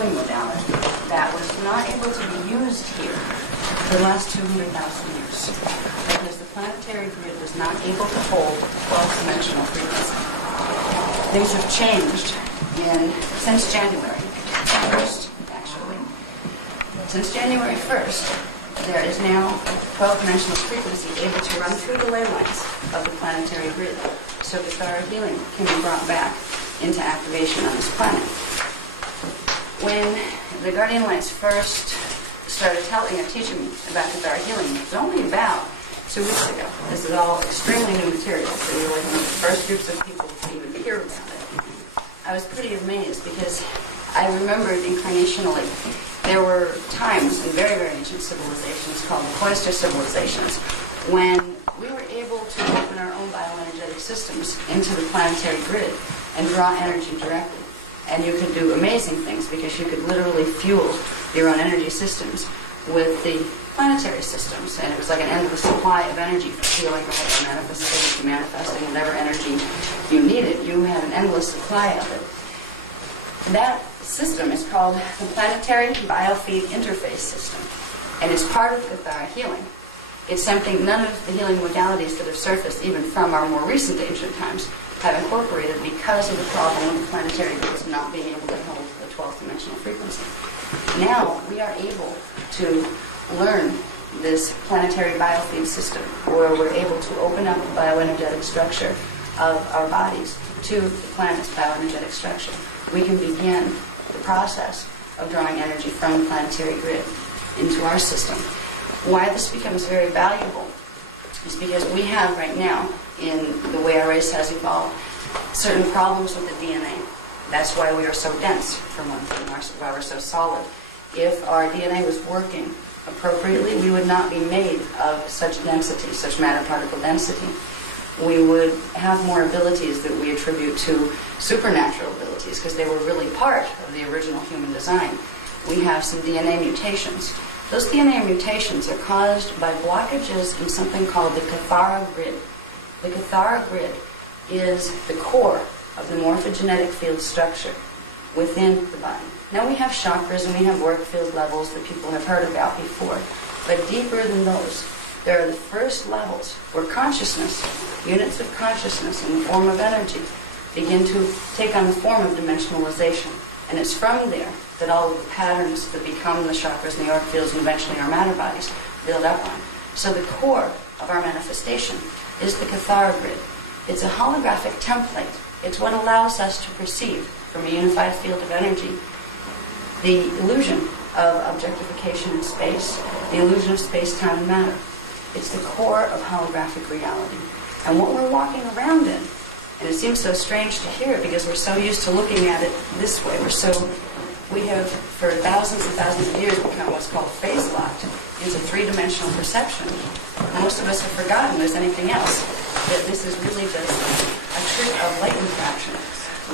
healing modality that was not able to be used here for the last 200,000 years because the planetary grid was not able to hold 12-dimensional frequency. Things have changed since January 1st, actually. Since January 1st, there is now 12-dimensional frequency able to run through the ley lines of the planetary grid. So Tkbshs healing can be brought back into activation on this planet. When the Guardian Lights first started teaching me about Tkbshs healing, it was only about 2 weeks ago. This is all extremely new material, so we were one of the first groups of people to even hear about it. I was pretty amazed because I remembered incarnationally there were times in very, very ancient civilizations called the cloister civilizations when we were able to open our own bioenergetic systems into the planetary grid and draw energy directly. And you could do amazing things because you could literally fuel your own energy systems with the planetary systems. And it was like an endless supply of energy for healing or manifesting, manifesting whatever energy you needed. You had an endless supply of it. That system is called the Planetary Biofeed Interface System. And it's part of Tkbshs healing. It's something none of the healing modalities that have surfaced, even from our more recent ancient times, have incorporated because of the problem of the planetary grids not being able to hold the 12th dimensional frequency. Now we are able to learn this planetary biofeed system where we're able to open up the bioenergetic structure of our bodies to the planet's bioenergetic structure. We can begin the process of drawing energy from the planetary grid into our system. Why this becomes very valuable is because we have right now, in the way our race has evolved, certain problems with the DNA. That's why we are so dense, for one thing, why we're so solid. If our DNA was working appropriately, we would not be made of such density, such matter-particle density. We would have more abilities that we attribute to supernatural abilities because they were really part of the original human design. We have some DNA mutations. Those DNA mutations are caused by blockages in something called the Tkbshs grid. The Tkbshs grid is the core of the morphogenetic field structure within the body. Now we have chakras and we have work field levels that people have heard about before, but deeper than those, there are the first levels where consciousness, units of consciousness in the form of energy, begin to take on the form of dimensionalization. And it's from there that all of the patterns that become the chakras and the auric fields and eventually our matter bodies build up on. So the core of our manifestation is the Tkbshs grid. It's a holographic template. It's what allows us to perceive from a unified field of energy the illusion of objectification in space, the illusion of space, time, and matter. It's the core of holographic reality. And what we're walking around in, and it seems so strange to hear it because we're so used to looking at it this way. We have, for thousands and thousands of years, become what's called phase-locked into three-dimensional perception. Most of us have forgotten there's anything else, that this is really just a trick of light refraction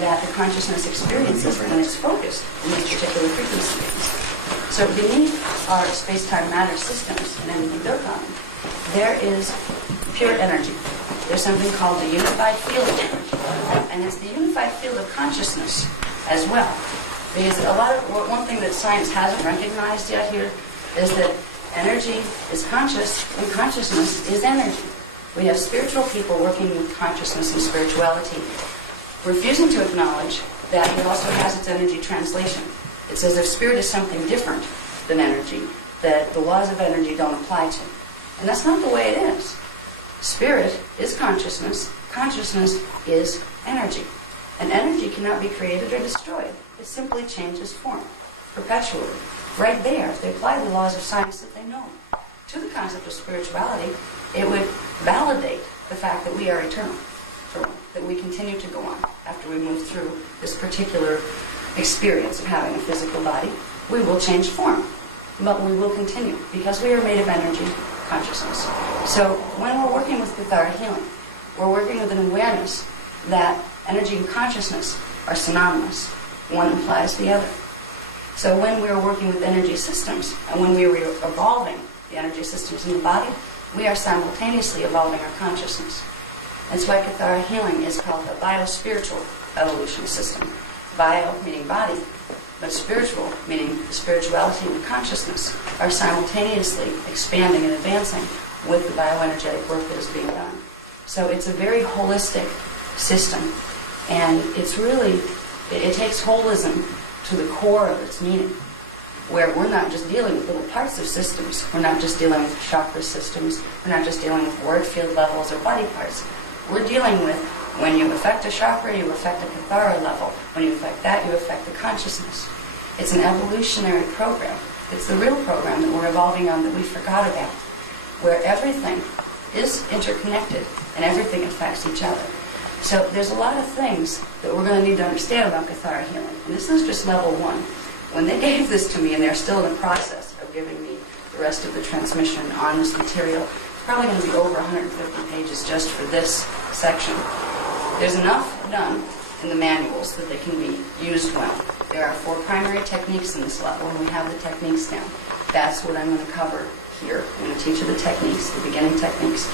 that the consciousness experiences when it's focused in these particular frequency bands. So beneath our space-time matter systems and everything they're common, there is pure energy. There's something called the unified field of energy. And it's the unified field of consciousness as well. Because one thing that science hasn't recognized yet here is that energy is conscious and consciousness is energy. We have spiritual people working with consciousness and spirituality, refusing to acknowledge that it also has its energy translation. It's as if spirit is something different than energy, that the laws of energy don't apply to. And that's not the way it is. Spirit is consciousness. Consciousness is energy. And energy cannot be created or destroyed. It simply changes form, perpetually. Right there, if they apply the laws of science that they know to the concept of spirituality, it would validate the fact that we are eternal, that we continue to go on after we move through this particular experience of having a physical body. We will change form, but we will continue because we are made of energy, consciousness. So when we're working with Tkbshs healing, we're working with an awareness that energy and consciousness are synonymous. One implies the other. So when we are working with energy systems and when we are evolving the energy systems in the body, we are simultaneously evolving our consciousness. That's why Tkbshs healing is called a biospiritual evolution system. Bio meaning body, but spiritual, meaning spirituality and consciousness, are simultaneously expanding and advancing with the bioenergetic work that is being done. So it's a very holistic system, and it's really, it takes holism to the core of its meaning, where we're not just dealing with little parts of systems, we're not just dealing with chakra systems, we're not just dealing with word field levels or body parts. We're dealing with, when you affect a chakra, you affect a Kathara level. When you affect that, you affect the consciousness. It's an evolutionary program. It's the real program that we're evolving on that we forgot about, where everything is interconnected and everything affects each other. So there's a lot of things that we're going to need to understand about Kathara healing. And this is just level 1. When they gave this to me, and they're still in the process of giving me the rest of the transmission on this material, it's probably going to be over 150 pages just for this section. There's enough done in the manuals that they can be used well. There are 4 primary techniques in this level, and we have the techniques now. That's what I'm going to cover here. I'm going to teach you the techniques, the beginning techniques.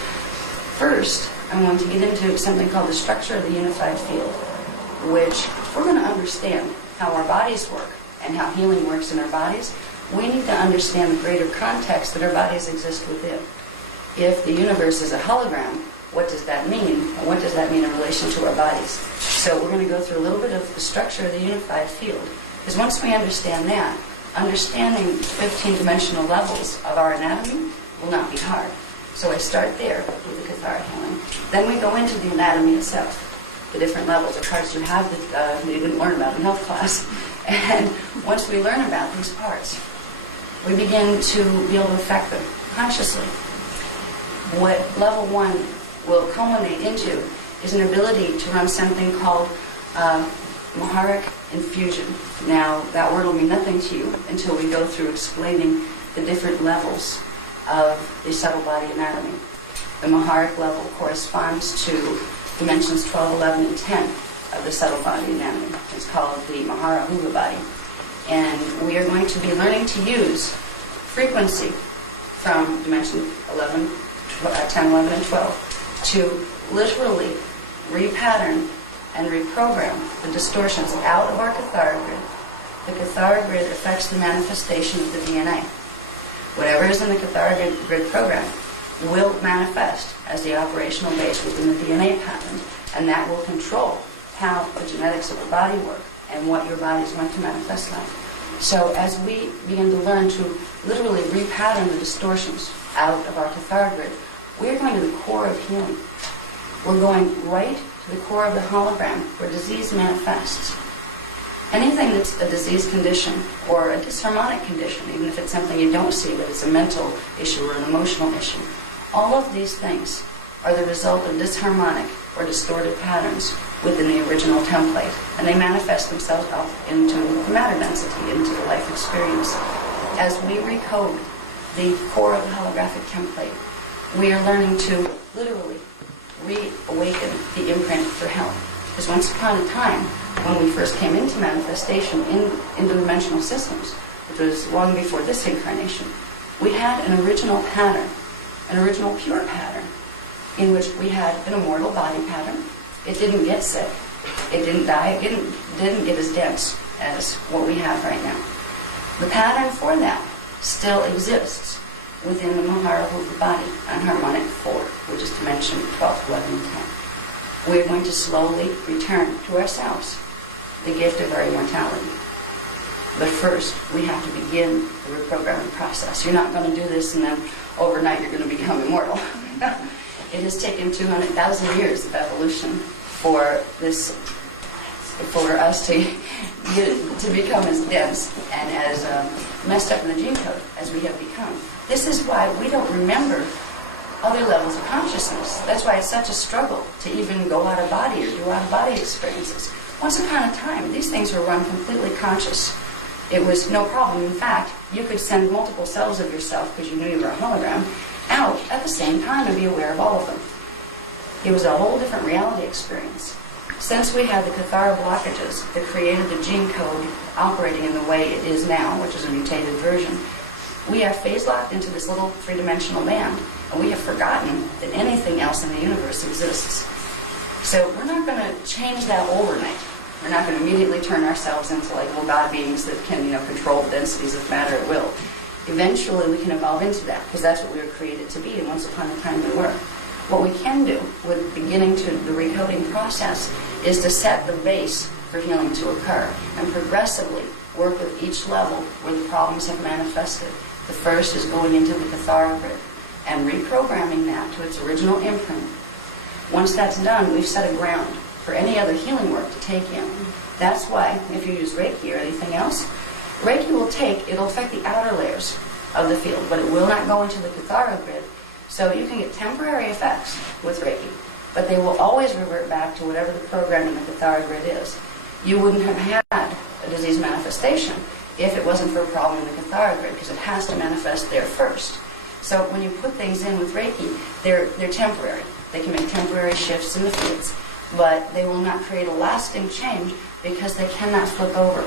First, I'm going to get into something called the structure of the unified field, which we're going to understand how our bodies work and how healing works in our bodies. We need to understand the greater context that our bodies exist within. If the universe is a hologram, what does that mean? And what does that mean in relation to our bodies? So we're going to go through a little bit of the structure of the unified field. Because once we understand that, understanding 15-dimensional levels of our anatomy will not be hard. So I start there with the Kathara healing. Then we go into the anatomy itself, the different levels or parts you have that you didn't learn about in health class. And once we learn about these parts, we begin to be able to affect them consciously. What level 1 will culminate into is an ability to run something called Maharic infusion. Now, that word will mean nothing to you until we go through explaining the different levels of the subtle body anatomy. The Maharic level corresponds to dimensions 12, 11, and 10 of the subtle body anatomy. It's called the Mahara Hula body. And we are going to be learning to use frequency from dimension 11, 10, 11, and 12 to literally repattern and reprogram the distortions out of our Kathara grid. The Kathara grid affects the manifestation of the DNA. Whatever is in the Kathara grid program will manifest as the operational base within the DNA pattern, and that will control how the genetics of the body work and what your body is going to manifest like. So as we begin to learn to literally repattern the distortions out of our Kathara grid, we're going to the core of healing. We're going right to the core of the hologram where disease manifests. Anything that's a disease condition or a disharmonic condition, even if it's something you don't see but it's a mental issue or an emotional issue, all of these things are the result of disharmonic or distorted patterns within the original template, and they manifest themselves up into the matter density, into the life experience. As we recode the core of the holographic template, we are learning to literally reawaken the imprint for health. Because once upon a time, when we first came into manifestation in interdimensional systems, which was long before this incarnation, we had an original pattern, an original pure pattern, in which we had an immortal body pattern. It didn't get sick. It didn't die. It didn't get as dense as what we have right now. The pattern for that still exists within the Mahara Hula body on harmonic 4, which is dimension 12, 11, and 10. We're going to slowly return to ourselves the gift of our immortality. But first, we have to begin the reprogramming process. You're not going to do this and then overnight you're going to become immortal. It has taken 200,000 years of evolution for us to become as dense and as messed up in the gene code as we have become. This is why we don't remember other levels of consciousness. That's why it's such a struggle to even go out of body or do out of body experiences. Once upon a time, these things were run completely conscious. It was no problem. In fact, you could send multiple cells of yourself, because you knew you were a hologram, out at the same time and be aware of all of them. It was a whole different reality experience. Since we had the Kathara blockages that created the gene code operating in the way it is now, which is a mutated version, we have phase locked into this little three-dimensional band, and we have forgotten that anything else in the universe exists. So we're not going to change that overnight. We're not going to immediately turn ourselves into like little God beings that can, control the densities of matter at will. Eventually, we can evolve into that because that's what we were created to be, and once upon a time we were. What we can do with beginning to the recoding process is to set the base for healing to occur and progressively work with each level where the problems have manifested. The first is going into the Cathara grid and reprogramming that to its original imprint. Once that's done, we've set a ground for any other healing work to take in. That's why if you use Reiki or anything else, Reiki it'll affect the outer layers of the field, but it will not go into the Cathara grid. So you can get temporary effects with Reiki, but they will always revert back to whatever the program in the Cathara grid is. You wouldn't have had a disease manifestation if it wasn't for a problem in the Cathara grid, because it has to manifest there first. So when you put things in with Reiki, they're temporary. They can make temporary shifts in the fields, but they will not create a lasting change because they cannot flip over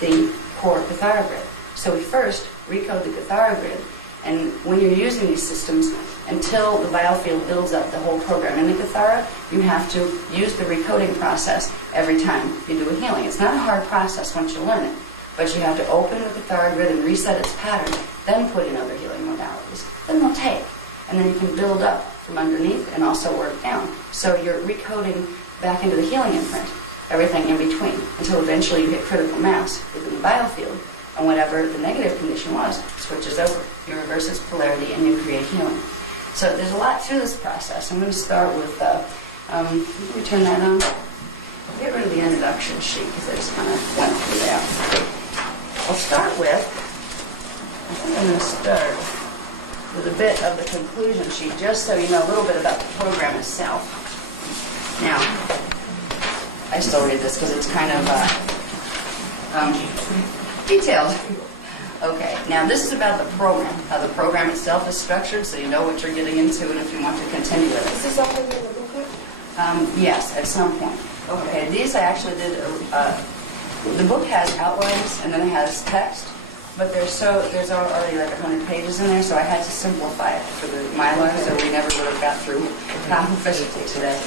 the core Cathara grid. So we first recode the Cathara grid, and when you're using these systems, until the biofield builds up the whole program in the Cathara, you have to use the recoding process every time you do a healing. It's not a hard process once you learn it, but you have to open the Cathara grid and reset its pattern, then put in other healing modalities. Then they'll take, and then you can build up from underneath and also work down. So you're recoding back into the healing imprint, everything in between, until eventually you hit critical mass within the biofield, and whatever the negative condition was switches over. You reverse its polarity and you create healing. So there's a lot to this process. I'm going to start with, let me turn that on. Get rid of the introduction sheet because I just kind of went through that. I'll start with, I think I'm going to start with a bit of the conclusion sheet just so you know a little bit about the program itself. Now, I still read this because it's kind of detailed. Okay, now this is about the program, how the program itself is structured, so you know what you're getting into and if you want to continue with it. Is this something in the booklet? Yes, at some point. Okay, these I actually did, the book has outlines and then it has text, but there's already like 100 pages in there, so I had to simplify it for the Mylar, so we never would have got through half efficiently today.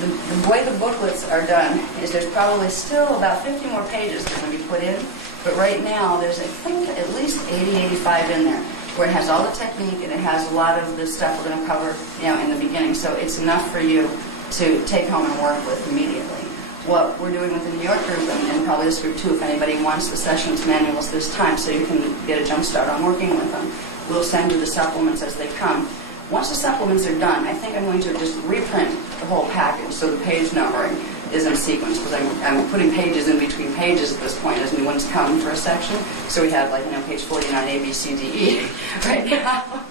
The way the booklets are done is there's probably still about 50 more pages that can be put in, but right now there's, I think, at least 80, 85 in there, where it has all the technique and it has a lot of the stuff we're going to cover, in the beginning. So it's enough for you to take home and work with immediately. What we're doing with the New York group, and probably this group too, if anybody wants the sessions manuals this time, so you can get a jump start on working with them, we'll send you the supplements as they come. Once the supplements are done, I think I'm going to just reprint the whole package so the page numbering is in sequence, because I'm putting pages in between pages at this point as new ones come for a section. So we have page 49 A, B, C, D, E right now.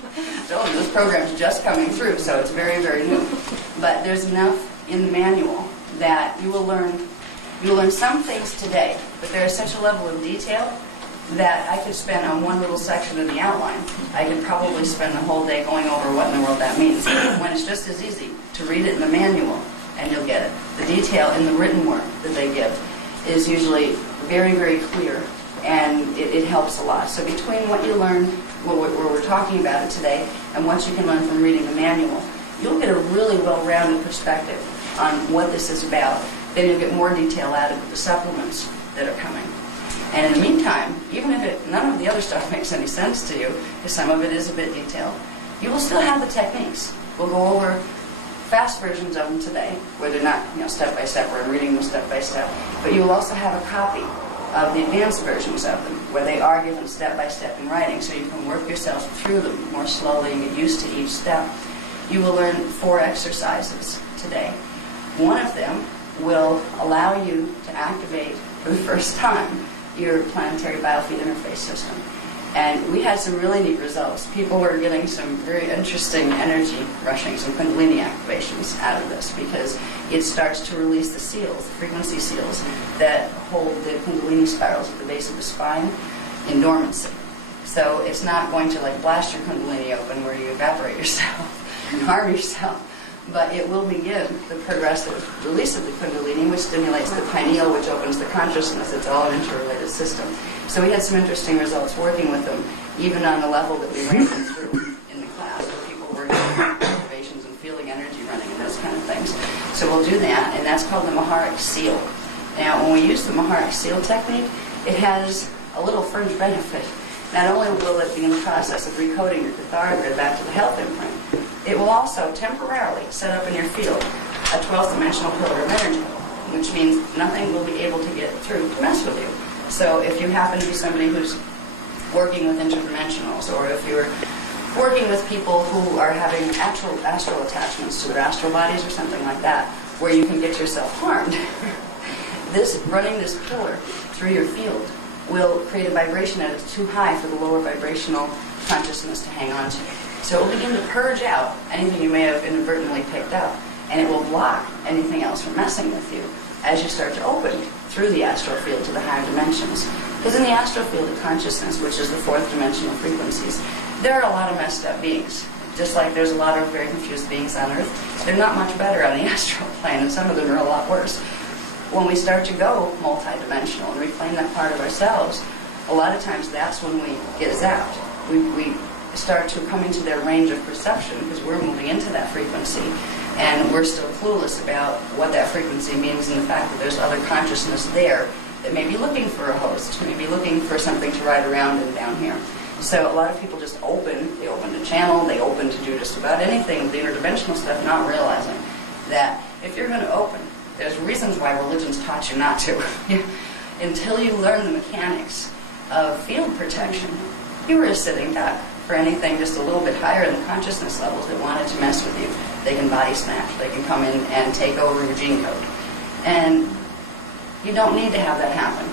So this program's just coming through, so it's very, very new. But there's enough in the manual that you will learn some things today, but there is such a level of detail that I could spend on one little section in the outline. I could probably spend the whole day going over what in the world that means, when it's just as easy to read it in the manual and you'll get it. The detail in the written work that they give is usually very, very clear, and it helps a lot. So between what you learn, where we're talking about it today, and what you can learn from reading the manual, you'll get a really well-rounded perspective on what this is about. Then you'll get more detail added with the supplements that are coming. And in the meantime, even if none of the other stuff makes any sense to you, because some of it is a bit detailed, you will still have the techniques. We'll go over fast versions of them today, where they're not step-by-step, or I'm reading them step-by-step, but you will also have a copy of the advanced versions of them, where they are given step-by-step in writing, so you can work yourself through them more slowly and get used to each step. You will learn 4 exercises today. One of them will allow you to activate, for the first time, your planetary biofeed interface system. And we had some really neat results. People were getting some very interesting energy rushing, some Kundalini activations out of this, because it starts to release the seals, the frequency seals, that hold the Kundalini spirals at the base of the spine in dormancy. So it's not going to blast your Kundalini open where you evaporate yourself and harm yourself. But it will begin the progressive release of the Kundalini, which stimulates the pineal, which opens the consciousness. It's all an interrelated system. So we had some interesting results working with them, even on the level that we ran them through in the class, where people were getting activations and feeling energy running and those kind of things. So we'll do that, and that's called the Maharic Seal. Now, when we use the Maharic seal technique, it has a little fringe benefit. Not only will it be in the process of recoding your catharic grid back to the health imprint, it will also temporarily set up in your field a 12th dimensional pillar of energy, which means nothing will be able to get through to mess with you. So if you happen to be somebody who's working with interdimensionals, or if you're working with people who are having astral attachments to their astral bodies or something like that, where you can get yourself harmed, running this pillar through your field will create a vibration that is too high for the lower vibrational consciousness to hang on to. So it will begin to purge out anything you may have inadvertently picked up, and it will block anything else from messing with you as you start to open through the astral field to the higher dimensions. Because in the astral field of consciousness, which is the fourth dimensional frequencies, there are a lot of messed up beings. Just like there's a lot of very confused beings on Earth, they're not much better on the astral plane, and some of them are a lot worse. When we start to go multidimensional and reclaim that part of ourselves, a lot of times that's when we get zapped. We start to come into their range of perception because we're moving into that frequency, and we're still clueless about what that frequency means and the fact that there's other consciousness there that may be looking for a host, may be looking for something to ride around in down here. So a lot of people just open. They open to channel, they open to do just about anything with the interdimensional stuff, not realizing that if you're going to open, there's reasons why religions taught you not to. Until you learn the mechanics of field protection, you were a sitting duck for anything just a little bit higher in the consciousness levels that wanted to mess with you. They can body snatch. They can come in and take over your gene code. And you don't need to have that happen.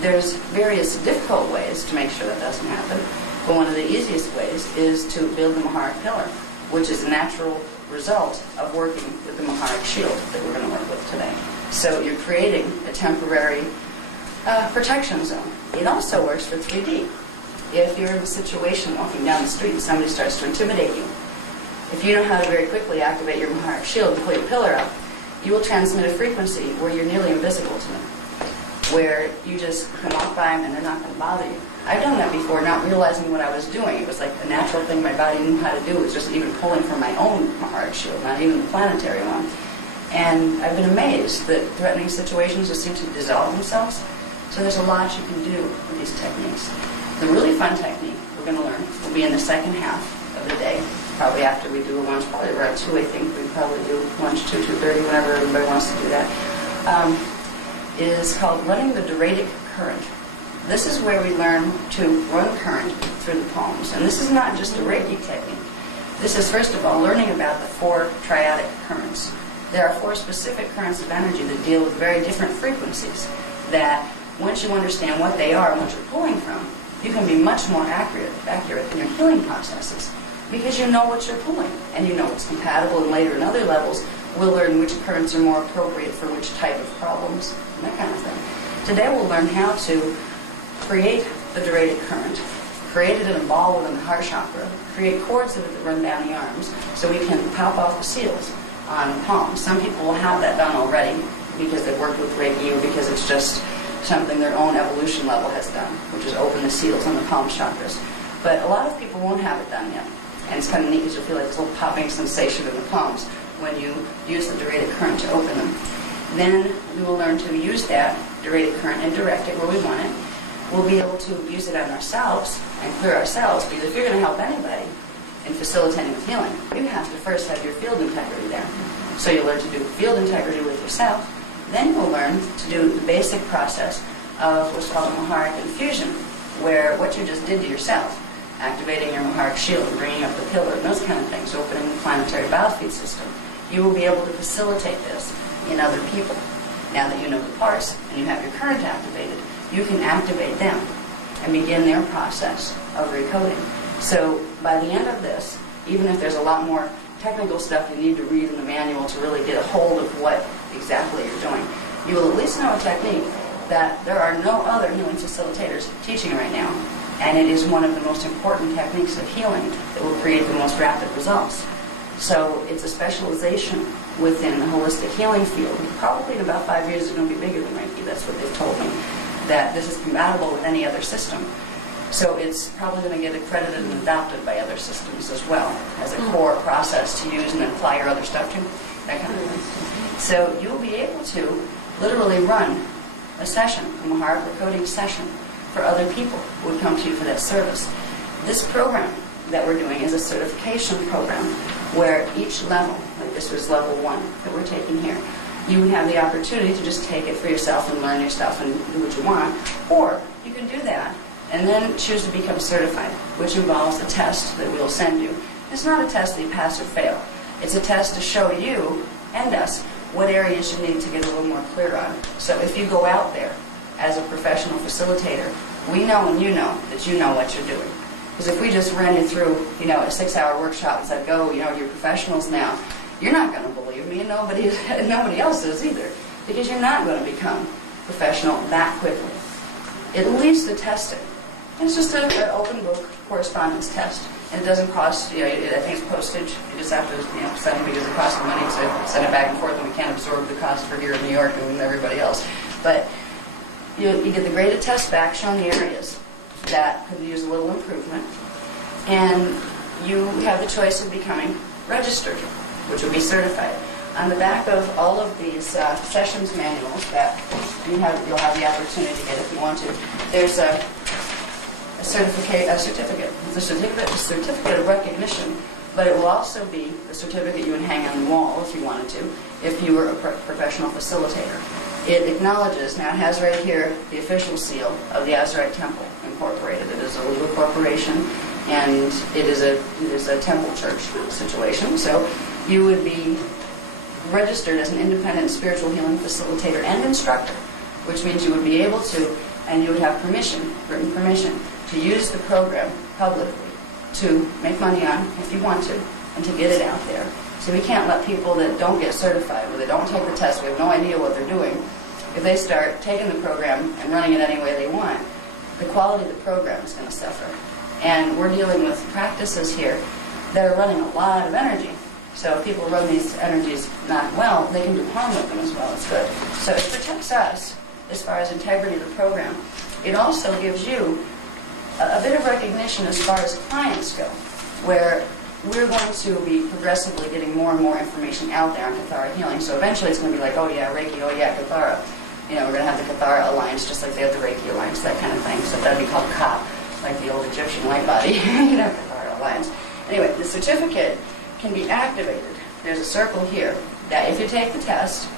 There's various difficult ways to make sure that doesn't happen, but one of the easiest ways is to build the Maharic pillar, which is a natural result of working with the Maharic shield that we're going to work with today. So you're creating a temporary protection zone. It also works for 3D. If you're in a situation walking down the street and somebody starts to intimidate you, if you know how to very quickly activate your Maharic shield and pull your pillar up, you will transmit a frequency where you're nearly invisible to them, where you just can walk by them and they're not going to bother you. I've done that before, not realizing what I was doing. It was like a natural thing my body knew how to do. It was just even pulling from my own Maharic shield, not even the planetary one. And I've been amazed that threatening situations just seem to dissolve themselves. So there's a lot you can do with these techniques. The really fun technique we're going to learn will be in the second half of the day, probably after we do a lunch, probably around 2, I think. We probably do lunch 2:30, whenever everybody wants to do that. Is called running the Dreadic current. This is where we learn to run current through the palms. And this is not just a Reiki technique. This is, first of all, learning about the 4 triadic currents. There are 4 specific currents of energy that deal with very different frequencies that once you understand what they are and what you're pulling from, you can be much more accurate in your healing processes because you know what you're pulling and you know what's compatible, and later in other levels we'll learn which currents are more appropriate for which type of problems and that kind of thing. Today we'll learn how to create the Dreadic current, create it in a ball within the heart chakra, create cords that run down the arms so we can pop off the seals on the palms. Some people will have that done already because they've worked with Reiki or because it's just something their own evolution level has done, which is open the seals on the palm chakras. But a lot of people won't have it done yet. And it's kind of neat because you'll feel like this little popping sensation in the palms when you use the Dreadic current to open them. Then we will learn to use that Dreadic current and direct it where we want it. We'll be able to use it on ourselves and clear ourselves, because if you're going to help anybody in facilitating with healing, you have to first have your field integrity there. So you'll learn to do field integrity with yourself. Then you'll learn to do the basic process of what's called a Maharic infusion, where what you just did to yourself, activating your Maharic shield and bringing up the pillar and those kind of things, opening the planetary biofeed system, you will be able to facilitate this in other people. Now that you know the parts and you have your current activated, you can activate them and begin their process of recoding. So by the end of this, even if there's a lot more technical stuff you need to read in the manual to really get a hold of what exactly you're doing, you will at least know a technique that there are no other healing facilitators teaching right now. And it is one of the most important techniques of healing that will create the most rapid results. So it's a specialization within the holistic healing field. Probably in about 5 years it's going to be bigger than Reiki. That's what they've told me, that this is compatible with any other system. So it's probably going to get accredited and adopted by other systems as well as a core process to use and then apply your other stuff to, that kind of thing. So you'll be able to literally run a session, a hardware coding session for other people who would come to you for that service. This program that we're doing is a certification program where each level, like this was level 1 that we're taking here, you would have the opportunity to just take it for yourself and learn your stuff and do what you want, or you can do that and then choose to become certified, which involves a test that we'll send you. It's not a test that you pass or fail. It's a test to show you and us what areas you need to get a little more clear on. So if you go out there as a professional facilitator, we know and you know that you know what you're doing. Because if we just ran you through, a 6-hour workshop and said, go, you're professionals now, you're not going to believe me, and nobody else is either. Because you're not going to become professional that quickly. At least the testing. It's just an open book correspondence test. And it doesn't cost, I think it's postage. You just have to, send it because it costs the money to send it back and forth, and we can't absorb the cost for here in New York and everybody else. But you get the graded test back showing the areas that could use a little improvement. And you have the choice of becoming registered, which will be certified. On the back of all of these sessions manuals that you'll have the opportunity to get if you want to, there's a certificate. It's a certificate of recognition, but it will also be a certificate you would hang on the wall if you wanted to, if you were a professional facilitator. It acknowledges, now it has right here the official seal of the Azurite Temple Incorporated. It is a legal corporation, and it is a temple church situation. So you would be registered as an independent spiritual healing facilitator and instructor, which means you would be able to, and you would have permission, written permission, to use the program publicly to make money on if you want to, and to get it out there. So we can't let people that don't get certified, or they don't take the test, we have no idea what they're doing, if they start taking the program and running it any way they want, the quality of the program is going to suffer. And we're dealing with practices here that are running a lot of energy. So if people run these energies not well, they can do harm with them as well as good. So it protects us as far as integrity of the program. It also gives you a bit of recognition as far as clients go, where we're going to be progressively getting more and more information out there on Cathara healing. So eventually it's going to be like, oh yeah, Reiki, oh yeah, Cathara. We're going to have the Cathara Alliance just like they have the Reiki Alliance, that kind of thing. So that'd be called COP, like the old Egyptian light body, Cathara Alliance. Anyway, the certificate can be activated. There's a circle here that if you take the test,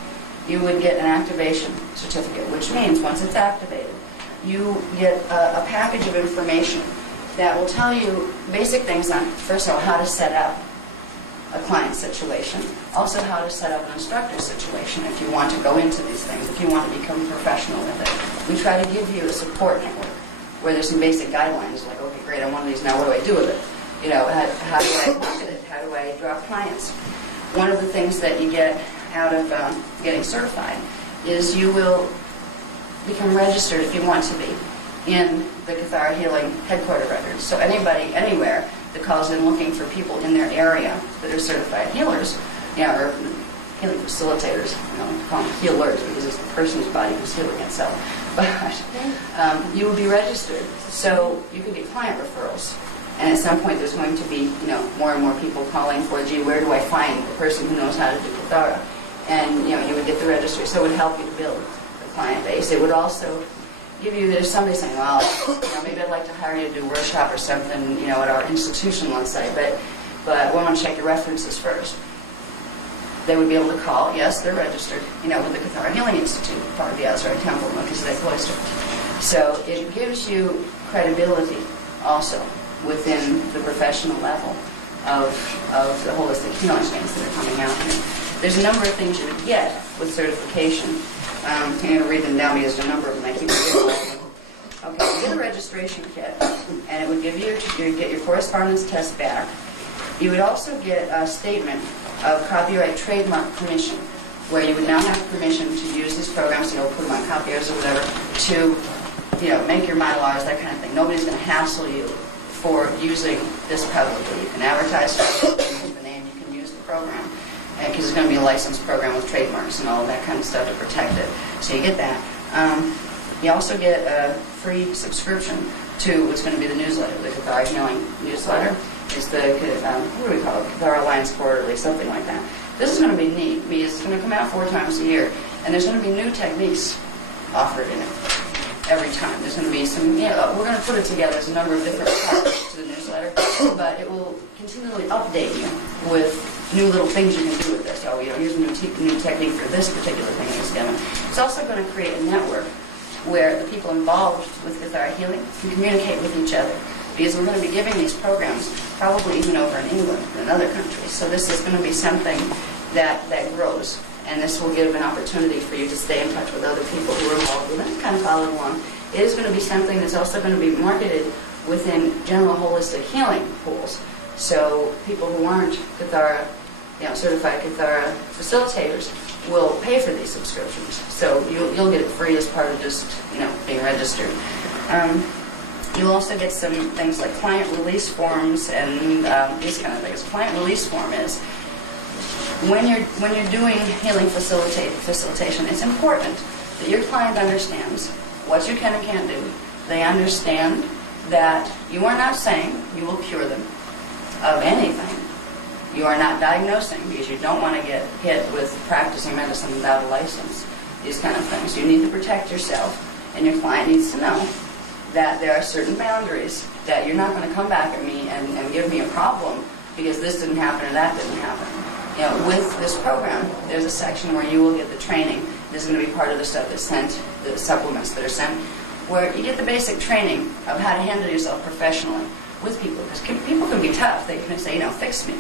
you would get an activation certificate, which means once it's activated, you get a package of information that will tell you basic things on, first of all, how to set up a client situation, also how to set up an instructor situation if you want to go into these things, if you want to become professional with it. We try to give you a support network where there's some basic guidelines, like, okay, great, I'm one of these now, what do I do with it? How do I market it? How do I draw clients? One of the things that you get out of getting certified is you will become registered, if you want to be, in the Cathara Healing headquarter records. So anybody, anywhere, that calls in looking for people in their area that are certified healers, or healing facilitators, call them healers because it's the person's body who's healing itself. But you will be registered, so you can get client referrals. And at some point, there's going to be, more and more people calling for, gee, where do I find the person who knows how to do Cathara? And, you would get the registry. So it would help you to build the client base. It would also give you, there's somebody saying, well, maybe I'd like to hire you to do a workshop or something, at our institution, let's say, but we want to check your references first. They would be able to call, yes, they're registered, with the Cathara Healing Institute, part of the Azurite Temple, Melchizedek Cloister. So it gives you credibility also within the professional level of the holistic healing things that are coming out here. There's a number of things you would get with certification. I'm going to read them down because there's a number of them. I keep forgetting them. Okay, you get a registration kit, and it would give you get your correspondence test back. You would also get a statement of copyright trademark permission, where you would now have permission to use these programs, put them on copiers or whatever, to, make your mylars, that kind of thing. Nobody's going to hassle you for using this publicly. You can advertise the name, you can use the program, because it's going to be a licensed program with trademarks and all of that kind of stuff to protect it. So you get that. You also get a free subscription to what's going to be the newsletter, the Cathara Healing newsletter. It's the, what do we call it, Cathara Alliance Quarterly, something like that. This is going to be neat because it's going to come out 4 times a year, and there's going to be new techniques offered in it every time. There's going to be some, we're going to put it together. There's a number of different parts to the newsletter, but it will continually update you with new little things you can do with this. So, here's a new technique for this particular thing that was given. It's also going to create a network where the people involved with cathartic healing can communicate with each other. Because we're going to be giving these programs probably even over in England and in other countries. So this is going to be something that grows. And this will give an opportunity for you to stay in touch with other people who are involved with it and kind of follow along. It is going to be something that's also going to be marketed within general holistic healing pools. So people who aren't Cathara, certified Cathara facilitators will pay for these subscriptions. So you'll get it free as part of just, being registered. You'll also get some things like client release forms and these kind of things. Client release form is when you're doing healing facilitation, it's important that your client understands what you can and can't do. They understand that you are not saying you will cure them of anything. You are not diagnosing because you don't want to get hit with practicing medicine without a license. These kind of things. You need to protect yourself, and your client needs to know that there are certain boundaries that you're not going to come back at me and give me a problem because this didn't happen or that didn't happen. With this program, there's a section where you will get the training. This is going to be part of the stuff that's sent, the supplements that are sent, where you get the basic training of how to handle yourself professionally with people. Because people can be tough. They can say, fix me.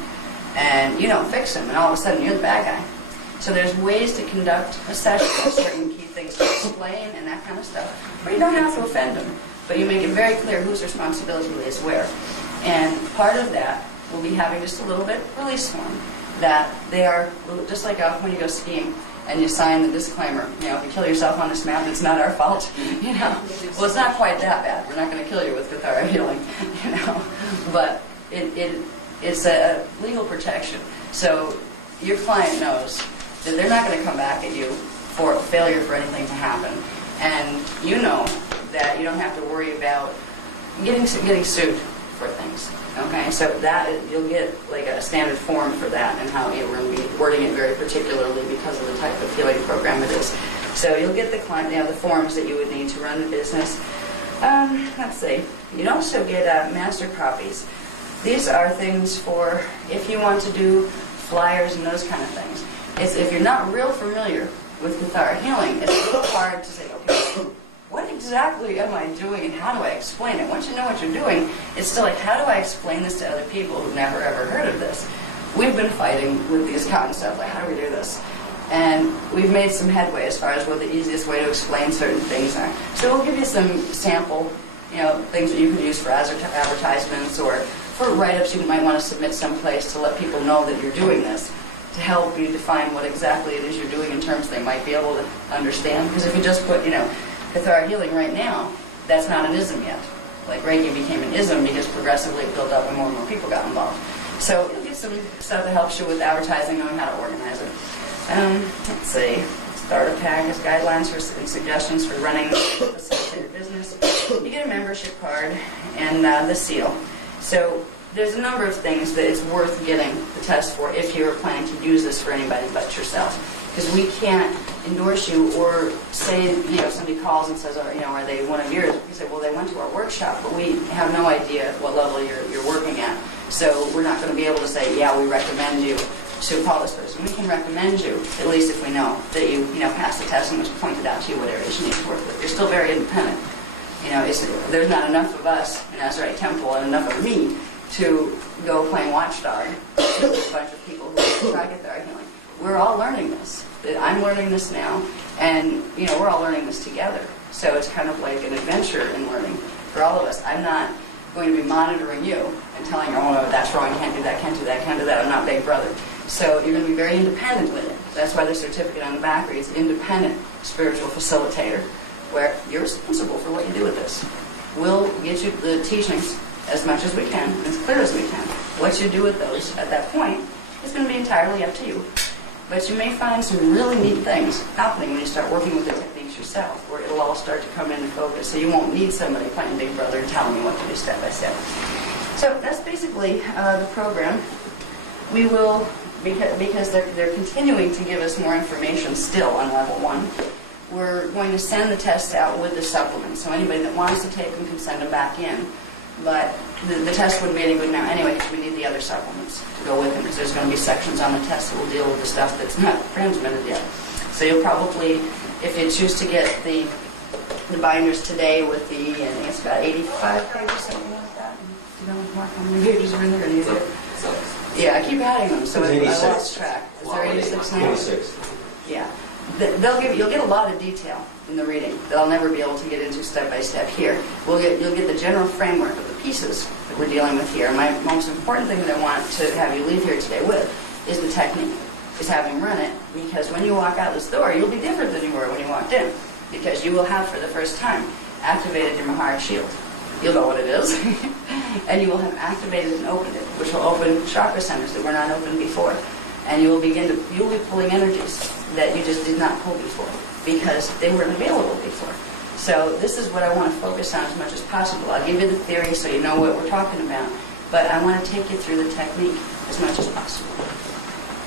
And you don't fix them, and all of a sudden you're the bad guy. So there's ways to conduct a session, certain key things to explain and that kind of stuff, where you don't have to offend them. But you make it very clear whose responsibility is where. And part of that will be having just a little bit release form that they are, just like when you go skiing and you sign the disclaimer, if you kill yourself on this mountain, it's not our fault, Well, it's not quite that bad. We're not going to kill you with Cathara healing, But it's a legal protection. So your client knows that they're not going to come back at you for failure for anything to happen. And you know that you don't have to worry about getting sued for things. Okay, so that you'll get like a standard form for that, and how we're going to be wording it very particularly because of the type of healing program it is. So you'll get the client, the forms that you would need to run the business. Let's see. You'd also get master copies. These are things for if you want to do flyers and those kind of things. If you're not real familiar with Cathara healing, it's a little hard to say, okay, what exactly am I doing and how do I explain it? Once you know what you're doing, it's still like, how do I explain this to other people who've never ever heard of this? We've been fighting with these concepts, like how do we do this? And we've made some headway as far as what the easiest way to explain certain things are. So we'll give you some sample, things that you can use for advertisements or for write-ups you might want to submit someplace to let people know that you're doing this, to help you define what exactly it is you're doing in terms they might be able to understand. Because if you just put, Cathara healing right now, that's not an ism yet. Like Reiki became an ism because progressively it built up and more people got involved. So you'll get some stuff that helps you with advertising, knowing how to organize it. Let's see. Starter pack is guidelines and suggestions for running a facilitated business. You get a membership card and the seal. So there's a number of things that it's worth getting the test for if you're planning to use this for anybody but yourself. Because we can't endorse you or say, somebody calls and says, are they one of yours? We say, well, they went to our workshop, but we have no idea what level you're working at. So we're not going to be able to say, yeah, we recommend you to call this person. We can recommend you, at least if we know that you passed the test and was pointed out to you what areas you need to work with. You're still very independent. There's not enough of us in Azurite Temple and enough of me to go playing watchdog to a bunch of people who try to get their healing. We're all learning this. I'm learning this now, and we're all learning this together. So it's kind of like an adventure in learning for all of us. I'm not going to be monitoring you and telling you, oh no, that's wrong, you can't do that, can't do that, can't do that. I'm not Big Brother. So you're going to be very independent with it. That's why the certificate on the back reads Independent Spiritual Facilitator, where you're responsible for what you do with this. We'll get you the teachings as much as we can, as clear as we can. What you do with those at that point is going to be entirely up to you. But you may find some really neat things happening when you start working with the techniques yourself, where it'll all start to come into focus. So you won't need somebody playing Big Brother and telling you what to do step by step. So that's basically the program. We will, because they're continuing to give us more information still on level 1, we're going to send the tests out with the supplements. So anybody that wants to take them can send them back in. But the test wouldn't be any good now anyway because we need the other supplements to go with them because there's going to be sections on the test that will deal with the stuff that's not transmitted yet. So you'll probably, if you choose to get the binders today with the, I think it's about 85 pages, something like that. Do you know Mark, how many pages are in there? Any idea? Yeah, I keep adding them, so I lost track. Is there 86 now? 86. Yeah. You'll get a lot of detail in the reading that I'll never be able to get into step by step here. You'll get the general framework of the pieces that we're dealing with here. My most important thing that I want to have you leave here today with is the technique, is having run it, because when you walk out this door, you'll be different than you were when you walked in, because you will have for the first time activated your Maharic shield. You'll know what it is, and you will have activated and opened it, which will open chakra centers that were not open before. And you'll be pulling energies that you just did not pull before because they weren't available before. So this is what I want to focus on as much as possible. I'll give you the theory so you know what we're talking about, but I want to take you through the technique as much as possible.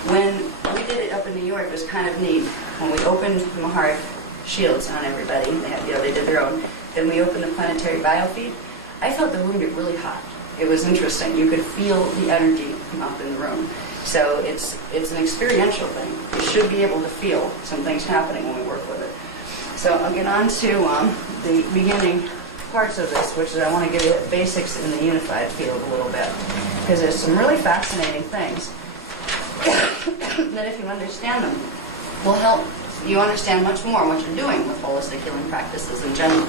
When we did it up in New York, it was kind of neat. When we opened the Maharic shields on everybody, they did their own, then we opened the planetary biofeed. I felt the room get really hot. It was interesting. You could feel the energy come up in the room. So it's an experiential thing. You should be able to feel some things happening when we work with it. So I'll get on to the beginning parts of this, which is I want to give you basics in the unified field a little bit, because there's some really fascinating things that if you understand them will help you understand much more what you're doing with holistic healing practices in general.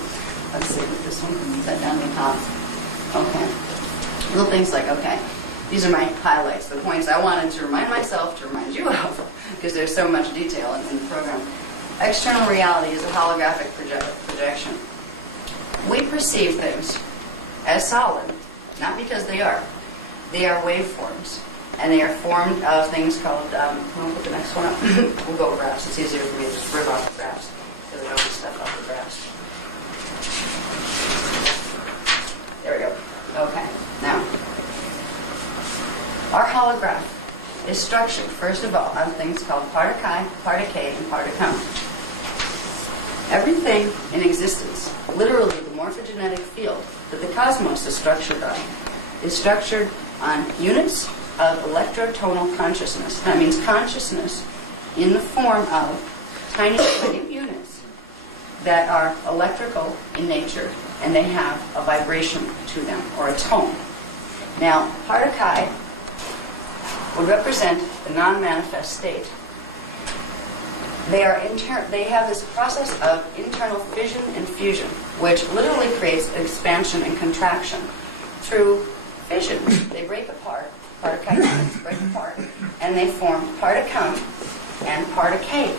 Let's see if this one can be set down the top. Okay. Little things like, okay, these are my highlights, the points I wanted to remind myself to remind you of, because there's so much detail in the program. External reality is a holographic projection. We perceive things as solid, not because they are. They are waveforms, and they are formed of things called, we'll put the next one up. We'll go with graphs. It's easier for me to just rip off the graphs, because I don't want stuff off the graphs. There we go. Okay, now, our holograph is structured, first of all, on things called Partakai, Partakay, and Partakam. Everything in existence, literally the morphogenetic field that the cosmos is structured on units of electrotonal consciousness. That means consciousness in the form of tiny, tiny units that are electrical in nature, and they have a vibration to them, or a tone. Now, Partakai would represent the non-manifest state. They have this process of internal fission and fusion, which literally creates expansion and contraction. Through fission, they break apart, Partakai units break apart, and they form Partakam and Partakay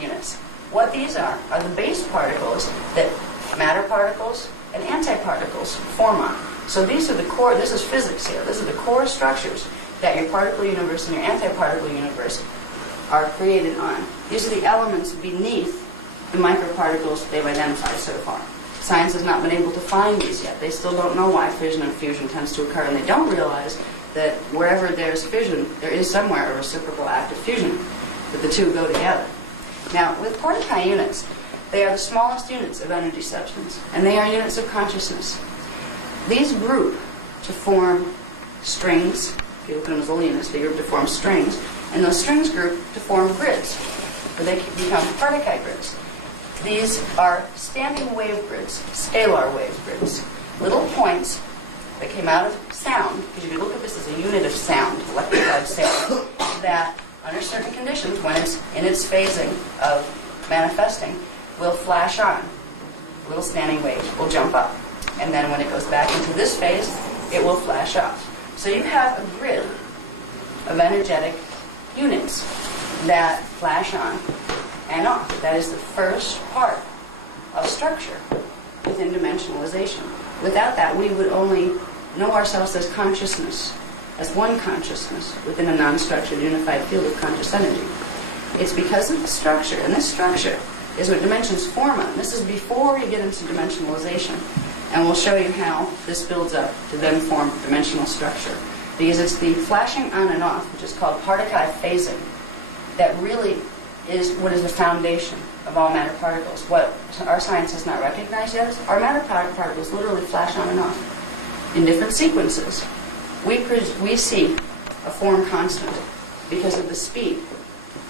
units. What these are the base particles that matter particles and antiparticles form on. So these are the core, this is physics here, these are the core structures that your particle universe and your antiparticle universe are created on. These are the elements beneath the microparticles they've identified so far. Science has not been able to find these yet. They still don't know why fission and fusion tends to occur, and they don't realize that wherever there's fission, there is somewhere a reciprocal act of fusion, that the two go together. Now, with Partakai units, they are the smallest units of energy substance, and they are units of consciousness. These group to form strings. If you look at them as little units, they group to form strings, and those strings group to form grids, where they become Partakai grids. These are standing wave grids, scalar wave grids, little points that came out of sound, because if you look at this as a unit of sound, electrified sound, that under certain conditions, when it's in its phasing of manifesting, will flash on. A little standing wave will jump up. And then when it goes back into this phase, it will flash off. So you have a grid of energetic units that flash on and off. That is the first part of structure within dimensionalization. Without that, we would only know ourselves as consciousness, as one consciousness within a non-structured unified field of conscious energy. It's because of the structure, and this structure is what dimensions form on. This is before we get into dimensionalization, and we'll show you how this builds up to then form dimensional structure. Because it's the flashing on and off, which is called Partakai phasing, that really is what is the foundation of all matter particles. What our science has not recognized yet is our matter particles literally flash on and off in different sequences. We see a form constant because of the speed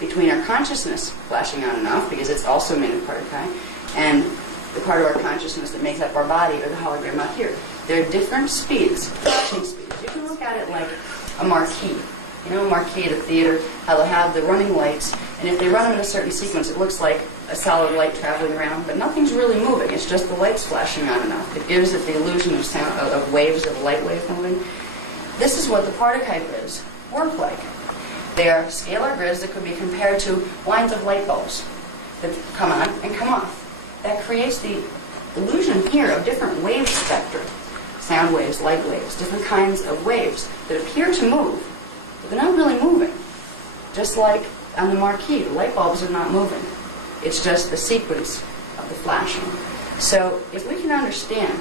between our consciousness flashing on and off, because it's also made of particle, and the part of our consciousness that makes up our body, or the hologram out here. There are different speeds, flashing speeds. You can look at it like a marquee. You know, a marquee at a theater, how they'll have the running lights, and if they run them in a certain sequence, it looks like a solid light traveling around, but nothing's really moving. It's just the lights flashing on and off. It gives it the illusion of sound, of waves, of light wave moving. This is what the particle grids work like. They are scalar grids that could be compared to lines of light bulbs that come on and come off. That creates the illusion here of different wave spectra, sound waves, light waves, different kinds of waves that appear to move, but they're not really moving. Just like on the marquee, the light bulbs are not moving. It's just the sequence of the flashing. So if we can understand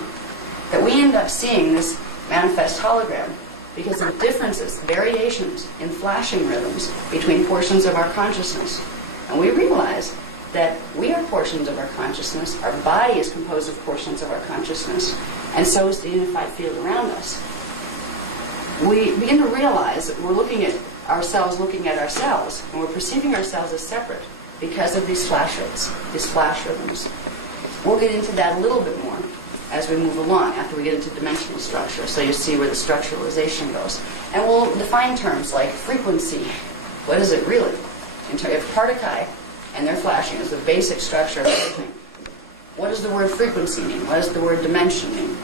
that we end up seeing this manifest hologram because of differences, variations in flashing rhythms between portions of our consciousness, and we realize that we are portions of our consciousness, our body is composed of portions of our consciousness, and so is the unified field around us. We begin to realize that we're looking at ourselves, and we're perceiving ourselves as separate because of these flash rates, these flash rhythms. We'll get into that a little bit more as we move along, after we get into dimensional structure, so you see where the structuralization goes. And we'll define terms like frequency. What is it really? If particle and their flashing is the basic structure of everything, what does the word frequency mean? What does the word dimension mean?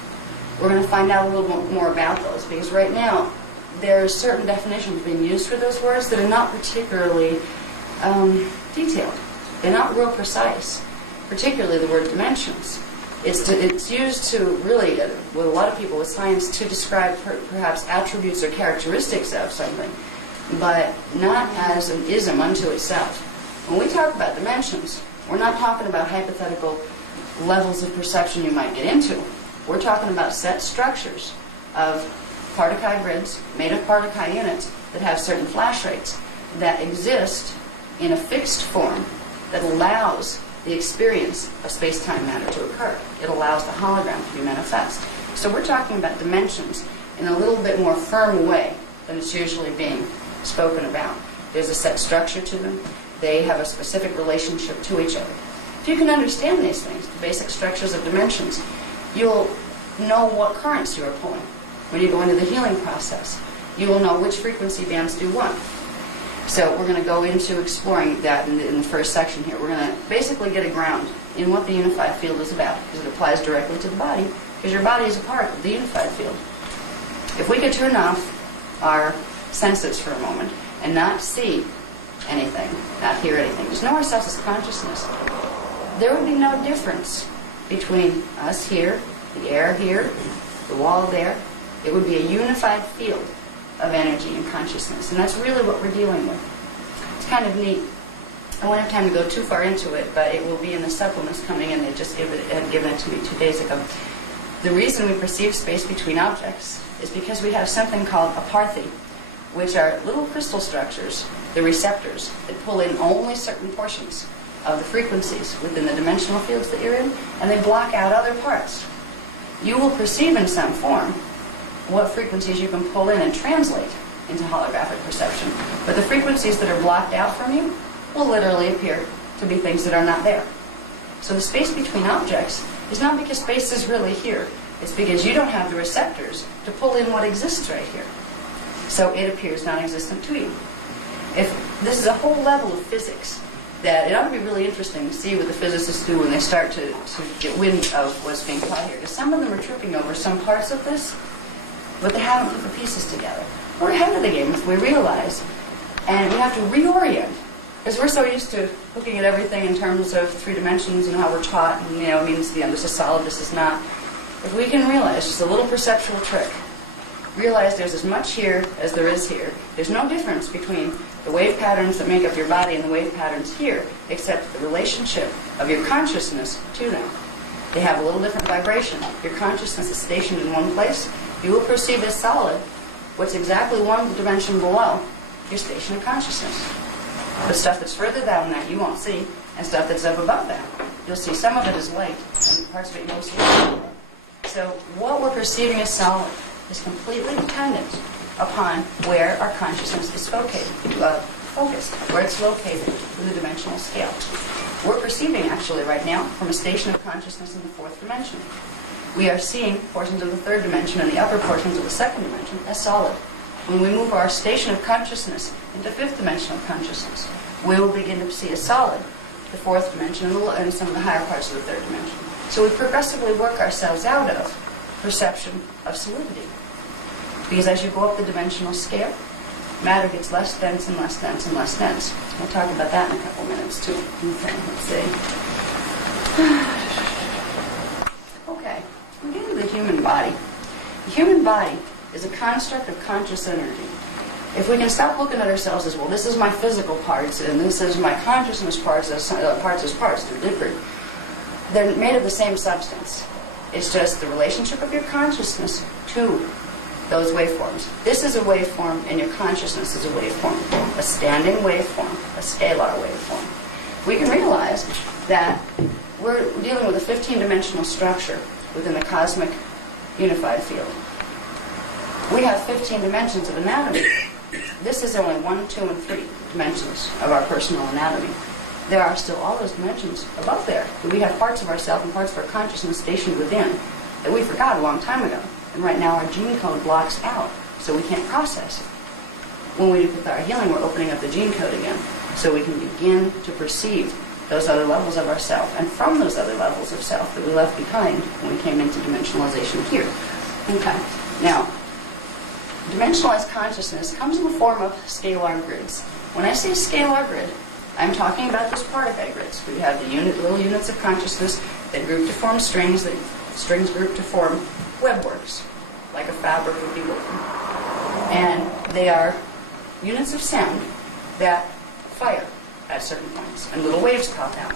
We're going to find out a little bit more about those, because right now there are certain definitions being used for those words that are not particularly detailed. They're not real precise, particularly the word dimensions. It's used to really, with a lot of people with science, to describe perhaps attributes or characteristics of something, but not as an ism unto itself. When we talk about dimensions, we're not talking about hypothetical levels of perception you might get into. We're talking about set structures of particle grids made of particle units that have certain flash rates that exist in a fixed form that allows the experience of space-time matter to occur. It allows the hologram to be manifest. So we're talking about dimensions in a little bit more firm way than it's usually being spoken about. There's a set structure to them. They have a specific relationship to each other. If you can understand these things, the basic structures of dimensions, you'll know what currents you are pulling. When you go into the healing process, you will know which frequency bands do what. So we're going to go into exploring that in the first section here. We're going to basically get a ground in what the unified field is about, because it applies directly to the body, because your body is a part of the unified field. If we could turn off our senses for a moment and not see anything, not hear anything, just know ourselves as consciousness, there would be no difference between us here, the air here, the wall there. It would be a unified field of energy and consciousness, and that's really what we're dealing with. It's kind of neat. I won't have time to go too far into it, but it will be in the supplements coming in. They just had given it to me 2 days ago. The reason we perceive space between objects is because we have something called aparthy, which are little crystal structures, the receptors, that pull in only certain portions of the frequencies within the dimensional fields that you're in, and they block out other parts. You will perceive in some form what frequencies you can pull in and translate into holographic perception. But the frequencies that are blocked out from you will literally appear to be things that are not there. So the space between objects is not because space is really here. It's because you don't have the receptors to pull in what exists right here. So it appears non-existent to you. If this is a whole level of physics that it ought to be really interesting to see what the physicists do when they start to get wind of what's being taught here. Because some of them are tripping over some parts of this, but they haven't put the pieces together. We're ahead of the game if we realize, and we have to reorient, because we're so used to looking at everything in terms of 3 dimensions and how we're taught, and it means this is solid, this is not. If we can realize, just a little perceptual trick, realize there's as much here as there is here. There's no difference between the wave patterns that make up your body and the wave patterns here, except the relationship of your consciousness to them. They have a little different vibration. Your consciousness is stationed in one place. You will perceive as solid what's exactly 1 dimension below your station of consciousness. The stuff that's further down that you won't see, and stuff that's up above that. You'll see some of it is light, and parts of it you won't see. So what we're perceiving as solid is completely dependent upon where our consciousness is focused, where it's located in the dimensional scale. We're perceiving, actually, right now, from a station of consciousness in the fourth dimension. We are seeing portions of the third dimension and the upper portions of the second dimension as solid. When we move our station of consciousness into fifth dimensional consciousness, we will begin to see as solid the fourth dimension and some of the higher parts of the third dimension. So we progressively work ourselves out of perception of solidity. Because as you go up the dimensional scale, matter gets less dense and less dense and less dense. We'll talk about that in a couple minutes, too. Okay, let's see. Okay, we get into the human body. The human body is a construct of conscious energy. If we can stop looking at ourselves as, well, this is my physical parts, and this is my consciousness parts, parts as parts, they're different. They're made of the same substance. It's just the relationship of your consciousness to those waveforms. This is a waveform, and your consciousness is a waveform. A standing waveform, a scalar waveform. We can realize that we're dealing with a 15-dimensional structure within the cosmic unified field. We have 15 dimensions of anatomy. This is only 1, 2, and 3 dimensions of our personal anatomy. There are still all those dimensions above there. We have parts of ourself and parts of our consciousness stationed within that we forgot a long time ago. And right now our gene code blocks out, so we can't process it. When we do cathara healing, we're opening up the gene code again, so we can begin to perceive those other levels of ourself, and from those other levels of self that we left behind when we came into dimensionalization here. Okay. Now, dimensionalized consciousness comes in the form of scalar grids. When I say scalar grid, I'm talking about those particle grids. We have the little units of consciousness that group to form strings, that strings group to form webworks, like a fabric would be woven. And they are units of sound that fire at certain points, and little waves pop out.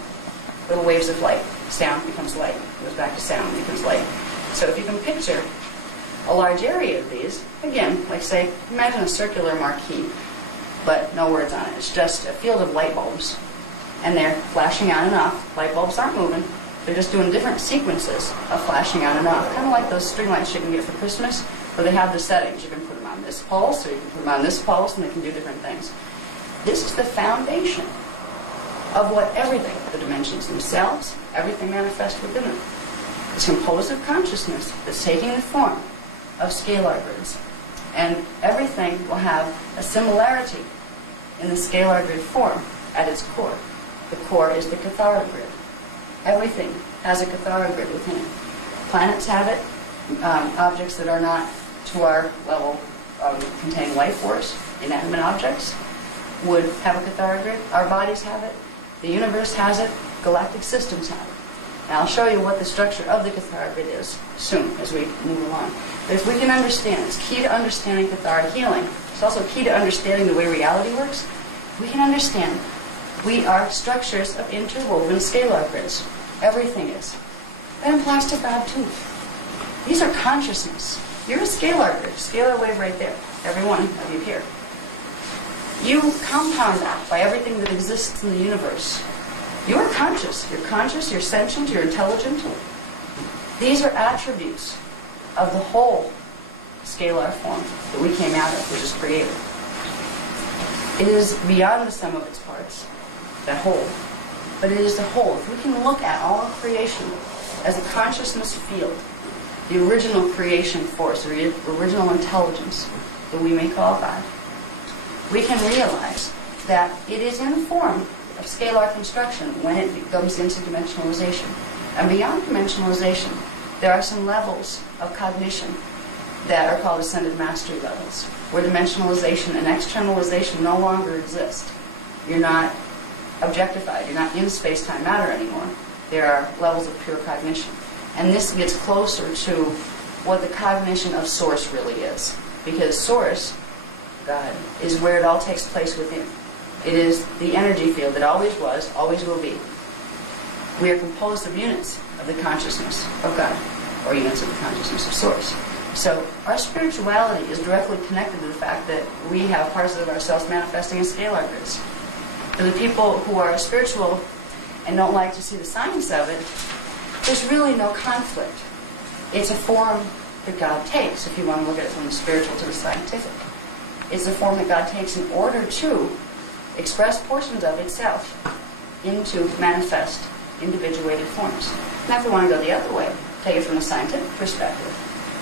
Little waves of light. Sound becomes light. Goes back to sound, becomes light. So if you can picture a large area of these, again, like say, imagine a circular marquee, but no words on it. It's just a field of light bulbs. And they're flashing on and off. Light bulbs aren't moving. They're just doing different sequences of flashing on and off. Kind of like those string lights you can get for Christmas, where they have the settings. You can put them on this pulse, or you can put them on this pulse, and they can do different things. This is the foundation of what everything, the dimensions themselves, everything manifests within them. It's composed of consciousness that's taking the form of scalar grids. And everything will have a similarity in the scalar grid form at its core. The core is the cathara grid. Everything has a cathara grid within it. Planets have it. Objects that are not to our level containing life force, inanimate objects, would have a cathara grid. Our bodies have it. The universe has it. Galactic systems have it. Now I'll show you what the structure of the cathara grid is soon as we move along. But if we can understand, it's key to understanding cathara healing. It's also key to understanding the way reality works. We can understand we are structures of interwoven scalar grids. Everything is. That implies to God too. These are consciousness. You're a scalar grid, scalar wave right there. Every one of you here. You compound that by everything that exists in the universe. You're conscious. You're conscious, you're sentient, you're intelligent. These are attributes of the whole scalar form that we came out of, which is created. It is beyond the sum of its parts, that whole. But it is the whole. If we can look at all of creation as a consciousness field, the original creation force, the original intelligence that we may call God, we can realize that it is in the form of scalar construction when it comes into dimensionalization. And beyond dimensionalization, there are some levels of cognition that are called ascended mastery levels, where dimensionalization and externalization no longer exist. You're not objectified. You're not in space-time matter anymore. There are levels of pure cognition. And this gets closer to what the cognition of Source really is. Because Source, God, is where it all takes place within. It is the energy field that always was, always will be. We are composed of units of the consciousness of God, or units of the consciousness of Source. So our spirituality is directly connected to the fact that we have parts of ourselves manifesting in scalar grids. For the people who are spiritual and don't like to see the science of it, there's really no conflict. It's a form that God takes, if you want to look at it from the spiritual to the scientific. It's a form that God takes in order to express portions of itself into manifest, individuated forms. Now if we want to go the other way, take it from the scientific perspective,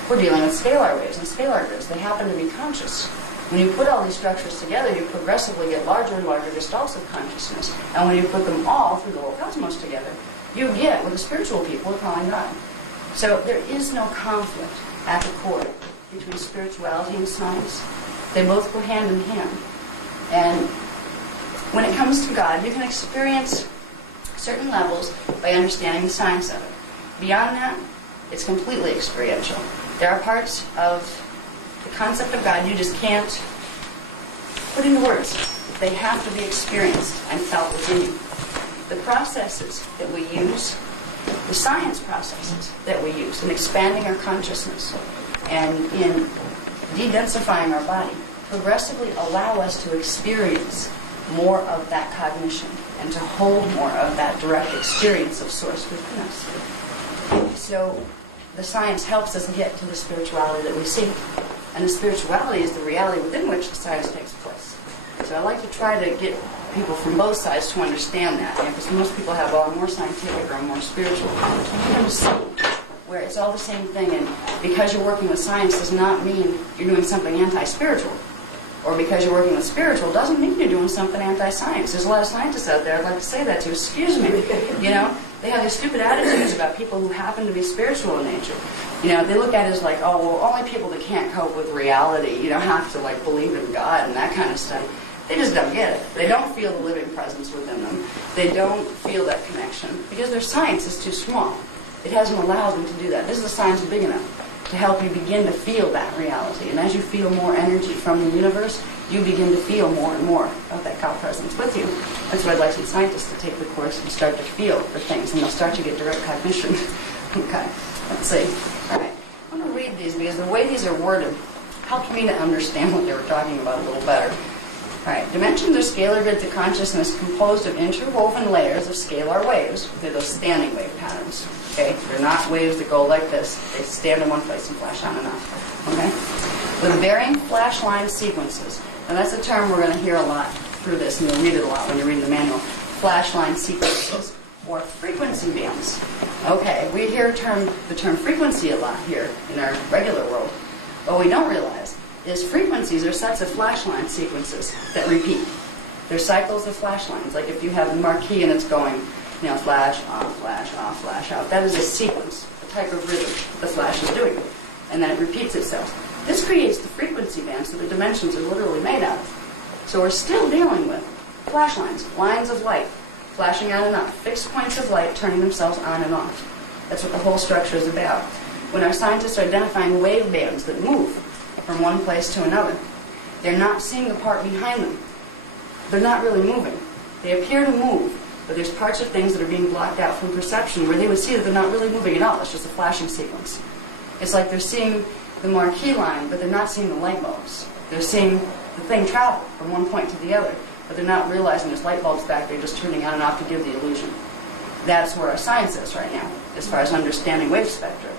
we're dealing with scalar waves and scalar grids. They happen to be conscious. When you put all these structures together, you progressively get larger and larger gestalts of consciousness. And when you put them all through the whole cosmos together, you get what the spiritual people are calling God. So there is no conflict at the core between spirituality and science. They both go hand in hand. And when it comes to God, you can experience certain levels by understanding the science of it. Beyond that, it's completely experiential. There are parts of the concept of God you just can't put into words. They have to be experienced and felt within you. The processes that we use, the science processes that we use in expanding our consciousness and in de-densifying our body, progressively allow us to experience more of that cognition and to hold more of that direct experience of Source within us. So the science helps us get to the spirituality that we seek. And the spirituality is the reality within which the science takes place. So I like to try to get people from both sides to understand that. Because most people have, well, I'm more scientific or I'm more spiritual. You can see where it's all the same thing. And because you're working with science does not mean you're doing something anti-spiritual. Or because you're working with spiritual doesn't mean you're doing something anti-science. There's a lot of scientists out there I'd like to say that to. Excuse me. You know, they have these stupid attitudes about people who happen to be spiritual in nature. You know, they look at it as like, oh, well, only people that can't cope with reality, you know, have to like believe in God and that kind of stuff. They just don't get it. They don't feel the living presence within them. They don't feel that connection because their science is too small. It hasn't allowed them to do that. This is a science big enough to help you begin to feel that reality. And as you feel more energy from the universe, you begin to feel more and more of that God presence with you. That's what I'd like some scientists to take the course and start to feel for things, and they'll start to get direct cognition. Okay, let's see. All right, I'm going to read these because the way these are worded helped me to understand what they were talking about a little better. All right, dimensions are scalar grids of consciousness composed of interwoven layers of scalar waves. They're those standing wave patterns. Okay, they're not waves that go like this. They stand in one place and flash on and off. Okay, with varying flash line sequences. And that's a term we're going to hear a lot through this, and you'll read it a lot when you read the manual. Flash line sequences or frequency bands. Okay, we hear the term frequency a lot here in our regular world. What we don't realize is frequencies are sets of flash line sequences that repeat. They're cycles of flash lines. Like if you have the marquee and it's going, you know, flash, off, flash, off. That is a sequence, a type of rhythm the flash is doing. And then it repeats itself. This creates the frequency bands that the dimensions are literally made out of. So we're still dealing with flash lines, lines of light, flashing on and off, fixed points of light turning themselves on and off. That's what the whole structure is about. When our scientists are identifying wave bands that move from one place to another, they're not seeing the part behind them. They're not really moving. They appear to move, but there's parts of things that are being blocked out from perception where they would see that they're not really moving at all. It's just a flashing sequence. It's like they're seeing the marquee line, but they're not seeing the light bulbs. They're seeing the thing travel from one point to the other, but they're not realizing there's light bulbs back there just turning on and off to give the illusion. That's where our science is right now, as far as understanding wave spectra.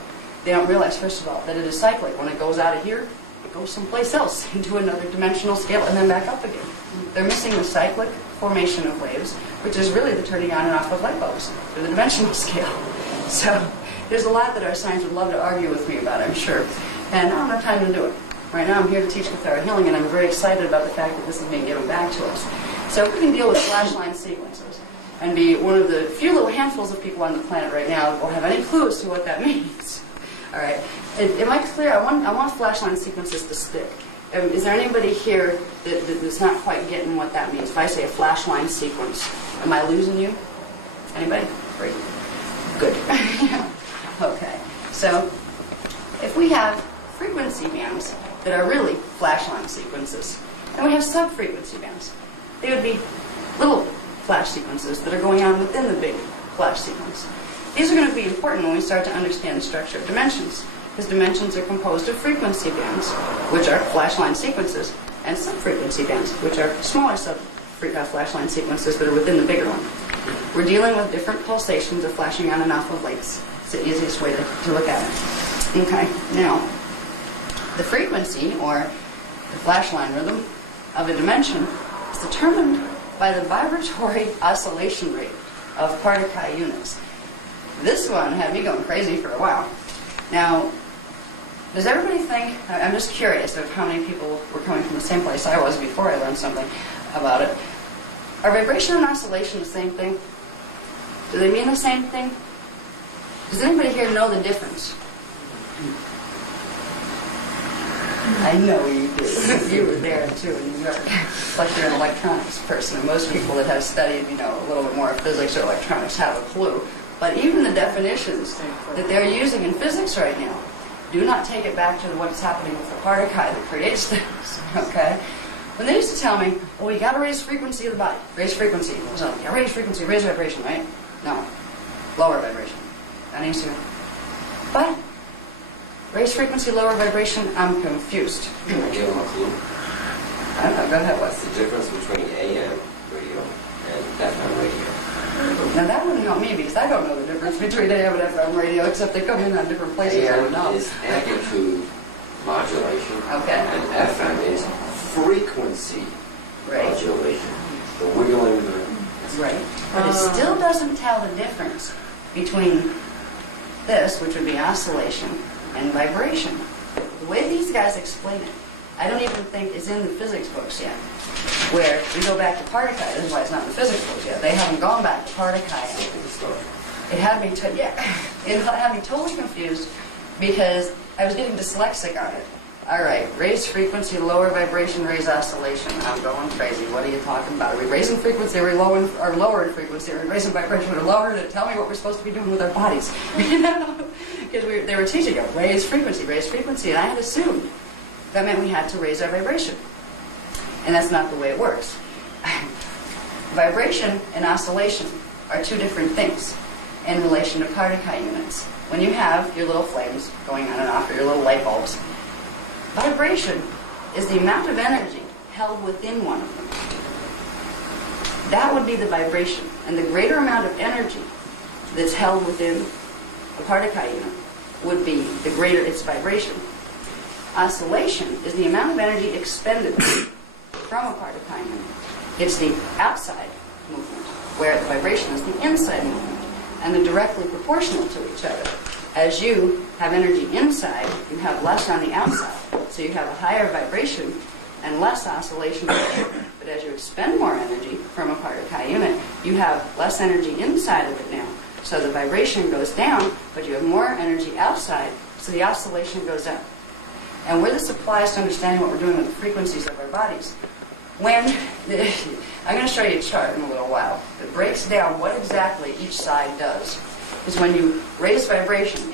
They don't realize, first of all, that it is cyclic. When it goes out of here, it goes someplace else into another dimensional scale and then back up again. They're missing the cyclic formation of waves, which is really the turning on and off of light bulbs through the dimensional scale. So there's a lot that our science would love to argue with me about, I'm sure. And I don't have time to do it. Right now I'm here to teach cathara healing, and I'm very excited about the fact that this is being given back to us. So we can deal with flashline sequences and be one of the few little handfuls of people on the planet right now that won't have any clue as to what that means. All right. Am I clear? I want flashline sequences to stick. Is there anybody here that's not quite getting what that means? If I say a flashline sequence, am I losing you? Anybody? Great. Good. Okay. So if we have frequency bands that are really flashline sequences, and we have sub-frequency bands, they would be little flash sequences that are going on within the big flash sequence. These are going to be important when we start to understand the structure of dimensions, because dimensions are composed of frequency bands, which are flashline sequences, and sub-frequency bands, which are smaller flashline sequences that are within the bigger one. We're dealing with different pulsations of flashing on and off of lights. It's the easiest way to look at it. Okay, now, the frequency, or the flash line rhythm of a dimension is determined by the vibratory oscillation rate of Partakai units. This one had me going crazy for a while. Now, does everybody think, I'm just curious of how many people were coming from the same place I was before I learned something about it. Are vibration and oscillation the same thing? Do they mean the same thing? Does anybody here know the difference? I know you do. You were there too in New York. Like you're an electronics person, and most people that have studied, a little bit more of physics or electronics have a clue. But even the definitions that they're using in physics right now do not take it back to what's happening with the Partakai that creates things. Okay? When they used to tell me, well, you got to raise frequency of the body. Raise frequency. I was like, yeah, raise frequency, raise vibration, right? No. Lower vibration. That needs to. But raise frequency, lower vibration, I'm confused. Can I give them a clue? I don't know, go ahead. What's the difference between AM radio and FM radio? Now that wouldn't help me because I don't know the difference between AM and FM radio, except they come in on different places. I don't know. AM is amplitude modulation. Okay. And FM is frequency modulation. The wiggling. Right. But it still doesn't tell the difference between this, which would be oscillation, and vibration. The way these guys explain it, I don't even think is in the physics books yet. Where we go back to Partakai, this is why it's not in the physics books yet. They haven't gone back to Partakai. It had me, it had me totally confused because I was getting dyslexic on it. All right, raise frequency, lower vibration, raise oscillation. I'm going crazy. What are you talking about? Are we raising frequency? Are we lowering frequency? Are we raising vibration or lowering it? Tell me what we're supposed to be doing with our bodies. Because they were teaching us, raise frequency, and I had assumed that meant we had to raise our vibration. And that's not the way it works. Vibration and oscillation are two different things in relation to Partakai units. When you have your little flames going on and off, or your little light bulbs, vibration is the amount of energy held within one of them. That would be the vibration. And the greater amount of energy that's held within a Partakai unit would be the greater its vibration. Oscillation is the amount of energy expended from a Partakai unit. It's the outside movement, where the vibration is the inside movement, and they're directly proportional to each other. As you have energy inside, you have less on the outside. So you have a higher vibration and less oscillation. But as you expend more energy from a Partakai unit, you have less energy inside of it now. So the vibration goes down, but you have more energy outside, so the oscillation goes up. And where this applies to understanding what we're doing with the frequencies of our bodies, I'm going to show you a chart in a little while that breaks down what exactly each side does. Is when you raise vibration,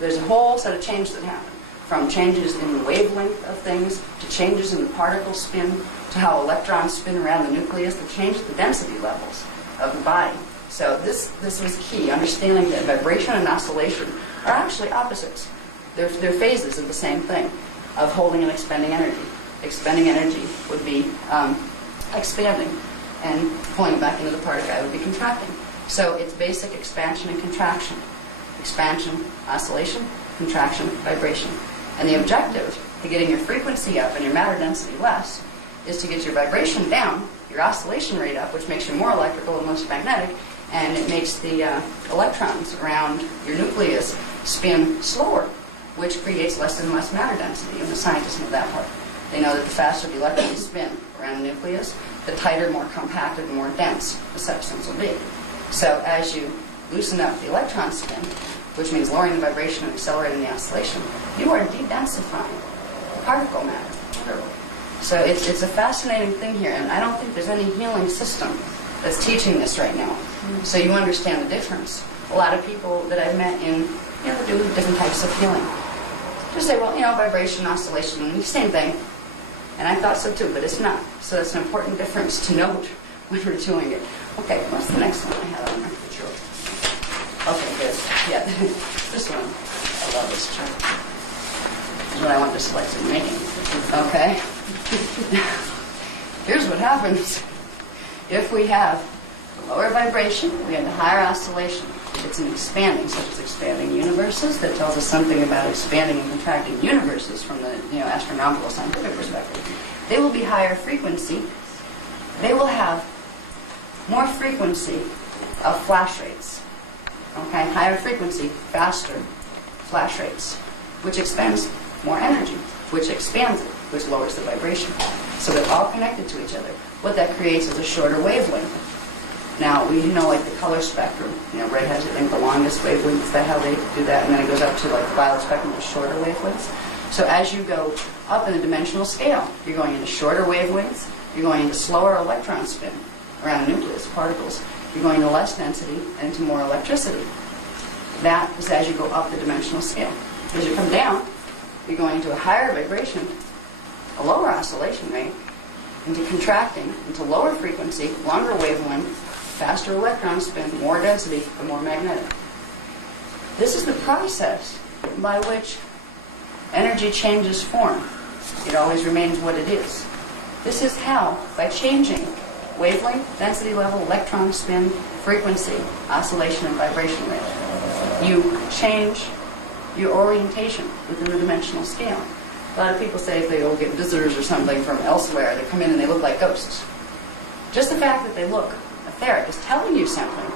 there's a whole set of changes that happen. From changes in the wavelength of things, to changes in the particle spin, to how electrons spin around the nucleus, to change the density levels of the body. So this was key, understanding that vibration and oscillation are actually opposites. They're phases of the same thing, of holding and expending energy. Expending energy would be expanding, and pulling it back into the Partakai would be contracting. So it's basic expansion and contraction. Expansion, oscillation, contraction, vibration. And the objective to getting your frequency up and your matter density less is to get your vibration down, your oscillation rate up, which makes you more electrical and less magnetic, and it makes the electrons around your nucleus spin slower, which creates less and less matter density. And the scientists know that part. They know that the faster the electrons spin around the nucleus, the tighter, more compacted, and more dense the substance will be. So as you loosen up the electron spin, which means lowering the vibration and accelerating the oscillation, you are de-densifying the particle matter. So it's a fascinating thing here, and I don't think there's any healing system that's teaching this right now. So you understand the difference. A lot of people that I've met that do different types of healing just say, well, vibration, oscillation, same thing. And I thought so too, but it's not. So that's an important difference to note when we're doing it. Okay, what's the next one I have on there? Sure. Okay, good. Yeah, this one. I love this chart. This is what I want dyslexic making. Okay. Here's what happens if we have lower vibration, we have the higher oscillation. If it's an expanding, such as expanding universes, that tells us something about expanding and contracting universes from the astronomical scientific perspective. They will be higher frequency. They will have more frequency of flash rates. Okay, higher frequency, faster flash rates, which expends more energy, which expands it, which lowers the vibration. So they're all connected to each other. What that creates is a shorter wavelength. Now, we know like the color spectrum, red has, I think, the longest wavelength. Is that how they do that? And then it goes up to like the violet spectrum with shorter wavelengths. So as you go up in the dimensional scale, you're going into shorter wavelengths, you're going into slower electron spin around the nucleus, particles. You're going to less density and into more electricity. That is as you go up the dimensional scale. As you come down, you're going into a higher vibration, a lower oscillation rate, into contracting, into lower frequency, longer wavelength, faster electron spin, more density, and more magnetic. This is the process by which energy changes form. It always remains what it is. This is how, by changing wavelength, density level, electron spin, frequency, oscillation, and vibration rate, you change your orientation within the dimensional scale. A lot of people say if they go get visitors or something from elsewhere, they come in and they look like ghosts. Just the fact that they look etheric is telling you something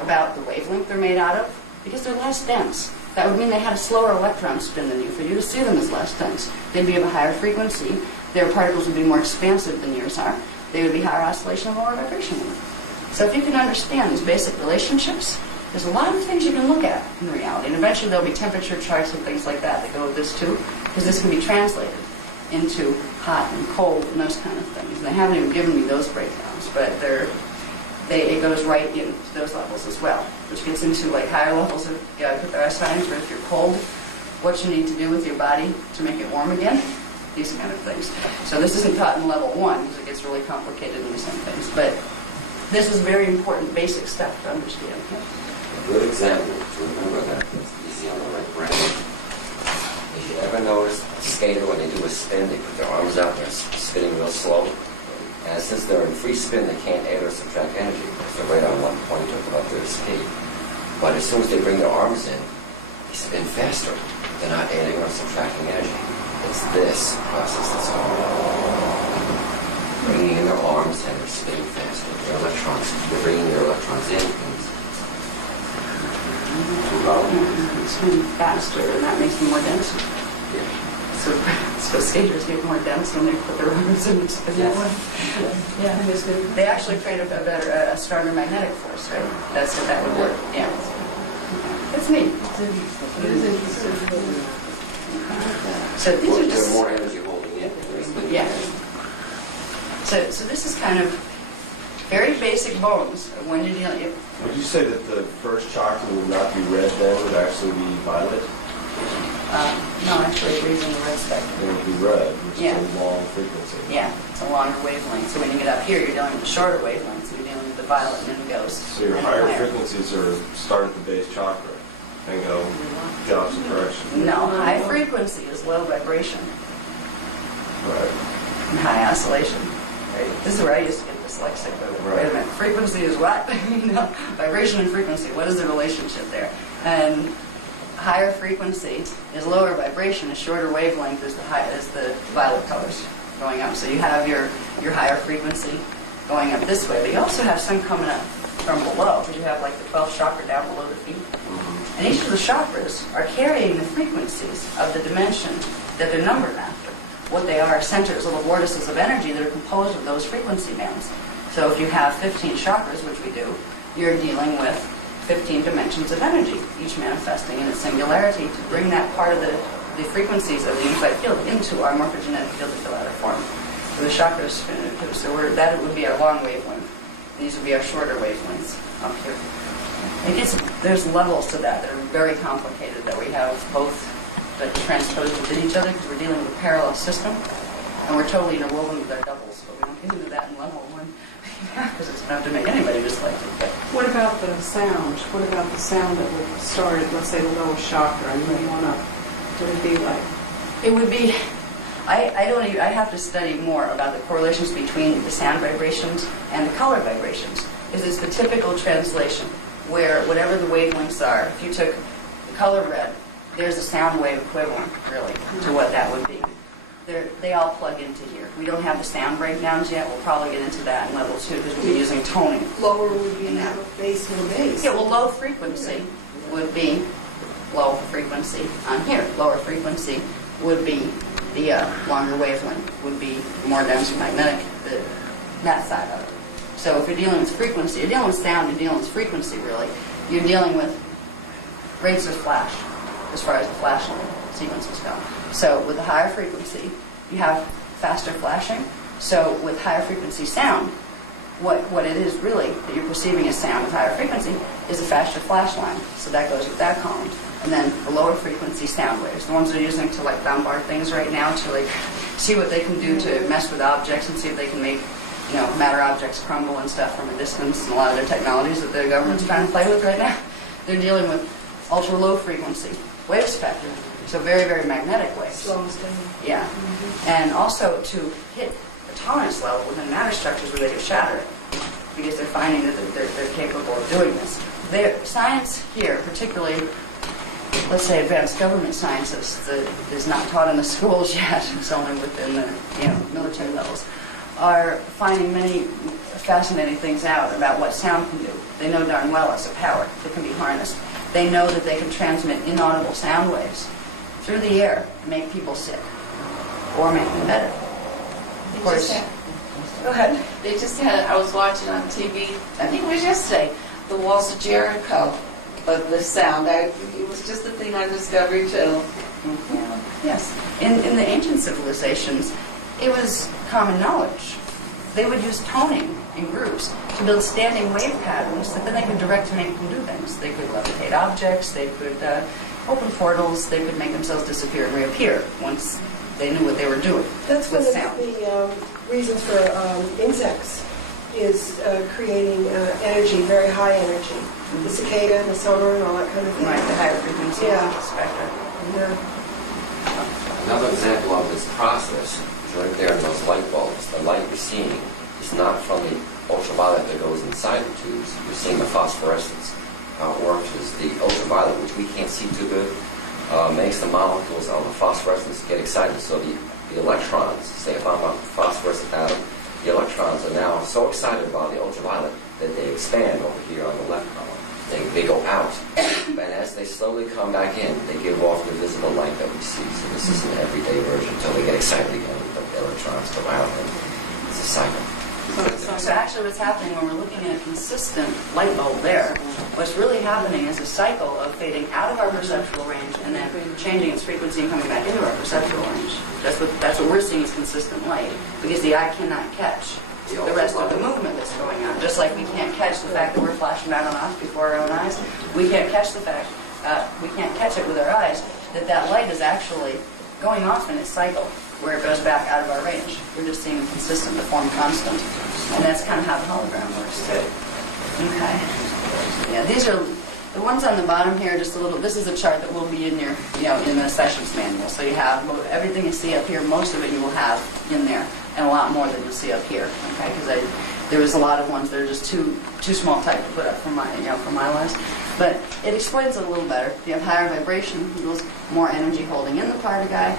about the wavelength they're made out of, because they're less dense. That would mean they had a slower electron spin than you for you to see them as less dense. They'd be of a higher frequency. Their particles would be more expansive than yours are. They would be higher oscillation and lower vibration. So if you can understand these basic relationships, there's a lot of things you can look at in reality. And eventually there'll be temperature charts and things like that go with this too, because this can be translated into hot and cold and those kind of things. And they haven't even given me those breakdowns, but it goes right into those levels as well, which gets into like higher levels of signs, or if you're cold, what you need to do with your body to make it warm again, these kind of things. So this isn't taught in level 1 because it gets really complicated in some things, but this is very important basic stuff to understand. A good example to remember that is easy on the right brain. If you ever notice a skater when they do a spin, they put their arms out and they're spinning real slow. And since they're in free spin, they can't add or subtract energy because they're right on one point of about their speed. But as soon as they bring their arms in, they spin faster. They're not adding or subtracting energy. It's this process that's going on. Bringing in their arms and they're spinning faster. Their electrons, they're bringing their electrons in. It's spinning faster, and that makes them more dense. Yeah. So skaters get more dense when they put their arms in that way. Yeah. They actually create a stronger magnetic force, right? That's what that would work. Yeah. That's neat. So these are There's just more energy holding in. yeah. So this is kind of very basic bones of when you're dealing. Would you say that the first chakra would not be red then, it would actually be violet? No, actually, it reads in the red spectrum. It would be red, which Yeah. is a long frequency. Yeah, it's a longer wavelength. So when you get up here, you're dealing with the shorter wavelengths. You're dealing with the violet and indigos. So your and higher frequencies start at the base chakra and go the opposite direction. No, high frequency is low vibration Right. and high oscillation. Right? This is where I used to get dyslexic. But wait a minute, frequency is what? Vibration and frequency. What is the relationship there? And higher frequency is lower vibration. A shorter wavelength is the violet colors going up. So you have your higher frequency going up this way, but you also have some coming up from below, because you have like the 12th chakra down below the feet. And each of the chakras are carrying the frequencies of the dimension that they're numbered after. What they are centers, little vortices of energy that are composed of those frequency bands. So if you have 15 chakras, which we do, you're dealing with 15 dimensions of energy, each manifesting in its singularity to bring that part of the frequencies of the unified field into our morphogenetic field to fill out our form. So the chakras, that would be our long wavelength. These would be our shorter wavelengths up here. There's levels to that are very complicated, that we have both that transpose within each other because we're dealing with a parallel system, and we're totally interwoven with our doubles, but we don't get into that in level 1 because it's enough to make anybody dyslexic. But What about the sound? What about the sound that would start at, let's say, the lowest chakra and move on up? What would it be like? it would be, I have to study more about the correlations between the sound vibrations and the color vibrations. is it's the typical translation, where whatever the wavelengths are, if you took the color red, there's a sound wave equivalent, really, to what that would be. They all plug into here. We don't have the sound breakdowns yet. We'll probably get into that in level 2 because we'll be using toning. Lower would be bass, no bass. Yeah, well, low frequency would be low frequency on here. Lower frequency would be the longer wavelength, would be more dense magnetic, that side of it. So if you're dealing with frequency, you're dealing with sound, you're dealing with frequency, really. You're dealing with rates of flash, as far as the flashing sequences go. So with the higher frequency, you have faster flashing. So with higher frequency sound, what it is really that you're perceiving as sound with higher frequency is a faster flash line. So that goes with that column. And then the lower frequency sound waves, the ones they're using to like bombard things right now, to like see what they can do to mess with objects and see if they can make, matter objects crumble and stuff from a distance, and a lot of their technologies that the government's trying to play with right now. They're dealing with ultra low frequency wave spectrum. So very, very magnetic waves. Slows down. Yeah. And also to hit a tolerance level within matter structures where they can shatter it, because they're finding that they're capable of doing this. Science here, particularly, let's say advanced government sciences, that is not taught in the schools yet, it's only within the military levels, are finding many fascinating things out about what sound can do. They know darn well it's a power that can be harnessed. They know that they can transmit inaudible sound waves through the air and make people sick or make them better. Of course. Go ahead. They just had, I was watching on TV, I think it was yesterday, the Walls of Jericho, of the sound. It was just a thing on Discovery Channel. Yeah. Yes. In the ancient civilizations, it was common knowledge. They would use toning in groups to build standing wave patterns that then they could direct to make them do things. They could levitate objects, they could open portals, they could make themselves disappear and reappear once they knew what they were doing. That's one with of sound. the reasons for insects is creating energy, very high energy. The cicada and the sonar and all that kind of thing. Right, the higher frequency Yeah. spectrum. Yeah. Another example of this process is right there in those light bulbs. The light you're seeing is not from the ultraviolet that goes inside the tubes. You're seeing the phosphorescence. How it works is the ultraviolet, which we can't see too good, makes the molecules of the phosphorescence get excited. So the electrons, say if I'm a phosphorescent atom, the electrons are now so excited by the ultraviolet that they expand over here on the left column. They go out. And as they slowly come back in, they give off the visible light that we see. So this is an everyday version until they get excited again. The electrons go out, and it's a cycle. So actually what's happening when we're looking at a consistent light bulb there, what's really happening is a cycle of fading out of our perceptual range and then changing its frequency and coming back into our perceptual range. That's what we're seeing as consistent light, because the eye cannot catch the rest of the movement that's going on. Just like we can't catch the fact that we're flashing back on off before our own eyes, we can't catch the fact, we can't catch it with our eyes, that light is actually going off in its cycle, where it goes back out of our range. We're just seeing a consistent, the form constant. And that's kind of how the hologram works too. Okay. Yeah, these are, the ones on the bottom here, just a little, this is a chart that will be in your, in the sessions manual. So you have everything you see up here, most of it you will have in there, and a lot more than you'll see up here. Okay, because there was a lot of ones that are just too small type to put up for my list. But it explains it a little better. If you have higher vibration, equals more energy holding in the particle,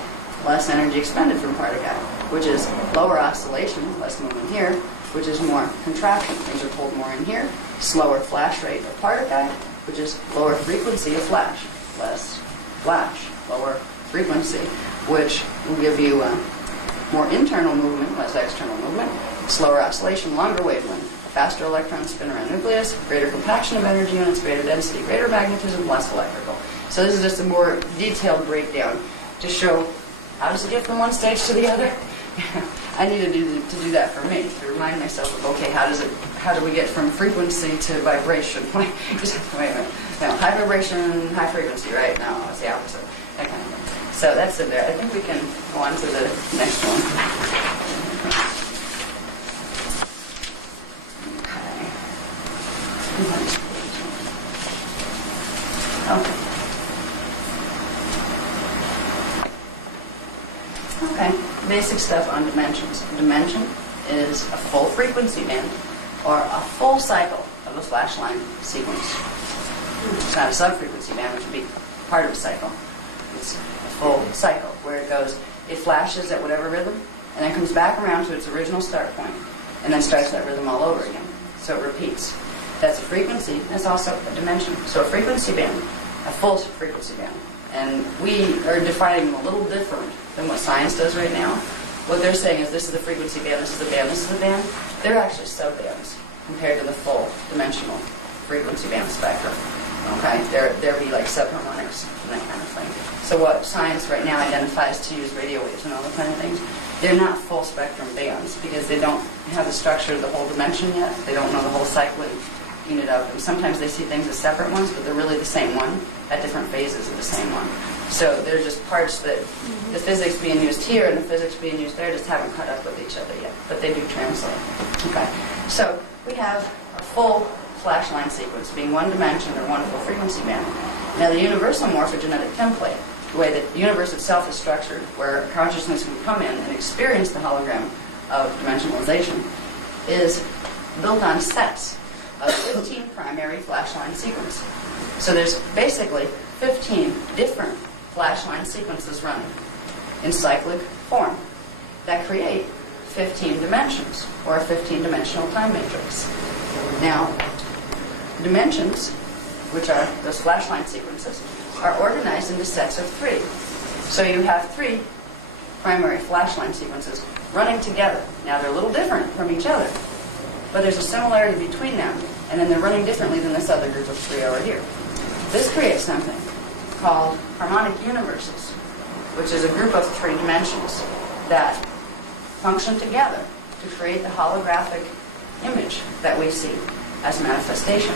less energy expended from particle, which is lower oscillation, less movement here, which is more contraction. Things are pulled more in here. Slower flash rate of particle, which is lower frequency of flash, less flash, lower frequency, which will give you more internal movement, less external movement, slower oscillation, longer wavelength, faster electron spin around nucleus, greater compaction of energy units, greater density, greater magnetism, less electrical. So this is just a more detailed breakdown to show how does it get from one stage to the other. I needed to do that for me, to remind myself of, okay, how do we get from frequency to vibration? Wait a minute. No, high vibration, high frequency, right? No, it's the opposite. That kind of thing. So that's it there. I think we can go on to the next one. Okay. Okay. Basic stuff on dimensions. Dimension is a full frequency band or a full cycle of a flash line sequence. It's not a sub-frequency band, which would be part of a cycle. It's a full cycle where it flashes at whatever rhythm, and then comes back around to its original start point, and then starts that rhythm all over again. So it repeats. That's a frequency. That's also a dimension. So a frequency band, a full frequency band. And we are defining them a little different than what science does right now. What they're saying is this is a frequency band, this is a band, this is a band. They're actually sub-bands compared to the full dimensional frequency band spectrum. Okay? They'd be like subharmonics and that kind of thing. So what science right now identifies to use radio waves and all those kind of things, they're not full spectrum bands because they don't have the structure of the whole dimension yet. They don't know the whole cycling unit of them. Sometimes they see things as separate ones, but they're really the same one at different phases of the same one. So they're just parts that the physics being used here and the physics being used there just haven't caught up with each other yet, but they do translate. Okay, so we have a full flash line sequence being one dimension or one full frequency band. Now the universal morphogenetic template, the way that the universe itself is structured, where consciousness can come in and experience the hologram of dimensionalization, is built on sets of 15 primary flash line sequences. So there's basically 15 different flash line sequences running in cyclic form that create 15 dimensions, or a 15-dimensional time matrix. Now, dimensions, which are those flash line sequences, are organized into sets of 3. So you have 3 primary flash line sequences running together. Now they're a little different from each other, but there's a similarity between them, and then they're running differently than this other group of 3 over here. This creates something called harmonic universes, which is a group of 3 dimensions that function together to create the holographic image that we see as manifestation.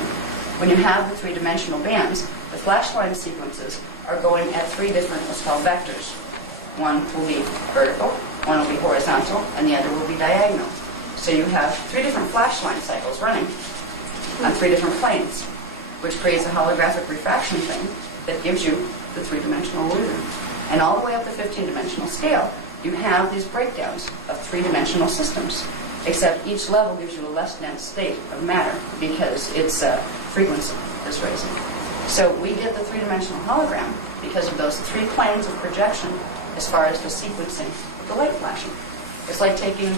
When you have the 3-dimensional bands, the flash line sequences are going at 3 different, what's called vectors. One will be vertical, one will be horizontal, and the other will be diagonal. So you have 3 different flash line cycles running on 3 different planes, which creates a holographic refraction thing that gives you the 3-dimensional illusion. And all the way up the 15-dimensional scale, you have these breakdowns of 3-dimensional systems, except each level gives you a less dense state of matter because its frequency is raising. So we get the 3-dimensional hologram because of those 3 planes of projection as far as the sequencing of the light flashing. It's like taking,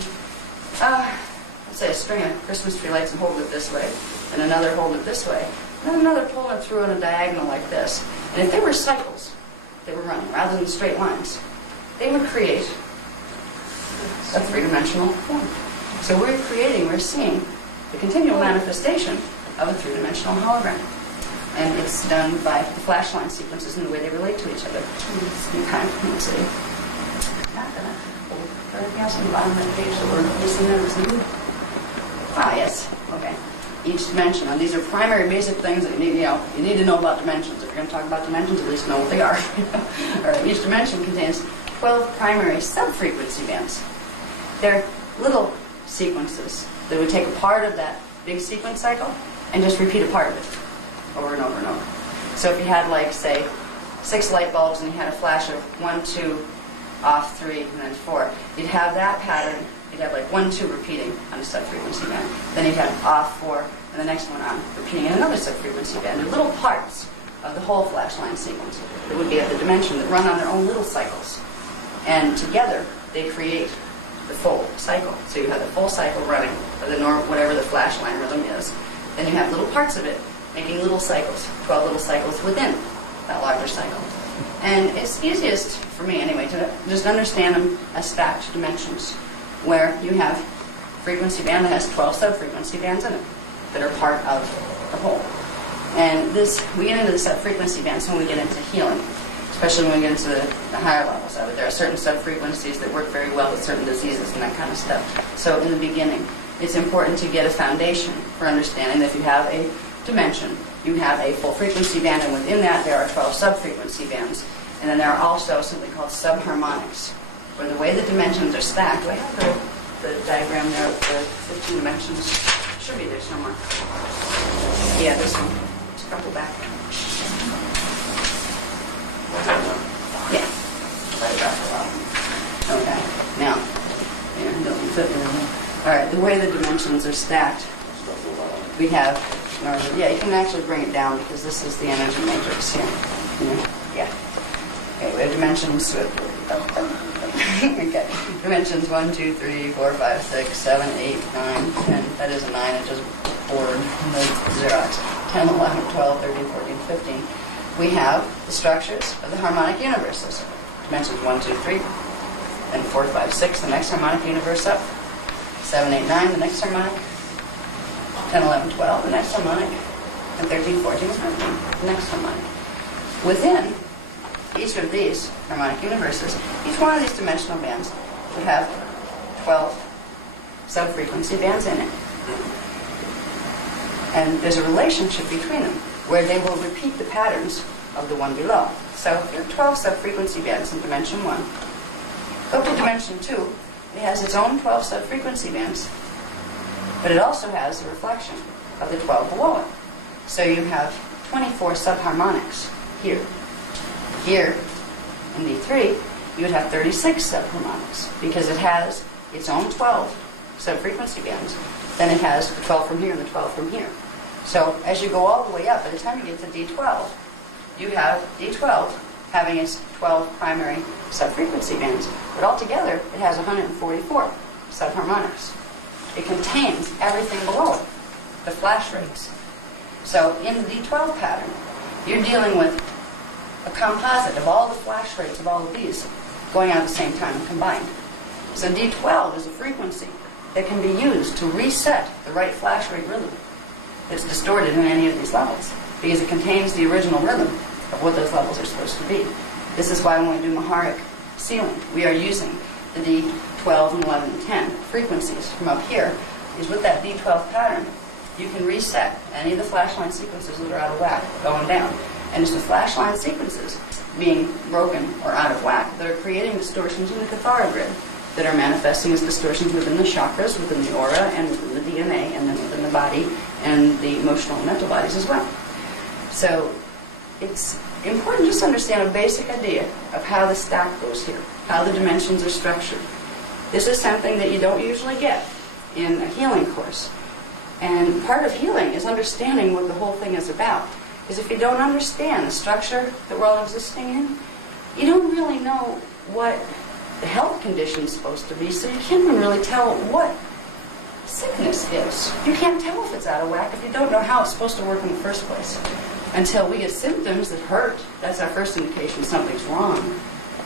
let's say, a string of Christmas tree lights and hold it this way, and another hold it this way, and then another pull it through on a diagonal like this. And if they were cycles they were running rather than straight lines, they would create a 3-dimensional form. So we're seeing the continual manifestation of a 3-dimensional hologram. And it's done by the flash line sequences and the way they relate to each other. Okay, let's see. Anything else on the bottom of the page that we're missing? Ah, yes. Okay. Each dimension. Now, these are primary basic things that you need to know about dimensions. If you're going to talk about dimensions, at least know what they are. All right. Each dimension contains 12 primary sub-frequency bands. They're little sequences that would take a part of that big sequence cycle and just repeat a part of it over and over and over. So if you had, like, say, 6 light bulbs and you had a flash of 1, 2, off 3, and then 4, you'd have that pattern. You'd have like 1, 2 repeating on a sub-frequency band. Then you'd have off 4, and the next one on repeating in another sub-frequency band. They're little parts of the whole flash line sequence that would be at the dimension that run on their own little cycles. And together, they create the full cycle. So you have the full cycle running, or the whatever the flash line rhythm is. Then you have little parts of it making little cycles, 12 little cycles within that larger cycle. And it's easiest, for me anyway, to just understand them as stacked dimensions, where you have a frequency band that has 12 sub-frequency bands in it that are part of the whole. And we get into the sub-frequency bands when we get into healing, especially when we get into the higher levels of it. There are certain sub-frequencies that work very well with certain diseases and that kind of stuff. So in the beginning, it's important to get a foundation for understanding that if you have a dimension, you have a full frequency band, and within that there are 12 sub-frequency bands. And then there are also something called subharmonics, where the way the dimensions are stacked. Do I have the diagram there of the 15 dimensions? It should be there somewhere. Yeah, this one. Just a couple back. Yeah. Right about the bottom. Okay. Now, yeah, it doesn't fit very well. All right, the way the dimensions are stacked we have, yeah, you can actually bring it down because this is the energy matrix here. Yeah. Okay, we have dimensions. Okay, dimensions 1, 2, 3, 4, 5, 6, 7, 8, 9, 10. That is a 9. It just bored the Xerox. 10, 11, 12, 13, 14, 15. We have the structures of the harmonic universes. Dimensions 1, 2, 3, then 4, 5, 6, the next harmonic universe up. 7, 8, 9, the next harmonic. 10, 11, 12, the next harmonic. And 13, 14, 15, the next harmonic. Within each of these harmonic universes, each one of these dimensional bands would have 12 sub-frequency bands in it. And there's a relationship between them where they will repeat the patterns of the one below. So you have 12 sub-frequency bands in dimension 1. Go to dimension 2, it has its own 12 sub-frequency bands, but it also has a reflection of the 12 below it. So you have 24 subharmonics here. Here, in D3, you would have 36 subharmonics because it has its own 12 sub-frequency bands. Then it has the 12 from here and the 12 from here. So as you go all the way up, by the time you get to D12, you have D12 having its 12 primary sub-frequency bands. But altogether, it has 144 subharmonics. It contains everything below it, the flash rates. So in the D12 pattern, you're dealing with a composite of all the flash rates of all of these going out at the same time combined. So D12 is a frequency that can be used to reset the right flash rate rhythm that's distorted in any of these levels because it contains the original rhythm of what those levels are supposed to be. This is why when we do Maharic sealing, we are using the D12 and 11 and 10 frequencies from up here, because with that D12 pattern, you can reset any of the flash line sequences that are out of whack going down. And it's the flash line sequences being broken or out of whack that are creating distortions in the Cathara grid that are manifesting as distortions within the chakras, within the aura, and within the DNA, and then within the body, and the emotional and mental bodies as well. So it's important just to understand a basic idea of how the stack goes here, how the dimensions are structured. This is something that you don't usually get in a healing course. And part of healing is understanding what the whole thing is about. Because if you don't understand the structure that we're all existing in, you don't really know what the health condition is supposed to be, so you can't even really tell what sickness is. You can't tell if it's out of whack if you don't know how it's supposed to work in the first place. Until we get symptoms that hurt, that's our first indication something's wrong.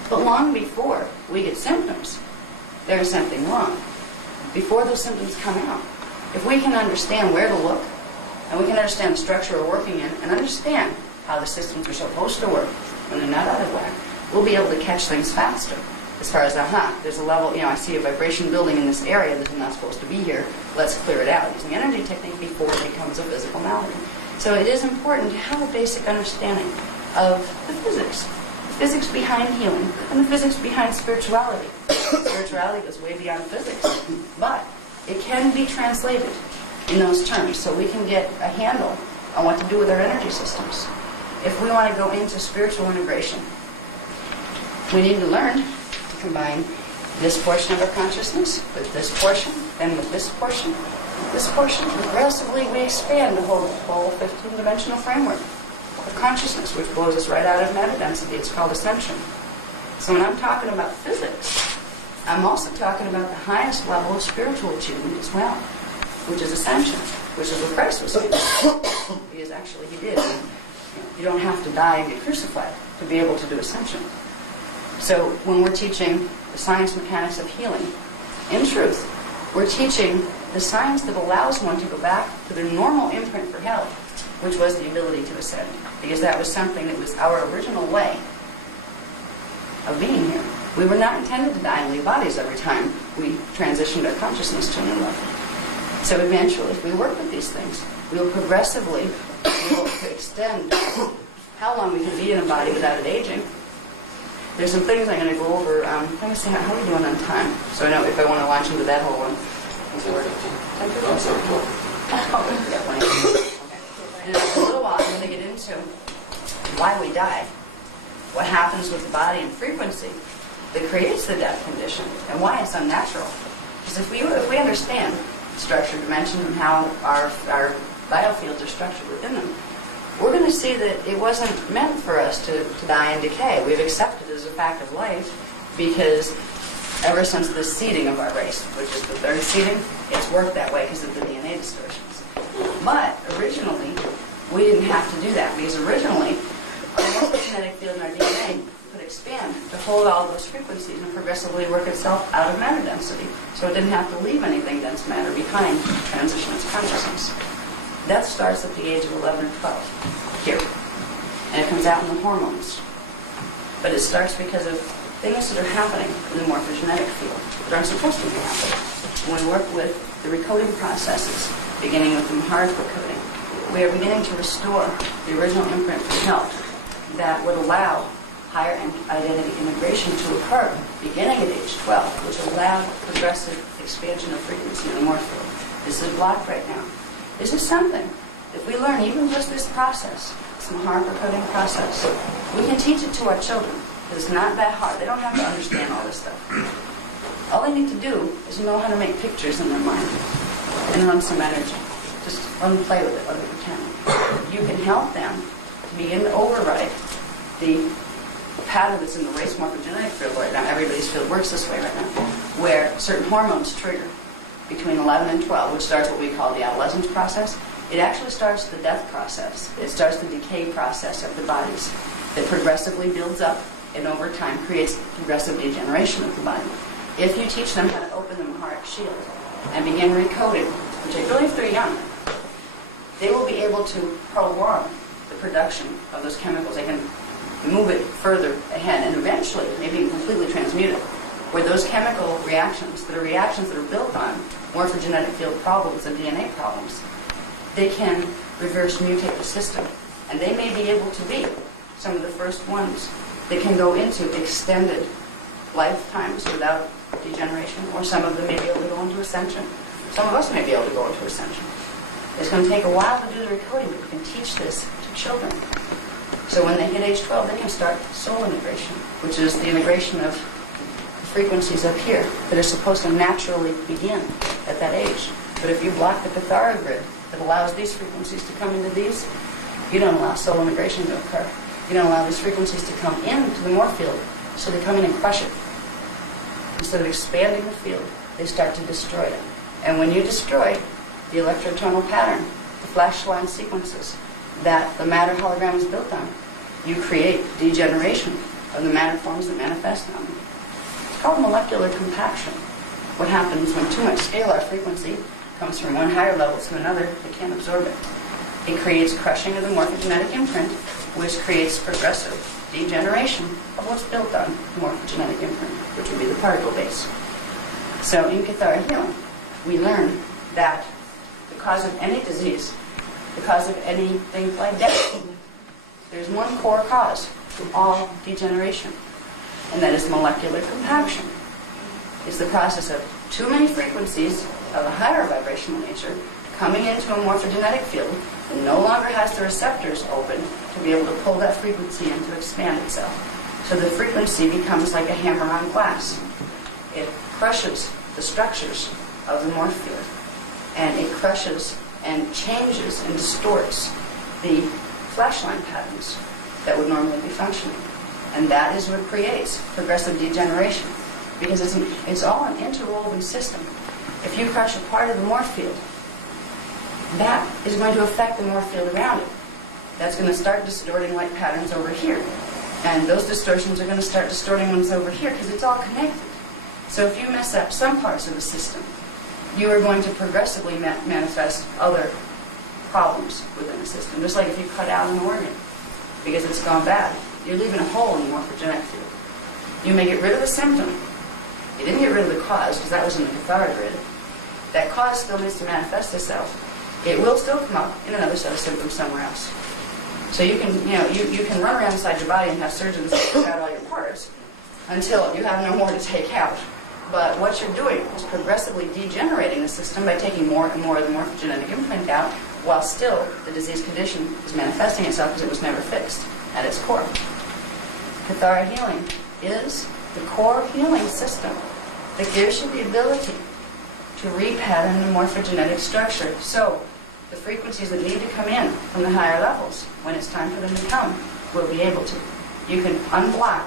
But long before we get symptoms, there's something wrong. Before those symptoms come out, if we can understand where to look, and we can understand the structure we're working in, and understand how the systems are supposed to work when they're not out of whack, we'll be able to catch things faster. As far as, there's a level, I see a vibration building in this area that's not supposed to be here, let's clear it out using energy technique before it becomes a physical malady. So it is important to have a basic understanding of the physics behind healing, and the physics behind spirituality. Spirituality goes way beyond physics, but it can be translated in those terms so we can get a handle on what to do with our energy systems. If we want to go into spiritual integration, we need to learn to combine this portion of our consciousness with this portion, then with this portion, with this portion. Progressively, we expand the whole 15-dimensional framework of consciousness, which blows us right out of matter density. It's called ascension. So when I'm talking about physics, I'm also talking about the highest level of spiritual achievement as well, which is ascension, which is what Christ was saying. Because actually he did. You don't have to die and get crucified to be able to do ascension. So when we're teaching the science mechanics of healing, in truth, we're teaching the science that allows one to go back to their normal imprint for health, which was the ability to ascend. Because that was something that was our original way of being here. We were not intended to die and leave bodies every time we transitioned our consciousness to a new level. So eventually, if we work with these things, we will progressively be able to extend how long we can be in a body without it aging. There's some things I'm going to go over. Let me see, how are we doing on time? So I know if I want to launch into that whole one. 10:15. And in a little while, I'm going to get into why we die, what happens with the body and frequency that creates the death condition, and why it's unnatural. Because if we understand structure, dimension, and how our biofields are structured within them, we're going to see that it wasn't meant for us to die and decay. We've accepted it as a fact of life because ever since the seeding of our race, which is the third seeding, it's worked that way because of the DNA distortions. But originally, we didn't have to do that because originally, the morphogenetic field in our DNA could expand to hold all those frequencies and progressively work itself out of matter density. So it didn't have to leave anything dense matter behind to transition its consciousness. That starts at the age of 11 or 12 here. And it comes out in the hormones. But it starts because of things that are happening in the morphogenetic field that aren't supposed to be happening. When we work with the recoding processes, beginning with the Maharic recoding, we are beginning to restore the original imprint from health that would allow higher identity integration to occur beginning at age 12, which allowed progressive expansion of frequency in the morph field. This is blocked right now. This is something, if we learn even just this process, this Maharic recoding process, we can teach it to our children. It's not that hard. They don't have to understand all this stuff. All they need to do is know how to make pictures in their mind and run some energy. Just let them play with it, let them pretend. You can help them begin to override the pattern that's in the race morphogenetic field right now. Everybody's field works this way right now, where certain hormones trigger between 11 and 12, which starts what we call the adolescence process. It actually starts the death process. It starts the decay process of the bodies that progressively builds up and over time creates progressive degeneration of the body. If you teach them how to open the Maharic shield and begin recoding, particularly if they're young, they will be able to prolong the production of those chemicals. They can move it further ahead and eventually maybe completely transmute it, where those chemical reactions that are built on morphogenetic field problems and DNA problems, they can reverse mutate the system. And they may be able to be some of the first ones that can go into extended lifetimes without degeneration, or some of them may be able to go into ascension. Some of us may be able to go into ascension. It's going to take a while to do the recoding, but we can teach this to children. So when they hit age 12, they can start soul integration, which is the integration of frequencies up here that are supposed to naturally begin at that age. But if you block the Cathara grid that allows these frequencies to come into these, you don't allow soul integration to occur. You don't allow these frequencies to come into the morph field, so they come in and crush it. Instead of expanding the field, they start to destroy it. And when you destroy the electrotonal pattern, the flash line sequences that the matter hologram is built on, you create degeneration of the matter forms that manifest on them. It's called molecular compaction. What happens when too much scalar frequency comes from one higher level to another, they can't absorb it. It creates crushing of the morphogenetic imprint, which creates progressive degeneration of what's built on the morphogenetic imprint, which would be the particle base. So in Cathara healing, we learn that the cause of any disease, the cause of anything like death, there's one core cause to all degeneration, and that is molecular compaction. It's the process of too many frequencies of a higher vibrational nature coming into a morphogenetic field that no longer has the receptors open to be able to pull that frequency in to expand itself. So the frequency becomes like a hammer on glass. It crushes the structures of the morph field, and it crushes and changes and distorts the flashline patterns that would normally be functioning. And that is what creates progressive degeneration, because it's all an interwoven system. If you crush a part of the morph field, that is going to affect the morph field around it. That's going to start distorting light patterns over here. And those distortions are going to start distorting ones over here because it's all connected. So if you mess up some parts of the system, you are going to progressively manifest other problems within the system. Just like if you cut out an organ because it's gone bad, you're leaving a hole in the morphogenetic field. You may get rid of the symptom. You didn't get rid of the cause because that was in the Cathara grid. That cause still needs to manifest itself. It will still come up in another set of symptoms somewhere else. So you can, you can run around inside your body and have surgeons take out all your parts until you have no more to take out. But what you're doing is progressively degenerating the system by taking more and more of the morphogenetic imprint out, while still the disease condition is manifesting itself because it was never fixed at its core. Cathara healing is the core healing system that gives you the ability to repattern the morphogenetic structure. So the frequencies that need to come in from the higher levels, when it's time for them to come, will be able to. You can unblock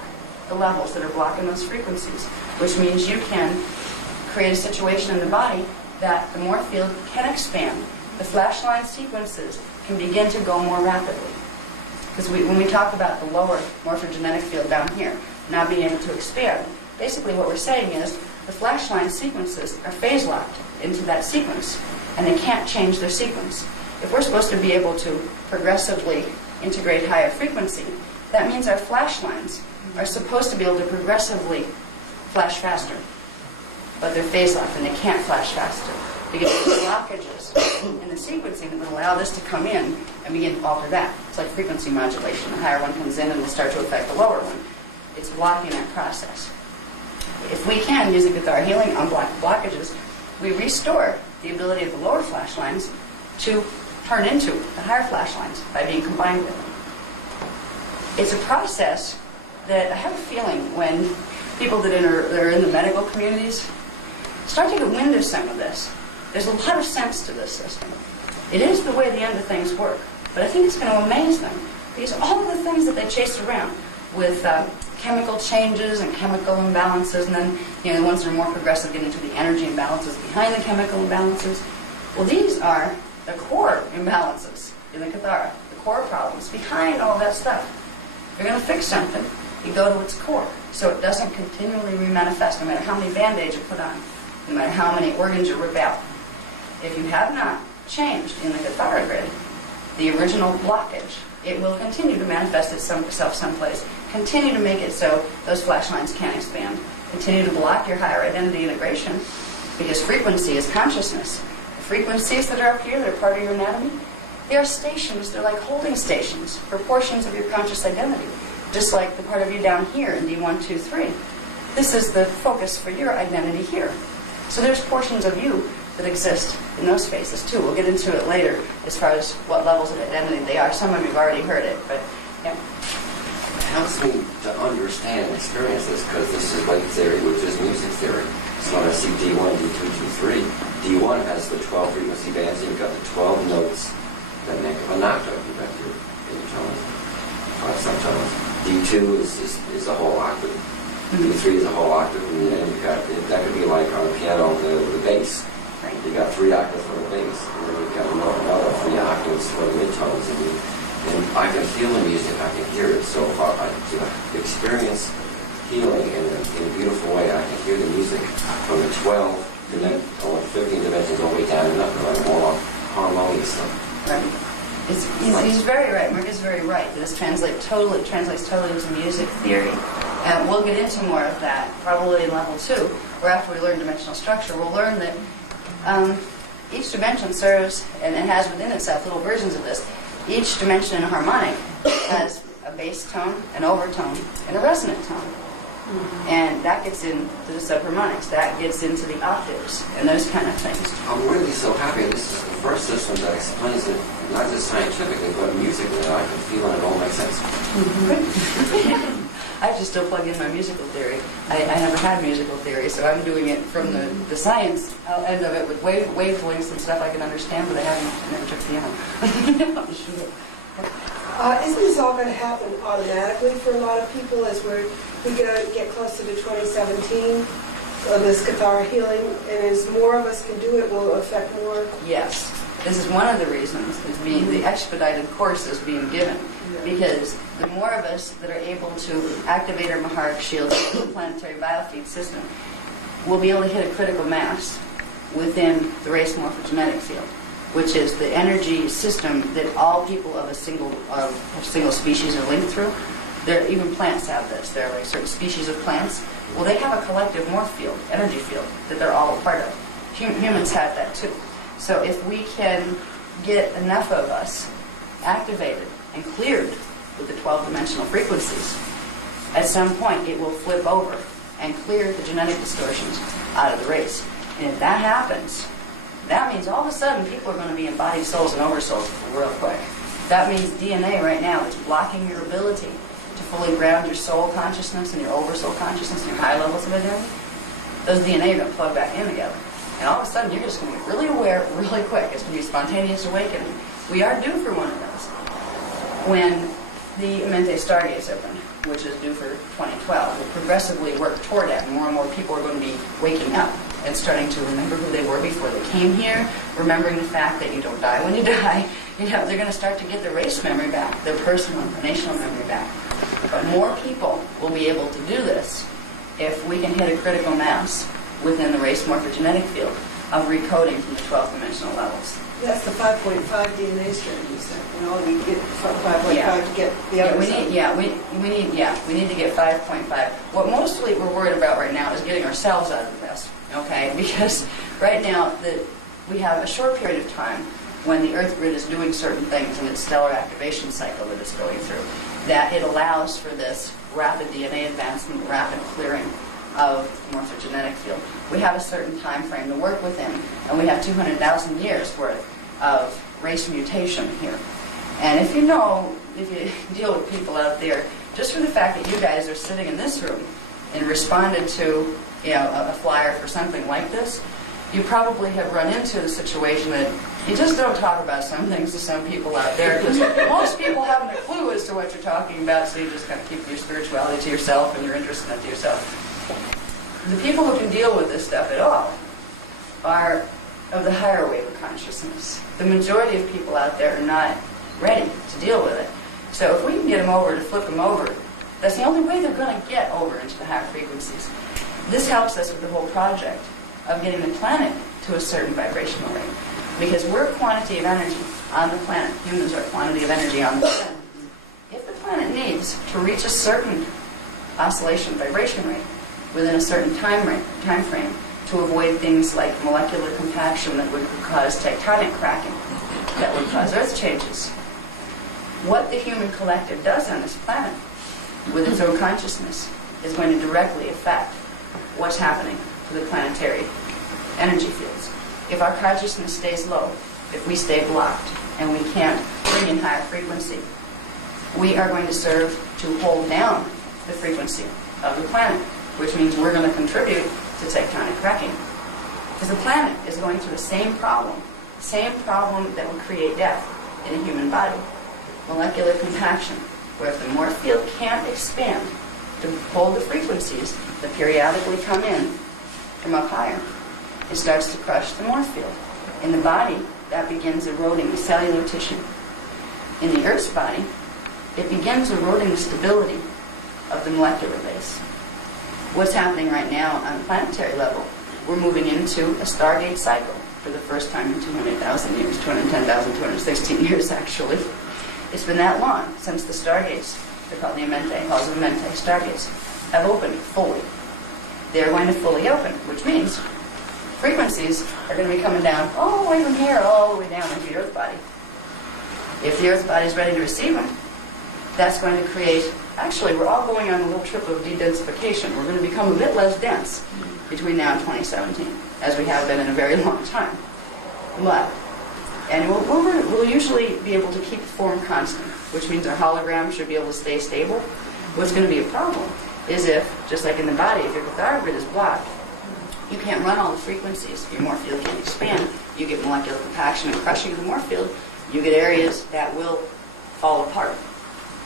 the levels that are blocking those frequencies, which means you can create a situation in the body that the morph field can expand. The flash line sequences can begin to go more rapidly. Because when we talk about the lower morphogenetic field down here, now being able to expand, basically what we're saying is the flash line sequences are phase locked into that sequence, and they can't change their sequence. If we're supposed to be able to progressively integrate higher frequency, that means our flash lines are supposed to be able to progressively flash faster. But they're phase locked and they can't flash faster because there's blockages in the sequencing that would allow this to come in and begin to alter that. It's like frequency modulation. The higher one comes in and will start to affect the lower one. It's blocking that process. If we can, using cathar healing, unblock the blockages, we restore the ability of the lower flash lines to turn into the higher flash lines by being combined with them. It's a process that I have a feeling when people that are in the medical communities start to get wind of some of this. There's a lot of sense to this system. It is the way the end of things work, but I think it's going to amaze them because all of the things that they chase around with chemical changes and chemical imbalances, and then the ones that are more progressive get into the energy imbalances behind the chemical imbalances. Well, these are the core imbalances in the Cathara, the core problems behind all that stuff. If you're going to fix something, you go to its core, so it doesn't continually remanifest, no matter how many band-aids you put on, no matter how many organs you rip out. If you have not changed in the Cathara grid the original blockage, it will continue to manifest itself someplace, continue to make it so those flash lines can't expand, continue to block your higher identity integration, because frequency is consciousness. The frequencies that are up here, that are part of your anatomy, they are stations, they're like holding stations for portions of your conscious identity, just like the part of you down here in D1, 2, 3. This is the focus for your identity here. So there's portions of you that exist in those spaces too. We'll get into it later as far as what levels of identity they are. Some of you have already heard it, but yeah. It helps me to understand and experience this because this is wave theory, which is music theory. So when I see D1, D2, D3, D1 has the 12 frequency bands, and you've got the 12 notes that make up an octave. You've got your tones, 5 subtones. D2 is a whole octave. D3 is a whole octave, and then you've got, that could be like on the piano, the bass. You got 3 octaves for the bass, and then you've got another 3 octaves for the midtones, and I can feel the music, I can hear it so far. I experience healing in a beautiful way. I can hear the music from the 12 and then 15 dimensions all the way down to nothing, like more harmoniously. Right. He's very right. Mark is very right. This translates totally to music theory. And we'll get into more of that probably in level 2, where after we learn dimensional structure, we'll learn that each dimension serves and it has within itself little versions of this. Each dimension in a harmonic has a bass tone, an overtone, and a resonant tone. Mm-hmm. And that gets into the subharmonics, that gets into the octaves, and those kind of things. I'm really so happy this is the first system that explains it, not just scientifically, but musically, that I can feel and it all makes sense. Mm-hmm. I have to still plug in my musical theory. I never had musical theory, so I'm doing it from the science end of it with wavelengths and stuff I can understand, but I never took piano. Isn't this all going to happen automatically for a lot of people as we get closer to 2017 of this Cathara healing, and as more of us can do it, will affect more? Yes. This is one of the reasons the expedited course is being given, because the more of us that are able to activate our Maharic shields in the planetary biofeed system, we'll be able to hit a critical mass within the race morphogenetic field, which is the energy system that all people of a single species are linked through. Even plants have this. There are like certain species of plants. Well, they have a collective morph field, energy field, that they're all a part of. Humans have that too. So if we can get enough of us activated and cleared with the 12-dimensional frequencies, at some point it will flip over and clear the genetic distortions out of the race. And if that happens, that means all of a sudden people are going to be embodied souls and oversouls real quick. That means DNA right now is blocking your ability to fully ground your soul consciousness and your oversoul consciousness and your high levels of identity. Those DNA are going to plug back in together. And all of a sudden, you're just going to get really aware really quick. It's going to be spontaneous awakening. We are due for one of those. When the Mente Stargates open, which is due for 2012, we'll progressively work toward that. More and more people are going to be waking up and starting to remember who they were before they came here, remembering the fact that you don't die when you die. You know, they're going to start to get their race memory back, their personal and national memory back. But more people will be able to do this if we can hit a critical mass within the race morphogenetic field of recoding from the 12th dimensional levels. That's the 5.5 DNA strand you said. You know, we get 5.5 Yeah. to get the other side. We need to get 5.5. What mostly we're worried about right now is getting ourselves out of the mess, okay? Because right now we have a short period of time when the Earth grid is doing certain things in its stellar activation cycle that it's going through, that it allows for this rapid DNA advancement, rapid clearing of the morphogenetic field. We have a certain time frame to work within, and we have 200,000 years worth of race mutation here. And if you deal with people out there, just for the fact that you guys are sitting in this room and responded to, a flyer for something like this, you probably have run into the situation that you just don't talk about some things to some people out there, because most people haven't a clue as to what you're talking about, so you just kind of keep your spirituality to yourself and your interest in it to yourself. The people who can deal with this stuff at all are of the higher wave of consciousness. The majority of people out there are not ready to deal with it. So if we can get them over, to flip them over, that's the only way they're going to get over into the higher frequencies. This helps us with the whole project of getting the planet to a certain vibrational rate. Because we're a quantity of energy on the planet. Humans are a quantity of energy on the planet. If the planet needs to reach a certain oscillation vibration rate within a certain time frame to avoid things like molecular compaction that would cause tectonic cracking, that would cause earth changes, what the human collective does on this planet with its own consciousness is going to directly affect what's happening to the planetary energy fields. If our consciousness stays low, if we stay blocked, and we can't bring in higher frequency, we are going to serve to hold down the frequency of the planet, which means we're going to contribute to tectonic cracking. Because the planet is going through the same problem that will create death in a human body. Molecular compaction, where if the morph field can't expand to hold the frequencies that periodically come in from up higher, it starts to crush the morph field. In the body, that begins eroding the cellular tissue. In the Earth's body, it begins eroding the stability of the molecular base. What's happening right now on a planetary level, we're moving into a Stargate cycle for the first time in 200,000 years, 210,000, 216 years actually. It's been that long since the Stargates, they're called the Amente, halls of Mente, Stargates, have opened fully. They're going to fully open, which means frequencies are going to be coming down all the way from here, all the way down into the Earth body. If the Earth body is ready to receive them, that's going to create, actually we're all going on a little trip of de-densification. We're going to become a bit less dense between now and 2017, as we have been in a very long time. And we'll usually be able to keep form constant, which means our hologram should be able to stay stable. What's going to be a problem is if, just like in the body, if your cathara grid is blocked, you can't run all the frequencies. Your morph field can't expand. You get molecular compaction and crushing of the morph field. You get areas that will fall apart.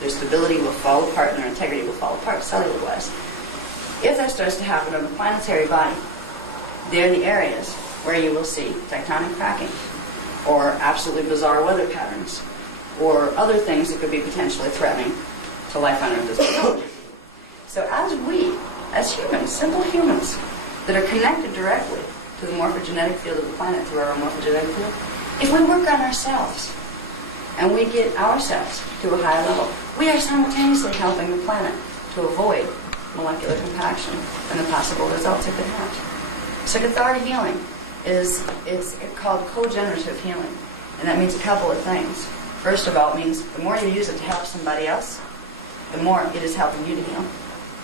Their stability will fall apart and their integrity will fall apart cellular-wise. If that starts to happen on the planetary body, they're the areas where you will see tectonic cracking, or absolutely bizarre weather patterns, or other things that could be potentially threatening to life on Earth as well. So as humans, simple humans, that are connected directly to the morphogenetic field of the planet through our own morphogenetic field, if we work on ourselves and we get ourselves to a higher level, we are simultaneously helping the planet to avoid molecular compaction and the possible results it could have. So cathara healing it's called co-generative healing, and that means a couple of things. First of all, it means the more you use it to help somebody else, the more it is helping you to heal.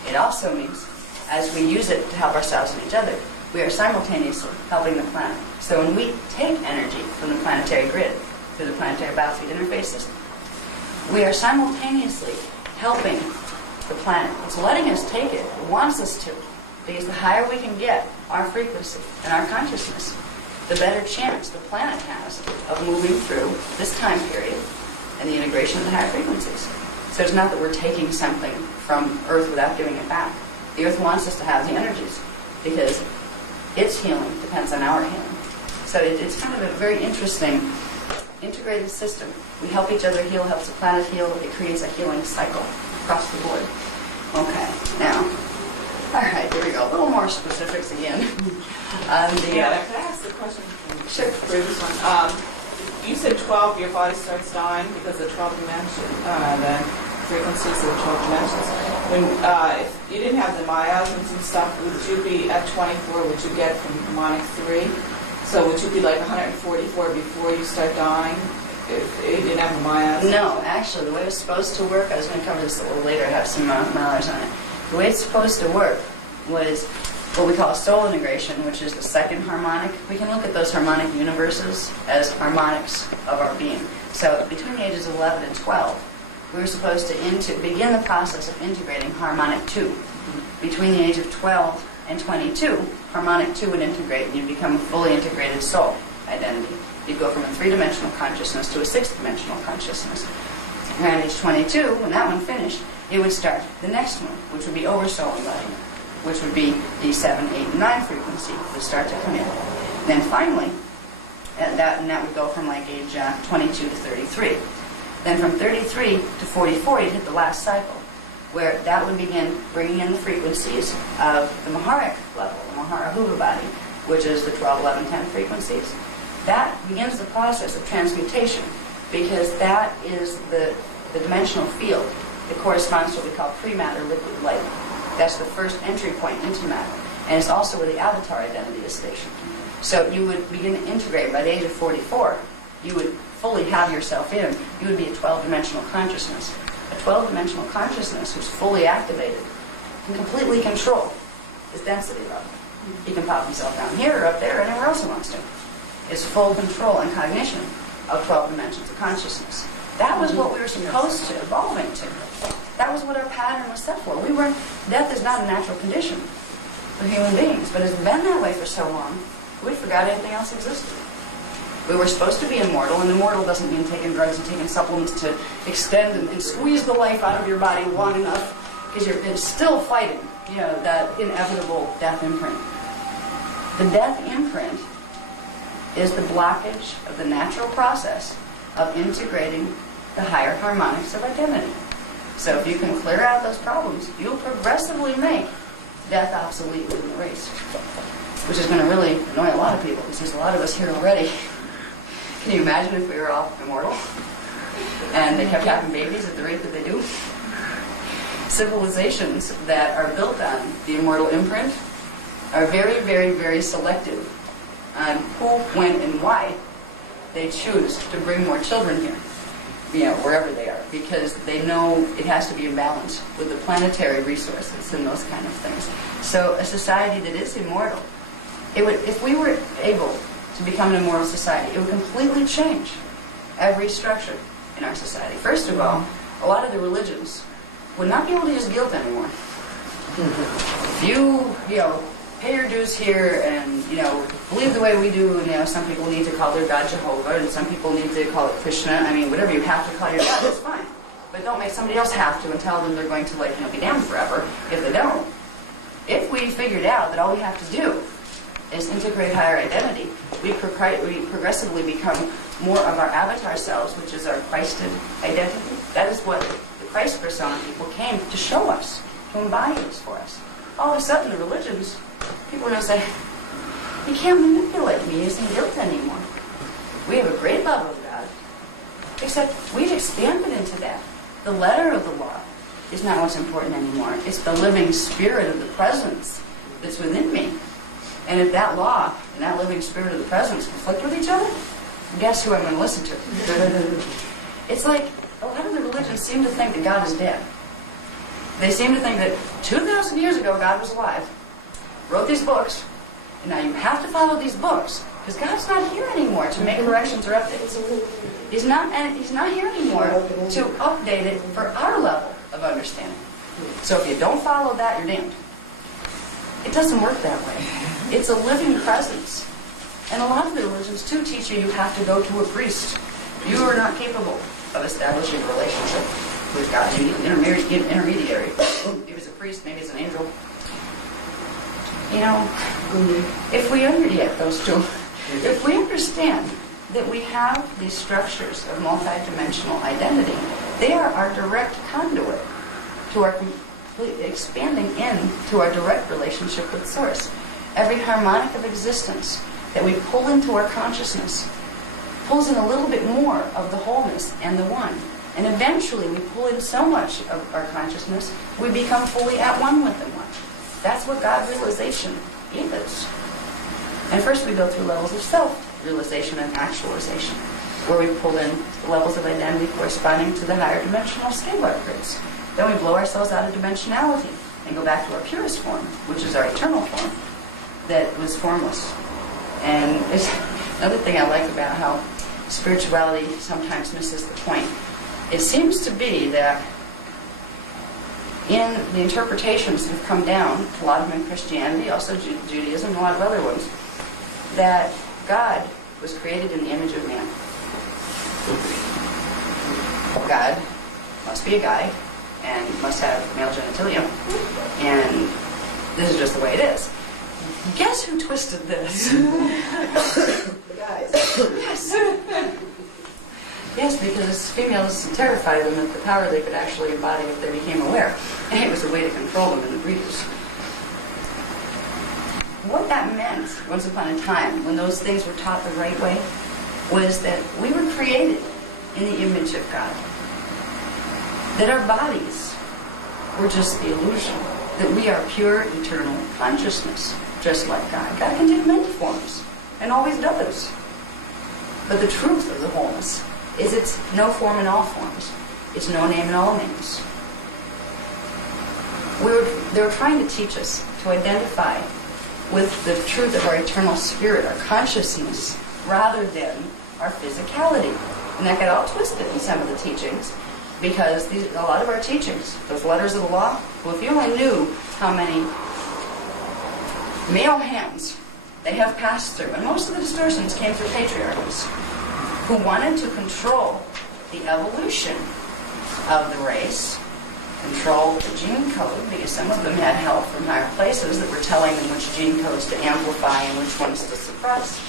It also means, as we use it to help ourselves and each other, we are simultaneously helping the planet. So when we take energy from the planetary grid through the planetary biofield interface system, we are simultaneously helping the planet. It's letting us take it. It wants us to, Because the higher we can get our frequency and our consciousness, the better chance the planet has of moving through this time period and the integration of the higher frequencies. So it's not that we're taking something from Earth without giving it back. The Earth wants us to have the energies because its healing depends on our healing. So it's kind of a very interesting integrated system. We help each other heal, helps the planet heal. It creates a healing cycle across the board. Okay, now, all right, here we go. A little more specifics again. Can I ask a question from Sure. the previous one? You said 12, your body starts dying because of 12 dimensions, the frequencies of the 12 dimensions. When, if you didn't have the miasms and stuff, would you be at 24, would you get from harmonic 3? So would you be like 144 before you start dying if you didn't have the miasms? No, actually, the way it's supposed to work, I was going to cover this a little later, I have some knowledge on it. The way it's supposed to work was what we call soul integration, which is the second harmonic. We can look at those harmonic universes as harmonics of our being. So between the ages of 11 and 12, we were supposed to begin the process of integrating harmonic 2. Between the age of 12 and 22, harmonic 2 would integrate and you'd become a fully integrated soul identity. You'd go from a 3-dimensional consciousness to a 6-dimensional consciousness. Around age 22, when that one finished, it would start the next one, which would be oversoul embodiment, which would be the 7, 8, and 9 frequency would start to come in. Then finally, that would go from like age 22 to 33. Then from 33 to 44, you'd hit the last cycle, where that would begin bringing in the frequencies of the Maharic level, the Mahara Huba body, which is the 12, 11, 10 frequencies. That begins the process of transmutation, because that is the dimensional field that corresponds to what we call pre-matter liquid light. That's the first entry point into matter, and it's also where the avatar identity is stationed. So you would begin to integrate by the age of 44. You would fully have yourself in. You would be a 12-dimensional consciousness. A 12-dimensional consciousness who's fully activated can completely control his density level. He can pop himself down here or up there or anywhere else he wants to. It's full control and cognition of 12 dimensions of consciousness. That was what we were supposed to evolve into. That was what our pattern was set for. Death is not a natural condition for human beings, but it's been that way for so long, we forgot anything else existed. We were supposed to be immortal, and immortal doesn't mean taking drugs and taking supplements to extend and squeeze the life out of your body long enough, because you're still fighting, that inevitable death imprint. The death imprint is the blockage of the natural process of integrating the higher harmonics of identity. So if you can clear out those problems, you'll progressively make death obsolete within the race, which is going to really annoy a lot of people, because there's a lot of us here already. Can you imagine if we were all immortal and they kept having babies at the rate that they do? Civilizations that are built on the immortal imprint are very, very, very selective on who, when, and why they choose to bring more children here, wherever they are, because they know it has to be in balance with the planetary resources and those kind of things. So a society that is immortal, if we were able to become an immortal society, it would completely change every structure in our society. First of all, a lot of the religions would not be able to use guilt anymore. If you, pay your dues here and, believe the way we do, and, some people need to call their God Jehovah, and some people need to call it Krishna. Whatever you have to call your God, that's fine. But don't make somebody else have to and tell them they're going to, be damned forever if they don't. If we figured out that all we have to do is integrate higher identity, we progressively become more of our avatar selves, which is our Christed identity. That is what the Christ persona people came to show us, to embody this for us. All of a sudden, the religions, people are going to say, you can't manipulate me using guilt anymore. We have a great love of God, except we've expanded into that. The letter of the law is not what's important anymore. It's the living spirit of the presence that's within me. And if that law and that living spirit of the presence conflict with each other, guess who I'm going to listen to? It's like a lot of the religions seem to think that God is dead. They seem to think that 2,000 years ago God was alive, wrote these books, and now you have to follow these books, because God's not here anymore to make corrections or updates. He's not here anymore to update it for our level of understanding. So if you don't follow that, you're damned. It doesn't work that way. It's a living presence. And a lot of the religions, too, teach you have to go to a priest. You are not capable of establishing a relationship with God. You need an intermediary. If it's a priest, maybe it's an angel. You know, if we understand that we have these structures of multidimensional identity, they are our direct conduit to our expanding into our direct relationship with Source. Every harmonic of existence that we pull into our consciousness pulls in a little bit more of the wholeness and the one. And eventually we pull in so much of our consciousness, we become fully at one with the one. That's what God realization is. And first we go through levels of self-realization and actualization, where we pull in levels of identity corresponding to the higher dimensional scale upgrades. Then we blow ourselves out of dimensionality and go back to our purest form, which is our eternal form, that was formless. And it's another thing I like about how spirituality sometimes misses the point. It seems to be that in the interpretations that have come down, a lot of them in Christianity, also Judaism, and a lot of other ones, that God was created in the image of man. God must be a guy and must have male genitalia. And this is just the way it is. Guess who twisted this? The guys. Yes. Yes, because females terrified them at the power they could actually embody if they became aware. And it was a way to control them in the breeders. What that meant, once upon a time, when those things were taught the right way, was that we were created in the image of God. That our bodies were just the illusion. That we are pure, eternal consciousness, just like God. God can take many forms, and always does. But the truth of the wholeness is it's no form in all forms. It's no name in all names. They were trying to teach us to identify with the truth of our eternal spirit, our consciousness, rather than our physicality. And that got all twisted in some of the teachings, because a lot of our teachings, those letters of the law, well, if you only knew how many male hands they have passed through, and most of the distortions came through patriarchs, who wanted to control the evolution of the race, control the gene code, because some of them had help from higher places that were telling them which gene codes to amplify and which ones to suppress.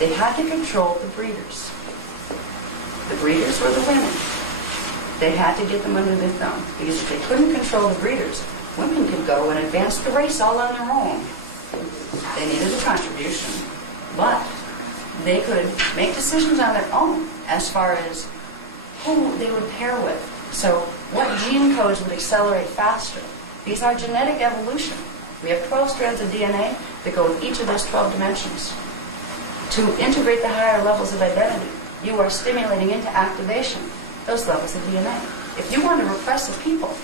They had to control the breeders. The breeders were the women. They had to get them under their thumb, because if they couldn't control the breeders, women could go and advance the race all on their own. They needed a contribution, but they could make decisions on their own as far as who they would pair with. So what gene codes would accelerate faster? These are genetic evolution. We have 12 strands of DNA that go with each of those 12 dimensions. To integrate the higher levels of identity, you are stimulating into activation those levels of DNA. If you want to repress a people,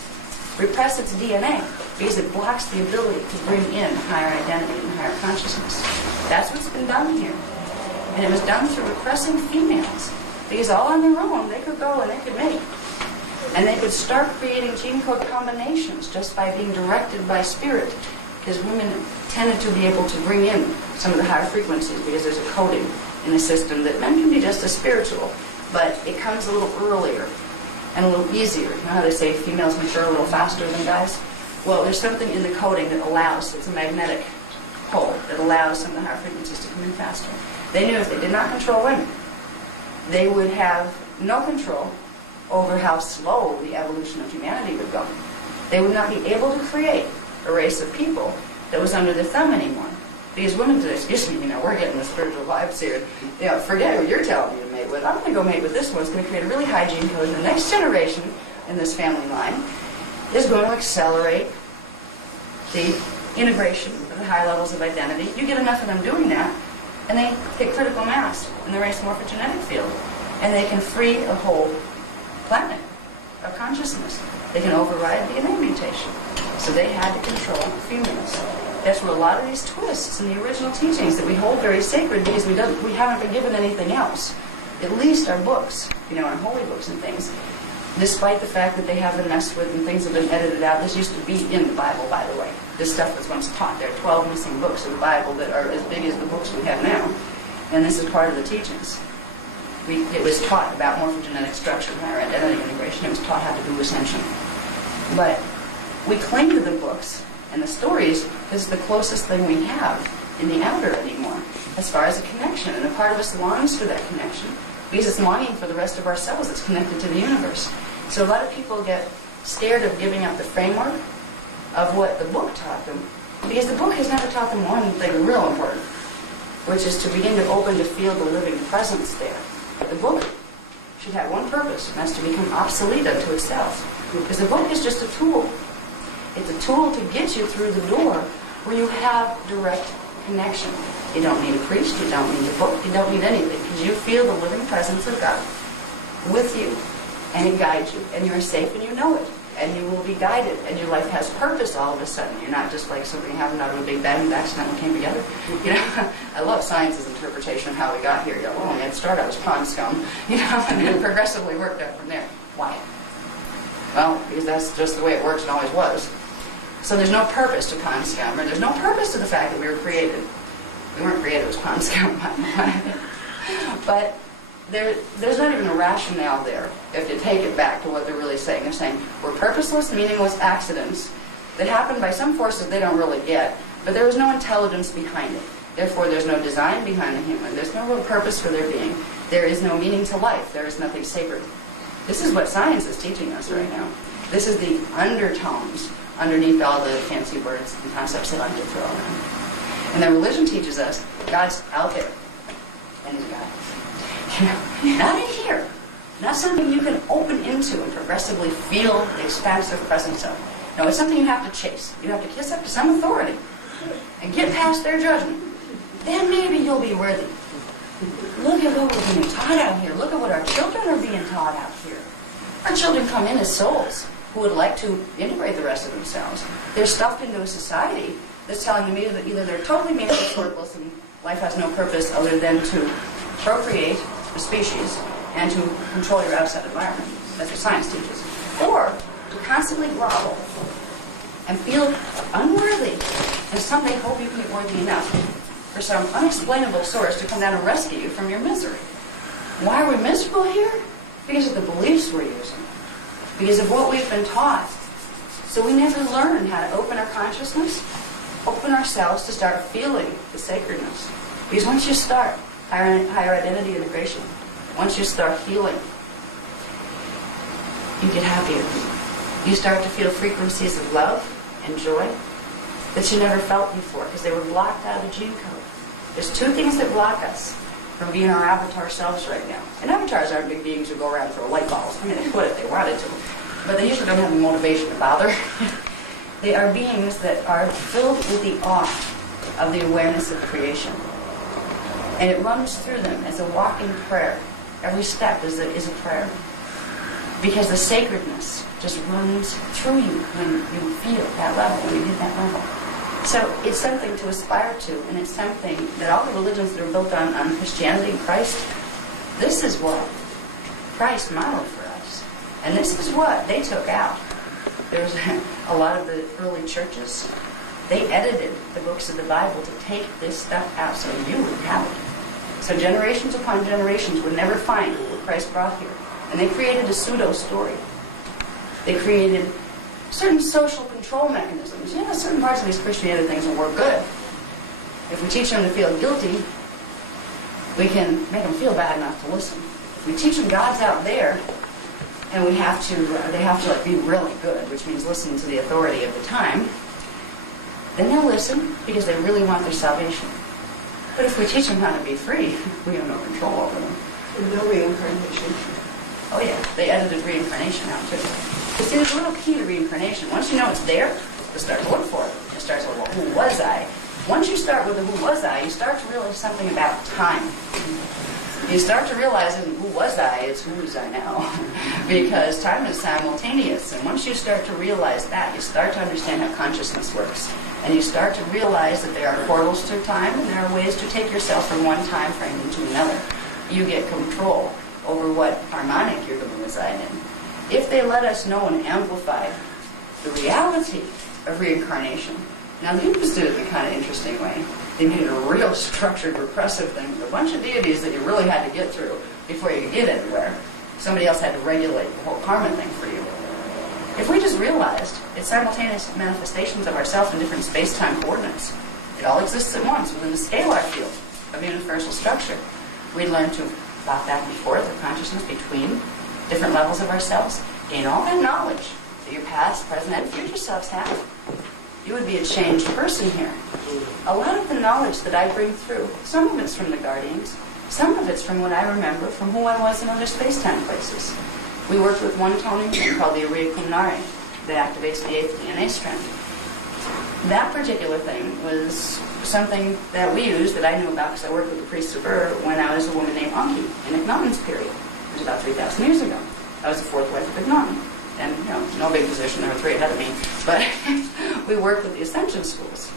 repress its DNA, because it blocks the ability to bring in higher identity and higher consciousness. That's what's been done here. And it was done through repressing females, because all on their own, they could go and they could mate. And they could start creating gene code combinations just by being directed by spirit, because women tended to be able to bring in some of the higher frequencies, because there's a coding in the system that men can be just as spiritual, but it comes a little earlier and a little easier. You know how they say females mature a little faster than guys? Well, there's something in the coding that allows, it's a magnetic pole, that allows some of the higher frequencies to come in faster. They knew if they did not control women, they would have no control over how slow the evolution of humanity would go. They would not be able to create a race of people that was under their thumb anymore. Because women say, excuse me, we're getting the spiritual vibes here. Forget what you're telling me to mate with. I'm going to go mate with this one. It's going to create a really high gene code. And the next generation in this family line is going to accelerate the integration of the high levels of identity. You get enough of them doing that, and they hit critical mass in the race morphogenetic field. And they can free a whole planet of consciousness. They can override DNA mutation. So they had to control females. That's where a lot of these twists in the original teachings that we hold very sacred, because we haven't been given anything else. At least our books, our holy books and things, despite the fact that they have been messed with and things have been edited out. This used to be in the Bible, by the way. This stuff was once taught. There are 12 missing books of the Bible that are as big as the books we have now. And this is part of the teachings. It was taught about morphogenetic structure, higher identity integration. It was taught how to do ascension. But we cling to the books and the stories because it's the closest thing we have in the outer anymore, as far as a connection. And a part of us longs for that connection because it's longing for the rest of ourselves that's connected to the universe. So a lot of people get scared of giving up the framework of what the book taught them because the book has never taught them one thing real important, which is to begin to open to feel the living presence there. The book should have one purpose, and that's to become obsolete unto itself. Because the book is just a tool. It's a tool to get you through the door where you have direct connection. You don't need a priest, you don't need a book, you don't need anything, because you feel the living presence of God with you, and it guides you, and you're safe and you know it, and you will be guided, and your life has purpose all of a sudden. You're not just like something happened out of a big bang and accidentally came together. You know, I love science's interpretation of how we got here. You go, well, when it started out as pond scum, you know, and then progressively worked out from there. Why? Well, because that's just the way it works and always was. So there's no purpose to pond scum, or there's no purpose to the fact that we were created. We weren't created as pond scum, but there's not even a rationale there if you take it back to what they're really saying. They're saying we're purposeless, meaningless accidents that happen by some forces they don't really get, but there is no intelligence behind it. Therefore, there's no design behind the human. There's no real purpose for their being. There is no meaning to life. There is nothing sacred. This is what science is teaching us right now. This is the undertones underneath all the fancy words and concepts they like to throw around. And then religion teaches us God's out there, and He's God. You know, not in here. Not something you can open into and progressively feel the expansive presence of. No, it's something you have to chase. You have to kiss up to some authority and get past their judgment. Then maybe you'll be worthy. Look at what we're being taught out here. Look at what our children are being taught out here. Our children come in as souls who would like to integrate the rest of themselves. They're stuffed into a society that's telling them either they're totally meaningless, worthless, and life has no purpose other than to procreate the species and to control your outside environment. That's what science teaches. Or to constantly grovel and feel unworthy and someday hope you can get worthy enough for some unexplainable source to come down and rescue you from your misery. Why are we miserable here? Because of the beliefs we're using. Because of what we've been taught. So we never learn how to open our consciousness, open ourselves to start feeling the sacredness. Because once you start higher identity integration, once you start healing, you get happier. You start to feel frequencies of love and joy that you never felt before because they were blocked out of the gene code. There's two things that block us from being our avatar selves right now. And avatars aren't big beings who go around for light balls. I mean, they could if they wanted to, but they usually don't have the motivation to bother. They are beings that are filled with the awe of the awareness of creation. And it runs through them as a walking prayer. Every step is a prayer. Because the sacredness just runs through you when you feel that level, when you hit that level. So it's something to aspire to, and it's something that all the religions that are built on Christianity and Christ, this is what Christ modeled for us. And this is what they took out. There's a lot of the early churches, they edited the books of the Bible to take this stuff out so you would have it. So generations upon generations would never find what Christ brought here. And they created a pseudo-story. They created certain social control mechanisms. You know, certain parts of these Christianity things will work good. If we teach them to feel guilty, we can make them feel bad enough to listen. If we teach them God's out there, and they have to like be really good, which means listen to the authority of the time, then they'll listen because they really want their salvation. But if we teach them how to be free, we have no control over them. And no reincarnation. Oh yeah, they edited reincarnation out too. But see, there's a little key to reincarnation. Once you know it's there, you start to look for it. You start to look, well, who was I? Once you start with the who was I, you start to realize something about time. You start to realize that who was I, it's who is I now. Because time is simultaneous. And once you start to realize that, you start to understand how consciousness works. And you start to realize that there are portals through time, and there are ways to take yourself from one time frame into another. You get control over what harmonic you're going to reside in. If they let us know and amplify the reality of reincarnation, Now, the Hindus did it in a kind of interesting way. They made it a real structured, repressive thing with a bunch of deities that you really had to get through before you could get anywhere. Somebody else had to regulate the whole karma thing for you. If we just realized it's simultaneous manifestations of ourself in different space-time coordinates, it all exists at once within the scalar field of universal structure, we'd learn to flop back and forth of consciousness between different levels of ourselves, gain all that knowledge that your past, present, and future selves have. You would be a changed person here. A lot of the knowledge that I bring through, some of it's from the Guardians, some of it's from what I remember from who I was in other space-time places. We worked with one toning called the Area Kumnari that activates the 8th DNA strand. That particular thing was something that we used that I knew about because I worked with the priests of Ur when I was a woman named Anki in Akhenaten's period, which was about 3,000 years ago. I was the fourth wife of Akhenaten. And, no big position, there were 3 ahead of me. But we worked with the Ascension schools.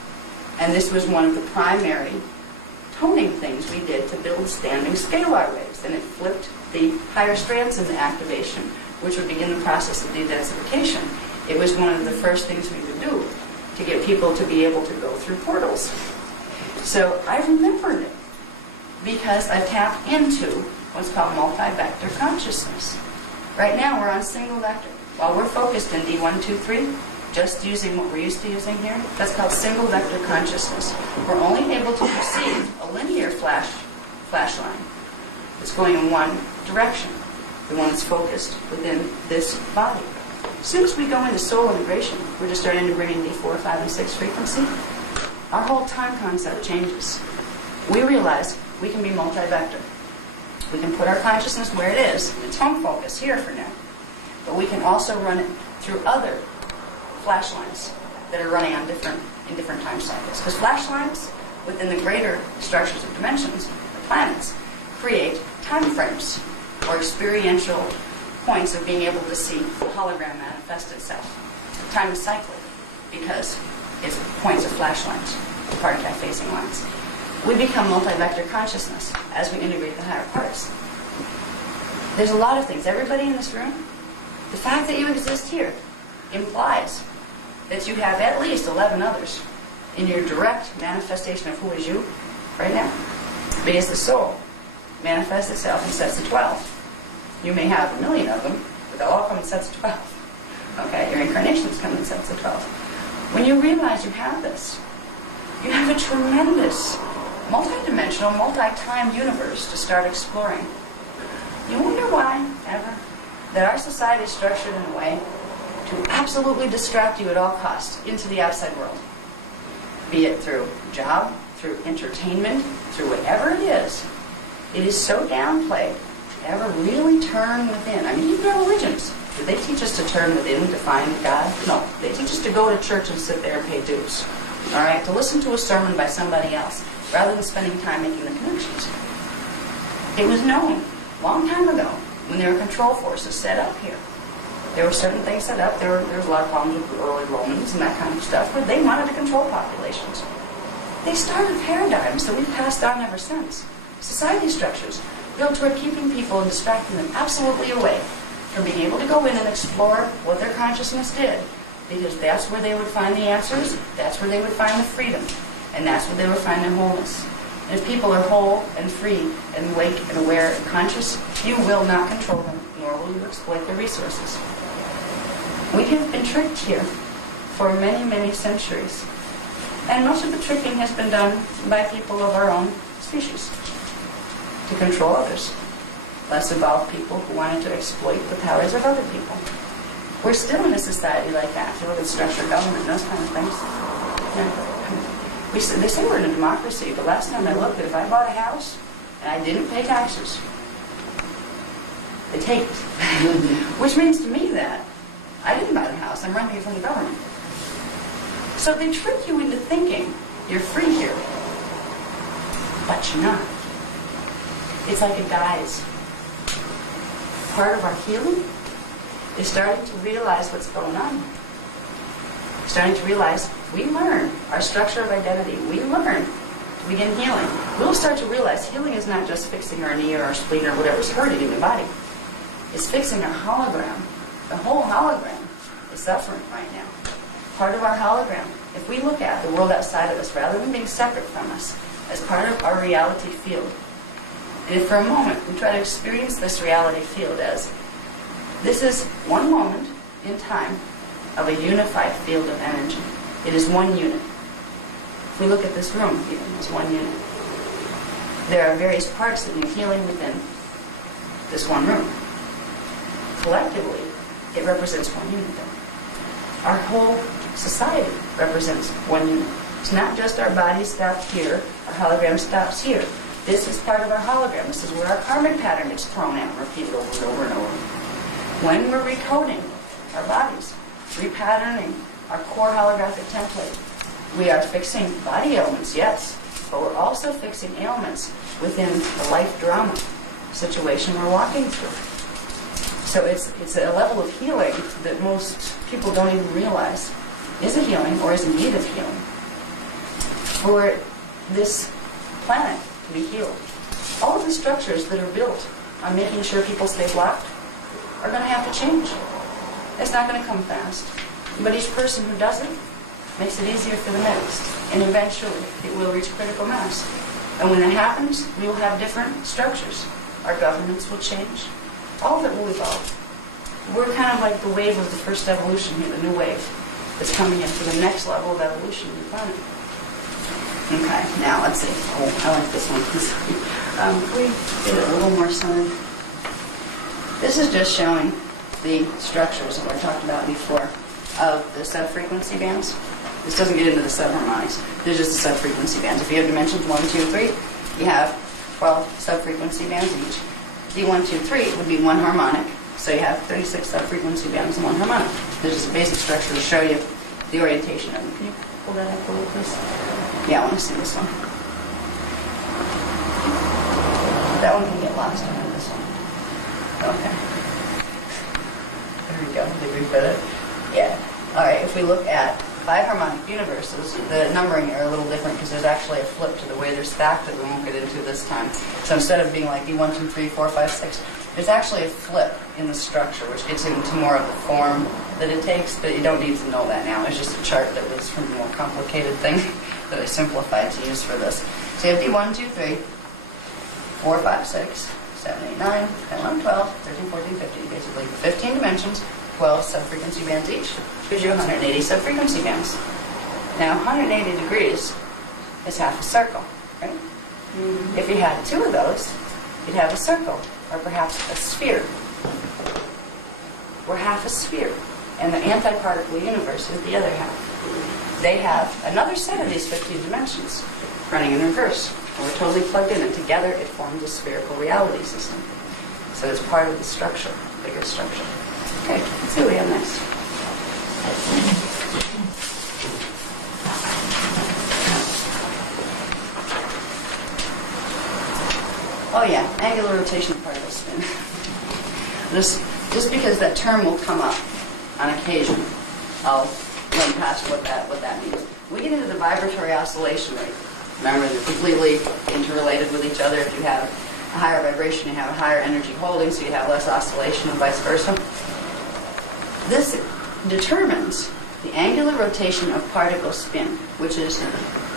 And this was one of the primary toning things we did to build standing scalar waves. And it flipped the higher strands into activation, which would begin the process of de-densification. It was one of the first things we would do to get people to be able to go through portals. So I remembered it because I tapped into what's called multi-vector consciousness. Right now we're on single vector. While we're focused in D123, just using what we're used to using here, that's called single vector consciousness. We're only able to perceive a linear flash line that's going in one direction, the one that's focused within this body. As soon as we go into soul integration, we're just starting to bring in D4, 5, and 6 frequency. Our whole time concept changes. We realize we can be multi-vector. We can put our consciousness where it is, its home focus here for now. But we can also run it through other flash lines that are running on in different time cycles. Because flash lines within the greater structures of dimensions, the planets, create time frames or experiential points of being able to see the hologram manifest itself. Time is cyclic because it's points of flash lines, partakai-facing lines. We become multi-vector consciousness as we integrate the higher parts. There's a lot of things. Everybody in this room, the fact that you exist here implies that you have at least 11 others in your direct manifestation of who is you right now. Because the soul manifests itself in sets of 12. You may have 1 million of them, but they'll all come in sets of 12. Okay, your incarnations come in sets of 12. When you realize you have this, you have a tremendous multi-dimensional, multi-time universe to start exploring. You wonder why, ever, that our society is structured in a way to absolutely distract you at all costs into the outside world. Be it through job, through entertainment, through whatever it is. It is so downplayed to ever really turn within. I mean, even our religions. Do they teach us to turn within to find God? No. They teach us to go to church and sit there and pay dues. All right? To listen to a sermon by somebody else, rather than spending time making the connections. It was known a long time ago when there were control forces set up here. There were certain things set up. There was a lot of problems with the early Romans and that kind of stuff, where they wanted to control populations. They started paradigms that we've passed on ever since. Society structures built toward keeping people and distracting them absolutely away from being able to go in and explore what their consciousness did, because that's where they would find the answers, that's where they would find the freedom, and that's where they would find their wholeness. And if people are whole and free and awake and aware and conscious, you will not control them, nor will you exploit their resources. We have been tricked here for many, many centuries. And most of the tricking has been done by people of our own species to control others. Less evolved people who wanted to exploit the powers of other people. We're still in a society like that. If you look at structured government and those kind of things. They say we're in a democracy, but last time I looked, if I bought a house and I didn't pay taxes, they take it. Which means to me that I didn't buy the house, I'm renting it from the government. So they trick you into thinking you're free here, but you're not. It's like a guise. Part of our healing is starting to realize what's going on. Starting to realize we learn our structure of identity. We learn to begin healing. We'll start to realize healing is not just fixing our knee or our spleen or whatever's hurting in the body. It's fixing our hologram. The whole hologram is suffering right now. Part of our hologram if we look at the world outside of us, rather than being separate from us, as part of our reality field, and if for a moment we try to experience this reality field as this is one moment in time of a unified field of energy. It is one unit. If we look at this room, even as one unit, there are various parts that need healing within this one room. Collectively, it represents one unit though. Our whole society represents one unit. It's not just our body stopped here, our hologram stops here. This is part of our hologram. This is where our karmic pattern gets thrown out and repeated over and over and over. When we're recoding our bodies, repatterning our core holographic template, we are fixing body ailments, yes, but we're also fixing ailments within the life drama situation we're walking through. So it's a level of healing that most people don't even realize is a healing or is in need of healing. For this planet to be healed, all of the structures that are built on making sure people stay blocked are going to have to change. It's not going to come fast. But each person who does it makes it easier for the next. And eventually, it will reach critical mass. And when that happens, we will have different structures. Our governments will change. All of it will evolve. We're kind of like the wave of the first evolution here, the new wave that's coming in for the next level of evolution of the planet. Okay, now let's see. Oh, I like this one. Can we get it a little more centered? This is just showing the structures that we talked about before of the sub-frequency bands. This doesn't get into the subharmonics. There's just the sub-frequency bands. If you have dimensions 1, 2, 3, you have 12 sub-frequency bands each. D1, 2, 3 would be one harmonic. So you have 36 sub-frequency bands and one harmonic. There's just a basic structure to show you the orientation of them. Can you pull that up a little, please? Yeah, I want to see this one. That one can get lost in this one. Okay. There we go. Did we fit it? Yeah. All right. If we look at 5 harmonic universes, the numbering are a little different because there's actually a flip to the way they're stacked that we won't get into this time. So instead of being like D1, 2, 3, 4, 5, 6, there's actually a flip in the structure, which gets into more of the form that it takes, but you don't need to know that now. It's just a chart that was from a more complicated thing that I simplified to use for this. So you have D1, 2, 3, 4, 5, 6, 7, 8, 9, 10, 11, 12, 13, 14, 15, basically 15 dimensions, 12 sub-frequency bands each, gives you 180 sub-frequency bands. Now, 180 degrees is half a circle, right? If you had 2 of those, you'd have a circle, or perhaps a sphere. We're half a sphere, and the antiparticle universe is the other half. They have another set of these 15 dimensions running in reverse. And we're totally plugged in, and together it forms a spherical reality system. So it's part of the structure, bigger structure. Okay, let's see what we have next. Oh yeah, angular rotation of particle spin. Just because that term will come up on occasion, I'll run past what that means. We get into the vibratory oscillation rate. Remember, they're completely interrelated with each other. If you have a higher vibration, you have a higher energy holding, so you have less oscillation and vice versa. This determines the angular rotation of particle spin, which is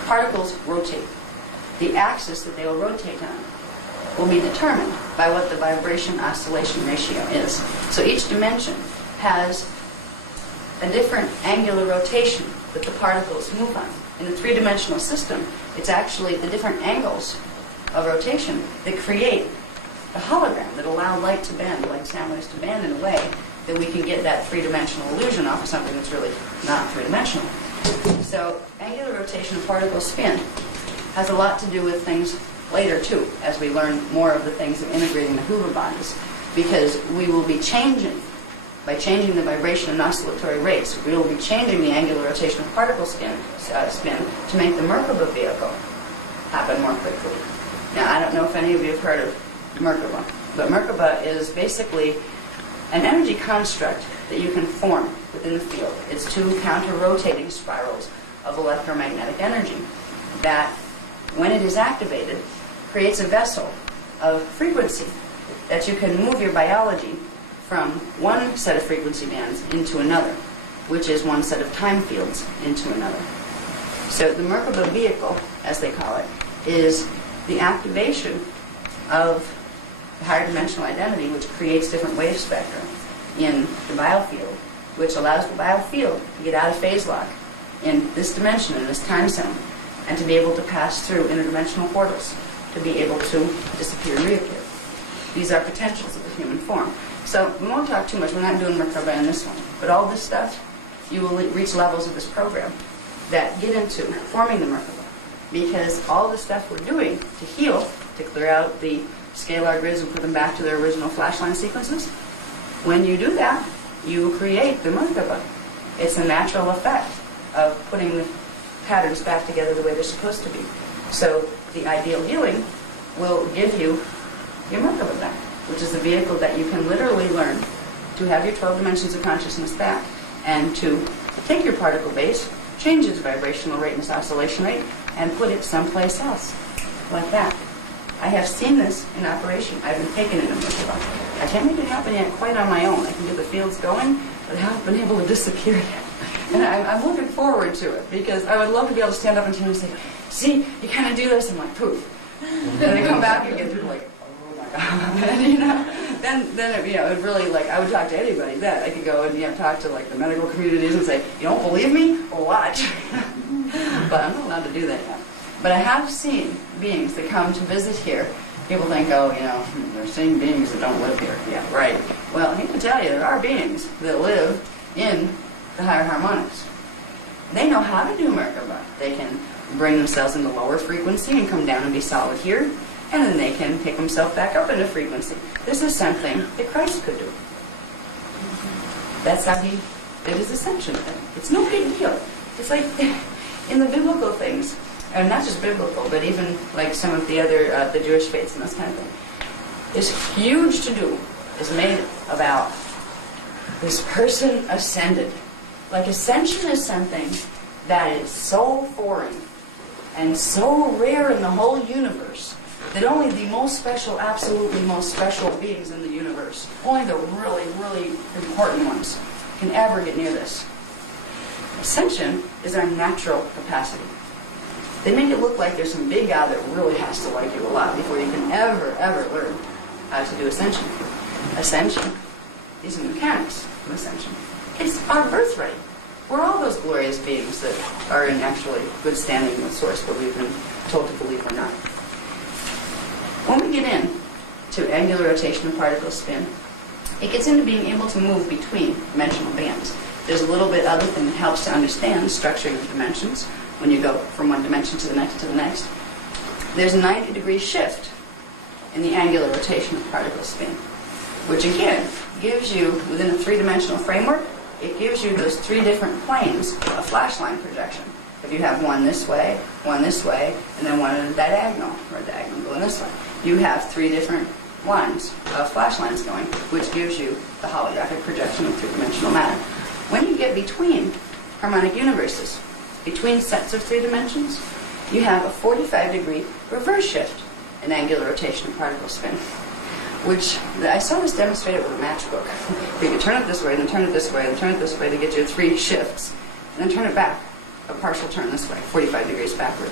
particles rotate. The axis that they will rotate on will be determined by what the vibration oscillation ratio is. So each dimension has a different angular rotation that the particles move on. In the three-dimensional system, it's actually the different angles of rotation that create a hologram that allow light to bend, like sound waves to bend in a way that we can get that three-dimensional illusion off of something that's really not three-dimensional. So angular rotation of particle spin has a lot to do with things later, too, as we learn more of the things of integrating the Hoover bodies, because we will be changing, by changing the vibration and oscillatory rates, we will be changing the angular rotation of particle spin to make the Merkaba vehicle happen more quickly. Now, I don't know if any of you have heard of Merkaba, but Merkaba is basically an energy construct that you can form within the field. It's 2 counter-rotating spirals of electromagnetic energy that, when it is activated, creates a vessel of frequency that you can move your biology from one set of frequency bands into another, which is one set of time fields into another. So the Merkaba vehicle, as they call it, is the activation of the higher dimensional identity, which creates different wave spectra in the biofield, which allows the biofield to get out of phase lock in this dimension, in this time zone, and to be able to pass through interdimensional portals, to be able to disappear and reappear. These are potentials of the human form. So we won't talk too much. We're not doing Merkaba in this one. But all this stuff, you will reach levels of this program that get into forming the Merkaba. Because all the stuff we're doing to heal, to clear out the scalar grids and put them back to their original flashline sequences, when you do that, you create the Merkaba. It's a natural effect of putting the patterns back together the way they're supposed to be. So the ideal healing will give you your Merkaba back, which is the vehicle that you can literally learn to have your 12 dimensions of consciousness back and to take your particle base, change its vibrational rate and its oscillation rate, and put it someplace else, like that. I have seen this in operation. I've been taken into Merkaba. I can't make it happen yet quite on my own. I can get the fields going, but I haven't been able to disappear yet. And I'm looking forward to it, because I would love to be able to stand up and say, see, you kind of do this, and I'm like, poof. And then I come back and get people like, oh my God. And, then it, it would really, I would talk to anybody then. I could go and, talk to, the medical communities and say, you don't believe me? Well, watch. But I'm not allowed to do that yet. But I have seen beings that come to visit here. People think, they're seeing beings that don't live here. Yeah, right. Well, I hate to tell you, there are beings that live in the higher harmonics. They know how to do Merkaba. They can bring themselves into lower frequency and come down and be solid here, and then they can pick themselves back up into frequency. This is something that Christ could do. That's how he did his ascension thing. It's no big deal. It's like in the biblical things, and not just biblical, but even like some of the other, the Jewish faiths and this kind of thing. This huge to-do is made about this person ascended. Like ascension is something that is so foreign and so rare in the whole universe that only the most special, absolutely most special beings in the universe, only the really, really important ones, can ever get near this. Ascension is our natural capacity. They make it look like there's some big guy that really has to like you a lot before you can ever, ever learn how to do ascension. Ascension is the mechanics of ascension. It's our birthright. We're all those glorious beings that are in actually good standing with Source, but we've been told to believe we're not. When we get in to angular rotation and particle spin, it gets into being able to move between dimensional bands. There's a little bit other thing that helps to understand the structuring of dimensions when you go from one dimension to the next to the next. There's a 90-degree shift in the angular rotation of particle spin, which again gives you, within a three-dimensional framework, it gives you those three different planes of flashline projection. If you have one this way, and then one in a diagonal, or a diagonal going this way, you have three different lines of flashlines going, which gives you the holographic projection of three-dimensional matter. When you get between harmonic universes, between sets of three dimensions, you have a 45-degree reverse shift in angular rotation and particle spin, which I saw this demonstrated with a matchbook. You can turn it this way, then turn it this way, then turn it this way to get you three shifts, and then turn it back, a partial turn this way, 45 degrees backward.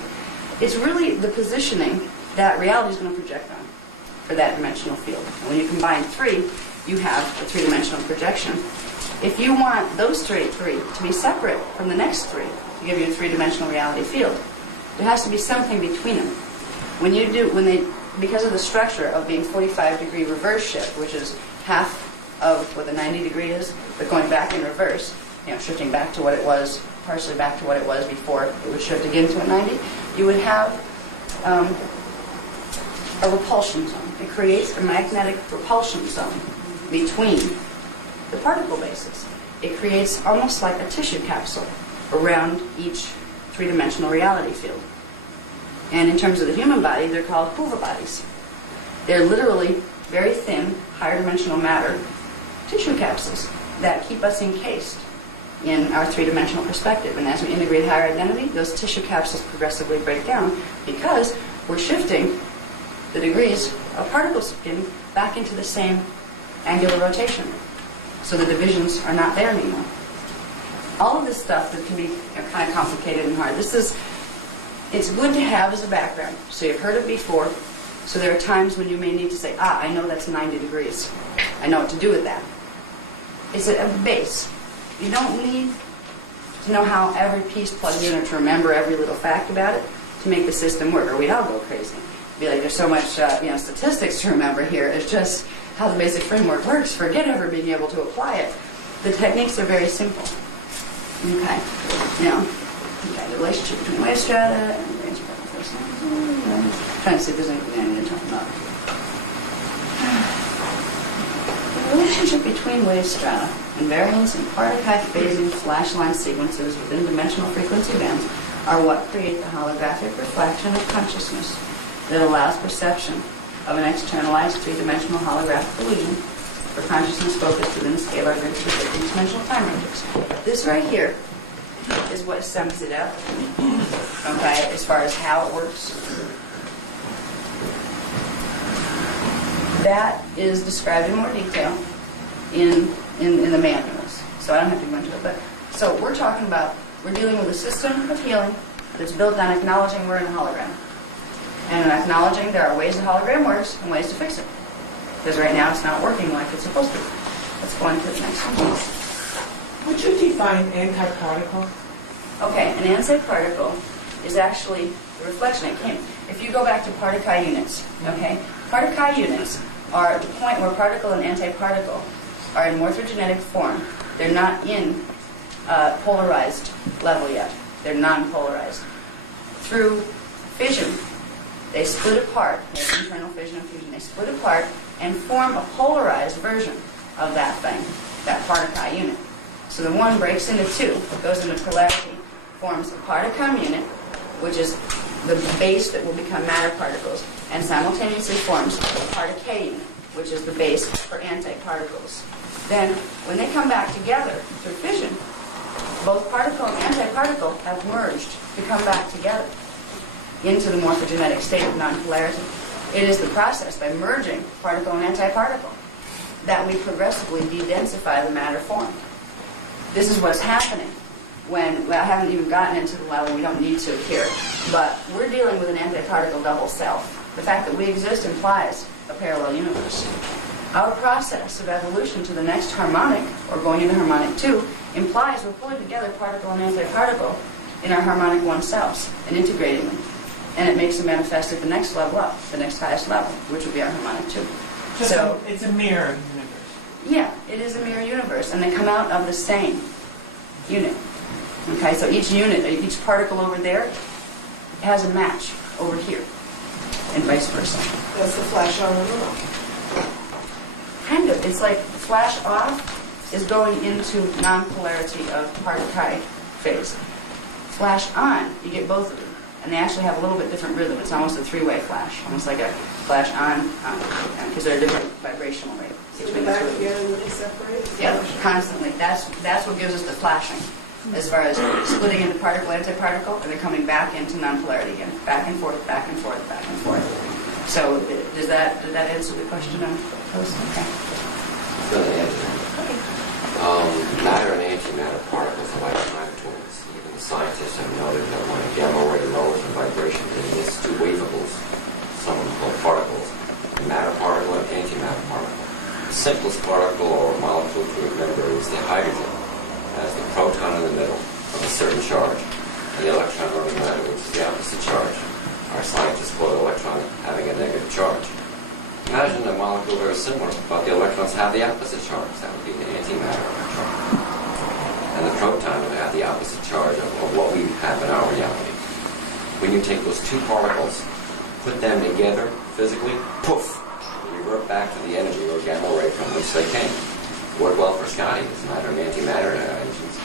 It's really the positioning that reality is going to project on for that dimensional field. And when you combine three, you have a three-dimensional projection. If you want those three to be separate from the next three, to give you a three-dimensional reality field, there has to be something between them. Because of the structure of being 45-degree reverse shift, which is half of what the 90-degree is, but going back in reverse, shifting back to what it was, partially back to what it was before it would shift again to a 90, you would have a repulsion zone. It creates a magnetic repulsion zone between the particle bases. It creates almost like a tissue capsule around each three-dimensional reality field. And in terms of the human body, they're called Hoover bodies. They're literally very thin, higher dimensional matter tissue capsules that keep us encased in our three-dimensional perspective. And as we integrate higher identity, those tissue capsules progressively break down because we're shifting the degrees of particle spin back into the same angular rotation. So the divisions are not there anymore. All of this stuff that can be kind of complicated and hard. This is it's good to have as a background. So you've heard it before. So there are times when you may need to say, I know that's 90 degrees. I know what to do with that. It's a base. You don't need to know how every piece plugs in or to remember every little fact about it to make the system work, or we'd all go crazy. Be like, there's so much statistics to remember here. It's just how the basic framework works. Forget ever being able to apply it. The techniques are very simple. Okay. The relationship between wave strata and range of first. Trying to see if there's anything I need to talk about. The relationship between wave strata and variance in Partakai phasing flash line sequences within dimensional frequency bands are what create the holographic reflection of consciousness that allows perception of an externalized three-dimensional holographic illusion for consciousness focused within the scalar grid for three-dimensional time ranges. This right here is what sums it up, okay, as far as how it works. That is described in more detail in the manuals, so I don't have to go into it. But so we're dealing with a system of healing that's built on acknowledging we're in a hologram. And acknowledging there are ways the hologram works and ways to fix it. Because right now it's not working like it's supposed to. Let's go on to the next one. Would you define antiparticle? Okay, an antiparticle is actually the reflection. If you go back to Partakai units, okay? Partakai units are the point where particle and antiparticle are in morphogenetic form. They're not in polarized level yet. They're non-polarized. Through fission, they split apart. There's internal fission and fusion. They split apart and form a polarized version of that thing, that Partakai unit. So the one breaks into two, goes into polarity, forms a Partakam unit, which is the base that will become matter particles, and simultaneously forms a Partakai unit, which is the base for antiparticles. Then, when they come back together through fission, both particle and antiparticle have merged to come back together into the morphogenetic state of non-polarity. It is the process by merging particle and antiparticle that we progressively de-densify the matter form. This is what's happening when, I haven't even gotten into the level, we don't need to here, but we're dealing with an antiparticle double self. The fact that we exist implies a parallel universe. Our process of evolution to the next harmonic, or going into harmonic 2, implies we're pulling together particle and antiparticle in our harmonic 1 selves and integrating them. And it makes them manifest at the next level up, the next highest level, which will be our harmonic 2. So it's a mirror universe. yeah, it is a mirror universe, and they come out of the same unit. Okay, so each unit, each particle over there has a match over here, and vice versa. That's the flash on and off. Kind of. It's like flash off is going into non-polarity of Partakai phase. Flash on, you get both of them. And they actually have a little bit different rhythm. It's almost a three-way flash, almost like a flash on, because they're a different vibrational rate. So they're back together and they separate? Yep, constantly. That's what gives us the flashing, as far as splitting into particle, antiparticle, and then coming back into non-polarity again. Back and forth, back and forth, back and forth. So did that answer the question on those? Okay. Good answer. Matter and antimatter particles are like time twins. Even the scientists have noted that when a gamma ray lowers in vibration, it emits two waveables, some of them called particles, a matter particle and antimatter particle. The simplest particle or molecule to remember is the hydrogen, has the proton in the middle of a certain charge, and the electron on the matter, which is the opposite charge. Our scientists call the electron having a negative charge. Imagine a molecule very similar, but the electrons have the opposite charge. That would be the antimatter electron. And the proton would have the opposite charge of what we have in our reality. When you take those two particles, put them together physically, poof, you revert back to the energy or gamma ray from which they came. Worked well for Scotty. It's matter and antimatter engines.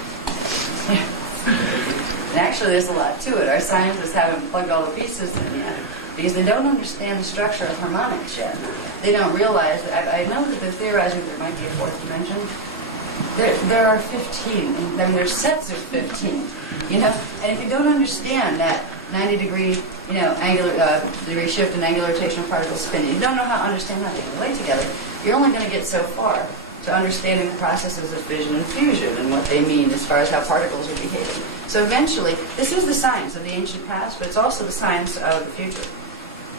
And actually, there's a lot to it. Our scientists haven't plugged all the pieces in yet, because they don't understand the structure of harmonics yet. They don't realize that. I know that they're theorizing there might be a fourth dimension. There are 15, and then there's sets of 15. And if you don't understand that 90-degree, angular degree shift and angular rotation of particles spinning, you don't know how to understand how they relate together. You're only going to get so far to understanding the processes of fission and fusion and what they mean as far as how particles are behaving. So eventually, This is the science of the ancient past, but it's also the science of the future,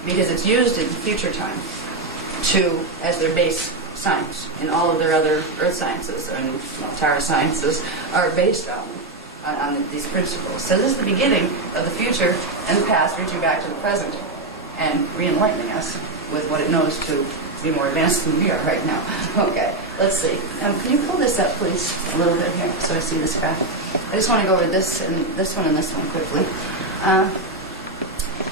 because it's used in future time as their base science, and all of their other earth sciences and Tara sciences are based on these principles. So this is the beginning of the future and the past reaching back to the present and re-enlightening us with what it knows to be more advanced than we are right now. Okay, let's see. Can you pull this up, please, a little bit here so I see this graph? I just want to go over this and this one quickly.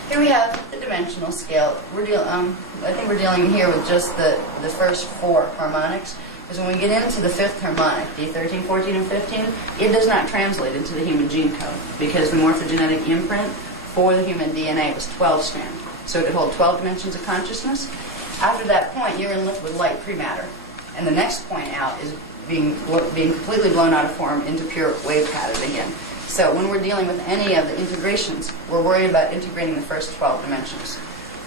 Here we have the dimensional scale. I think we're dealing here with just the first 4 harmonics. Because when we get into the 5th harmonic, D13, 14, and 15, it does not translate into the human gene code because the morphogenetic imprint for the human DNA was 12-strand. So it could hold 12 dimensions of consciousness. After that point, you're in liquid light pre-matter. And the next point out is being completely blown out of form into pure wave pattern again. So when we're dealing with any of the integrations, we're worried about integrating the first 12 dimensions.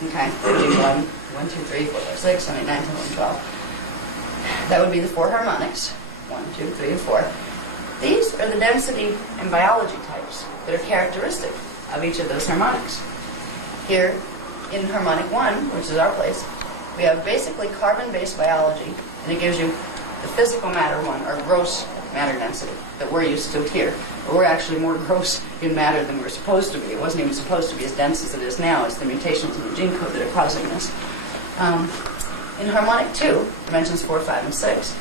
Okay? 1, 2, 3, 4, 5, 6, 7, 8, 9, 10, 11, 12. That would be the 4 harmonics. 1, 2, 3, and 4. These are the density and biology types that are characteristic of each of those harmonics. Here in harmonic 1, which is our place, we have basically carbon-based biology, and it gives you the physical matter 1, or gross matter density, that we're used to here. But we're actually more gross in matter than we're supposed to be. It wasn't even supposed to be as dense as it is now. It's the mutations in the gene code that are causing this. In harmonic 2, dimensions 4, 5, and 6,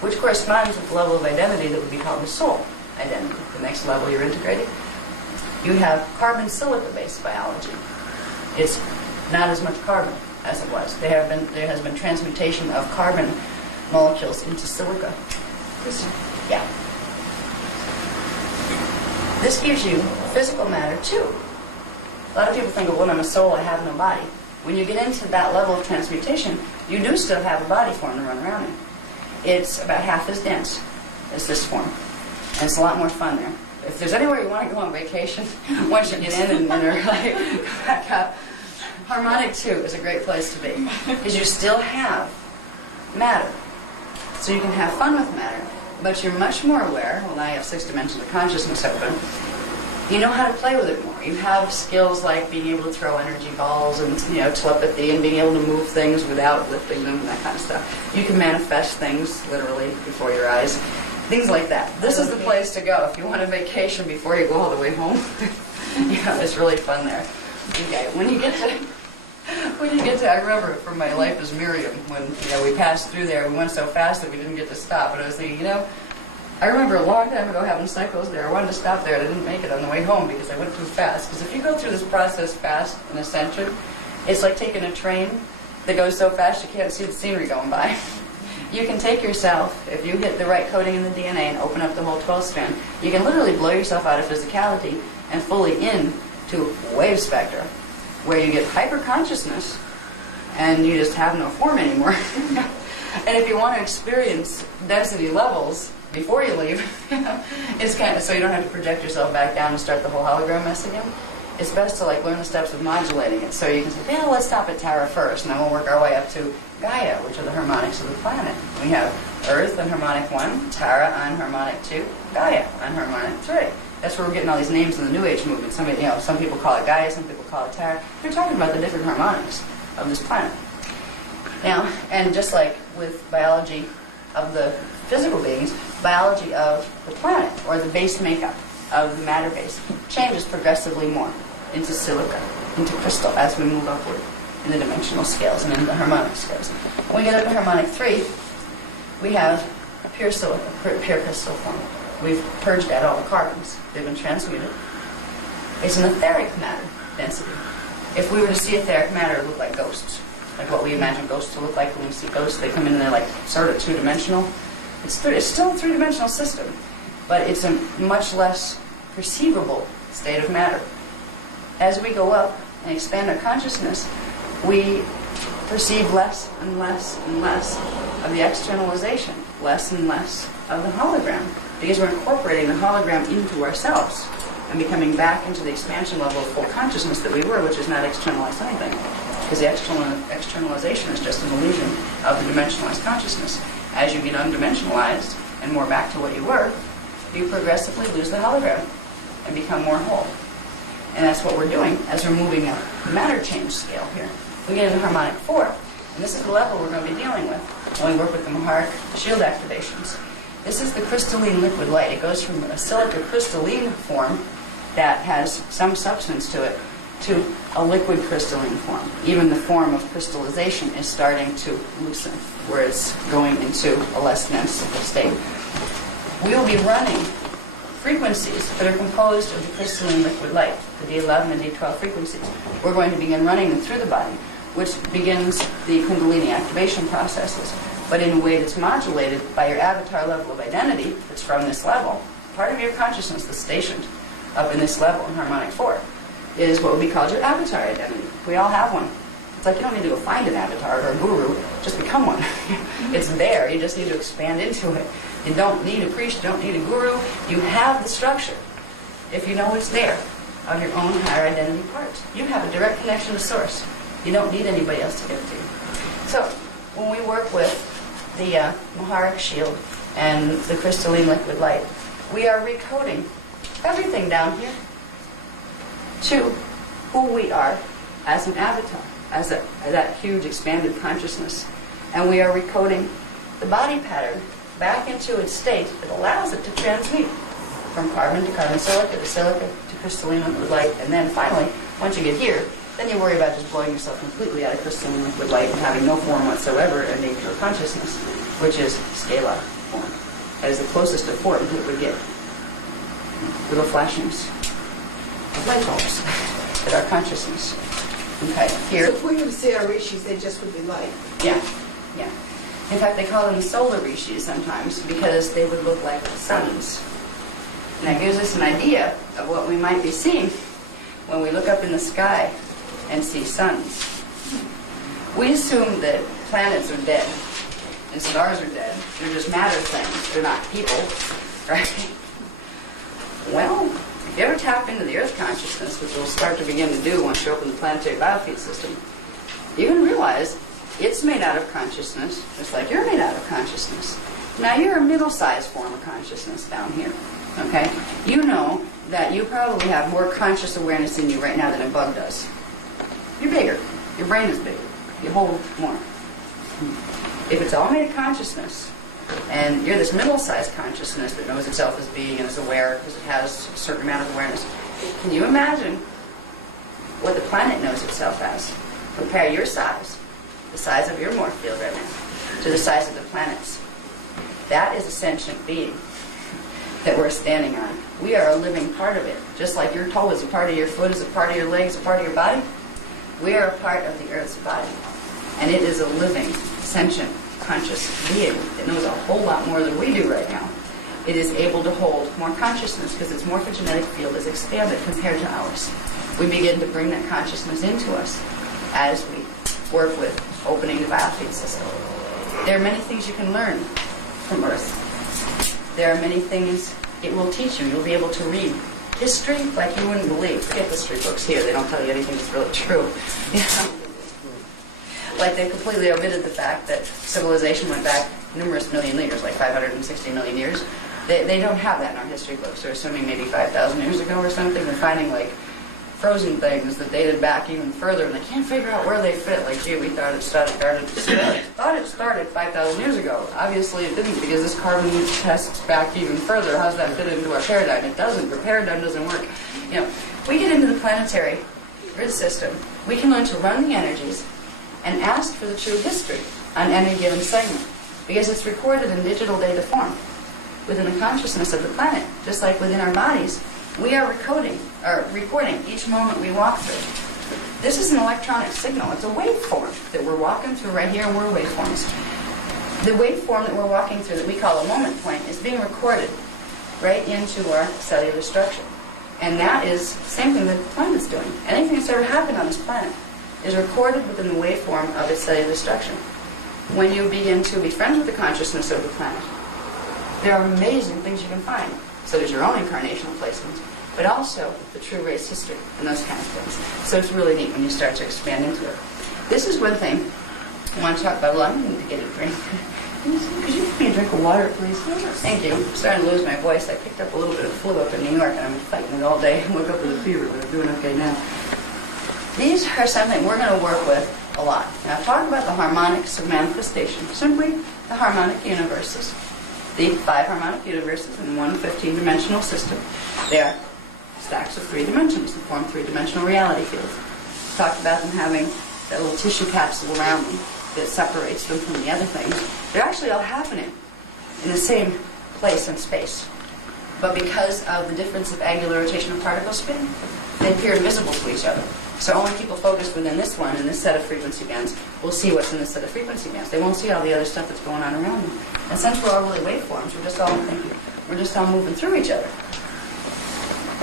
which corresponds with the level of identity that would be called the soul identity, the next level you're integrating, you have carbon-silica-based biology. It's not as much carbon as it was. There has been transmutation of carbon molecules into silica. Yeah. This gives you physical matter too. A lot of people think, well, I'm a soul, I have no body. When you get into that level of transmutation, you do still have a body form to run around in. It's about half as dense as this form. And it's a lot more fun there. If there's anywhere you want to go on vacation, once you get in and are like, go back up, harmonic 2 is a great place to be. Because you still have matter. So you can have fun with matter, but you're much more aware. Well, now you have 6 dimensions of consciousness open. You know how to play with it more. You have skills like being able to throw energy balls and telepathy and being able to move things without lifting them and that kind of stuff. You can manifest things literally before your eyes. Things like that. This is the place to go if you want a vacation before you go all the way home. It's really fun there. Okay, when you get to, I remember from my life as Miriam, when we passed through there, we went so fast that we didn't get to stop. But I was thinking, I remember a long time ago having cycles there. I wanted to stop there, and I didn't make it on the way home because I went too fast. Because if you go through this process fast in Ascension, it's like taking a train that goes so fast you can't see the scenery going by. You can take yourself, if you hit the right coding in the DNA and open up the whole 12 strand, you can literally blow yourself out of physicality and fully into wave spectra, where you get hyper-consciousness and you just have no form anymore. And if you want to experience density levels before you leave, it's kind of so you don't have to project yourself back down and start the whole hologram mess again. It's best to learn the steps of modulating it. So you can say, let's stop at Tara first, and then we'll work our way up to Gaia, which are the harmonics of the planet. We have Earth on harmonic 1, Tara on harmonic 2, Gaia on harmonic 3. That's where we're getting all these names in the New Age movement. Some people call it Gaia, some people call it Tara. They're talking about the different harmonics of this planet. Now, and just like with biology of the physical beings, biology of the planet, or the base makeup of the matter base, changes progressively more into silica, into crystal, as we move upward in the dimensional scales and in the harmonic scales. When we get up to harmonic 3, we have pure silica, pure crystal form. We've purged out all the carbons. They've been transmuted. It's an etheric matter density. If we were to see etheric matter, it would look like ghosts. Like what we imagine ghosts to look like when we see ghosts. They come in and they're like sort of two-dimensional. It's still a three-dimensional system, but it's a much less perceivable state of matter. As we go up and expand our consciousness, we perceive less and less and less of the externalization, less and less of the hologram, because we're incorporating the hologram into ourselves and becoming back into the expansion level of full consciousness that we were, which is not externalized anything, because the externalization is just an illusion of the dimensionalized consciousness. As you get undimensionalized and more back to what you were, you progressively lose the hologram and become more whole. And that's what we're doing as we're moving up the matter change scale here. We get into harmonic 4, and this is the level we're going to be dealing with when we work with the Maharic shield activations. This is the crystalline liquid light. It goes from a silica crystalline form that has some substance to it to a liquid crystalline form. Even the form of crystallization is starting to loosen, where it's going into a less dense state. We will be running frequencies that are composed of the crystalline liquid light, the D11 and D12 frequencies. We're going to begin running them through the body, which begins the Kundalini activation processes, but in a way that's modulated by your avatar level of identity that's from this level. Part of your consciousness that's stationed up in this level in harmonic 4 is what would be called your avatar identity. We all have one. It's like you don't need to go find an avatar or a guru, just become one. It's there, you just need to expand into it. You don't need a priest, you don't need a guru. You have the structure, if you know it's there, of your own higher identity parts. You have a direct connection to Source. You don't need anybody else to give it to you. So, when we work with the Maharic shield and the crystalline liquid light, we are recoding everything down here to who we are as an avatar, as that huge expanded consciousness. And we are recoding the body pattern back into its state that allows it to transmute from carbon to carbon silica to crystalline liquid light. And then finally, once you get here, then you worry about just blowing yourself completely out of crystalline liquid light and having no form whatsoever and being pure consciousness, which is scalar form. That is the closest to form that we get. Little flashings of light bulbs that are consciousness. Okay, here. So if we were to see our rishis, they just would be light. Yeah, yeah. In fact, they call them solar rishis sometimes because they would look like suns. And that gives us an idea of what we might be seeing when we look up in the sky and see suns. We assume that planets are dead and stars are dead. They're just matter things. They're not people, right? Well, if you ever tap into the Earth consciousness, which we'll start to begin to do once you open the planetary biofeed system, you can realize it's made out of consciousness, just like you're made out of consciousness. Now, you're a middle-sized form of consciousness down here, okay? You know that you probably have more conscious awareness in you right now than a bug does. You're bigger. Your brain is bigger. You hold more. If it's all made of consciousness, and you're this middle-sized consciousness that knows itself as being and is aware because it has a certain amount of awareness, can you imagine what the planet knows itself as? Compare your size, the size of your morph field right now, to the size of the planet's. That is a sentient being that we're standing on. We are a living part of it. Just like your toe is a part of your foot, is a part of your leg, is a part of your body. We are a part of the Earth's body. And it is a living, sentient, conscious being that knows a whole lot more than we do right now. It is able to hold more consciousness because its morphogenetic field is expanded compared to ours. We begin to bring that consciousness into us as we work with opening the biofeed system. There are many things you can learn from Earth. There are many things it will teach you. You'll be able to read history like you wouldn't believe. Forget history books here. They don't tell you anything that's really true. You know? Like they completely omitted the fact that civilization went back numerous million years, like 560 million years. They don't have that in our history books. They're assuming maybe 5,000 years ago or something. They're finding like frozen things that dated back even further, and they can't figure out where they fit. Like, gee, we thought it started 5,000 years ago. Obviously it didn't, because this carbon tests back even further. How's that fit into our paradigm? It doesn't. Your paradigm doesn't work. You know, we get into the planetary grid system. We can learn to run the energies and ask for the true history on any given segment, because it's recorded in digital data form within the consciousness of the planet, just like within our bodies. We are recording each moment we walk through. This is an electronic signal. It's a waveform that we're walking through right here, and we're waveforms. The waveform that we're walking through that we call a moment point is being recorded right into our cellular structure. And that is the same thing that the planet's doing. Anything that's ever happened on this planet is recorded within the waveform of its cellular structure. When you begin to be friends with the consciousness of the planet, there are amazing things you can find. So there's your own incarnational placements, but also the true race history and those kind of things. So it's really neat when you start to expand into it. This is one thing I want to talk about a lot. I need to get a drink. Could you give me a drink of water, please? Thank you. I'm starting to lose my voice. I picked up a little bit of flu up in New York, and I've been fighting it all day. I woke up with a fever, but I'm doing okay now. These are something we're going to work with a lot. Now, talk about the harmonics of manifestation. Simply the harmonic universes. The 5 harmonic universes in one 15-dimensional system. They are stacks of 3 dimensions that form 3-dimensional reality fields. Talked about them having that little tissue capsule around them that separates them from the other things. They're actually all happening in the same place and space. But because of the difference of angular rotation of particle spin, they appear invisible to each other. So only people focused within this one, in this set of frequency bands, will see what's in this set of frequency bands. They won't see all the other stuff that's going on around them. And since we're all really waveforms, we're just all moving through each other.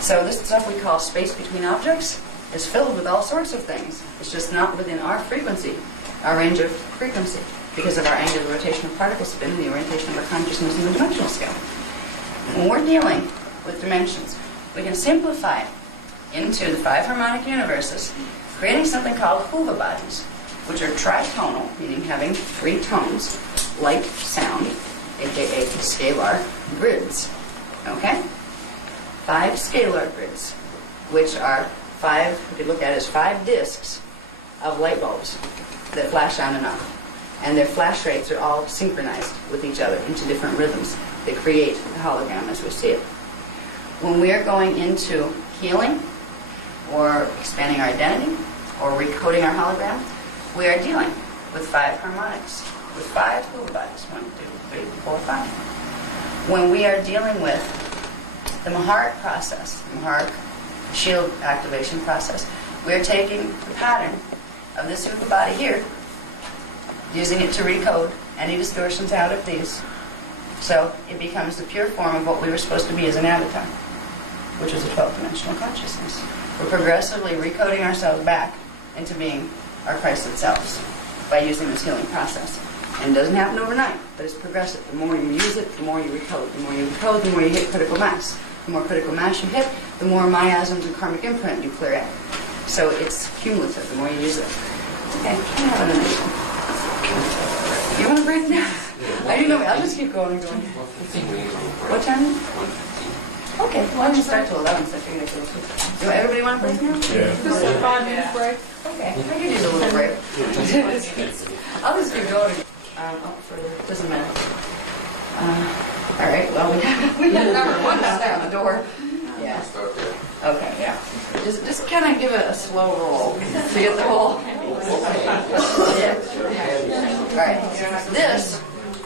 So this stuff we call space between objects is filled with all sorts of things. It's just not within our frequency, our range of frequency, because of our angular rotation of particle spin and the orientation of our consciousness in the dimensional scale. When we're dealing with dimensions, we can simplify it into the 5 harmonic universes, creating something called huva bodies, which are tritonal, meaning having 3 tones, light, sound, aka scalar grids. Okay? 5 scalar grids, which are 5, we could look at it as 5 discs of light bulbs that flash on and off. And their flash rates are all synchronized with each other into different rhythms that create the hologram as we see it. When we are going into healing, or expanding our identity, or recoding our hologram, we are dealing with 5 harmonics, with 5 huva bodies, 1, 2, 3, 4, 5. When we are dealing with the Maharic process, the Maharic shield activation process, we are taking the pattern of this huva body here, using it to recode any distortions out of these. So it becomes the pure form of what we were supposed to be as an avatar, which is a 12-dimensional consciousness. We're progressively recoding ourselves back into being our Christed selves by using this healing process. And it doesn't happen overnight, but it's progressive. The more you use it, the more you recode. The more you recode, the more you hit critical mass. The more critical mass you hit, the more miasms and karmic imprint you clear out. So it's cumulative the more you use it. Okay, can I have another one? You want to break now? I do know. I'll just keep going and going. What time? Okay, well, I'm going to start till 11, so I figured I could. Do everybody want to break now? Yeah. Just a 5-minute break. Okay, I could use a little break. I'll just keep going. Further. Doesn't matter. All right, well, we have number 1 down there on the door. Yeah. Okay, yeah. Just kind of give it a slow roll to get the whole. Yeah. All right. This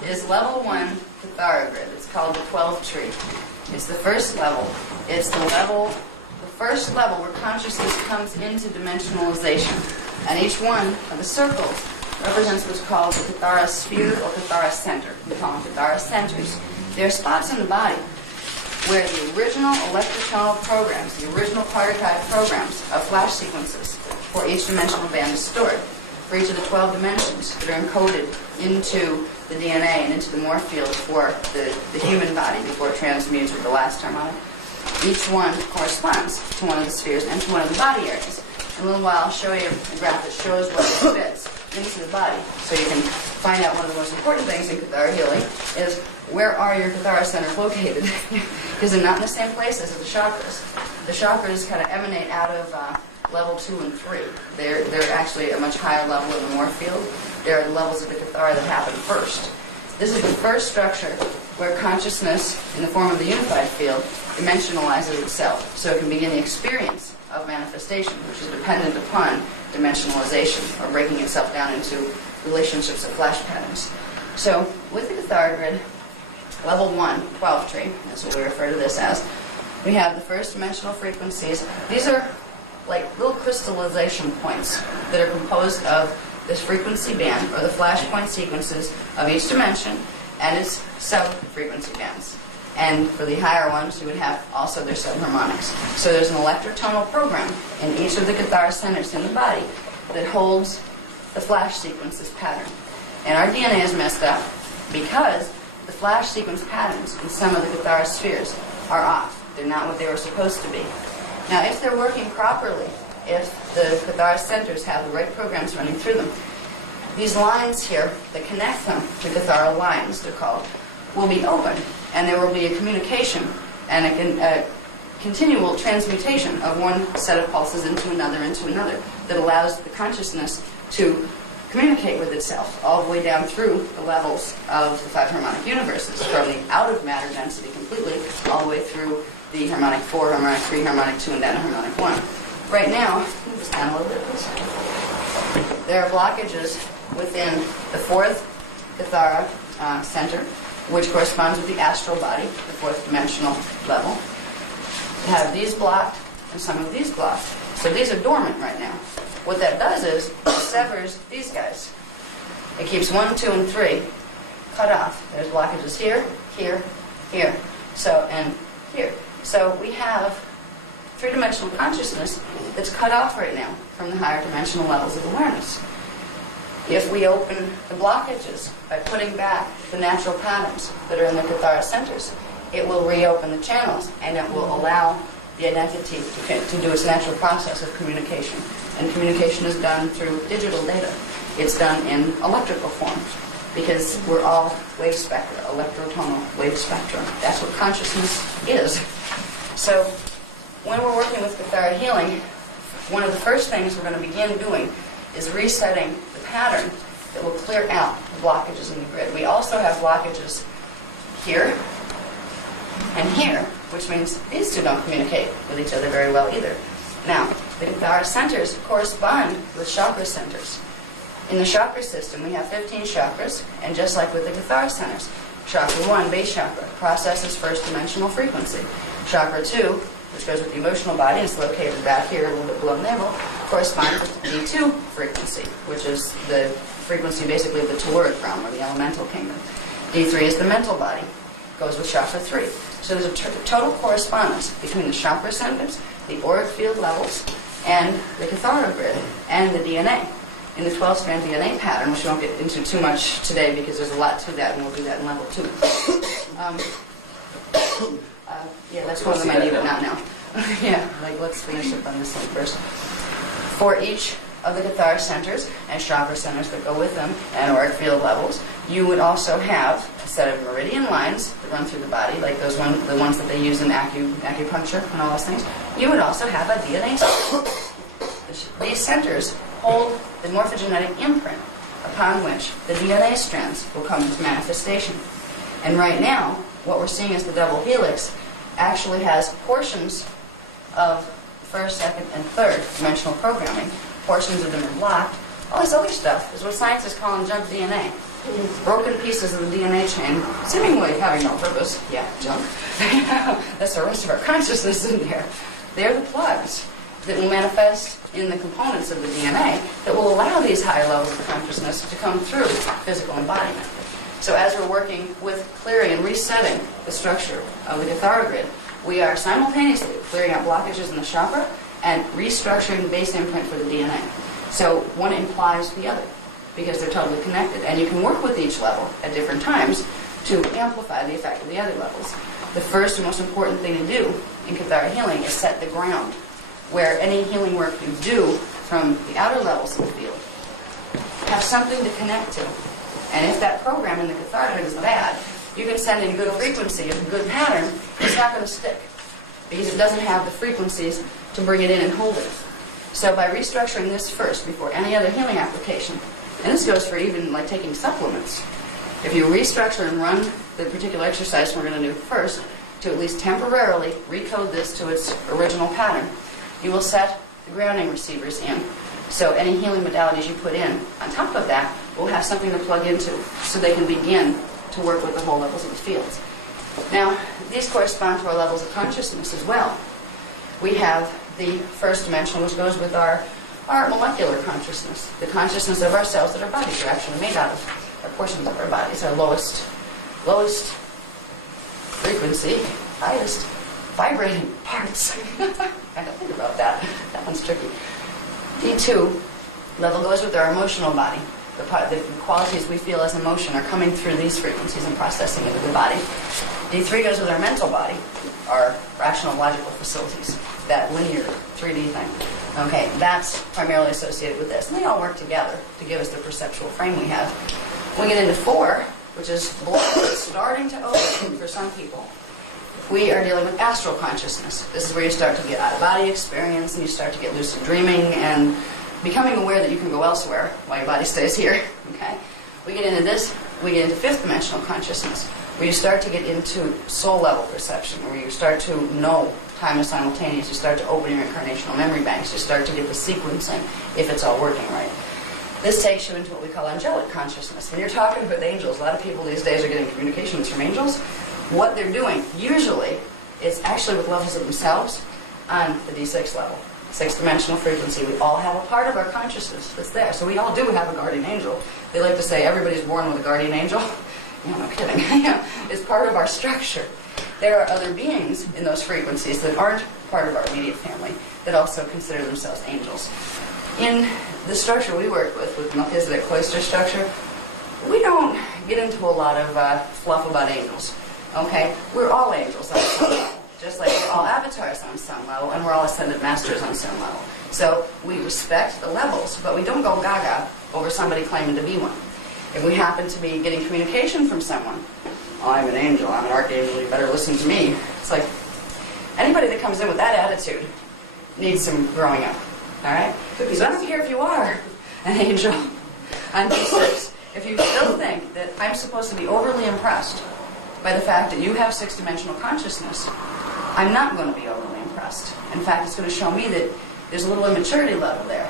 is level 1 Cathara grid. It's called the 12 tree. It's the first level. It's the first level where consciousness comes into dimensionalization. And each one of the circles represents what's called the Cathara sphere or Cathara center. We call them Cathara centers. They're spots in the body where the original electrotonal programs, the original archetype programs of flash sequences for each dimensional band is stored. For each of the 12 dimensions that are encoded into the DNA and into the morph field for the human body before it transmutes with the last harmonic. Each one corresponds to one of the spheres and to one of the body areas. In a little while, I'll show you a graph that shows what fits into the body. So you can find out one of the most important things in Cathara healing is where are your Cathara centers located? Because they're not in the same places as the chakras. The chakras kind of emanate out of level 2 and 3. They're actually a much higher level in the morph field. They're the levels of the Cathara that happen first. This is the first structure where consciousness, in the form of the unified field, dimensionalizes itself, so it can begin the experience of manifestation, which is dependent upon dimensionalization, or breaking itself down into relationships of flash patterns. So, with the Cathara grid, level 1, 12 tree, that's what we refer to this as, we have the first dimensional frequencies. These are like little crystallization points that are composed of this frequency band, or the flashpoint sequences of each dimension, and its sub-frequency bands. And for the higher ones, you would have also their subharmonics. So there's an electrotonal program in each of the Cathara centers in the body that holds the flash sequences pattern. And our DNA is messed up because the flash sequence patterns in some of the Cathara spheres are off. They're not what they were supposed to be. Now, if they're working properly, if the Cathara centers have the right programs running through them, these lines here that connect them, the Cathara lines they're called, will be open, and there will be a communication and a continual transmutation of one set of pulses into another that allows the consciousness to communicate with itself all the way down through the levels of the 5 harmonic universes, from the out of matter density completely all the way through the harmonic 4, harmonic 3, harmonic 2, and then harmonic 1. Right now, move this down a little bit, please. There are blockages within the 4th Cathara center, which corresponds with the astral body, the 4th dimensional level. You have these blocked and some of these blocked. So these are dormant right now. What that does is it severs these guys. It keeps 1, 2, and 3 cut off. There's blockages here, here, here, and here. So we have 3-dimensional consciousness that's cut off right now from the higher dimensional levels of awareness. If we open the blockages by putting back the natural patterns that are in the Cathara centers, it will reopen the channels, and it will allow the identity to do its natural process of communication. And communication is done through digital data. It's done in electrical form, because we're all wave spectra, electrotonal wave spectra. That's what consciousness is. So when we're working with Cathara healing, one of the first things we're going to begin doing is resetting the pattern that will clear out the blockages in the grid. We also have blockages here and here, which means these two don't communicate with each other very well either. Now, the Cathara centers correspond with chakra centers. In the chakra system, we have 15 chakras, and just like with the Cathara centers, chakra 1, base chakra, processes first dimensional frequency. Chakra 2, which goes with the emotional body, and it's located back here a little bit below the navel, corresponds with the D2 frequency, which is the frequency basically of the telluric realm, or the elemental kingdom. D3 is the mental body, goes with chakra 3. So there's a total correspondence between the chakra centers, the auric field levels, and the Cathara grid, and the DNA. In the 12-strand DNA pattern, which we won't get into too much today because there's a lot to that, and we'll do that in level 2. Yeah, that's one of them I need, but not now. Yeah, let's finish up on this one first. For each of the Cathara centers and chakra centers that go with them, and auric field levels, you would also have a set of meridian lines that run through the body, like the ones that they use in acupuncture and all those things. You would also have a DNA center. These centers hold the morphogenetic imprint upon which the DNA strands will come into manifestation. And right now, what we're seeing as the double helix actually has portions of first, second, and third dimensional programming. Portions of them are blocked. All this other stuff is what scientists call junk DNA. Broken pieces of the DNA chain, seemingly having no purpose. Yeah, junk. That's the rest of our consciousness in there. They're the plugs that will manifest in the components of the DNA that will allow these higher levels of consciousness to come through physical embodiment. So as we're working with clearing and resetting the structure of the Cathara grid, we are simultaneously clearing out blockages in the chakra and restructuring the base imprint for the DNA. So one implies the other, because they're totally connected. And you can work with each level at different times to amplify the effect of the other levels. The first and most important thing to do in Cathara healing is set the ground, where any healing work you do from the outer levels of the field have something to connect to. And if that program in the Cathara is bad, you can send in good frequency of a good pattern, it's not going to stick, because it doesn't have the frequencies to bring it in and hold it. So by restructuring this first, before any other healing application, and this goes for even like taking supplements, if you restructure and run the particular exercise we're going to do first, to at least temporarily recode this to its original pattern, you will set the grounding receivers in. So any healing modalities you put in on top of that will have something to plug into, so they can begin to work with the whole levels of the fields. Now, these correspond to our levels of consciousness as well. We have the first dimension, which goes with our molecular consciousness, the consciousness of our cells that our bodies are actually made out of, our portions of our bodies, our lowest frequency, highest vibrating parts. I don't think about that. That one's tricky. D2 level goes with our emotional body. The qualities we feel as emotion are coming through these frequencies and processing it in the body. D3 goes with our mental body, our rational logical facilities, that linear 3D thing. Okay, that's primarily associated with this. And they all work together to give us the perceptual frame we have. When we get into 4, which is starting to open for some people, we are dealing with astral consciousness. This is where you start to get out-of-body experience and you start to get lucid dreaming and becoming aware that you can go elsewhere while your body stays here. Okay, we get into this, we get into 5th dimensional consciousness, where you start to get into soul-level perception, where you start to know time is simultaneous, you start to open your incarnational memory banks, you start to get the sequencing, if it's all working right. This takes you into what we call angelic consciousness. When you're talking with angels, a lot of people these days are getting communications from angels. What they're doing, usually, is actually with levels of themselves on the D6 level. 6th dimensional frequency. We all have a part of our consciousness that's there. So we all do have a guardian angel. They like to say everybody's born with a guardian angel. No kidding. It's part of our structure. There are other beings in those frequencies that aren't part of our immediate family that also consider themselves angels. In the structure we work with Melchizedek cloister structure, we don't get into a lot of fluff about angels. Okay? We're all angels on some level, just like we're all avatars on some level, and we're all ascended masters on some level. So we respect the levels, but we don't go gaga over somebody claiming to be one. If we happen to be getting communication from someone, oh, I'm an angel, I'm an archangel, you better listen to me. It's like, anybody that comes in with that attitude needs some growing up, all right? So I don't care if you are an angel on D6. If you still think that I'm supposed to be overly impressed by the fact that you have 6th dimensional consciousness, I'm not going to be overly impressed. In fact, it's going to show me that there's a little immaturity level there,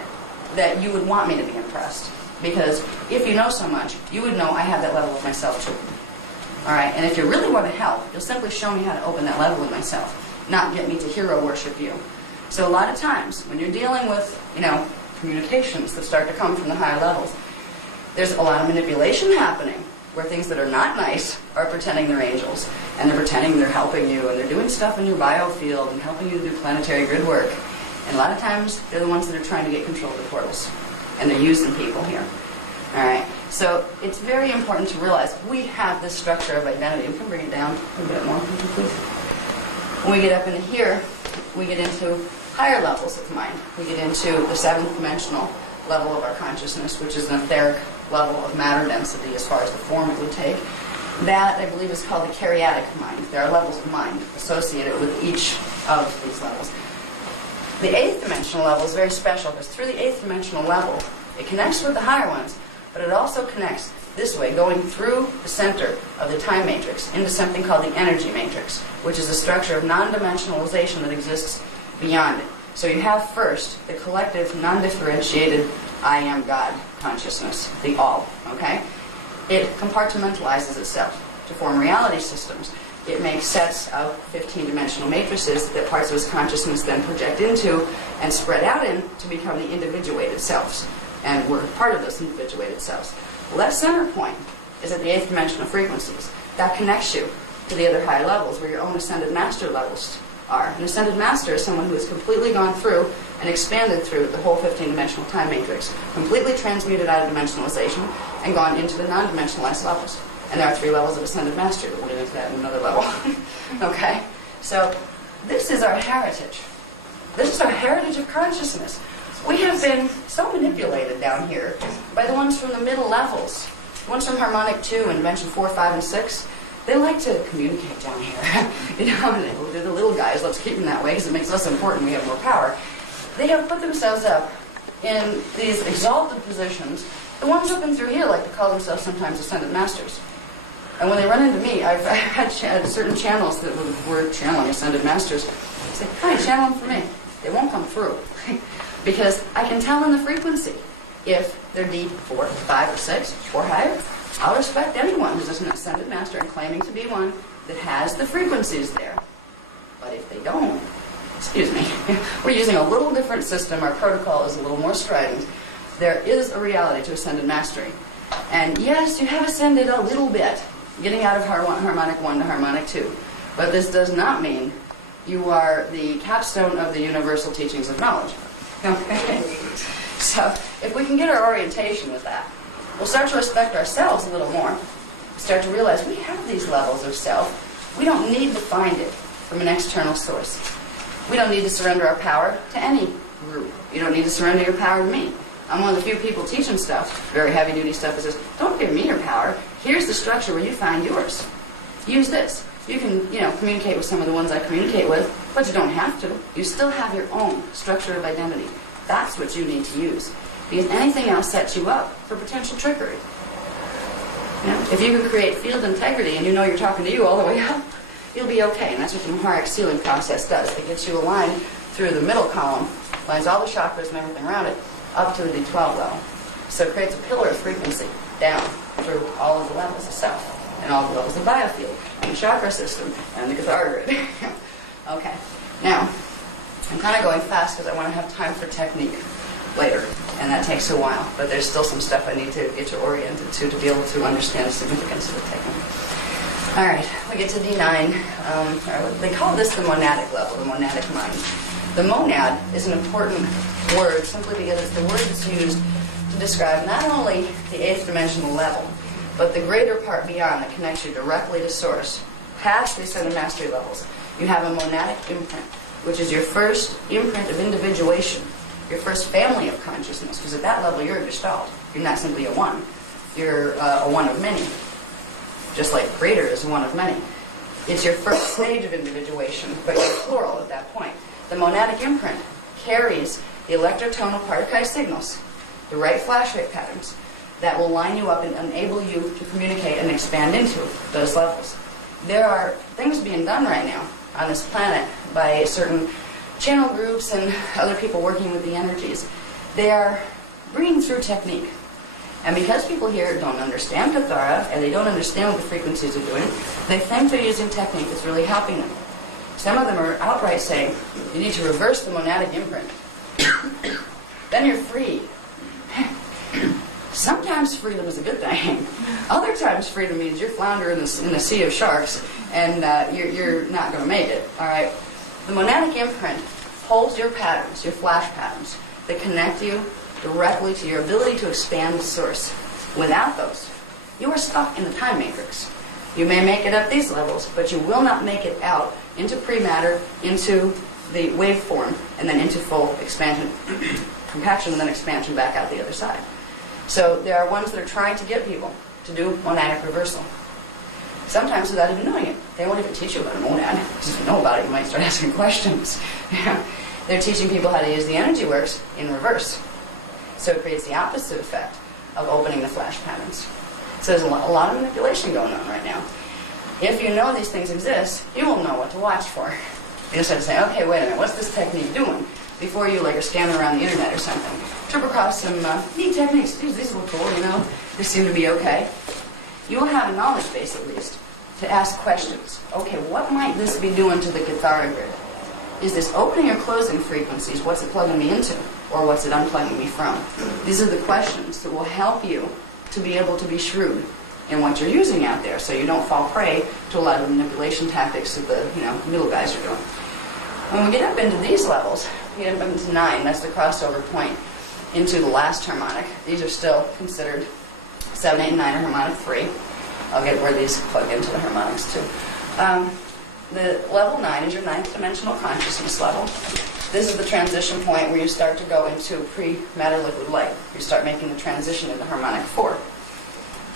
that you would want me to be impressed. Because if you know so much, you would know I have that level of myself too. All right, and if you really want to help, you'll simply show me how to open that level with myself, not get me to hero worship you. So a lot of times, when you're dealing with, communications that start to come from the higher levels, there's a lot of manipulation happening, where things that are not nice are pretending they're angels, and they're pretending they're helping you, and they're doing stuff in your biofield and helping you to do planetary grid work. And a lot of times, they're the ones that are trying to get control of the portals, and they're using people here. All right, so it's very important to realize we have this structure of identity. We can bring it down a bit more, please. When we get up into here, we get into higher levels of mind. We get into the 7th dimensional level of our consciousness, which is an etheric level of matter density as far as the form it would take. That, I believe, is called the karyatic mind. There are levels of mind associated with each of these levels. The 8th dimensional level is very special because through the 8th dimensional level, it connects with the higher ones, but it also connects this way, going through the center of the time matrix into something called the energy matrix, which is a structure of non-dimensionalization that exists beyond it. So you have first the collective, non-differentiated I am God consciousness, the all, okay? It compartmentalizes itself to form reality systems. It makes sets of 15-dimensional matrices that parts of its consciousness then project into and spread out in to become the individuated selves. And we're part of those individuated selves. Well, that center point is at the 8th dimensional frequencies. That connects you to the other higher levels where your own ascended master levels are. An ascended master is someone who has completely gone through and expanded through the whole 15-dimensional time matrix, completely transmuted out of dimensionalization and gone into the non-dimensionalized levels. And there are 3 levels of ascended mastery, but we'll get into that in another level. Okay? So this is our heritage. This is our heritage of consciousness. We have been so manipulated down here by the ones from the middle levels. The ones from harmonic 2 and dimension 4, 5, and 6. They like to communicate down here. And they're the little guys. Let's keep them that way because it makes us important. We have more power. They have put themselves up in these exalted positions. The ones up and through here like to call themselves sometimes ascended masters. And when they run into me, I've had certain channels that were channeling ascended masters. I say, hi, channel them for me. They won't come through. Because I can tell in the frequency if they're D4, 5, or 6, or higher. I'll respect anyone who's an ascended master and claiming to be one that has the frequencies there. But if they don't, excuse me, we're using a little different system. Our protocol is a little more strident. There is a reality to ascended mastery. And yes, you have ascended a little bit, getting out of harmonic 1 to harmonic 2. But this does not mean you are the capstone of the universal teachings of knowledge. Okay? So if we can get our orientation with that, we'll start to respect ourselves a little more. Start to realize we have these levels of self. We don't need to find it from an external source. We don't need to surrender our power to any group. You don't need to surrender your power to me. I'm one of the few people teaching stuff, very heavy duty stuff that says, don't give me your power. Here's the structure where you find yours. Use this. You can, communicate with some of the ones I communicate with, but you don't have to. You still have your own structure of identity. That's what you need to use. Because anything else sets you up for potential trickery. If you can create field integrity and you know you're talking to you all the way up, you'll be okay. And that's what the Maharic sealing process does. It gets you aligned through the middle column, lines all the chakras and everything around it, up to the D12 level. So it creates a pillar of frequency down through all of the levels of self and all the levels of biofield and the chakra system and the Cathar grid. Okay. Now, I'm kind of going fast because I want to have time for technique later, and that takes a while. But there's still some stuff I need to get you oriented to be able to understand the significance of the technique. All right, we get to D9. They call this the monadic level, the monadic mind. The monad is an important word simply because it's the word that's used to describe not only the 8th dimensional level, but the greater part beyond that connects you directly to Source, past the ascended mastery levels. You have a monadic imprint, which is your first imprint of individuation, your first family of consciousness, because at that level you're a gestalt. You're not simply a one. You're a one of many, just like greater is one of many. It's your first stage of individuation, but you're plural at that point. The monadic imprint carries the electrotonal Partakai signals, the right flash rate patterns, that will line you up and enable you to communicate and expand into those levels. There are things being done right now on this planet by certain channel groups and other people working with the energies. They are bringing through technique. And because people here don't understand Cathara and they don't understand what the frequencies are doing, they think they're using technique that's really helping them. Some of them are outright saying, you need to reverse the monadic imprint. Then you're free. Sometimes freedom is a good thing. Other times freedom means you're floundering in the sea of sharks and you're not going to make it. All right. The monadic imprint holds your patterns, your flash patterns, that connect you directly to your ability to expand the Source. Without those, you are stuck in the time matrix. You may make it up these levels, but you will not make it out into pre-matter, into the waveform, and then into full expansion, compaction, and then expansion back out the other side. So there are ones that are trying to get people to do monadic reversal. Sometimes without even knowing it. They won't even teach you about a monad. Because if you know about it, you might start asking questions. They're teaching people how to use the energy works in reverse. So it creates the opposite effect of opening the flash patterns. So there's a lot of manipulation going on right now. If you know these things exist, you will know what to watch for. You just have to say, okay, wait a minute, what's this technique doing? Before you are scanning around the internet or something. Trip across some neat techniques. These look cool, They seem to be okay. You will have a knowledge base, at least, to ask questions. Okay, what might this be doing to the Cathara grid? Is this opening or closing frequencies? What's it plugging me into? Or what's it unplugging me from? These are the questions that will help you to be able to be shrewd in what you're using out there, so you don't fall prey to a lot of the manipulation tactics that the middle guys are doing. When we get up into these levels, we get up into 9, that's the crossover point into the last harmonic. These are still considered 7, 8, and 9 are harmonic 3. I'll get where these plug into the harmonics too. The level 9 is your 9th dimensional consciousness level. This is the transition point where you start to go into pre-matter liquid light. You start making the transition into harmonic 4.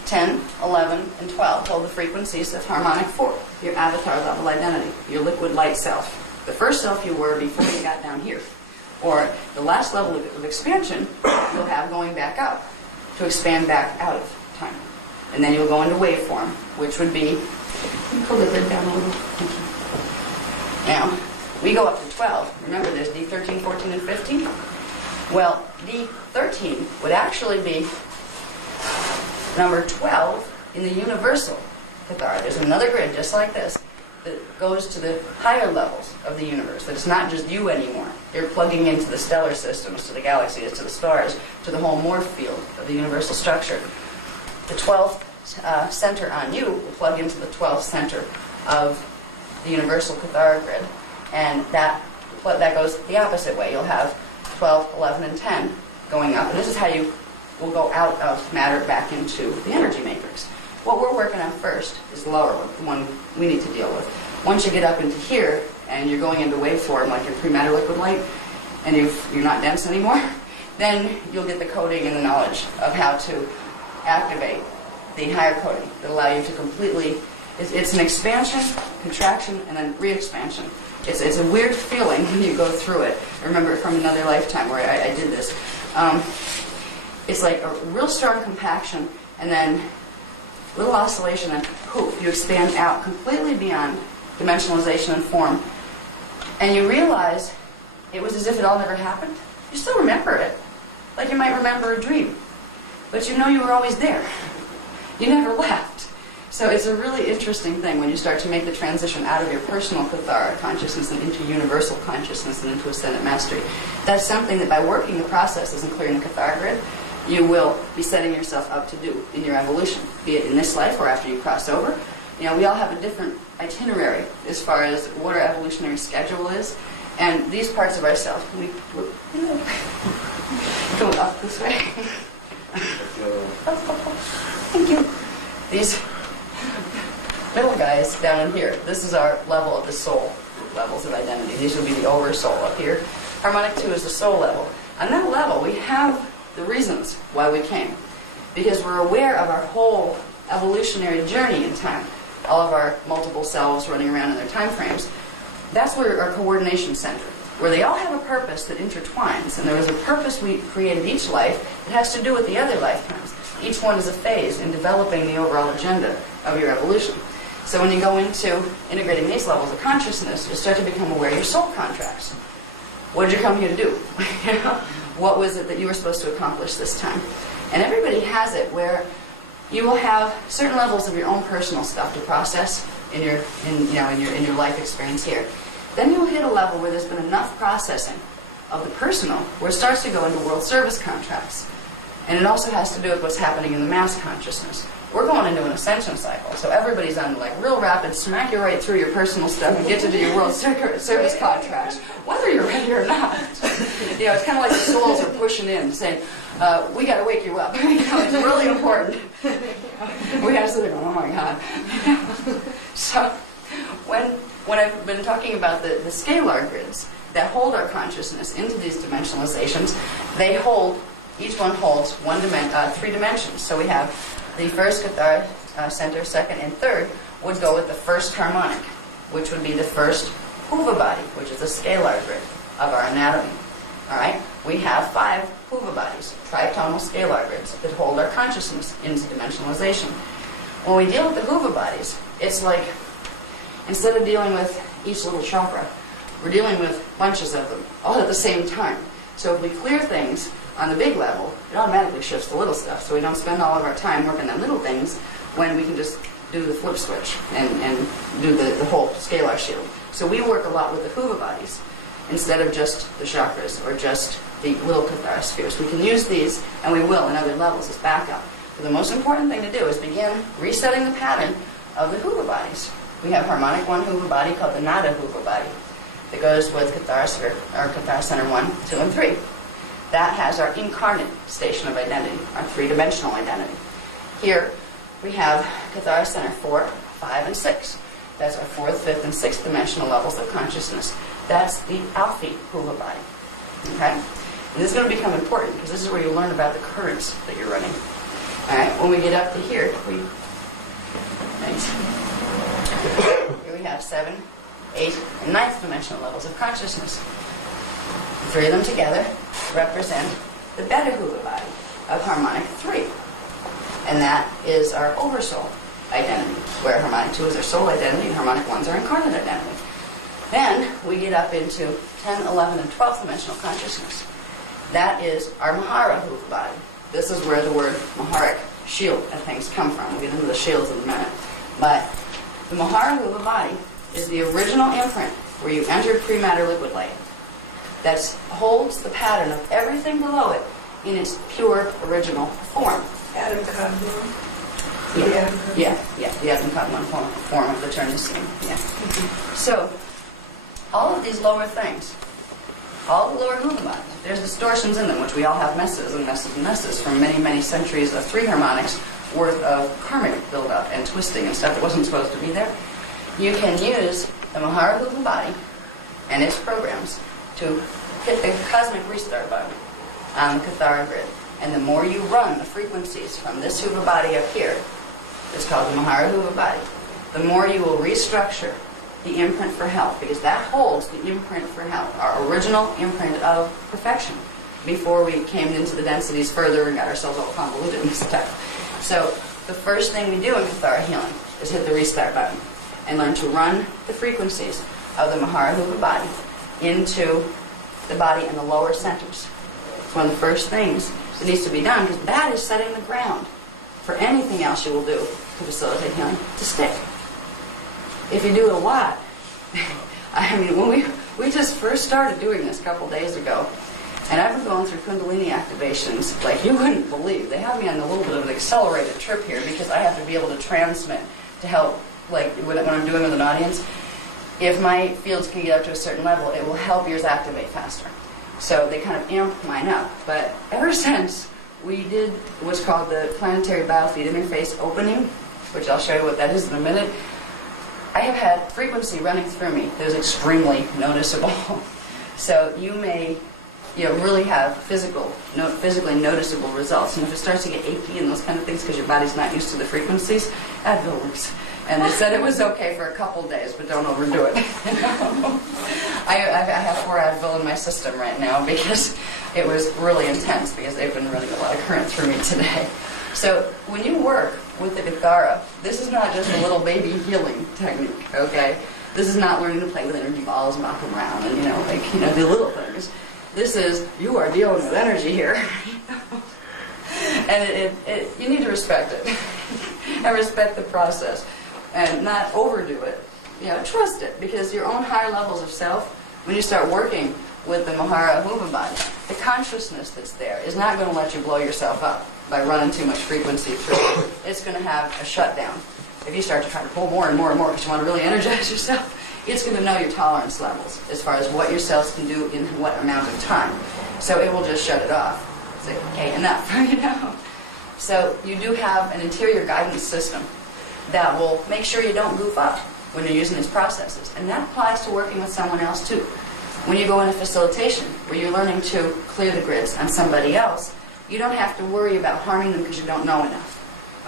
10, 11, and 12 hold the frequencies of harmonic 4, your avatar level identity, your liquid light self. The first self you were before you got down here. Or the last level of expansion you'll have going back up to expand back out of time. And then you'll go into waveform, which would be, pull the lid down a little. Now, we go up to 12. Remember, there's D13, 14, and 15. Well, D13 would actually be number 12 in the universal Cathara. There's another grid just like this that goes to the higher levels of the universe. That it's not just you anymore. You're plugging into the stellar systems, to the galaxies, to the stars, to the whole morph field of the universal structure. The 12th center on you will plug into the 12th center of the universal Cathara grid. And that goes the opposite way. You'll have 12, 11, and 10 going up. And this is how you will go out of matter back into the energy matrix. What we're working on first is the lower one, the one we need to deal with. Once you get up into here and you're going into waveform, like your pre-matter liquid light, and if you're not dense anymore, then you'll get the coding and the knowledge of how to activate the higher coding that allow you to completely, it's an expansion, contraction, and then re-expansion. It's a weird feeling when you go through it. I remember it from another lifetime where I did this. It's like a real strong compaction, and then a little oscillation, and poof, you expand out completely beyond dimensionalization and form. And you realize it was as if it all never happened. You still remember it, like you might remember a dream. But you know you were always there. You never left. So it's a really interesting thing when you start to make the transition out of your personal Cathara consciousness and into universal consciousness and into ascendant mastery. That's something that by working the processes and clearing the Cathara grid, you will be setting yourself up to do in your evolution, be it in this life or after you cross over. You know, we all have a different itinerary as far as what our evolutionary schedule is, and these parts of ourselves, we go up this way. Thank you. These middle guys down in here, this is our level of the soul, levels of identity. These would be the over soul up here. Harmonic 2 is the soul level. On that level, we have the reasons why we came, because we're aware of our whole evolutionary journey in time, all of our multiple selves running around in their time frames. That's where our coordination center, where they all have a purpose that intertwines, and there is a purpose we created each life that has to do with the other lifetimes. Each one is a phase in developing the overall agenda of your evolution. So when you go into integrating these levels of consciousness, you start to become aware of your soul contracts. What did you come here to do? What was it that you were supposed to accomplish this time? And everybody has it where you will have certain levels of your own personal stuff to process in your life experience here. Then you'll hit a level where there's been enough processing of the personal where it starts to go into world service contracts. And it also has to do with what's happening in the mass consciousness. We're going into an ascension cycle, so everybody's on like real rapid, smack you right through your personal stuff and get to do your world service contracts, whether you're ready or not. You know, it's kind of like the souls are pushing in, saying, we got to wake you up. You know, it's really important. We got to sit there going, oh my God. So when I've been talking about the scalar grids that hold our consciousness into these dimensionalizations, they hold, each one holds three dimensions. So we have the first Cathara center, second, and third would go with the first harmonic, which would be the first Huva body, which is the scalar grid of our anatomy. All right? We have 5 Huva bodies, tritonal scalar grids, that hold our consciousness into dimensionalization. When we deal with the Huva bodies, it's like, instead of dealing with each little chakra, we're dealing with bunches of them, all at the same time. So if we clear things on the big level, it automatically shifts the little stuff, so we don't spend all of our time working on little things when we can just do the flip switch and do the whole scalar shield. So we work a lot with the Huva bodies instead of just the chakras or just the little Cathara spheres. We can use these, and we will in other levels as backup. But the most important thing to do is begin resetting the pattern of the Huva bodies. We have harmonic 1 Huva body called the Nada Huva body that goes with Cathara sphere, or Cathara center 1, 2, and 3. That has our incarnate station of identity, our 3-dimensional identity. Here we have Cathara center 4, 5, and 6. That's our 4th, 5th, and 6th dimensional levels of consciousness. That's the Alphi Huva body. Okay? And this is going to become important because this is where you learn about the currents that you're running. All right? When we get up to here, here we have 7, 8, and 9th dimensional levels of consciousness. The 3 of them together represent the Beta Huva body of harmonic 3. And that is our oversoul identity, where harmonic 2 is our soul identity and harmonic 1 is our incarnate identity. Then we get up into 10, 11, and 12th dimensional consciousness. That is our Mahara Huva body. This is where the word Maharic, shield, and things come from. We'll get into the shields in a minute. But the Mahara Huva body is the original imprint where you entered pre-matter liquid light. That holds the pattern of everything below it in its pure original form. Adam Codman. The Adam Codman form of the Turnusine. Yeah. So, all of these lower things, all the lower Huva bodies, there's distortions in them, which we all have messes and messes and messes from many, many centuries of 3 harmonics worth of karmic buildup and twisting and stuff that wasn't supposed to be there. You can use the Mahara Huva body and its programs to hit the cosmic restart button on the Cathara grid. And the more you run the frequencies from this Huva body up here, it's called the Mahara Huva body, the more you will restructure the imprint for health, because that holds the imprint for health, our original imprint of perfection, before we came into the densities further and got ourselves all convoluted and stuff. So the first thing we do in Cathara healing is hit the restart button and learn to run the frequencies of the Mahara Huva body into the body in the lower centers. It's one of the first things that needs to be done, because that is setting the ground for anything else you will do to facilitate healing to stick. If you do it a lot, I mean, when we just first started doing this a couple days ago, and I've been going through Kundalini activations like you wouldn't believe. They have me on a little bit of an accelerated trip here, because I have to be able to transmit to help, like when I'm doing with an audience. If my fields can get up to a certain level, it will help yours activate faster. So they kind of amp mine up. But ever since we did what's called the planetary biofeed interface opening, which I'll show you what that is in a minute, I have had frequency running through me that is extremely noticeable. So you may really have physically noticeable results. And if it starts to get achy and those kind of things because your body's not used to the frequencies, Advil works. And they said it was okay for a couple days, but don't overdo it. I have 4 Advil in my system right now because it was really intense, because they've been running a lot of current through me today. So when you work with the Cathara, this is not just a little baby healing technique, okay? This is not learning to play with energy balls and knock them around and, the little things. This is, you are dealing with energy here. And you need to respect it. And respect the process. And not overdo it. Trust it. Because your own higher levels of self, when you start working with the Mahara Huva body, the consciousness that's there is not going to let you blow yourself up by running too much frequency through it. It's going to have a shutdown. If you start to try to pull more and more and more because you want to really energize yourself, it's going to know your tolerance levels as far as what your cells can do in what amount of time. So it will just shut it off. It's like, okay, enough, So you do have an interior guidance system that will make sure you don't goof up when you're using these processes. And that applies to working with someone else too. When you go into facilitation, where you're learning to clear the grids on somebody else, you don't have to worry about harming them because you don't know enough.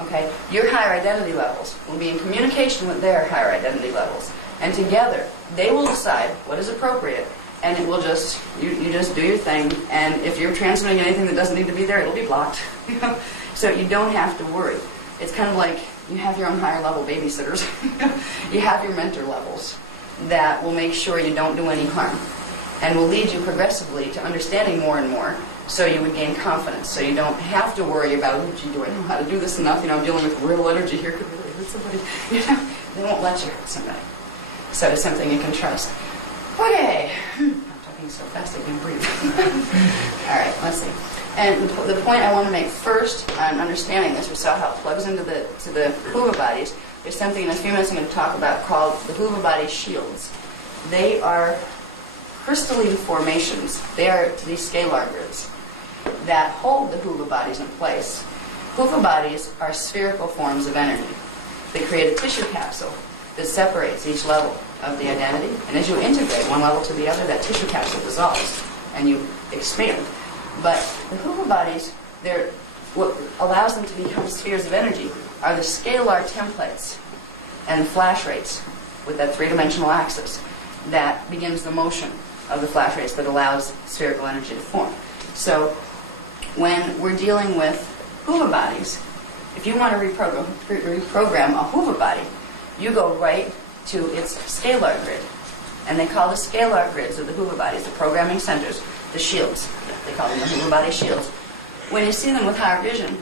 Okay? Your higher identity levels will be in communication with their higher identity levels. And together, they will decide what is appropriate, and it will just, you just do your thing, and if you're transmitting anything that doesn't need to be there, it'll be blocked. So you don't have to worry. It's kind of like you have your own higher level babysitters. You have your mentor levels that will make sure you don't do any harm, and will lead you progressively to understanding more and more, so you would gain confidence, so you don't have to worry about, oh, gee, do I know how to do this enough? I'm dealing with real energy here, could really hurt somebody. They won't let you hurt somebody. So it's something you can trust. Okay. I'm talking so fast I can't breathe. All right, let's see. And the point I want to make first on understanding this, we saw how it plugs into the Huva bodies. There's something in a few minutes I'm going to talk about called the Huva body shields. They are crystalline formations. They are these scalar grids that hold the Huva bodies in place. Huva bodies are spherical forms of energy. They create a tissue capsule that separates each level of the identity. And as you integrate one level to the other, that tissue capsule dissolves and you expand. But the Huva bodies, what allows them to become spheres of energy are the scalar templates and flash rates with that 3-dimensional axis that begins the motion of the flash rates that allows spherical energy to form. So when we're dealing with Huva bodies, if you want to reprogram a Huva body, you go right to its scalar grid. And they call the scalar grids of the Huva bodies, the programming centers, the shields. They call them the Huva body shields. When you see them with higher vision,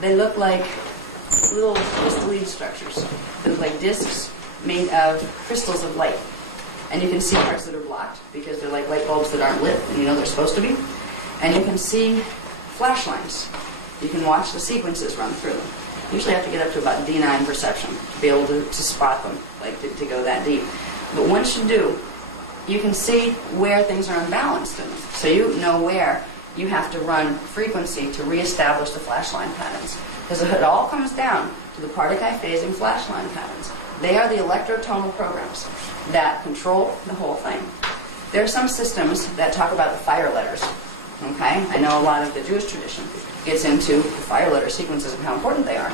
they look like little crystalline structures. They look like discs made of crystals of light. And you can see parts that are blocked because they're like light bulbs that aren't lit, and they're supposed to be. And you can see flash lines. You can watch the sequences run through them. You usually have to get up to about D9 perception to be able to spot them, to go that deep. But once you do, you can see where things are unbalanced in them. So you know where you have to run frequency to reestablish the flashline patterns. Because it all comes down to the Partakai phasing flashline patterns. They are the electrotonal programs that control the whole thing. There are some systems that talk about the fire letters. Okay? I know a lot of the Jewish tradition gets into the fire letter sequences and how important they are.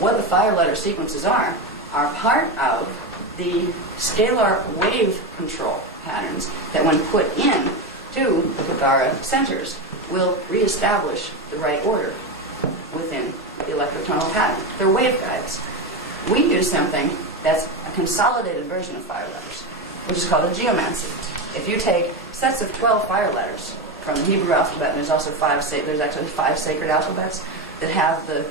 What the fire letter sequences are part of the scalar wave control patterns that when put in to the Kathara centers will reestablish the right order within the electrotonal pattern. They're waveguides. We use something that's a consolidated version of fire letters, which is called a geomancy. If you take sets of 12 fire letters from the Hebrew alphabet, and there's actually five sacred alphabets that have the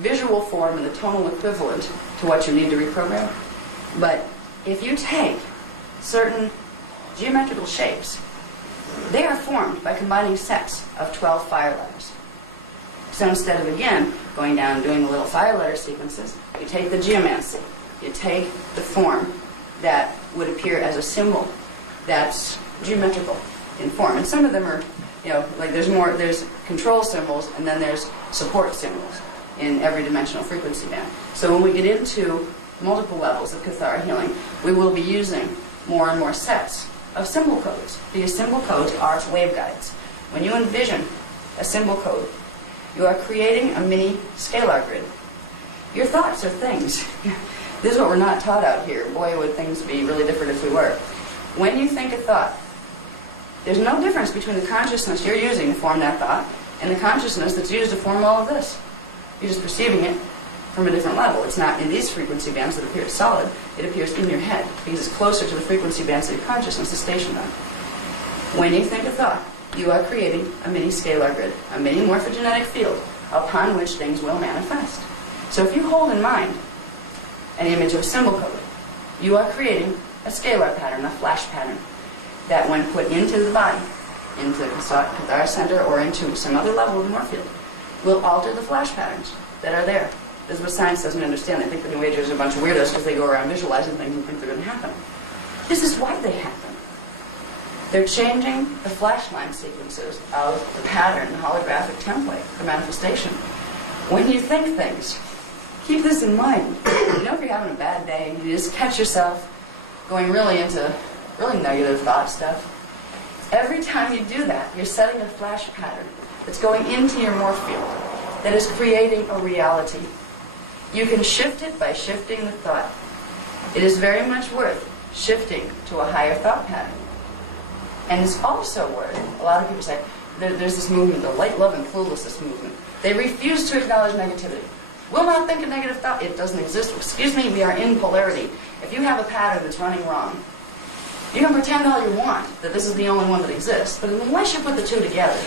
visual form and the tonal equivalent to what you need to reprogram. But if you take certain geometrical shapes, they are formed by combining sets of 12 fire letters. So instead of, again, going down and doing the little fire letter sequences, you take the geomancy. You take the form that would appear as a symbol that's geometrical in form. And some of them are, like there's control symbols and then there's support symbols in every dimensional frequency band. So when we get into multiple levels of Kathara healing, we will be using more and more sets of symbol codes. Because symbol codes are waveguides. When you envision a symbol code, you are creating a mini scalar grid. Your thoughts are things. This is what we're not taught out here. Boy, would things be really different if we were. When you think a thought, there's no difference between the consciousness you're using to form that thought and the consciousness that's used to form all of this. You're just perceiving it from a different level. It's not in these frequency bands that appear solid. It appears in your head because it's closer to the frequency bands that your consciousness is stationed on. When you think a thought, you are creating a mini scalar grid, a mini morphogenetic field upon which things will manifest. So if you hold in mind an image of a symbol code, you are creating a scalar pattern, a flash pattern, that when put into the body, into the Kathara center or into some other level of the morph field, will alter the flash patterns that are there. This is what science doesn't understand. They think the New Agers are a bunch of weirdos because they go around visualizing things and think they're going to happen. This is why they happen. They're changing the flash line sequences of the pattern, the holographic template for manifestation. When you think things, keep this in mind. If you're having a bad day, you just catch yourself going really into really negative thought stuff. Every time you do that, you're setting a flash pattern that's going into your morph field that is creating a reality. You can shift it by shifting the thought. It is very much worth shifting to a higher thought pattern. And it's also worth, a lot of people say, there's this movement, the light, love, and cluelessness movement. They refuse to acknowledge negativity. Will not think a negative thought. It doesn't exist. Excuse me, we are in polarity. If you have a pattern that's running wrong, you can pretend all you want that this is the only one that exists, but unless you put the two together,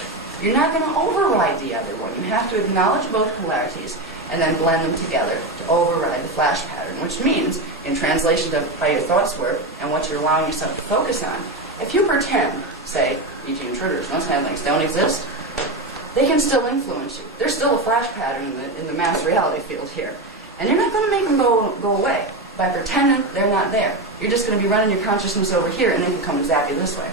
you're not going to override the other one. You have to acknowledge both polarities and then blend them together to override the flash pattern, which means, in translation to how your thoughts work and what you're allowing yourself to focus on, if you pretend, say, e.g. intruders, those kind of things don't exist, they can still influence you. There's still a flash pattern in the mass reality field here. And you're not going to make them go away by pretending they're not there. You're just going to be running your consciousness over here and they can come exactly this way.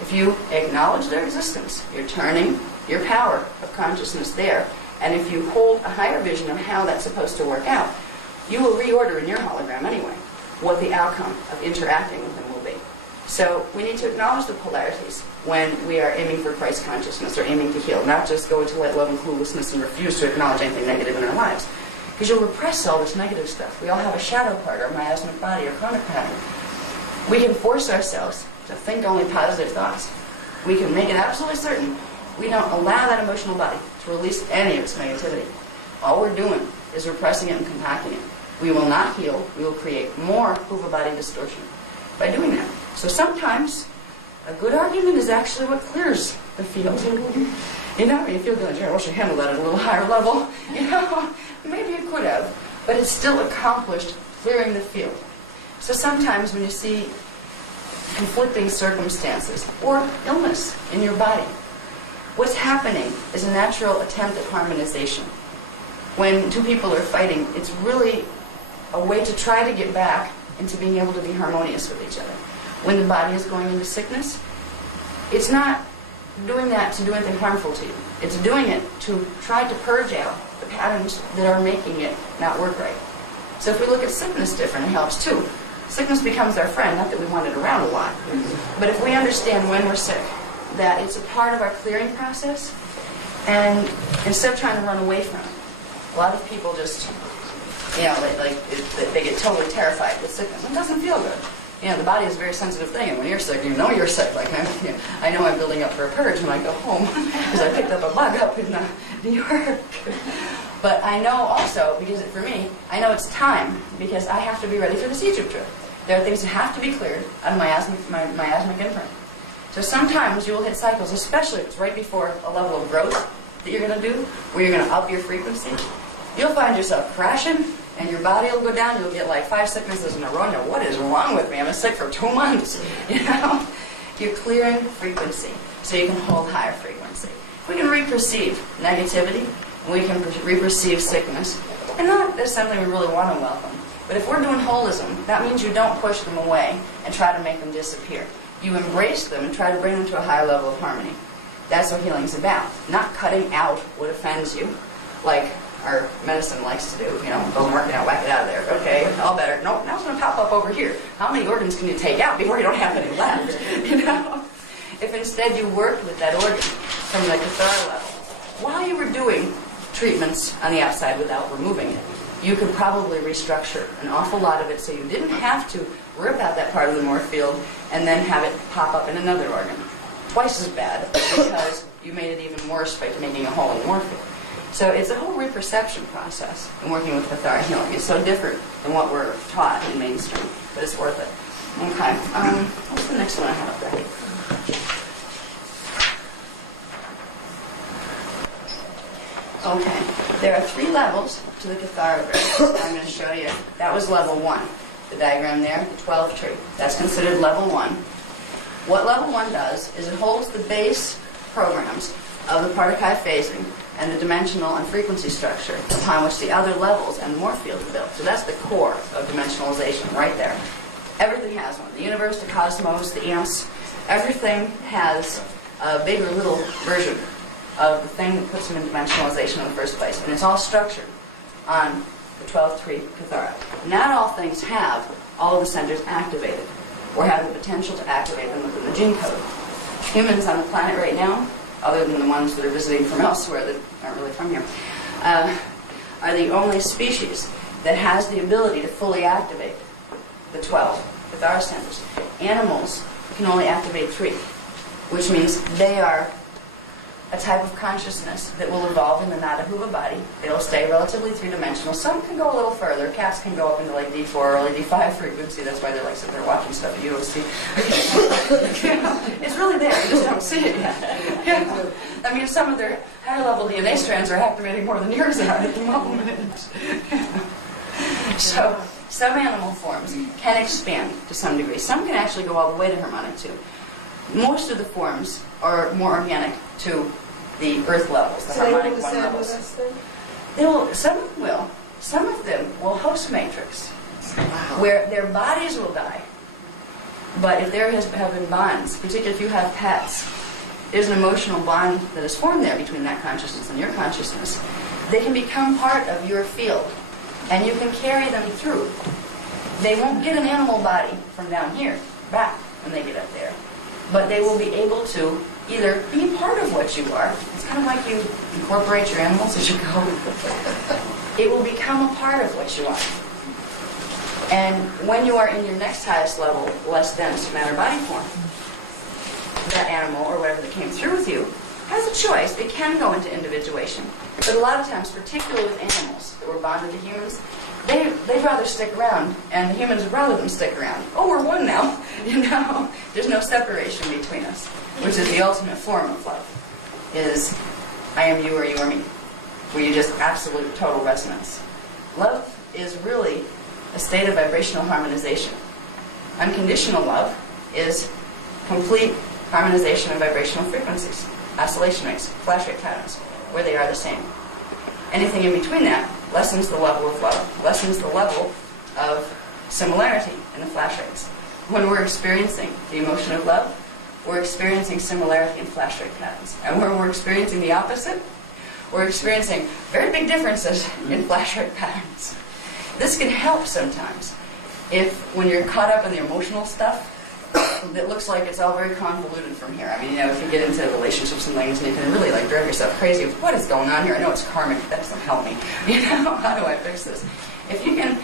If you acknowledge their existence, you're turning your power of consciousness there. And if you hold a higher vision of how that's supposed to work out, you will reorder in your hologram anyway what the outcome of interacting with them will be. So we need to acknowledge the polarities when we are aiming for Christ consciousness or aiming to heal, not just go into light, love, and cluelessness and refuse to acknowledge anything negative in our lives. Because you'll repress all this negative stuff. We all have a shadow part, our miasmic body, our karmic pattern. We can force ourselves to think only positive thoughts. We can make it absolutely certain we don't allow that emotional body to release any of its negativity. All we're doing is repressing it and compacting it. We will not heal. We will create more Huva body distortion by doing that. So sometimes a good argument is actually what clears the field. You know, when you feel good, I wish I handled that at a little higher level. You know, maybe it could have, but it's still accomplished clearing the field. So sometimes when you see conflicting circumstances or illness in your body, what's happening is a natural attempt at harmonization. When two people are fighting, it's really a way to try to get back into being able to be harmonious with each other. When the body is going into sickness, it's not doing that to do anything harmful to you. It's doing it to try to purge out the patterns that are making it not work right. So if we look at sickness different, it helps too. Sickness becomes our friend, not that we want it around a lot. But if we understand when we're sick, that it's a part of our clearing process, and instead of trying to run away from it, a lot of people just, they get totally terrified with sickness. It doesn't feel good. The body is a very sensitive thing, and when you're sick, you know you're sick. Like I know I'm building up for a purge when I go home because I picked up a bug up in New York. But I know also, because for me, I know it's time because I have to be ready for this Egypt trip. There are things that have to be cleared out of my asthmic imprint. So sometimes you will hit cycles, especially if it's right before a level of growth that you're going to do, where you're going to up your frequency. You'll find yourself crashing, and your body will go down. You'll get like 5 sicknesses in a row. And you're, what is wrong with me? I've been sick for 2 months. You're clearing frequency, so you can hold higher frequency. We can reperceive negativity, and we can reperceive sickness, and not as something we really want to welcome. But if we're doing holism, that means you don't push them away and try to make them disappear. You embrace them and try to bring them to a higher level of harmony. That's what healing's about. Not cutting out what offends you, like our medicine likes to do. Doesn't work out, whack it out of there. Okay, all better. No, now it's going to pop up over here. How many organs can you take out before you don't have any left? If instead you worked with that organ from the cathar level, while you were doing treatments on the outside without removing it, you could probably restructure an awful lot of it so you didn't have to rip out that part of the morph field and then have it pop up in another organ. Twice as bad because you made it even worse by making a hole in the morph field. So it's a whole reperception process in working with cathar healing. It's so different than what we're taught in mainstream, but it's worth it. Okay, what's the next one I have up there? Okay, there are 3 levels to the cathar grid. I'm going to show you. That was level 1. The diagram there, the 12 tree. That's considered level 1. What level 1 does is it holds the base programs of the Partakai phasing and the dimensional and frequency structure upon which the other levels and the morph field are built. So that's the core of dimensionalization right there. Everything has one. The universe, the cosmos, the amps, everything has a big or little version of the thing that puts them in dimensionalization in the first place. And it's all structured on the 12th tree Cathara. Not all things have all of the centers activated or have the potential to activate them within the gene code. Humans on the planet right now, other than the ones that are visiting from elsewhere that aren't really from here, are the only species that has the ability to fully activate the 12 Cathara centers. Animals can only activate 3, which means they are a type of consciousness that will evolve in the Nadahuva body. They'll stay relatively 3-dimensional. Some can go a little further. Cats can go up into like D4 or early D5 frequency. That's why they're like sitting there watching stuff that you don't see. It's really there. You just don't see it yet. I mean, some of their higher level DNA strands are activating more than yours are at the moment. So some animal forms can expand to some degree. Some can actually go all the way to harmonic 2. Most of the forms are more organic to the earth levels, the harmonic 1 levels. Some of them will. Some of them will host matrix, where their bodies will die. But if there have been bonds, particularly if you have pets, there's an emotional bond that is formed there between that consciousness and your consciousness. They can become part of your field, and you can carry them through. They won't get an animal body from down here back when they get up there. But they will be able to either be part of what you are. It's kind of like you incorporate your animals as you go. It will become a part of what you are. And when you are in your next highest level, less dense matter body form, that animal or whatever that came through with you has a choice. It can go into individuation. But a lot of times, particularly with animals that were bonded to humans, they'd rather stick around, and the humans would rather them stick around. Oh, we're one now. There's no separation between us, which is the ultimate form of love, is I am you or you are me, where you just absolute total resonance. Love is really a state of vibrational harmonization. Unconditional love is complete harmonization of vibrational frequencies, oscillation rates, flash rate patterns, where they are the same. Anything in between that lessens the level of love, lessens the level of similarity in the flash rates. When we're experiencing the emotion of love, we're experiencing similarity in flash rate patterns. And when we're experiencing the opposite, we're experiencing very big differences in flash rate patterns. This can help sometimes if when you're caught up in the emotional stuff, it looks like it's all very convoluted from here. I mean, if you get into relationships and things, and you can really like drive yourself crazy with what is going on here. I know it's karmic, but that doesn't help me. How do I fix this? If you can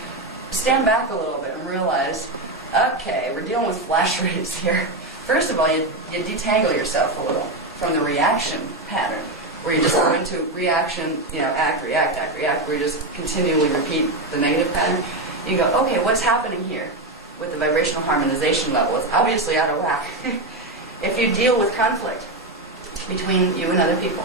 stand back a little bit and realize, okay, we're dealing with flash rates here. First of all, you detangle yourself a little from the reaction pattern, where you just go into reaction, act, react, where you just continually repeat the negative pattern. You go, okay, what's happening here with the vibrational harmonization level? It's obviously out of whack. If you deal with conflict between you and other people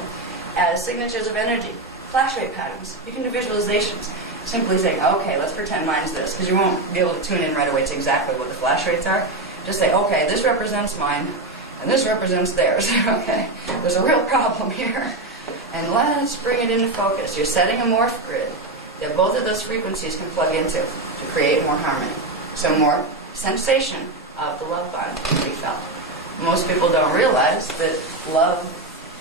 as signatures of energy, flash rate patterns, you can do visualizations. Simply saying, okay, let's pretend mine's this, because you won't be able to tune in right away to exactly what the flash rates are. Just say, okay, this represents mine, and this represents theirs. Okay, there's a real problem here. And let's bring it into focus. You're setting a morph grid that both of those frequencies can plug into to create more harmony. So more sensation of the love bond can be felt. Most people don't realize that love,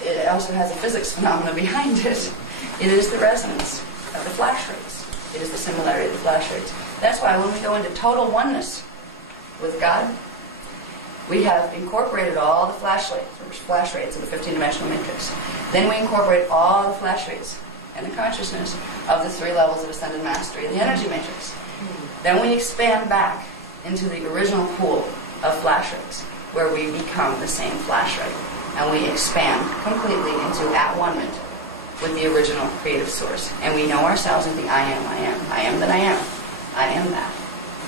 it also has a physics phenomena behind it. It is the resonance of the flash rates. It is the similarity of the flash rates. That's why when we go into total oneness with God, we have incorporated all the flash rates of the 15-dimensional matrix. Then we incorporate all the flash rates and the consciousness of the 3 levels of ascended mastery in the energy matrix. Then we expand back into the original pool of flash rates, where we become the same flash rate. And we expand completely into at-one-ment with the original creative source. And we know ourselves and think, I am that I am. I am that.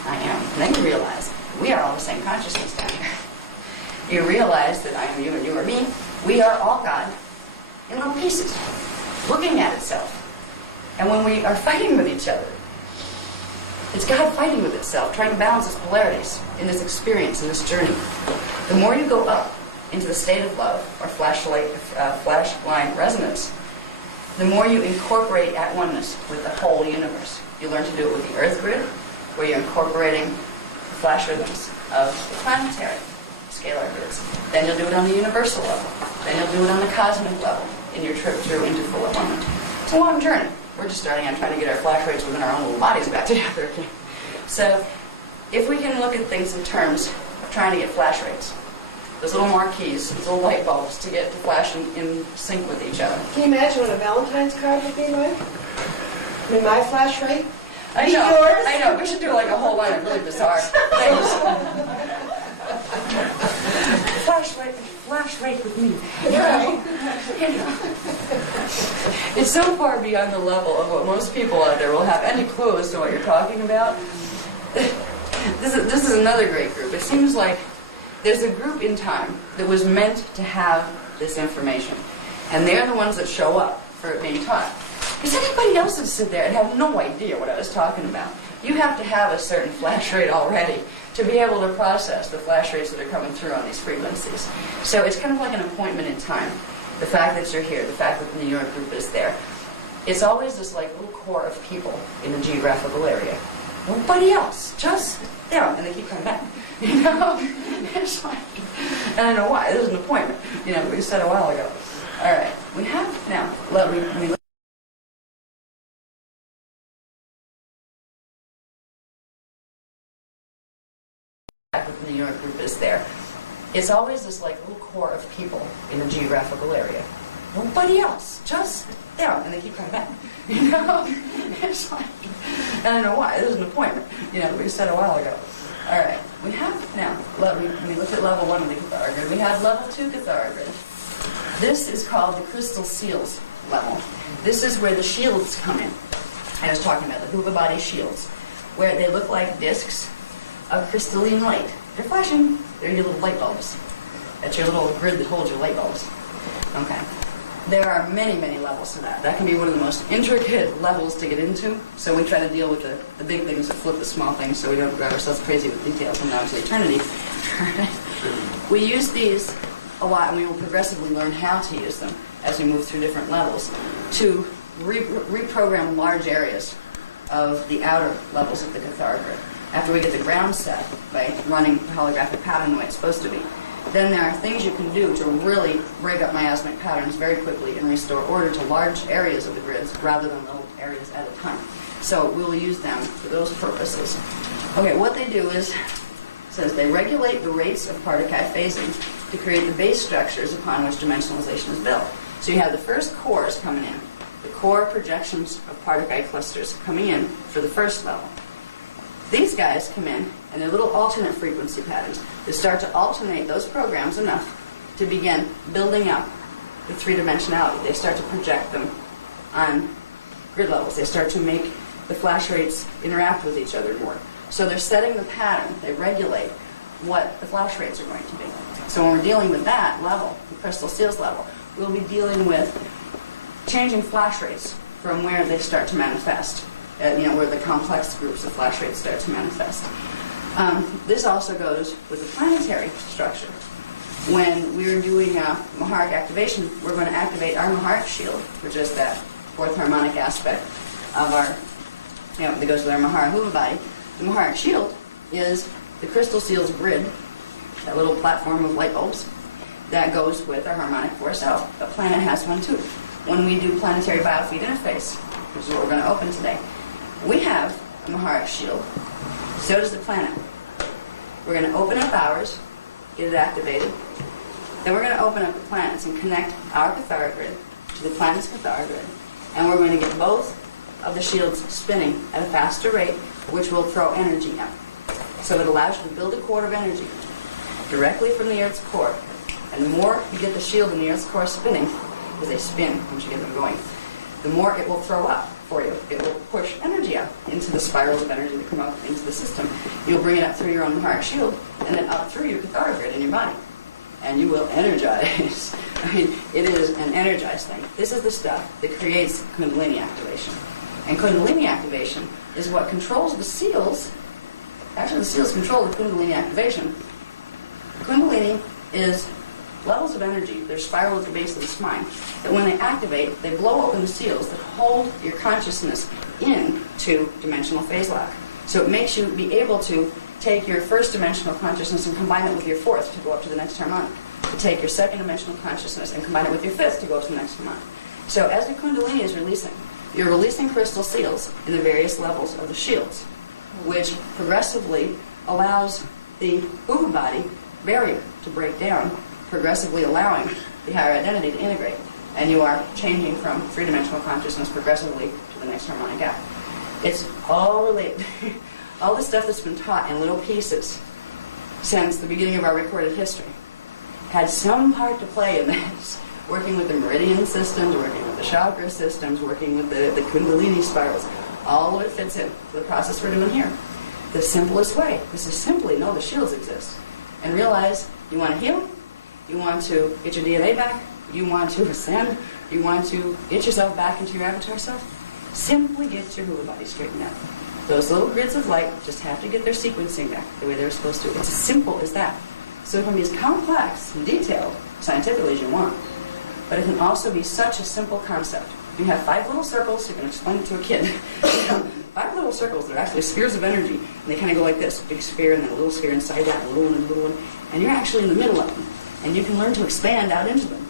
I am. And then you realize we are all the same consciousness down here. You realize that I am you and you are me. We are all God in little pieces, looking at itself. And when we are fighting with each other, it's God fighting with itself, trying to balance its polarities in this experience, in this journey. The more you go up into the state of love, or flash line resonance, the more you incorporate at oneness with the whole universe. You learn to do it with the Earth grid, where you're incorporating the flash rhythms of the planetary scalar grids. Then you'll do it on the universal level. Then you'll do it on the cosmic level in your trip through into full alignment. It's a long journey. We're just starting on trying to get our flash rates within our own little bodies back together again. So if we can look at things in terms of trying to get flash rates, those little marquees, those little light bulbs to get to flash in sync with each other. Can you imagine what a Valentine's card would be like? I mean, my flash rate? I know. Yours? I know. We should do like a whole line of really bizarre things. Flash rate with me. Right. It's so far beyond the level of what most people out there will have any clue as to what you're talking about. This is another great group. It seems like there's a group in time that was meant to have this information. And they're the ones that show up for it being taught. Because anybody else would sit there and have no idea what I was talking about. You have to have a certain flash rate already to be able to process the flash rates that are coming through on these frequencies. So it's kind of like an appointment in time. The fact that you're here, the fact that the New York group is there. It's always this like little core of people in the geographical area. Nobody else, just them, and they keep coming back. It's like, and I know why. This is an appointment. We said a while ago. All right, we have now. Let me look. The New York group is there. It's always this like little core of people in the geographical area. Nobody else, just them, and they keep coming back. It's like, and I know why. This is an appointment. We said a while ago. All right, we have now. Let me look at level 1 of the Cathara grid. We have level 2 Cathara grid. This is called the crystal seals level. This is where the shields come in. I was talking about the Huga body shields, where they look like discs of crystalline light. They're flashing. They're your little light bulbs. That's your little grid that holds your light bulbs. Okay. There are many, many levels to that. That can be one of the most intricate levels to get into. So we try to deal with the big things that flip the small things so we don't drive ourselves crazy with details from now to eternity. We use these a lot, and we will progressively learn how to use them as we move through different levels to reprogram large areas of the outer levels of the Cathara grid. After we get the ground set by running the holographic pattern the way it's supposed to be, then there are things you can do to really break up miasmic patterns very quickly and restore order to large areas of the grids rather than little areas at a time. So we'll use them for those purposes. Okay, what they do is, says they regulate the rates of Partakai phasing to create the base structures upon which dimensionalization is built. So you have the first cores coming in, the core projections of Partakai clusters coming in for the first level. These guys come in, and they're little alternate frequency patterns that start to alternate those programs enough to begin building up the three-dimensionality. They start to project them on grid levels. They start to make the flash rates interact with each other more. So they're setting the pattern. They regulate what the flash rates are going to be. So when we're dealing with that level, the crystal seals level, we'll be dealing with changing flash rates from where they start to manifest, where the complex groups of flash rates start to manifest. This also goes with the planetary structure. When we're doing Maharic activation, we're going to activate our Maharic shield, which is that fourth harmonic aspect of our, that goes with our Mahara Huma body. The Maharic shield is the crystal seals grid, that little platform of light bulbs, that goes with our harmonic force out. The planet has one too. When we do planetary biofeed interface, which is what we're going to open today, we have a Maharic shield. So does the planet. We're going to open up ours, get it activated. Then we're going to open up the planets and connect our Cathara grid to the planet's Cathara grid. And we're going to get both of the shields spinning at a faster rate, which will throw energy out. So it allows you to build a core of energy directly from the Earth's core. And the more you get the shield and the Earth's core spinning, because they spin once you get them going, the more it will throw up for you. It will push energy out into the spirals of energy that come up into the system. You'll bring it up through your own Maharic shield, and then up through your Cathara grid in your body. And you will energize. It is an energized thing. This is the stuff that creates Kundalini activation. And Kundalini activation is what controls the seals. Actually, the seals control the Kundalini activation. Kundalini is levels of energy. They're spiral at the base of the spine. That when they activate, they blow open the seals that hold your consciousness into dimensional phase lock. So it makes you be able to take your first dimensional consciousness and combine it with your fourth to go up to the next harmonic. To take your second dimensional consciousness and combine it with your fifth to go up to the next harmonic. So as the Kundalini is releasing, you're releasing crystal seals in the various levels of the shields, which progressively allows the Uva body barrier to break down, progressively allowing the higher identity to integrate. And you are changing from three-dimensional consciousness progressively to the next harmonic gap. It's all related. All the stuff that's been taught in little pieces since the beginning of our recorded history had some part to play in this. Working with the meridian systems, working with the chakra systems, working with the Kundalini spirals. All of it fits in to the process we're doing here. The simplest way is to simply know the shields exist and realize you want to heal, you want to get your DNA back, you want to ascend, you want to get yourself back into your avatar self. Simply get your hula body straightened out. Those little grids of light just have to get their sequencing back the way they're supposed to. It's as simple as that. So it can be as complex and detailed scientifically as you want. But it can also be such a simple concept. You have 5 little circles, you can explain it to a kid. 5 little circles, they're actually spheres of energy. And they kind of go like this, a big sphere and then a little sphere inside that, a little one and a little one. And you're actually in the middle of them. And you can learn to expand out into them.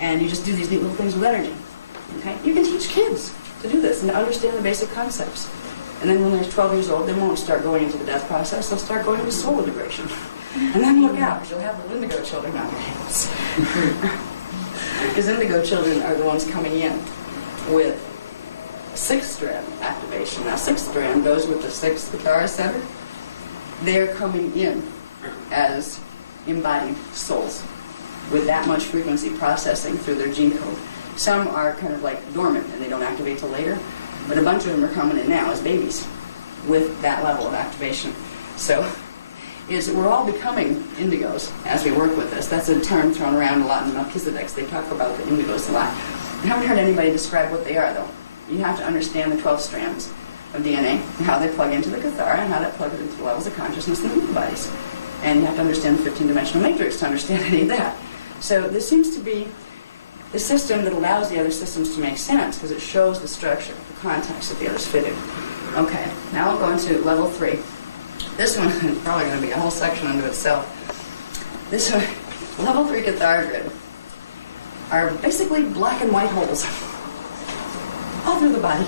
And you just do these neat little things with energy. Okay? You can teach kids to do this and to understand the basic concepts. And then when they're 12 years old, they won't start going into the death process, they'll start going into soul integration. And then look out, because you'll have the indigo children on your hands. Because indigo children are the ones coming in with 6th strand activation. Now 6th strand goes with the 6th Cathara center. They're coming in as embodied souls with that much frequency processing through their gene code. Some are kind of like dormant and they don't activate till later, but a bunch of them are coming in now as babies with that level of activation. So we're all becoming indigos as we work with this. That's a term thrown around a lot in Melchizedek's. They talk about the indigos a lot. I haven't heard anybody describe what they are, though. You have to understand the 12 strands of DNA and how they plug into the Cathara and how that plugs into the levels of consciousness in the human bodies. And you have to understand the 15-dimensional matrix to understand any of that. So this seems to be the system that allows the other systems to make sense because it shows the structure, the context that the others fit in. Okay, now we'll go into level 3. This one is probably going to be a whole section unto itself. This one, level 3 Cathara grid, are basically black and white holes all through the body.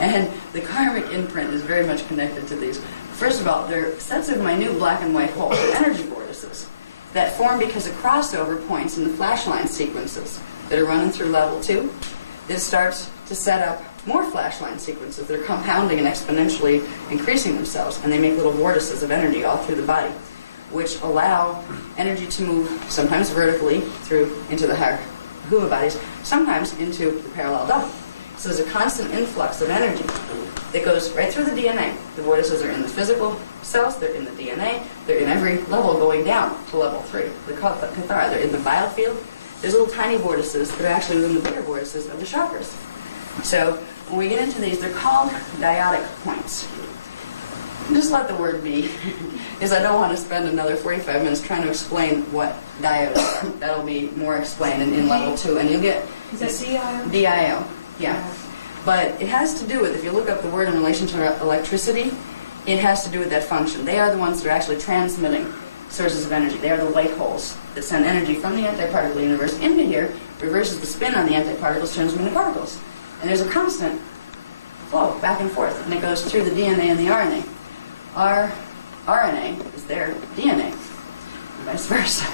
And the karmic imprint is very much connected to these First of all, they're sets of minute black and white holes, energy vortices, that form because of crossover points in the flash line sequences that are running through level 2. This starts to set up more flash line sequences that are compounding and exponentially increasing themselves, and they make little vortices of energy all through the body, which allow energy to move sometimes vertically through into the higher huma bodies, sometimes into the parallel double. So there's a constant influx of energy that goes right through the DNA. The vortices are in the physical cells, they're in the DNA, they're in every level going down to level 3. They're called Kathara. They're in the biofield. There's little tiny vortices that are actually within the bigger vortices of the chakras. So when we get into these, they're called diotic points. Just let the word be, because I don't want to spend another 45 minutes trying to explain what diodes are. That'll be more explained in level 2, and you'll get... Is that DIO? DIO, yeah. But it has to do with, if you look up the word in relation to electricity, it has to do with that function. They are the ones that are actually transmitting sources of energy. They are the white holes that send energy from the antiparticle universe into here, reverses the spin on the antiparticles, transmitting particles. And there's a constant flow back and forth, and it goes through the DNA and the RNA. Our RNA is their DNA, and vice versa.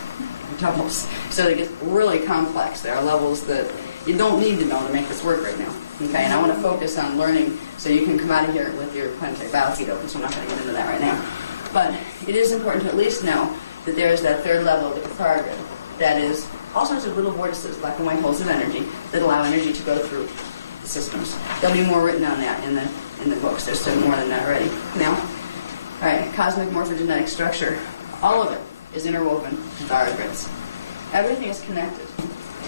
Doubles. So it gets really complex. There are levels that you don't need to know to make this work right now. Okay, and I want to focus on learning so you can come out of here with your planetary biofeed open, so I'm not going to get into that right now. But it is important to at least know that there is that third level of the Kathara grid that is all sorts of little vortices, black and white holes of energy, that allow energy to go through the systems. There'll be more written on that in the books. There's still more than that already. Now, all right, cosmic morphogenetic structure. All of it is interwoven Kathara grids. Everything is connected.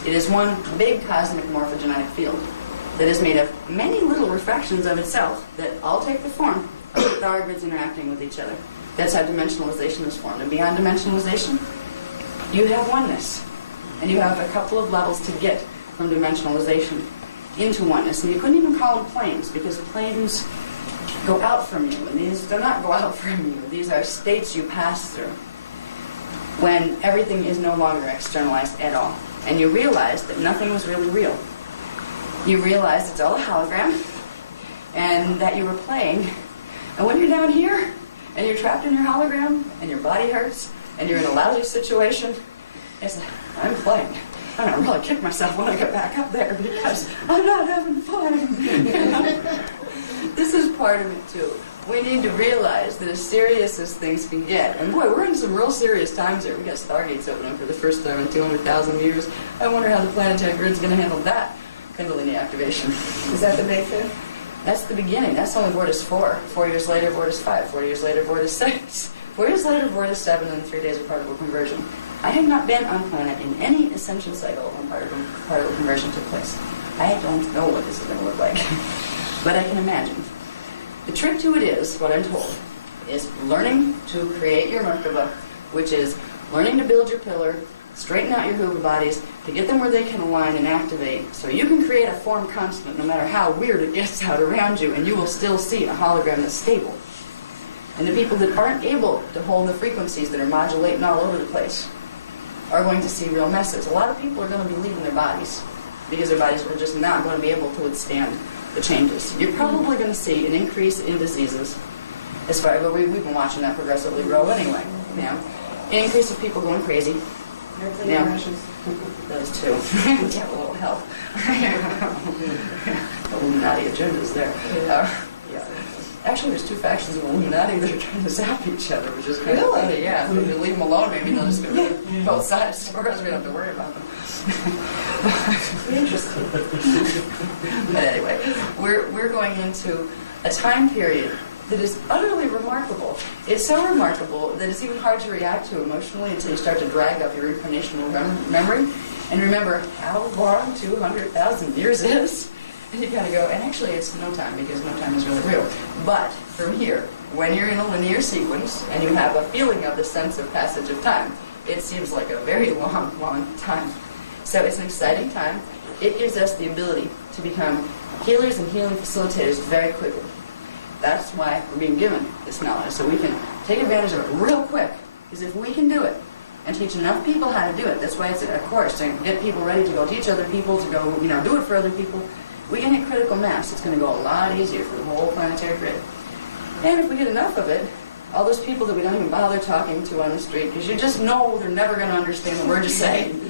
It is one big cosmic morphogenetic field that is made of many little refractions of itself that all take the form of Kathara grids interacting with each other. That's how dimensionalization is formed. And beyond dimensionalization, you have oneness. And you have a couple of levels to get from dimensionalization into oneness. And you couldn't even call them planes, because planes go out from you, and these do not go out from you. These are states you pass through when everything is no longer externalized at all. And you realize that nothing was really real. You realize it's all a hologram, and that you were playing. And when you're down here, and you're trapped in your hologram, and your body hurts, and you're in a lousy situation, it's like, I'm playing. I'm going to really kick myself when I get back up there, because I'm not having fun. This is part of it, too. We need to realize that as serious as things can get, and boy, we're in some real serious times here. We got stargates opening for the first time in 200,000 years. I wonder how the planetary grid's going to handle that Kundalini activation. Is that the May 5th? That's the beginning. That's only Vortis 4. 4 years later, Vortis 5. 4 years later, Vortis 6. 4 years later, Vortis 7, and 3 days of particle conversion. I have not been on planet in any ascension cycle when particle conversion took place. I don't know what this is going to look like, but I can imagine. The trick to it is, what I'm told, is learning to create your Merkaba, which is learning to build your pillar, straighten out your Huba bodies, to get them where they can align and activate, so you can create a form constant no matter how weird it gets out around you, and you will still see a hologram that's stable. And the people that aren't able to hold the frequencies that are modulating all over the place are going to see real messes. A lot of people are going to be leaving their bodies because their bodies are just not going to be able to withstand the changes. You're probably going to see an increase in diseases, as far as we've been watching that progressively grow anyway. Now, an increase of people going crazy. Yeah, those two. Yeah, a little help. Illuminati agendas there. Yeah. Actually, there's two factions of Illuminati that are trying to zap each other, which is kind of funny. Yeah, if you leave them alone, maybe they'll just go to both sides, so we don't have to worry about them. Interesting. But anyway, we're going into a time period that is utterly remarkable. It's so remarkable that it's even hard to react to emotionally until you start to drag up your incarnational memory and remember how long 200,000 years is. And you kind of go, and actually it's no time, because no time is really real. But from here, when you're in a linear sequence and you have a feeling of the sense of passage of time, it seems like a very long, long time. So it's an exciting time. It gives us the ability to become healers and healing facilitators very quickly. That's why we're being given this knowledge, so we can take advantage of it real quick. Because if we can do it and teach enough people how to do it, that's why it's a course, to get people ready to go teach other people, to go, do it for other people. We can hit critical mass. It's going to go a lot easier for the whole planetary grid. And if we get enough of it, all those people that we don't even bother talking to on the street, because you just know they're never going to understand what we're just saying.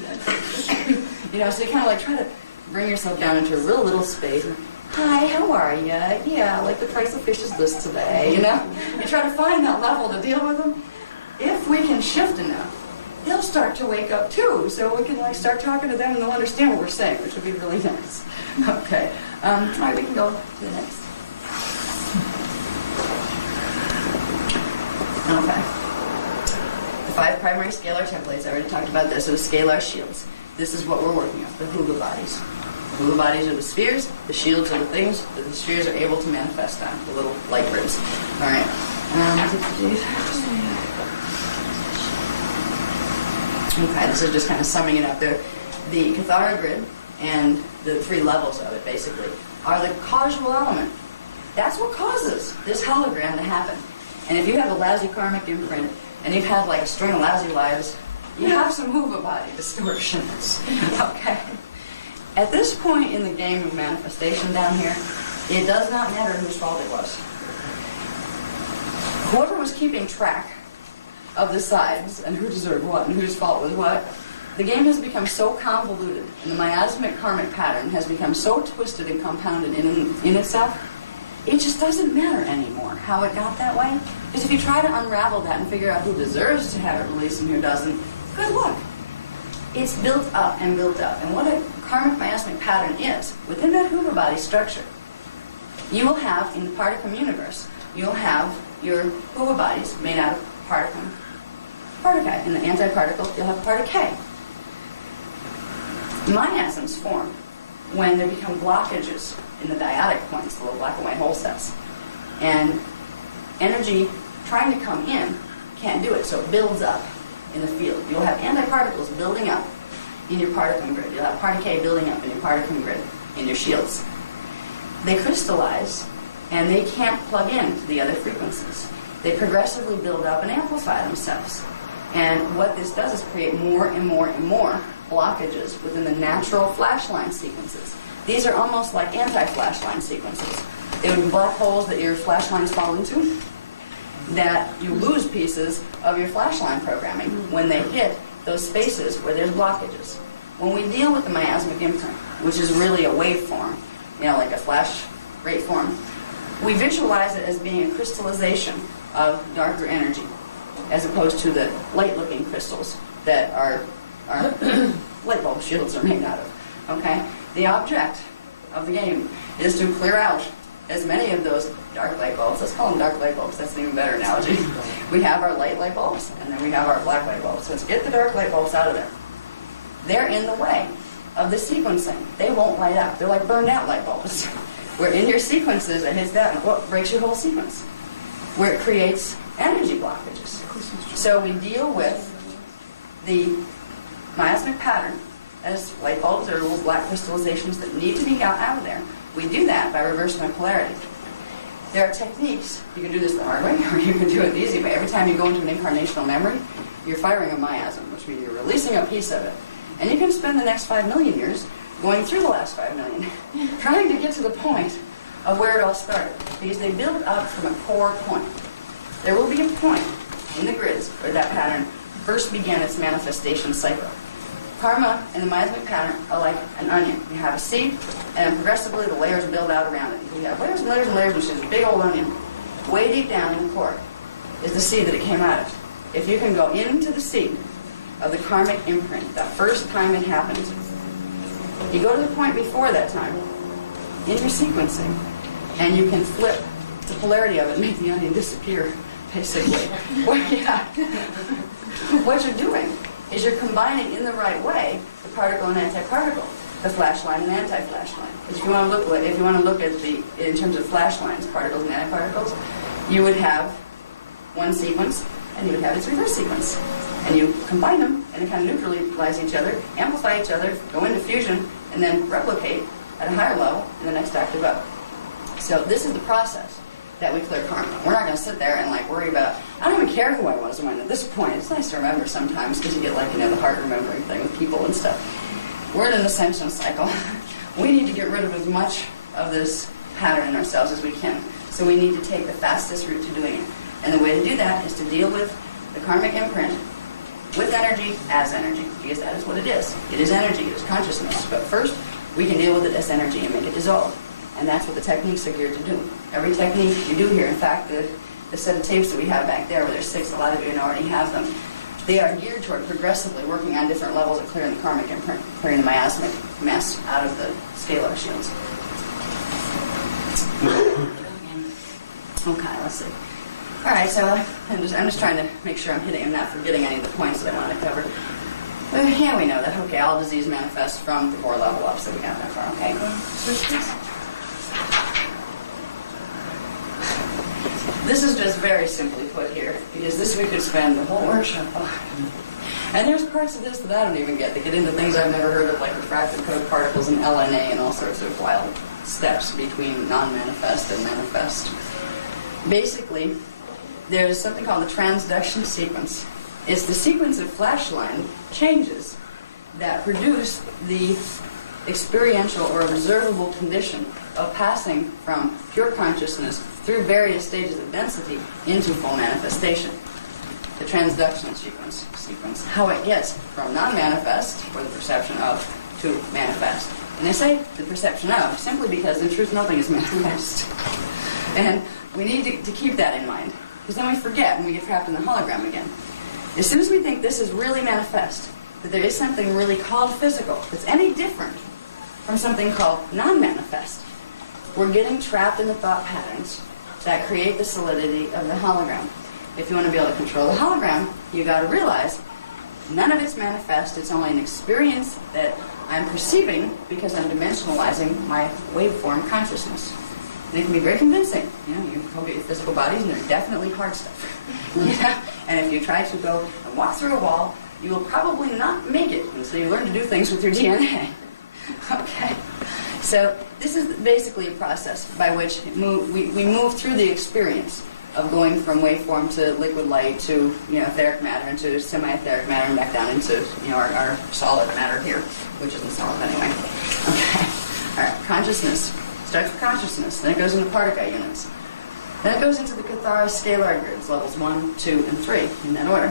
You know, so you kind of like try to bring yourself down into a real little space. Hi, how are you? Yeah, like the price of fish is this today, you know? You try to find that level to deal with them. If we can shift enough, they'll start to wake up too, so we can like start talking to them and they'll understand what we're saying, which would be really nice. Okay, all right, we can go to the next. Okay. The 5 primary scalar templates, I already talked about this, are the scalar shields. This is what we're working on, the hula bodies. The hula bodies are the spheres, the shields are the things that the spheres are able to manifest on, the little light grids. All right. Okay, this is just kind of summing it up there. The Cathara grid and the 3 levels of it, basically, are the causal element. That's what causes this hologram to happen. And if you have a lousy karmic imprint, and you've had like a string of lousy lives, you have some hoover body distortions. Okay? At this point in the game of manifestation down here, it does not matter whose fault it was. Whoever was keeping track of the sides and who deserved what and whose fault was what, the game has become so convoluted and the miasmic karmic pattern has become so twisted and compounded in itself, it just doesn't matter anymore how it got that way. Because if you try to unravel that and figure out who deserves to have it released and who doesn't, good luck. It's built up and built up. And what a karmic miasmic pattern is, within that hoover body structure, you will have, in the particum universe, you'll have your hoover bodies made out of particum, particle. In the antiparticle, you'll have particule. Miasms form when there become blockages in the dyadic points, the little black and white hole cells. And energy trying to come in can't do it, so it builds up in the field. You'll have antiparticles building up in your particum grid. You'll have particule building up in your particum grid, in your shields. They crystallize, and they can't plug in to the other frequencies. They progressively build up and amplify themselves. And what this does is create more and more and more blockages within the natural flashline sequences. These are almost like anti-flashline sequences. They would be black holes that your flashlines fall into, that you lose pieces of your flashline programming when they hit those spaces where there's blockages. When we deal with the miasmic imprint, which is really a waveform, you know, like a flash rate form, we visualize it as being a crystallization of darker energy, as opposed to the light-looking crystals that our light bulb shields are made out of. Okay? The object of the game is to clear out as many of those dark light bulbs. Let's call them dark light bulbs. That's an even better analogy. We have our light bulbs, and then we have our black light bulbs. Let's get the dark light bulbs out of there. They're in the way of the sequencing. They won't light up. They're like burned out light bulbs. Where in your sequences, it hits that, and what breaks your whole sequence? Where it creates energy blockages. So we deal with the miasmic pattern as light bulbs or little black crystallizations that need to be got out of there. We do that by reversing the polarity. There are techniques. You can do this the hard way, or you can do it the easy way. Every time you go into an incarnational memory, you're firing a miasm, which means you're releasing a piece of it. And you can spend the next 5 million years going through the last 5 million, trying to get to the point of where it all started. Because they build up from a core point. There will be a point in the grids where that pattern first began its manifestation cycle. Karma and the miasmic pattern are like an onion. You have a seed, and progressively the layers build out around it. You have layers and layers and layers, which is a big old onion. Way deep down in the core is the seed that it came out of. If you can go into the seed of the karmic imprint, the first time it happens, you go to the point before that time in your sequencing, and you can flip the polarity of it and make the onion disappear, basically. What you're doing is you're combining in the right way the particle and antiparticle, the flashline and anti-flashline. Because if you want to look at the in terms of flashlines, particles and antiparticles, you would have one sequence and you would have its reverse sequence, and you combine them and they kind of neutralize each other, amplify each other, go into fusion, and then replicate at a higher level in the next active up. So this is the process that we clear karma. We're not going to sit there and like worry about, I don't even care who I was when at this point. It's nice to remember sometimes because you get like, the heart remembering thing with people and stuff. We're in an ascension cycle. We need to get rid of as much of this pattern in ourselves as we can. So we need to take the fastest route to doing it. And the way to do that is to deal with the karmic imprint with energy as energy, because that is what it is. It is energy, it is consciousness. But first, we can deal with it as energy and make it dissolve. And that's what the techniques are geared to do. Every technique you do here, in fact, the set of tapes that we have back there, where there's 6, a lot of you already have them, they are geared toward progressively working on different levels of clearing the karmic imprint, clearing the miasmic mess out of the scalar shields. Okay, let's see. All right, so I'm just trying to make sure I'm not forgetting any of the points that I want to cover. Yeah, we know that. Okay, all disease manifests from the 4 level ups that we got that far. Okay, switch please. This is just very simply put here, because this we could spend the whole workshop on. And there's parts of this that I don't even get. They get into things I've never heard of, like refractive code particles and LNA and all sorts of wild steps between non-manifest and manifest. Basically, there's something called the transduction sequence. It's the sequence of flashline changes that produce the experiential or observable condition of passing from pure consciousness through various stages of density into full manifestation. The transduction sequence, how it gets from non-manifest, or the perception of, to manifest. And I say the perception of simply because in truth nothing is manifest. And we need to keep that in mind, because then we forget and we get trapped in the hologram again. As soon as we think this is really manifest, that there is something really called physical that's any different from something called non-manifest, we're getting trapped in the thought patterns that create the solidity of the hologram. If you want to be able to control the hologram, you got to realize none of it's manifest. It's only an experience that I'm perceiving because I'm dimensionalizing my waveform consciousness. And it can be very convincing. You know, you look at your physical bodies and they're definitely hard stuff. Yeah? And if you try to go and walk through a wall, you will probably not make it. And so you learn to do things with your DNA. Okay. So this is basically a process by which we move through the experience of going from waveform to liquid light to etheric matter into semi-etheric matter and back down into our solid matter here, which isn't solid anyway. Okay. All right. Consciousness starts with consciousness, then it goes into particle units, then it goes into the Tkbshs scalar grids, levels 1, 2, and 3 in that order.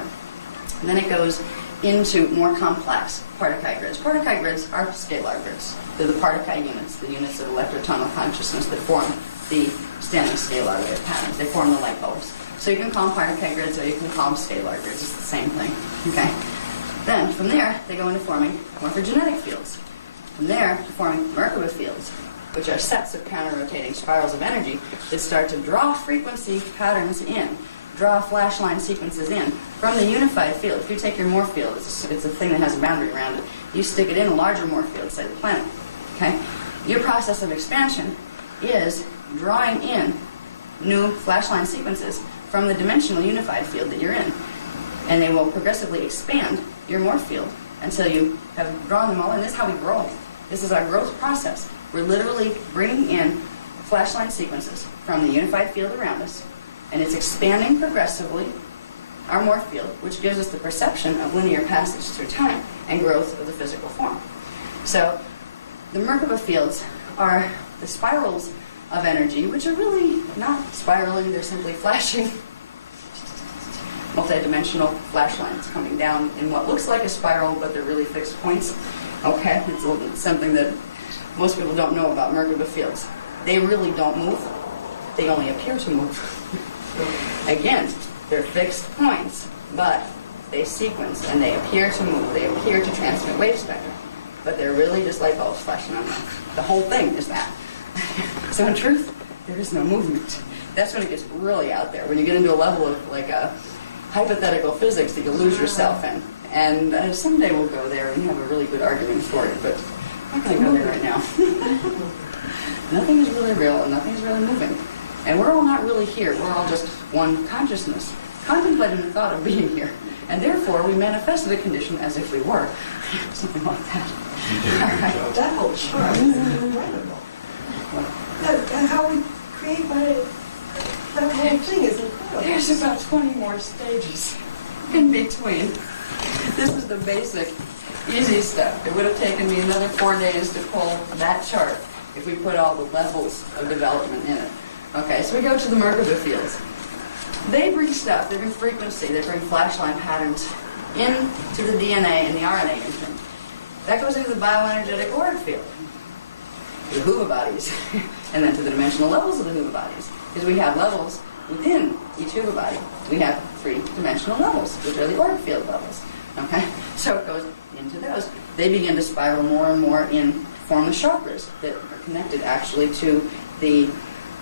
And then it goes into more complex particle grids. Particle grids are scalar grids. They're the particle units, the units of electrotonal consciousness that form the standing scalar wave patterns. They form the light bulbs. So you can call them particle grids or you can call them scalar grids. It's the same thing. Okay. Then from there they go into forming morphogenetic fields. From there to forming Merkaba fields, which are sets of counter-rotating spirals of energy that start to draw frequency patterns in, draw flashline sequences in from the unified field. If you take your morph field, it's a thing that has a boundary around it. You stick it in a larger morph field, say the planet. Okay? Your process of expansion is drawing in new flashline sequences from the dimensional unified field that you're in. And they will progressively expand your morph field until you have drawn them all in. This is how we grow. This is our growth process. We're literally bringing in flashline sequences from the unified field around us, and it's expanding progressively our morph field, which gives us the perception of linear passage through time and growth of the physical form. So the Merkaba fields are the spirals of energy, which are really not spiraling, they're simply flashing. Multidimensional flashlines coming down in what looks like a spiral, but they're really fixed points. Okay, it's something that most people don't know about Merkaba fields. They really don't move. They only appear to move. Again, they're fixed points, but they sequence and they appear to move. They appear to transmit wave spectrum, but they're really just light bulbs flashing on them. The whole thing is that. So in truth, there is no movement. That's when it gets really out there, when you get into a level of like a hypothetical physics that you lose yourself in. And someday we'll go there and have a really good argument for it, but I'm not going to go there right now. Nothing is really real and nothing is really moving. And we're all not really here. We're all just one consciousness, contemplating the thought of being here. And therefore, we manifested a condition as if we were. Something like that. All right. That whole chart is incredible. How we create that whole thing is incredible. There's about 20 more stages in between. This is the basic, easy stuff. It would have taken me another 4 days to pull that chart if we put all the levels of development in it. Okay, so we go to the Merkaba fields. They bring stuff, they bring frequency, they bring flashline patterns into the DNA and the RNA imprint. That goes into the bioenergetic auric field, the Hoover bodies, and then to the dimensional levels of the Hoover bodies. Because we have levels within each Hoover body. We have 3-dimensional levels, which are the auric field levels. Okay? So it goes into those. They begin to spiral more and more in form the chakras that are connected actually to the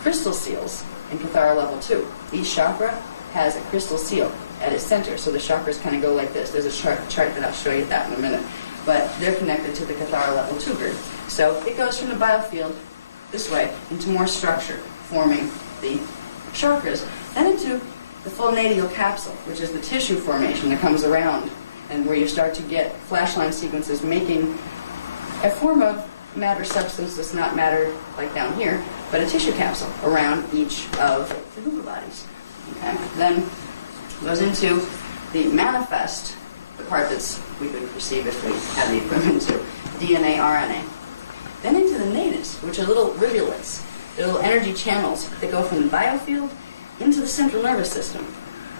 crystal seals in Cathara level 2. Each chakra has a crystal seal at its center, so the chakras kind of go like this. There's a chart that I'll show you that in a minute. But they're connected to the Cathara level 2 grid. So it goes from the biofield this way into more structure, forming the chakras, then into the full nadial capsule, which is the tissue formation that comes around, and where you start to get flashline sequences making a form of matter substance that's not matter like down here, but a tissue capsule around each of the Hoover bodies. Okay? Then goes into the manifest, the part that's we could perceive if we had the equipment to DNA, RNA. Then into the nadis, which are little rivulets. They're little energy channels that go from the biofield into the central nervous system.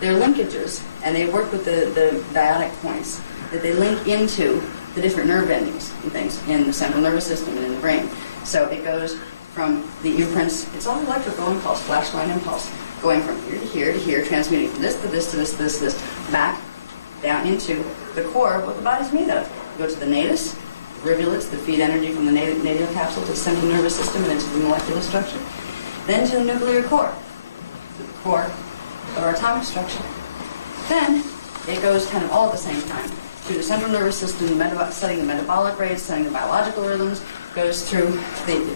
They're linkages, and they work with the biotic points that they link into the different nerve endings and things in the central nervous system and in the brain. So it goes from the imprints, it's all electrical impulse, flashline impulse, going from here to here to here, transmitting from this to this to this to this, back down into the core of what the body's made of. You go to the nadis, rivulets that feed energy from the nadial capsule to the central nervous system and into the molecular structure. Then to the nuclear core, the core of our atomic structure. Then it goes kind of all at the same time through the central nervous system, studying the metabolic rates, studying the biological rhythms, goes through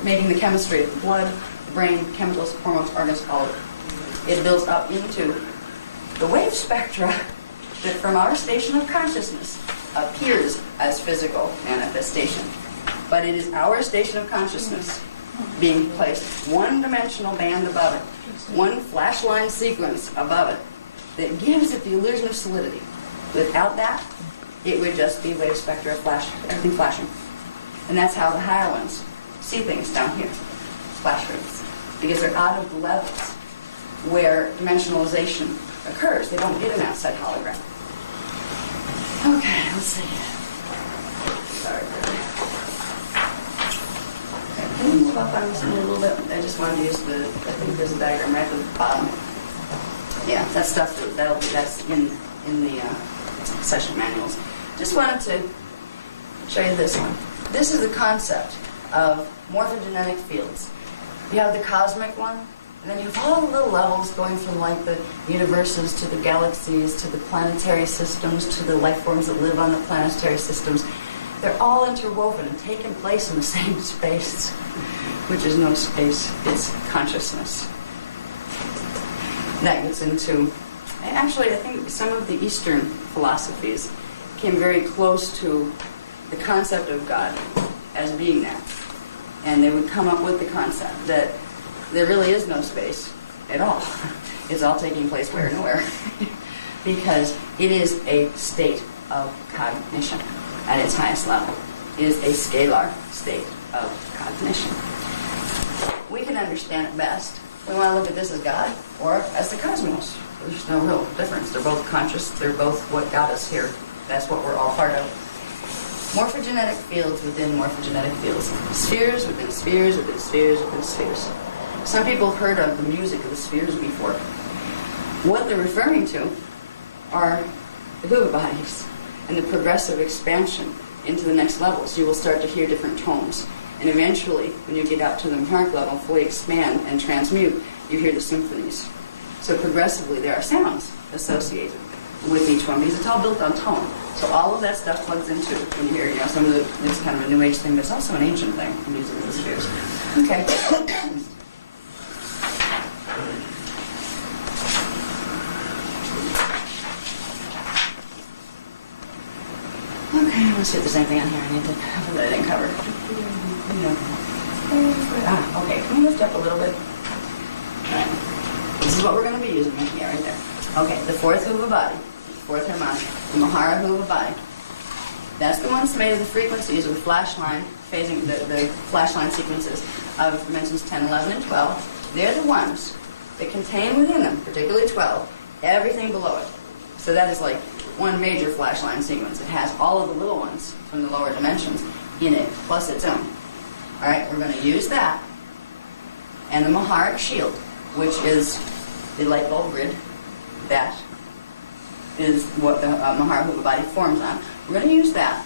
making the chemistry of the blood, the brain, chemicals, hormones, organs, all of it. It builds up into the wave spectra that from our station of consciousness appears as physical manifestation. But it is our station of consciousness being placed one-dimensional band above it, one flashline sequence above it, that gives it the illusion of solidity. Without that, it would just be wave spectra, everything flashing. And that's how the higher ones see things down here, flash rates, because they're out of the levels where dimensionalization occurs. They don't get an outside hologram. Okay, let's see. Sorry. Okay, can you move up on this a little bit? I just wanted to use I think there's a diagram right at the bottom. Yeah, that stuff, that's in the session manuals. Just wanted to show you this one. This is the concept of morphogenetic fields. You have the cosmic one, and then you have all the little levels going from like the universes to the galaxies to the planetary systems to the life forms that live on the planetary systems. They're all interwoven and taking place in the same space, which is no space, it's consciousness. That gets into, actually I think some of the Eastern philosophies came very close to the concept of God as being that. And they would come up with the concept that there really is no space at all. It's all taking place where? Nowhere. Because it is a state of cognition at its highest level. It is a scalar state of cognition. We can understand it best. We want to look at this as God or as the cosmos. There's no real difference. They're both conscious. They're both what got us here. That's what we're all part of. Morphogenetic fields within morphogenetic fields. Spheres within spheres within spheres within spheres. Some people have heard of the music of the spheres before. What they're referring to are the Hoover bodies and the progressive expansion into the next levels. You will start to hear different tones. And eventually, when you get out to the Maharak level, fully expand and transmute, you hear the symphonies. So progressively, there are sounds associated with each one because it's all built on tone. So all of that stuff plugs into when you hear, some of it's kind of a new age thing, but it's also an ancient thing, the music of the spheres. Okay. Okay, let's see if there's anything on here I need to cover that I didn't cover. Okay, can we lift up a little bit? All right. This is what we're going to be using right there. Okay, the fourth Hoover body, fourth harmonic, the Mahara Hoover body. That's the one that's made of the frequencies of the flashline, phasing the flashline sequences of dimensions 10, 11, and 12. They're the ones that contain within them, particularly 12, everything below it. So that is like one major flash line sequence. It has all of the little ones from the lower dimensions in it, plus its own. All right, we're going to use that and the Maharic shield, which is the light bulb grid that is what the Mahara Huba body forms on. We're going to use that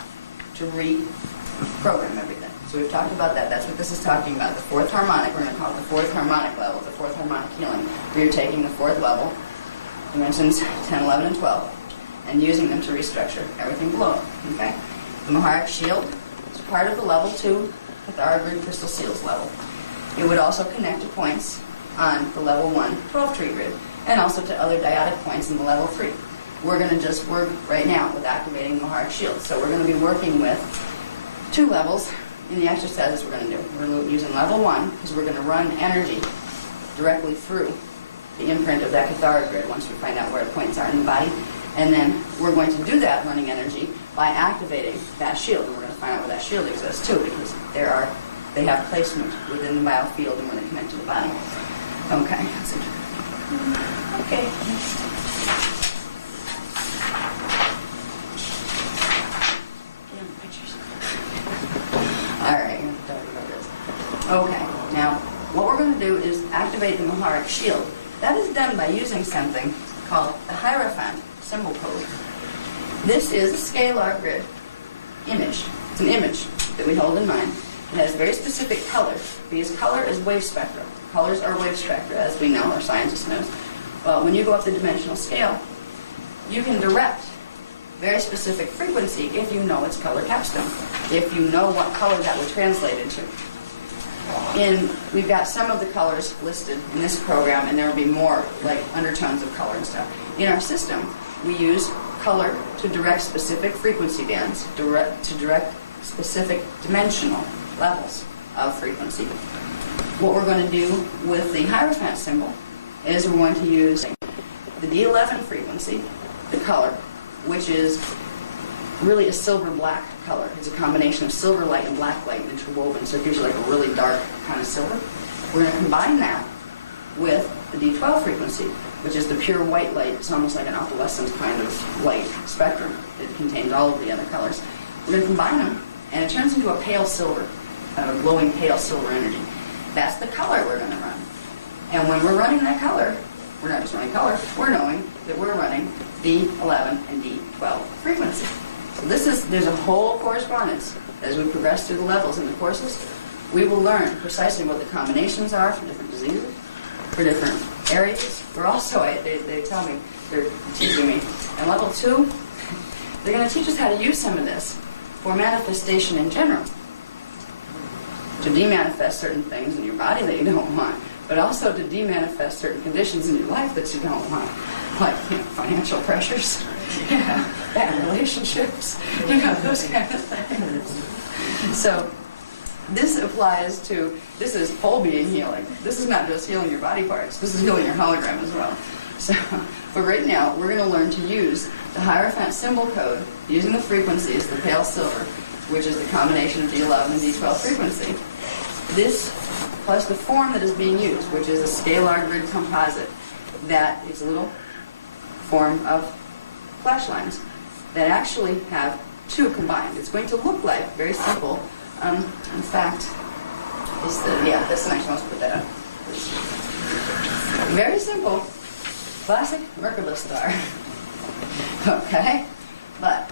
to reprogram everything. So we've talked about that. That's what this is talking about. The fourth harmonic, we're going to call it the fourth harmonic level, the fourth harmonic healing. We are taking the fourth level, dimensions 10, 11, and 12, and using them to restructure everything below it. Okay? The Maharic shield is part of the level 2 Cathara grid crystal seals level. It would also connect to points on the level 1 12 tree grid, and also to other dyadic points in the level 3. We're going to just work right now with activating the Maharic shield. So we're going to be working with 2 levels in the exercises we're going to do. We're using level 1 because we're going to run energy directly through the imprint of that Cathara grid once we find out where the points are in the body. And then we're going to do that running energy by activating that shield. And we're going to find out where that shield exists too, because they have placement within the biofield and when they connect to the body. Okay. Okay. All right, I'm going to talk about this. Okay, now what we're going to do is activate the Maharic shield. That is done by using something called the Hierophant symbol code. This is a scalar grid image. It's an image that we hold in mind. It has very specific colors, because color is wave spectra. Colors are wave spectra, as we know, or scientists know. Well, when you go up the dimensional scale, you can direct very specific frequency if you know its color capstone, if you know what color that would translate into. We've got some of the colors listed in this program, and there will be more, like undertones of color and stuff. In our system, we use color to direct specific frequency bands, to direct specific dimensional levels of frequency. What we're going to do with the Hierophant symbol is we're going to use the D11 frequency, the color, which is really a silver-black color. It's a combination of silver light and black light interwoven, so it gives you like a really dark kind of silver. We're going to combine that with the D12 frequency, which is the pure white light. It's almost like an opalescent kind of light spectrum. It contains all of the other colors. We're going to combine them, and it turns into a pale silver, kind of a glowing pale silver energy. That's the color we're going to run. And when we're running that color, we're not just running color, we're knowing that we're running D11 and D12 frequency. So there's a whole correspondence. As we progress through the levels in the courses, we will learn precisely what the combinations are for different diseases, for different areas. We're also, they tell me, they're teaching me, in level 2, they're going to teach us how to use some of this for manifestation in general, to demanifest certain things in your body that you don't want, but also to demanifest certain conditions in your life that you don't want, like financial pressures, bad relationships, those kind of things. So this applies to, this is whole being healing. This is not just healing your body parts, this is healing your hologram as well. So, but right now, we're going to learn to use the Hierophant symbol code using the frequencies, the pale silver, which is the combination of D11 and D12 frequency. This plus the form that is being used, which is a scalar grid composite, that is a little form of flash lines that actually have 2 combined. It's going to look like very simple. In fact, that's the next one. Let's put that up. Very simple, classic Merkaba star. Okay, but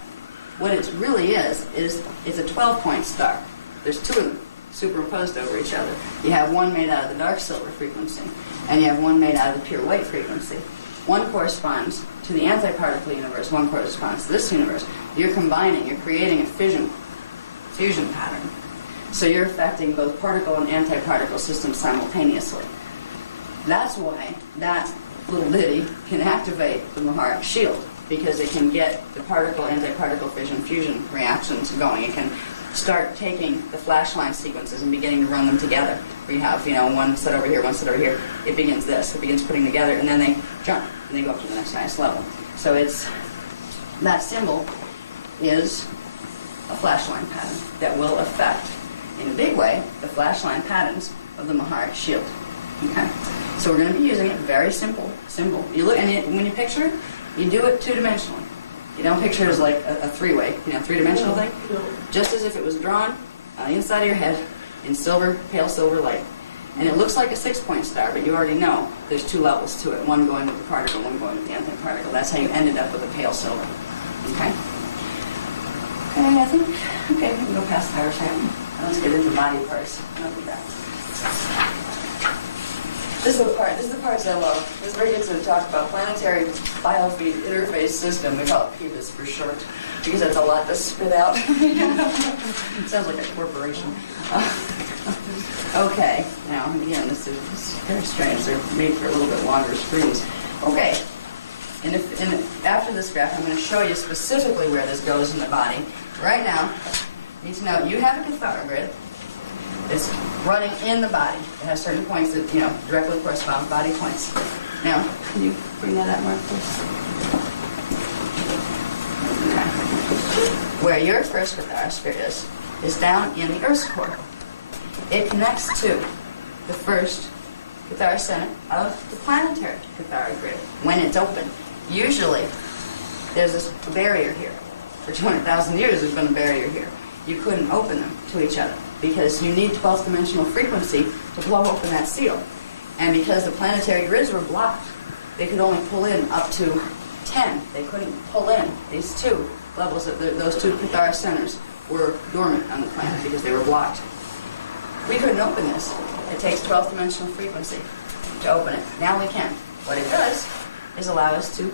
what it really is it's a 12-point star. There's 2 of them superimposed over each other. You have one made out of the dark silver frequency, and you have one made out of the pure white frequency. One corresponds to the antiparticle universe, one corresponds to this universe. You're combining, you're creating a fusion pattern. So you're affecting both particle and antiparticle systems simultaneously. That's why that little ditty can activate the Maharic shield, because it can get the particle-antiparticle fission-fusion reactions going. It can start taking the flash line sequences and beginning to run them together. We have, one set over here, one set over here. It begins this. It begins putting together, and then they jump, and they go up to the next highest level. So that symbol is a flash line pattern that will affect, in a big way, the flash line patterns of the Maharic shield. Okay? So we're going to be using it very simple. You look, and when you picture it, you do it two-dimensionally. You don't picture it as like a three-way, three-dimensional thing. Just as if it was drawn on the inside of your head in silver, pale silver light. And it looks like a 6-point star, but you already know there's 2 levels to it. One going with the particle, one going with the antiparticle. That's how you ended up with a pale silver. Okay? Okay, I think, we can go past the higher sample. Let's get into body parts. I'll do that. This is the parts I love. This is where he gets to talk about planetary biofeed interface system. We call it Tkbshs for short, because that's a lot to spit out. It sounds like a corporation. Okay, now again, this is very strange. They're made for a little bit longer screens. Okay, and after this graph, I'm going to show you specifically where this goes in the body. Right now, you need to know you have a cathara grid. It's running in the body. It has certain points that, directly correspond to body points. Now, can you bring that up, Mark, please? Okay. Where your first cathara sphere is down in the Earth's core. It connects to the first cathara center of the planetary cathara grid when it's open. Usually, there's this barrier here. For 200,000 years, there's been a barrier here. You couldn't open them to each other because you need 12th dimensional frequency to blow open that seal. And because the planetary grids were blocked, they could only pull in up to 10. They couldn't pull in these 2 levels of those 2 cathara centers were dormant on the planet because they were blocked. We couldn't open this. It takes 12th dimensional frequency to open it. Now we can. What it does is allow us to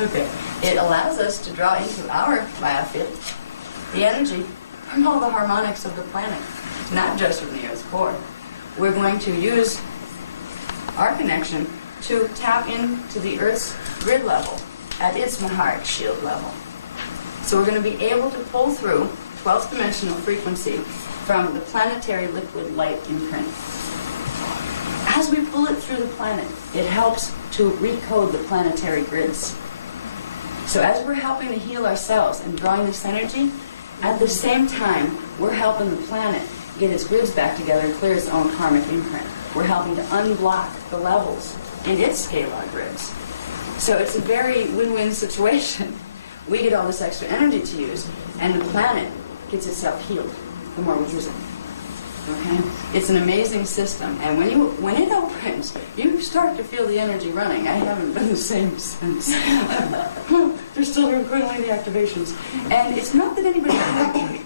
Okay. It allows us to draw into our biofield the energy from all the harmonics of the planet, not just from the Earth's core. We're going to use our connection to tap into the Earth's grid level at its Maharic shield level. So we're going to be able to pull through 12th dimensional frequency from the planetary liquid light imprint. As we pull it through the planet, it helps to recode the planetary grids. So as we're helping to heal ourselves and drawing this energy, at the same time, we're helping the planet get its grids back together and clear its own karmic imprint. We're helping to unblock the levels in its scalar grids. So it's a very win-win situation. We get all this extra energy to use, and the planet gets itself healed the more we use it. Okay? It's an amazing system, and when it opens, you start to feel the energy running. I haven't been the same since. They're still doing Kundalini activations. And it's not that anybody can me.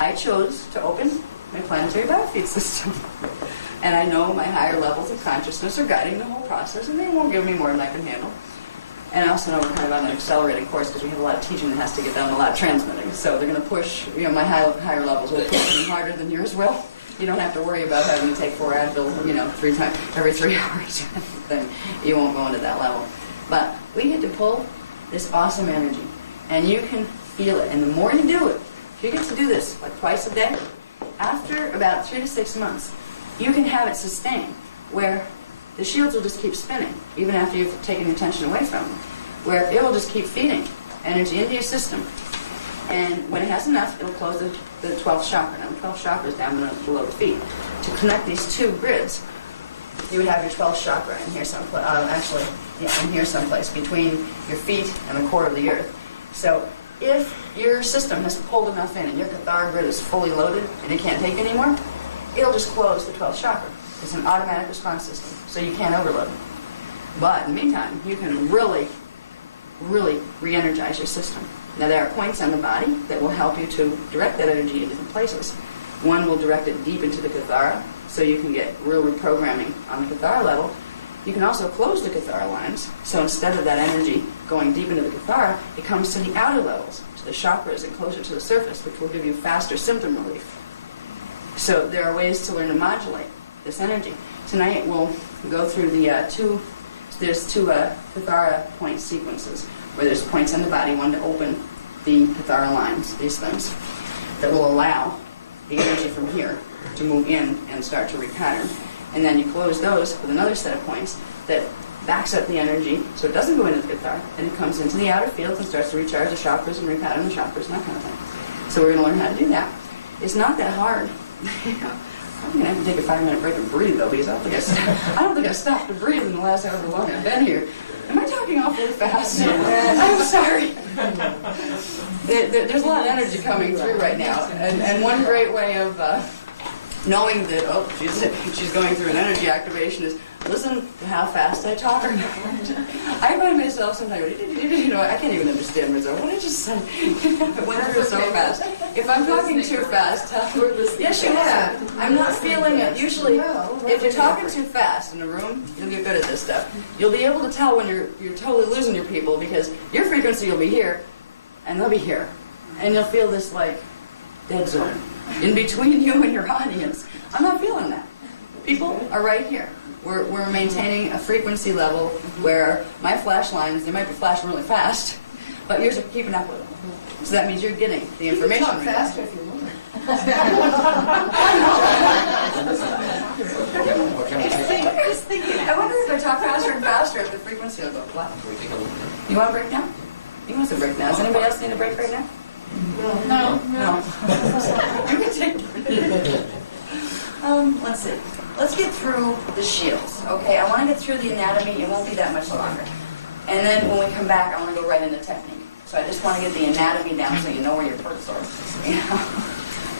I chose to open my planetary biofeed system. And I know my higher levels of consciousness are guiding the whole process, and they won't give me more than I can handle. And I also know we're kind of on an accelerated course because we have a lot of teaching that has to get done, a lot of transmitting. So they're going to push, my higher levels will push even harder than yours will. You don't have to worry about having to take 4 Advil, 3 times every 3 hours. Then you won't go into that level. But we get to pull this awesome energy, and you can feel it. And the more you do it, if you get to do this like twice a day, after about 3 to 6 months, you can have it sustained where the shields will just keep spinning, even after you've taken your attention away from them, where it will just keep feeding energy into your system. And when it has enough, it'll close the 12th chakra. Now, the 12th chakra is down below the feet. To connect these 2 grids, you would have your 12th chakra in here someplace, in here someplace, between your feet and the core of the earth. So if your system has pulled enough in and your cathara grid is fully loaded and it can't take anymore, it'll just close the 12th chakra. It's an automatic response system, so you can't overload it. But in the meantime, you can really, really re-energize your system. Now, there are points on the body that will help you to direct that energy in different places. One will direct it deep into the cathara, so you can get real reprogramming on the cathara level. You can also close the cathara lines, so instead of that energy going deep into the cathara, it comes to the outer levels, to the chakras and closer to the surface, which will give you faster symptom relief. So there are ways to learn to modulate this energy. Tonight we'll go through the there's two cathara point sequences where there's points in the body, one to open the cathara lines, these things, that will allow the energy from here to move in and start to repattern. And then you close those with another set of points that backs up the energy so it doesn't go into the cathara, and it comes into the outer fields and starts to recharge the chakras and repattern the chakras and that kind of thing. So we're going to learn how to do that. It's not that hard. I'm gonna have to take a 5-minute break and breathe though, because I don't think I stopped to breathe in the last however long I've been here. Am I talking awfully fast? I'm sorry. There's a lot of energy coming through right now, and one great way of knowing that, oh, she's going through an energy activation is listen to how fast I talk or not. I find myself sometimes, I can't even understand myself. What did I just say? I went through it so fast. If I'm talking too fast, yes, you have. I'm not feeling it. Usually, if you're talking too fast in a room, you'll get good at this stuff. You'll be able to tell when you're totally losing your people because your frequency will be here, and they'll be here. And you'll feel this, like, dead zone in between you and your audience. I'm not feeling that. People are right here. We're maintaining a frequency level where my flash lines, they might be flashing really fast, but yours are keeping up with them. So that means you're getting the information. You can talk faster if you want. Just thinking, I wonder if I talk faster and faster if the frequency will go flat. You want a break now? You want a break now? Does anybody else need a break right now? No. You can take a break. Let's see. Let's get through the shields, okay? I want to get through the anatomy. It won't be that much longer. And then when we come back, I want to go right into technique. So I just want to get the anatomy down so you know where your parts are.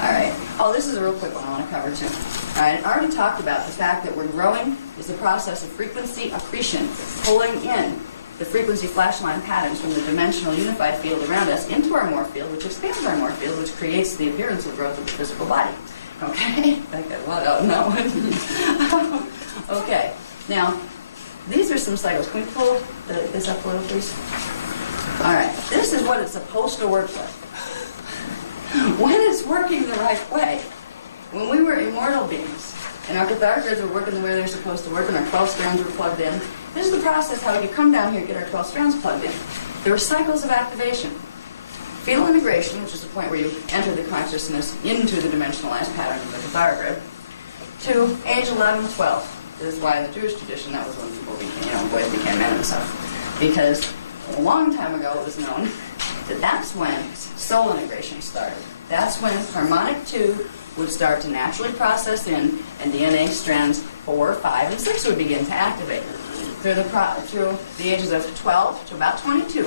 All right. Oh, this is a real quick one I want to cover too. All right. I already talked about the fact that we're growing is the process of frequency accretion, pulling in the frequency flash line patterns from the dimensional unified field around us into our morph field, which expands our morph field, which creates the appearance of growth of the physical body. Okay? I got a lot out in that one. Okay. Now, these are some cycles. Can we pull this up a little, please? All right. This is what it's supposed to work like. When it's working the right way, when we were immortal beings, and our catholic grids were working the way they're supposed to work, and our 12 strands were plugged in, this is the process how you come down here and get our 12 strands plugged in. There were cycles of activation. Fetal integration, which is the point where you enter the consciousness into the dimensionalized pattern of the catholic grid, to age 11, 12. This is why in the Jewish tradition that was when people became, boys became men and stuff. Because a long time ago it was known that that's when soul integration started. That's when harmonic 2 would start to naturally process in, and DNA strands 4, 5, and 6 would begin to activate. Through the ages of 12 to about 22,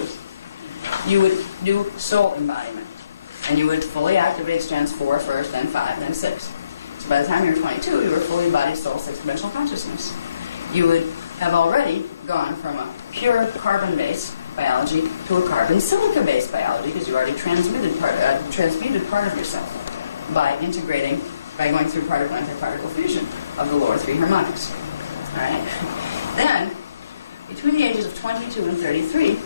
you would do soul embodiment, and you would fully activate strands 4 first, then 5, then 6. So by the time you were 22, you were fully embodied soul, 6-dimensional consciousness. You would have already gone from a pure carbon-based biology to a carbon-silica-based biology because you already transmuted part of yourself by integrating, by going through particle-antiparticle fusion of the lower 3 harmonics. All right. Then, between the ages of 22 and 33,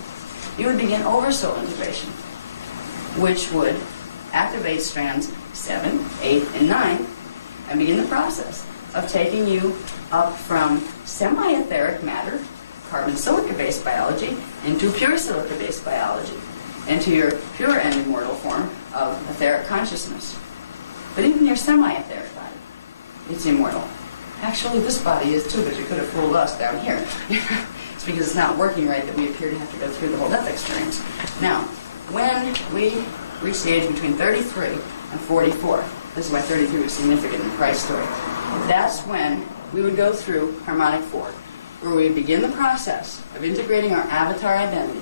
you would begin oversoul integration, which would activate strands 7, 8, and 9, and begin the process of taking you up from semi-etheric matter, carbon-silica-based biology, into pure silica-based biology, into your pure and immortal form of etheric consciousness. But even your semi-etheric body, it's immortal. Actually, this body is too, but you could have fooled us down here. It's because it's not working right that we appear to have to go through the whole death experience. Now, when we reach the age between 33 and 44, this is why 33 was significant in Christ's story, that's when we would go through harmonic 4, where we begin the process of integrating our avatar identity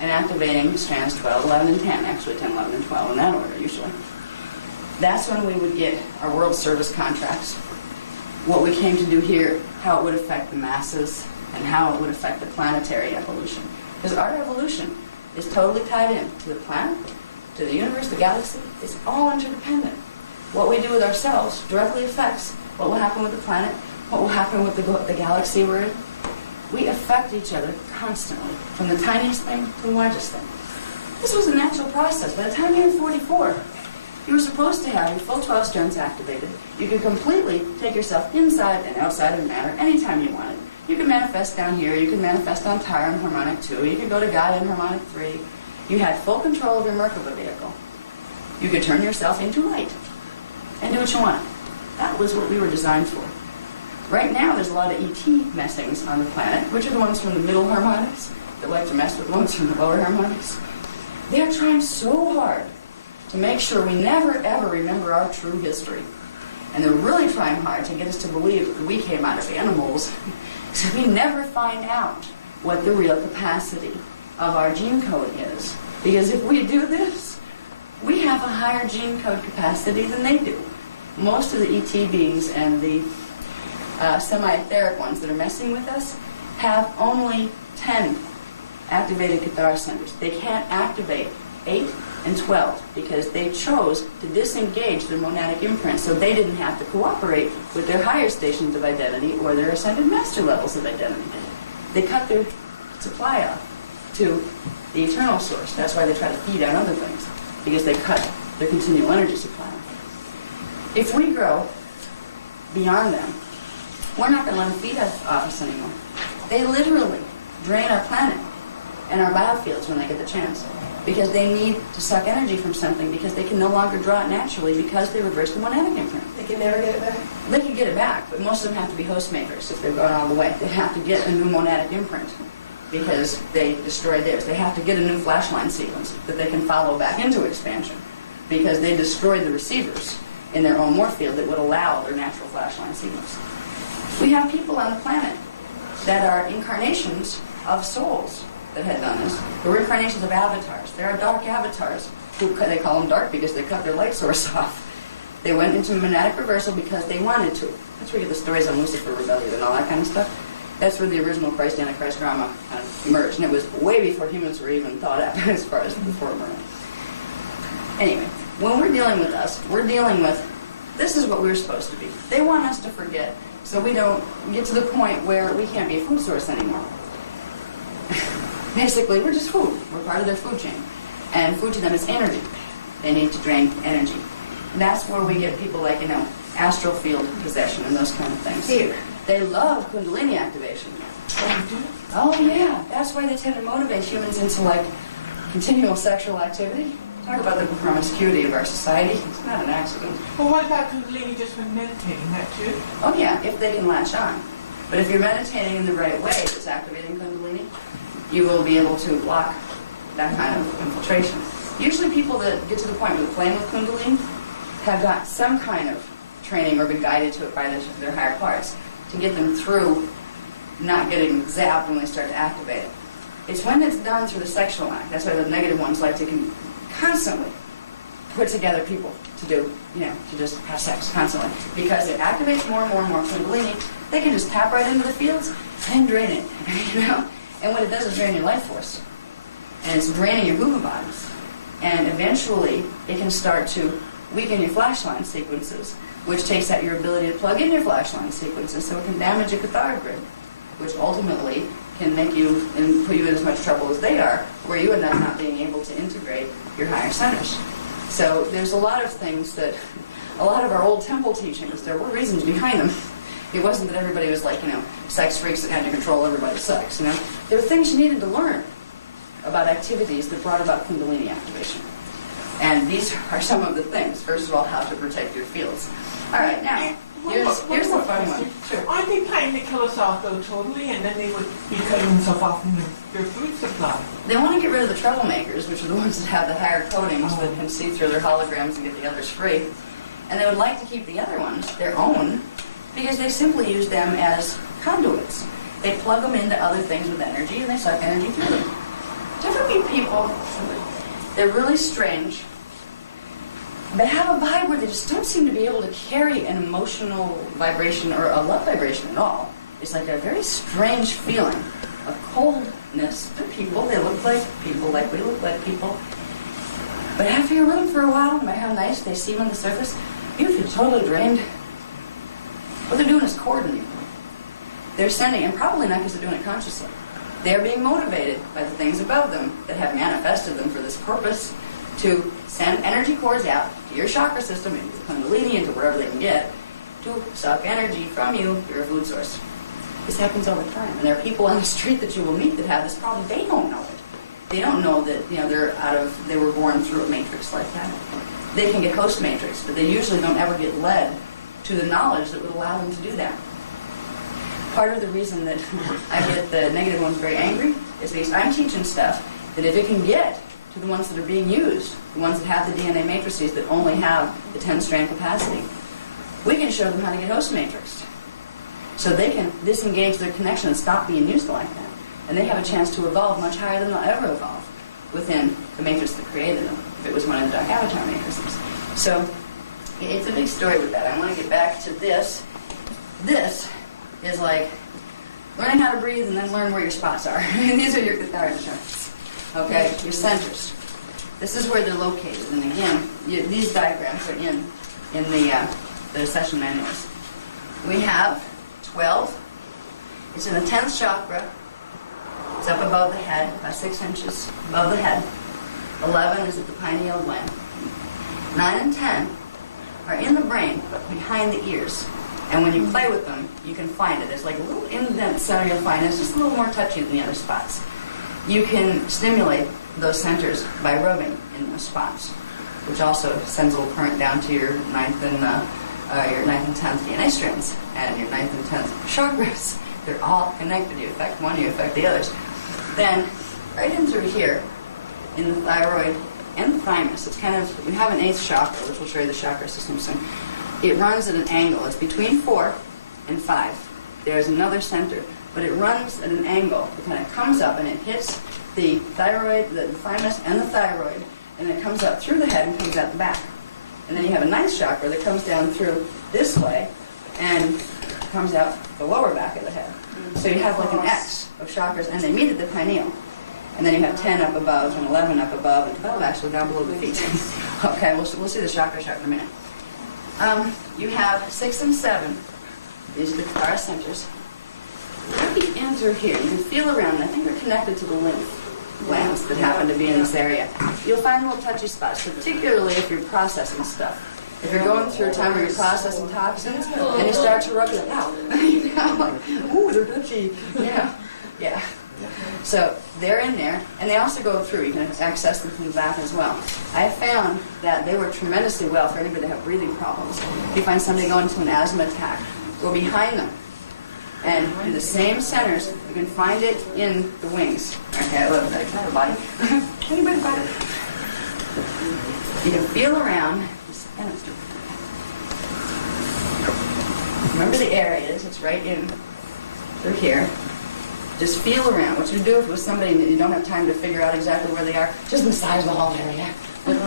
and activating strands 12, 11, and 10, actually 10, 11, and 12 in that order usually. That's when we would get our world service contracts, what we came to do here, how it would affect the masses, and how it would affect the planetary evolution. Because our evolution is totally tied in to the planet, to the universe, the galaxy. It's all interdependent. What we do with ourselves directly affects what will happen with the planet, what will happen with the galaxy we're in. We affect each other constantly, from the tiniest thing to the largest thing. This was a natural process. By the time you were 44, you were supposed to have your full 12 strands activated. You could completely take yourself inside and outside of matter anytime you wanted. You could manifest down here. You could manifest on Tyre in harmonic 2. You could go to Gaia in harmonic 3. You had full control of your Merkaba vehicle. You could turn yourself into light and do what you wanted. That was what we were designed for. Right now, there's a lot of ET messings on the planet, which are the ones from the middle harmonics that like to mess with the ones from the lower harmonics. They are trying so hard to make sure we never ever remember our true history. And they're really trying hard to get us to believe that we came out of animals, so we never find out what the real capacity of our gene code is. Because if we do this, we have a higher gene code capacity than they do. Most of the ET beings and the semi-etheric ones that are messing with us have only 10 activated Cathar centers. They can't activate 8 and 12 because they chose to disengage their monadic imprint, so they didn't have to cooperate with their higher stations of identity or their ascended master levels of identity. They cut their supply off to the eternal source. That's why they try to feed on other things, because they cut their continual energy supply off. If we grow beyond them, we're not going to let them feed off us anymore. They literally drain our planet and our biofields when they get the chance, because they need to suck energy from something, because they can no longer draw it naturally because they reverse the monadic imprint. They can never get it back? They can get it back, but most of them have to be host makers if they've gone all the way. They have to get a new monadic imprint because they destroyed theirs. They have to get a new flash line sequence that they can follow back into expansion because they destroyed the receivers in their own morph field that would allow their natural flash line sequence. We have people on the planet that are incarnations of souls that had done this. There were incarnations of avatars. There are dark avatars. They call them dark because they cut their light source off. They went into monadic reversal because they wanted to. That's where you get the stories on Lucifer rebellion and all that kind of stuff. That's where the original Christ Antichrist drama kind of emerged. And it was way before humans were even thought of as far as the former. Anyway, when we're dealing with us, we're dealing with, this is what we're supposed to be. They want us to forget, so we don't get to the point where we can't be a food source anymore. Basically, we're just food. We're part of their food chain. And food to them is energy. They need to drain energy. And that's where we get people like, astral field possession and those kind of things. Here. They love Kundalini activation. Oh, yeah. That's why they tend to motivate humans into, continual sexual activity. Talk about the promiscuity of our society. It's not an accident. Well, what about Kundalini just when meditating, that too? Oh, yeah, if they can latch on. But if you're meditating in the right way that's activating Kundalini, you will be able to block that kind of infiltration. Usually people that get to the point where they're playing with Kundalini have got some kind of training or been guided to it by their higher parts to get them through not getting zapped when they start to activate it. It's when it's done through the sexual act. That's why the negative ones like to constantly put together people to do, to just have sex constantly. Because it activates more and more and more Kundalini. They can just tap right into the fields and drain it, And what it does is drain your life force. And it's draining your Buddha bodies. And eventually, it can start to weaken your flashline sequences, which takes out your ability to plug in your flashline sequences, so it can damage your Cathar grid, which ultimately can make you and put you in as much trouble as they are, where you end up not being able to integrate your higher centers. So there's a lot of things that, a lot of our old temple teachings, there were reasons behind them. It wasn't that everybody was sex freaks that had to control everybody's sex, There were things you needed to learn about activities that brought about Kundalini activation. And these are some of the things. First of all, how to protect your fields. All right, now, here's the fun one. Aren't they planning to kill us off, though, totally, and then they would be cutting themselves off from their food supply? They want to get rid of the troublemakers, which are the ones that have the higher coatings that can see through their holograms and get the others free. And they would like to keep the other ones, their own, because they simply use them as conduits. They plug them into other things with energy, and they suck energy through them. Do you ever meet people? They're really strange. They have a vibe where they just don't seem to be able to carry an emotional vibration or a love vibration at all. It's like a very strange feeling of coldness to people. They look like people, like we look like people. But after you're with them for a while, no matter how nice they seem on the surface, you feel totally drained. What they're doing is courting you. They're sending, and probably not because they're doing it consciously. They're being motivated by the things above them that have manifested them for this purpose to send energy cords out to your chakra system, into the Kundalini, into wherever they can get, to suck energy from you, your food source. This happens all the time. And there are people on the street that you will meet that have this problem. They don't know it. They don't know that, they were born through a matrix like that. They can get host matrix, but they usually don't ever get led to the knowledge that would allow them to do that. Part of the reason that I get the negative ones very angry is because I'm teaching stuff that if it can get to the ones that are being used, the ones that have the DNA matrices that only have the 10-strand capacity. We can show them how to get host matrixed. So they can disengage their connection and stop being used like that. And they have a chance to evolve much higher than they'll ever evolve within the matrix that created them, if it was one of the dark avatar matrices. So it's a big story with that. I want to get back to this. This is like learning how to breathe and then learn where your spots are. These are your cathar insurance. Okay, your centers. This is where they're located. And again, these diagrams are in the session manuals. We have 12. It's in the 10th chakra. It's up above the head, about 6 inches above the head. 11 is at the pineal gland. 9 and 10 are in the brain, but behind the ears. And when you play with them, you can find it. There's like a little indent center you'll find. It's just a little more touchy than the other spots. You can stimulate those centers by rubbing in those spots, which also sends a little current down to your 9th and 10th DNA strands and your 9th and 10th chakras. They're all connected. You affect one, you affect the others. Then, right in through here, in the thyroid and the thymus, it's kind of, we have an 8th chakra, which will show you the chakra system soon. It runs at an angle. It's between 4 and 5. There's another center, but it runs at an angle. It kind of comes up and it hits the thyroid, the thymus and the thyroid, and it comes up through the head and comes out the back. And then you have a 9th chakra that comes down through this way and comes out the lower back of the head. So you have like an X of chakras, and they meet at the pineal. And then you have 10 up above, and 11 up above, and 12 actually down below the feet. Okay, we'll see the chakra chart in a minute. You have 6 and 7. These are the cathar centers. Right in through here, you can feel around, and I think they're connected to the lymph glands that happen to be in this area. You'll find little touchy spots, particularly if you're processing stuff. If you're going through a time where you're processing toxins, and you start to rub it, ow, you know, like, ooh, they're touchy. Yeah. So they're in there, and they also go through. You can access them from the back as well. I have found that they work tremendously well for anybody that have breathing problems. If you find somebody going into an asthma attack, go behind them. And in the same centers, you can find it in the wings. Okay, I love that. Can I have a body? Anybody body? You can feel around. Remember the areas. It's right in through here. Just feel around. What you do with somebody that you don't have time to figure out exactly where they are, just massage the whole area with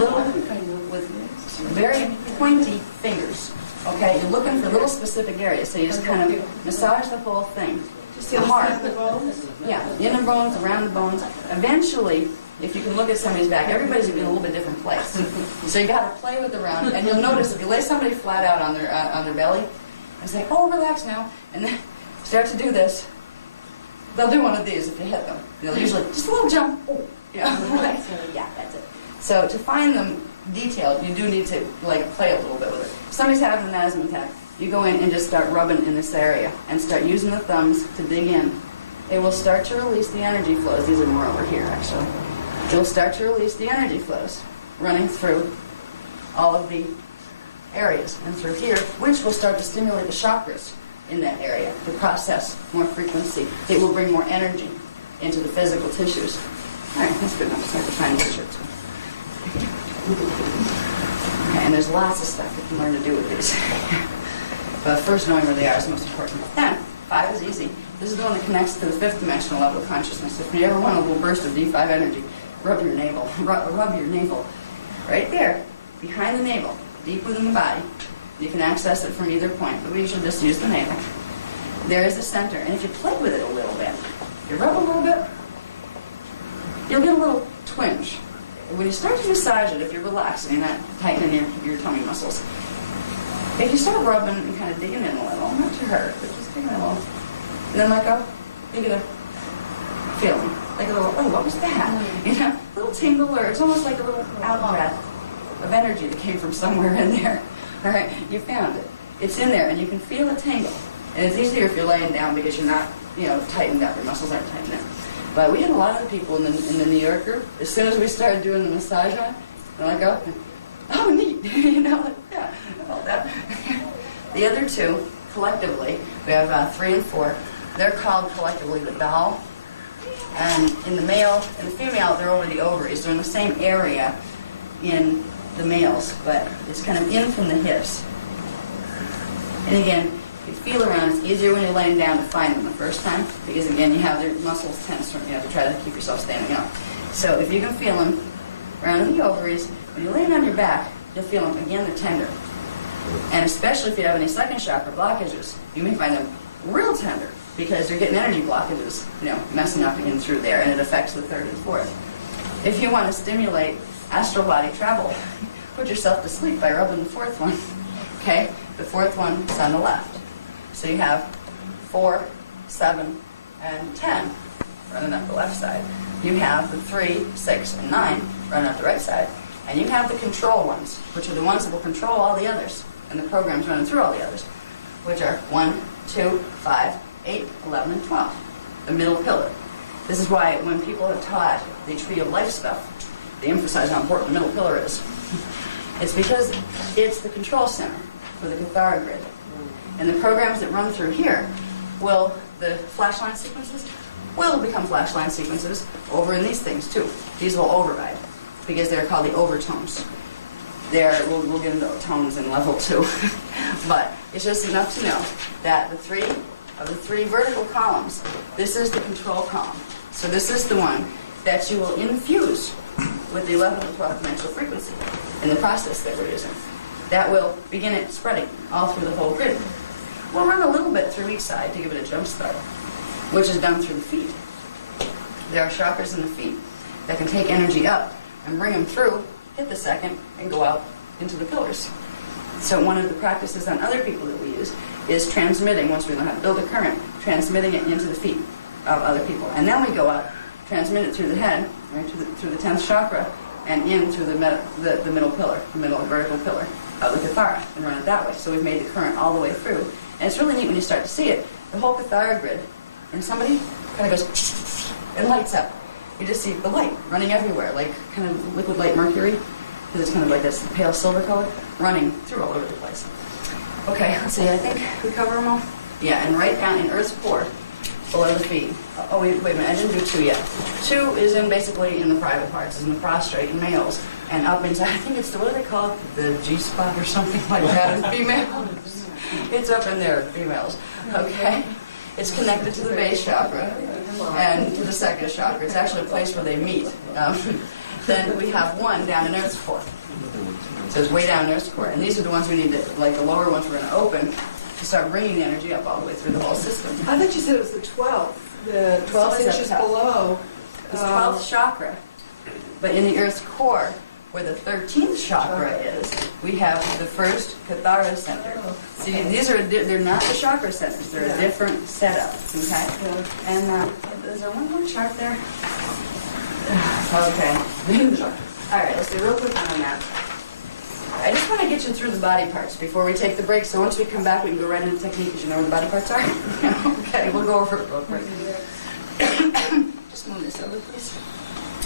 very pointy fingers. Okay, you're looking for little specific areas, so you just kind of massage the whole thing. Just inside the bones? Yeah, in the bones, around the bones. Eventually, if you can look at somebody's back, everybody's in a little bit different place. So you got to play with around, and you'll notice if you lay somebody flat out on their belly and say, "Oh, relax now," and then start to do this. They'll do one of these if you hit them. They'll usually just a little jump. Oh, yeah, right. Yeah, that's it. So to find them detailed, you do need to like play a little bit with it. If somebody's having an asthma attack, you go in and just start rubbing in this area and start using the thumbs to dig in. It will start to release the energy flows. These are more over here, actually. It'll start to release the energy flows running through all of the areas and through here, which will start to stimulate the chakras in that area to process more frequency. It will bring more energy into the physical tissues. All right, that's good enough. It's like a tiny picture. Okay, and there's lots of stuff you can learn to do with these. But first, knowing where they are is most important. Then, 5 is easy. This is the one that connects to the 5th dimensional level of consciousness. If you ever want a little burst of D5 energy, rub your navel. Rub your navel. Right there, behind the navel, deep within the body. You can access it from either point, but we usually just use the navel. There is a center, and if you play with it a little bit, you rub a little bit, you'll get a little twinge. When you start to massage it, if you're relaxing and not tightening your tummy muscles, if you start rubbing and kind of digging in a little, not too hard, but just digging in a little, and then let go, you get a feeling, like a little, oh, what was that? You know, a little tingle, or it's almost like a little out-breath of energy that came from somewhere in there. All right, you found it. It's in there, and you can feel a tingle. And it's easier if you're laying down because you're not, tightened up. Your muscles aren't tightened up. But we had a lot of people in the New York group. As soon as we started doing the massage on, they're like, oh, neat. Yeah, all that. The other 2, collectively, we have 3 and 4. They're called collectively the doll And in the male and the female, they're over the ovaries. They're in the same area in the males, but it's kind of in from the hips. And again, you feel around. It's easier when you're laying down to find them the first time, because again, you have their muscles tense from, to try to keep yourself standing up. So if you can feel them around in the ovaries, when you're laying on your back, you'll feel them. Again, they're tender. And especially if you have any second chakra blockages, you may find them real tender, because they're getting energy blockages, messing up in through there, and it affects the third and fourth. If you want to stimulate astral body travel, put yourself to sleep by rubbing the fourth one. Okay? The fourth one is on the left. So you have 4, 7, and 10 running up the left side. You have the 3, 6, and 9 running up the right side. And you have the control ones, which are the ones that will control all the others, and the programs running through all the others, which are 1, 2, 5, 8, 11, and 12, the middle pillar. This is why when people have taught the tree of life stuff, they emphasize how important the middle pillar is. It's because it's the control center for the Cathara grid. And the programs that run through here the flashline sequences will become flashline sequences over in these things too. These will override, because they're called the overtones. We'll get into tones in level 2. But it's just enough to know that the three vertical columns, this is the control column. So this is the one that you will infuse with the 11th and 12th dimensional frequency in the process that we're using. That will begin it spreading all through the whole grid. We'll run a little bit through each side to give it a jump start, which is done through the feet. There are chakras in the feet that can take energy up and bring them through, hit the second, and go out into the pillars. So one of the practices on other people that we use is transmitting, once we learn how to build a current, transmitting it into the feet of other people. And then we go out, transmit it through the head, right, through the 10th chakra, and in through the middle pillar, the middle vertical pillar of the Cathara, and run it that way. So we've made the current all the way through. And it's really neat when you start to see it. The whole Cathara grid, and somebody kind of goes, and lights up. You just see the light running everywhere, like kind of liquid light mercury, because it's kind of like this pale silver color, running through all over the place. Okay, let's see, I think we cover them all. Yeah, and right down in Earth's core, below the feet. Oh, wait a minute, I didn't do 2 yet. 2 is basically in the private parts, is in the prostrate in males, and up inside, I think it's what do they call it? The G-spot or something like that in females. It's up in there in females, okay? It's connected to the base chakra and to the second chakra. It's actually a place where they meet. Then we have 1 down in Earth's core. So it's way down in Earth's core. And these are the ones we need to, like the lower ones we're going to open to start bringing the energy up all the way through the whole system. I thought you said it was the 12th, the 12th 12 is inches up top. below. It's 12th chakra. But in the Earth's core, where the 13th chakra is, we have the first Cathara center. See, they're not the chakra centers. They're a different setup, okay? And is there one more chart there? Okay. All right, let's do a real quick one on that. I just want to get you through the body parts before we take the break. So once we come back, we can go right into technique, because you know where the body parts are. Okay, we'll go over it real quick. Just move this over, please.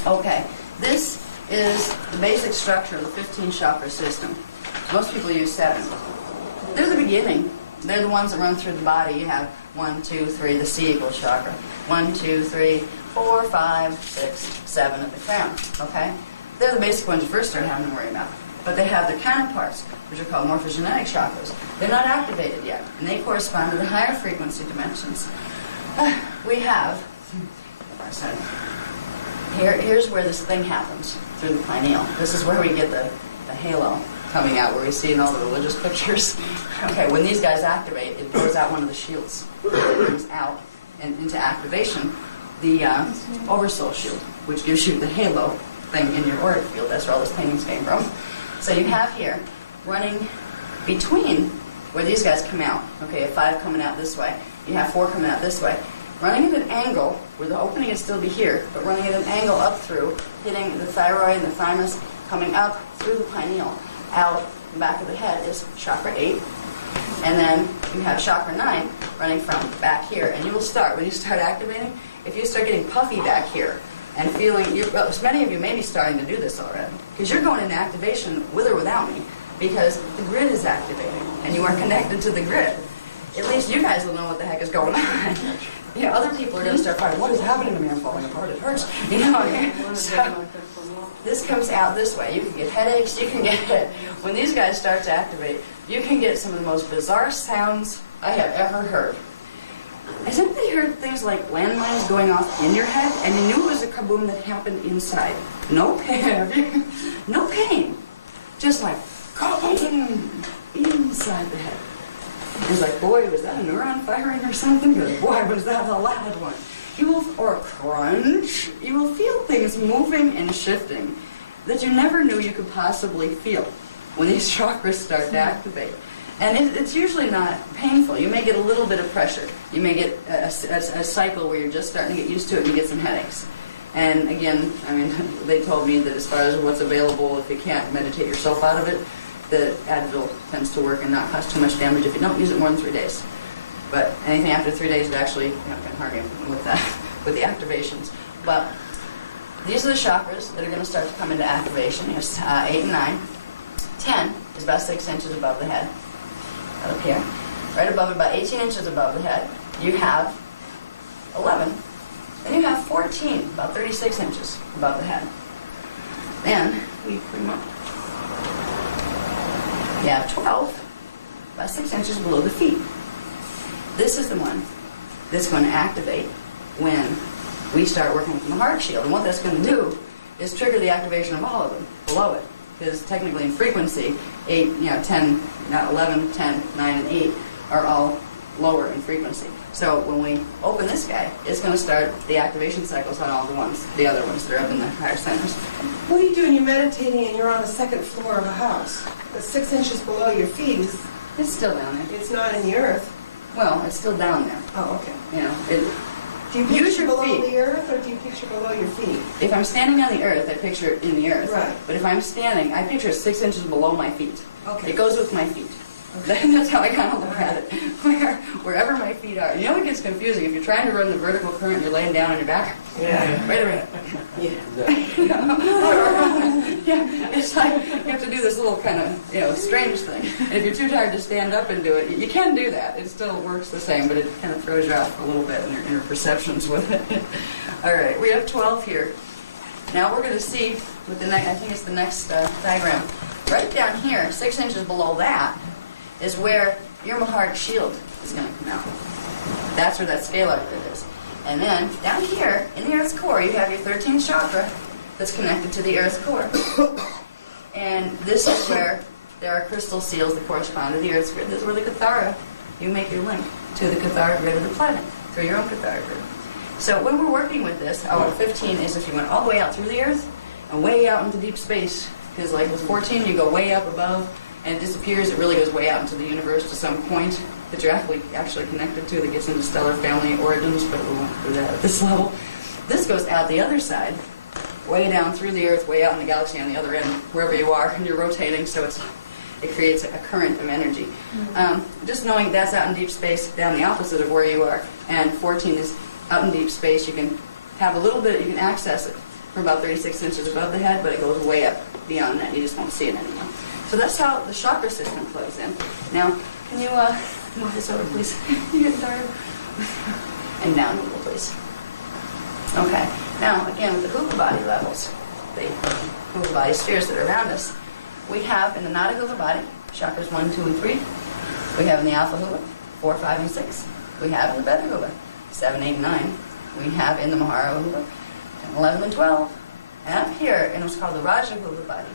Okay, this is the basic structure of the 15 chakra system. Most people use 7. They're the beginning. They're the ones that run through the body. You have 1, 2, 3, the C equals chakra. 1, 2, 3, 4, 5, 6, 7 at the crown. Okay? They're the basic ones you first start having to worry about. But they have their counterparts, which are called morphogenetic chakras. They're not activated yet, and they correspond to the higher frequency dimensions. We have, here's where this thing happens, through the pineal. This is where we get the halo coming out, where we see in all the religious pictures. Okay, when these guys activate, it blows out one of the shields. It brings out and into activation the oversoul shield, which gives you the halo thing in your auric field. That's where all those paintings came from. So you have here, running between where these guys come out, okay, a 5 coming out this way, you have 4 coming out this way, running at an angle where the opening is still be here, but running at an angle up through, hitting the thyroid and the thymus, coming up through the pineal, out the back of the head is chakra 8, and then you have chakra 9 running from back here, and you will start, when you start activating, if you start getting puffy back here, and feeling, well, many of you may be starting to do this already, because you're going into activation with or without me, because the grid is activating, and you are connected to the grid. At least you guys will know what the heck is going on. other people are going to start fighting. What is happening to me? I'm falling apart. It hurts. So this comes out this way. You can get headaches. You can get, when these guys start to activate, you can get some of the most bizarre sounds I have ever heard. Has anybody heard things like landmines going off in your head, and you knew it was a kaboom that happened inside? No pain. No pain. Just like kaboom inside the head. It's like, boy, was that a neuron firing or something? Because boy, was that a loud one. Or a crunch. You will feel things moving and shifting that you never knew you could possibly feel when these chakras start to activate. And it's usually not painful. You may get a little bit of pressure. You may get a cycle where you're just starting to get used to it and you get some headaches. And again, I mean, they told me that as far as what's available, if you can't meditate yourself out of it, the Advil tends to work and not cause too much damage if you don't use it more than 3 days. But anything after 3 days, it actually can harm you with the activations. But these are the chakras that are going to start to come into activation. Here's 8 and 9. 10 is about 6 inches above the head. Up here. Right above it, about 18 inches above the head, you have 11. Then you have 14, about 36 inches above the head. Then we bring up. You have 12, about 6 inches below the feet. This is the one that's going to activate when we start working with the heart shield. And what that's going to do is trigger the activation of all of them below it. Because technically in frequency, 10, 11, 10, 9, and 8 are all lower in frequency. So when we open this guy, it's going to start the activation cycles on all the other ones that are up in the higher centers. What are you doing? You're meditating and you're on the second floor of a house. That's 6 inches below your feet. It's still down there. It's not in the earth. Well, it's still down there. Oh, okay. Do you Use picture your below feet. the earth or do you picture below your feet? If I'm standing on the earth, I picture it in the earth. Right. But if I'm standing, I picture it 6 inches below my feet. Okay. It goes with my feet. That's how I kind of look at it. Wherever my feet are. You know what gets confusing? If you're trying to run the vertical current, you're laying down on your back. Yeah. Wait a minute. Yeah. It's like you have to do this little kind of, strange thing. And if you're too tired to stand up and do it, you can do that. It still works the same, but it kind of throws you off a little bit in your perceptions with it. All right, we have 12 here. Now we're going to see with the next, I think it's the next diagram. Right down here, 6 inches below that, is where your heart shield is going to come out. That's where that scalar grid is. And then down here in the Earth's core, you have your 13th chakra that's connected to the Earth's core. And this is where there are crystal seals that correspond to the Earth's grid. This is where the Kathara, you make your link to the Kathara grid of the planet through your own Kathara grid. So when we're working with this, 15 is if you went all the way out through the Earth and way out into deep space. Because like with 14, you go way up above and it disappears. It really goes way out into the universe to some point that you're actually connected to that gets into stellar family origins, but we won't do that at this level. This goes out the other side, way down through the Earth, way out in the galaxy on the other end, wherever you are, and you're rotating, so it creates a current of energy. Just knowing that's out in deep space, down the opposite of where you are, and 14 is out in deep space, you can have a little bit, you can access it from about 36 inches above the head, but it goes way up beyond that. You just won't see it anymore. So that's how the chakra system plays in. Now, can you move this over, please? You get tired? And down a little, please. Okay. Now, again, with the hoopa body levels, the hoopa body spheres that are around us, we have in the Nada hoopa body, chakras 1, 2, and 3. We have in the alpha hoopa, 4, 5, and 6. We have in the beta hoopa, 7, 8, and 9. We have in the Mahara hoopa, 10, 11, and 12. And up here in what's called the Raja hoopa body,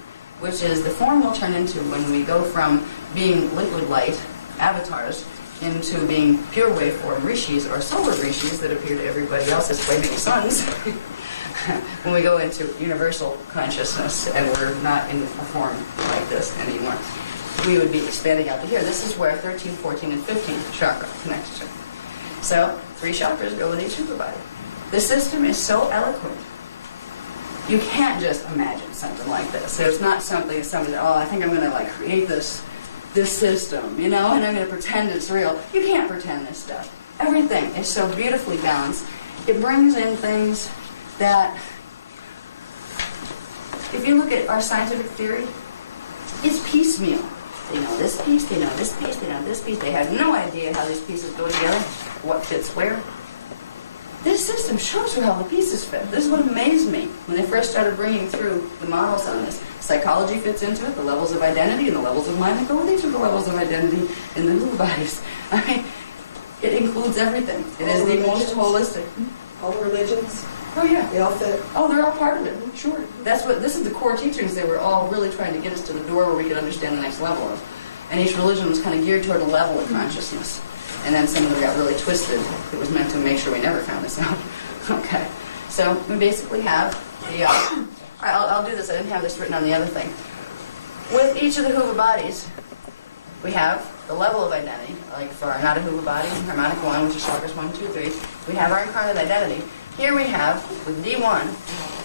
which is the form we'll turn into when we go from being liquid light avatars into being pure waveform rishis or solar rishis that appear to everybody else as flaming suns. When we go into universal consciousness and we're not in a form like this anymore, we would be expanding out to here. This is where 13, 14, and 15 chakra connects to. So 3 chakras go with each hoopa body. The system is so eloquent. You can't just imagine something like this. There's not something, I think I'm going to create this system, and I'm going to pretend it's real. You can't pretend this stuff. Everything is so beautifully balanced. It brings in things that, if you look at our scientific theory, it's piecemeal. They know this piece, they know this piece, they know this piece. They have no idea how these pieces go together, what fits where. This system shows you how the pieces fit. This is what amazed me when they first started bringing through the models on this. Psychology fits into it, the levels of identity and the levels of mind that go with each of the levels of identity in the hula bodies. I mean, it includes everything. It is the most holistic. All religions, Oh yeah. they all fit. Oh, they're all part of it. Sure. This is the core teachings they were all really trying to get us to the door where we could understand the next level of. And each religion was kind of geared toward a level of consciousness. And then some of them got really twisted. It was meant to make sure we never found this out. Okay. So we basically have the, I'll do this, I didn't have this written on the other thing. With each of the hula bodies, we have the level of identity, like for our not a hula body, harmonic 1, which is chakras 1, 2, 3. We have our incarnate identity. Here we have, with D1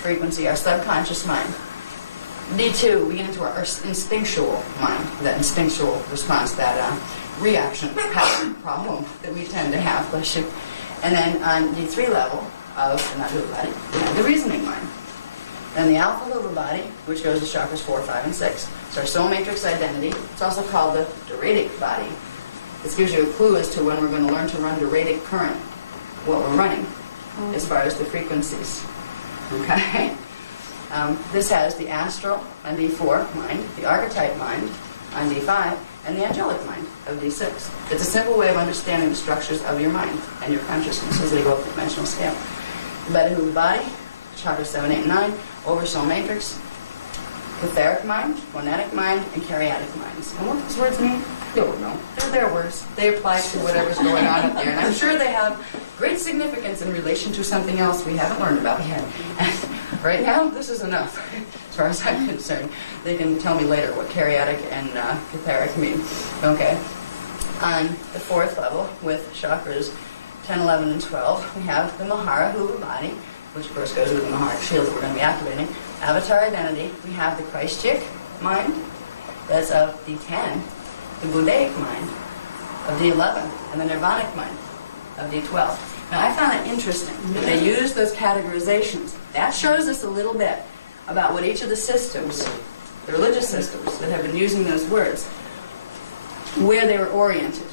frequency, our subconscious mind. D2, we get into our instinctual mind, that instinctual response, that reaction pattern problem that we tend to have, bless you. And then on D3 level of the not hula body, we have the reasoning mind. Then the alpha hula body, which goes to chakras 4, 5, and 6. It's our soul matrix identity. It's also called the diuretic body. This gives you a clue as to when we're going to learn to run diuretic current, what we're running, as far as the frequencies. Okay? This has the astral on D4 mind, the archetype mind on D5, and the angelic mind of D6. It's a simple way of understanding the structures of your mind and your consciousness as they go up the dimensional scale. The beta hula body, chakras 7, 8, and 9, over soul matrix, etheric mind, monadic mind, and karyotic minds. And what those words mean? You don't know. They're their words. They apply to whatever's going on up there. And I'm sure they have great significance in relation to something else we haven't learned about yet. And right now, this is enough, as far as I'm concerned. They can tell me later what karyotic and etheric mean. Okay. On the fourth level, with chakras 10, 11, and 12, we have the Mahara hula body, which of course goes with the Mahara shield that we're going to be activating. Avatar identity, we have the Christic mind, that's of D10, the Buddhaic mind of D11, and the Nirvanic mind of D12. Now I found it interesting that they use those categorizations. That shows us a little bit about what each of the systems, the religious systems that have been using those words, where they were oriented.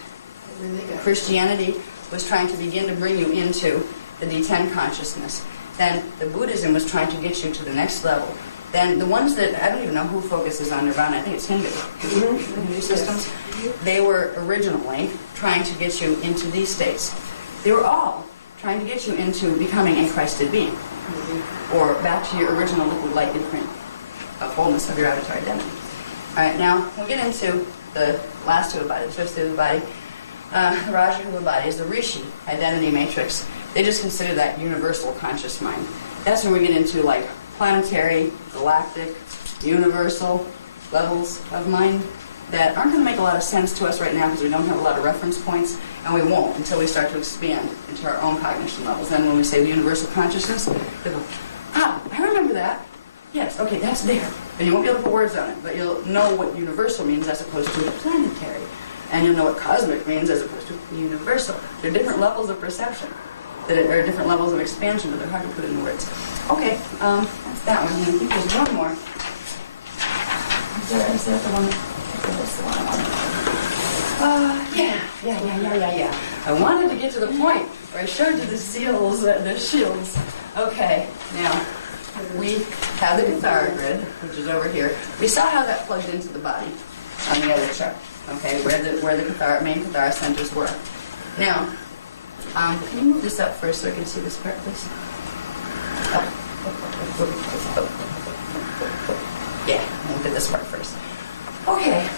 Christianity was trying to begin to bring you into the D10 consciousness. Then the Buddhism was trying to get you to the next level. Then the ones that, I don't even know who focuses on Nirvana, I think it's Hindu, Hindu systems. They were originally trying to get you into these states. They were all trying to get you into becoming a Christed being, or back to your original liquid light imprint of wholeness of your avatar identity. All right, now we'll get into the last hula body, the fifth hula body. The Raja hula body is the Rishi identity matrix. They just consider that universal conscious mind. That's when we get into like planetary, galactic, universal levels of mind that aren't going to make a lot of sense to us right now because we don't have a lot of reference points, and we won't until we start to expand into our own cognition levels. Then when we say the universal consciousness, they go, ah, I remember that. Yes, okay, that's there. And you won't be able to put words on it, but you'll know what universal means as opposed to planetary. And you'll know what cosmic means as opposed to universal. There are different levels of perception. There are different levels of expansion, but they're hard to put into words. Okay, that's that one. And I think there's one more. Is that the one? That's the one I wanted. Yeah. I wanted to get to the point where I showed you the seals, the shields. Okay, now we have the Cathara grid, which is over here. We saw how that plugged into the body on the other chart. Okay, where the Cathara, main Cathara centers were. Now, can you move this up first so I can see this part, please? Yeah, we'll look at this part first. Okay,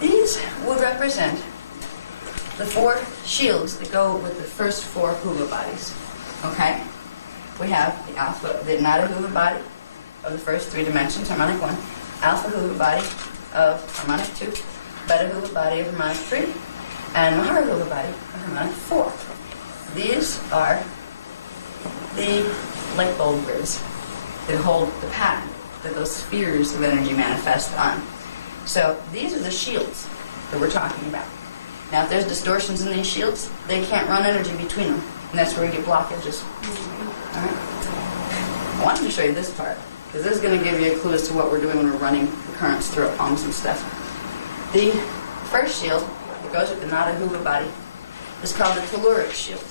these would represent the 4 shields that go with the first 4 hula bodies. Okay? We have the alpha, the Nada hula body of the first 3 dimensions, harmonic 1, alpha hula body of harmonic 2, beta hula body of harmonic 3, and Mahara hula body of harmonic 4. These are the light bulb grids that hold the pattern that those spheres of energy manifest on. So these are the shields that we're talking about. Now, if there's distortions in these shields, they can't run energy between them, and that's where we get blockages. All right. I wanted to show you this part because this is going to give you a clue as to what we're doing when we're running the currents through our palms and stuff. The first shield that goes with the Nada hula body is called the telluric shield.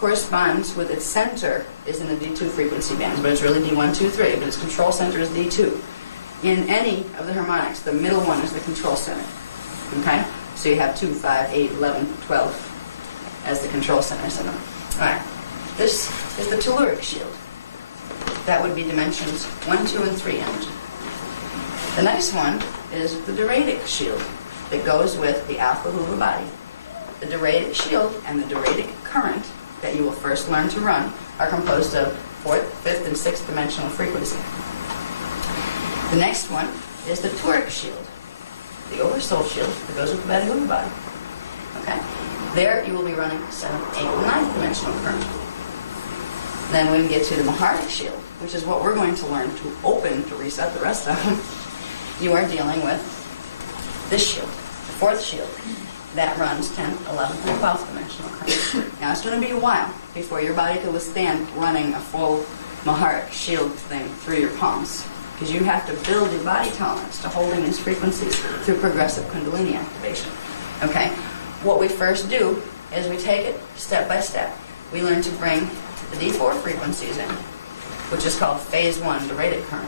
corresponds with its center is in the D2 frequency bands, but it's really D1, 2, 3, but its control center is D2. In any of the harmonics, the middle one is the control center. Okay? So you have 2, 5, 8, 11, 12 as the control centers in them. All right. This is the telluric shield. That would be dimensions 1, 2, and 3 energy. The next one is the duratic shield that goes with the alpha hoover body. The duratic shield and the duratic current that you will first learn to run are composed of 4th, 5th, and 6th dimensional frequency. The next one is the toric shield, the oversoul shield that goes with the beta hoover body. Okay? There you will be running 7th, 8th, and 9th dimensional current. Then when we get to the Maharic shield, which is what we're going to learn to open to reset the rest of them, you are dealing with this shield, the 4th shield, that runs 10th, 11th, and 12th dimensional current. Now it's going to be a while before your body can withstand running a full Maharic shield thing through your palms, because you have to build your body tolerance to holding these frequencies through progressive Kundalini activation. Okay? What we first do is we take it step by step. We learn to bring the D4 frequencies in, which is called phase 1 durated current.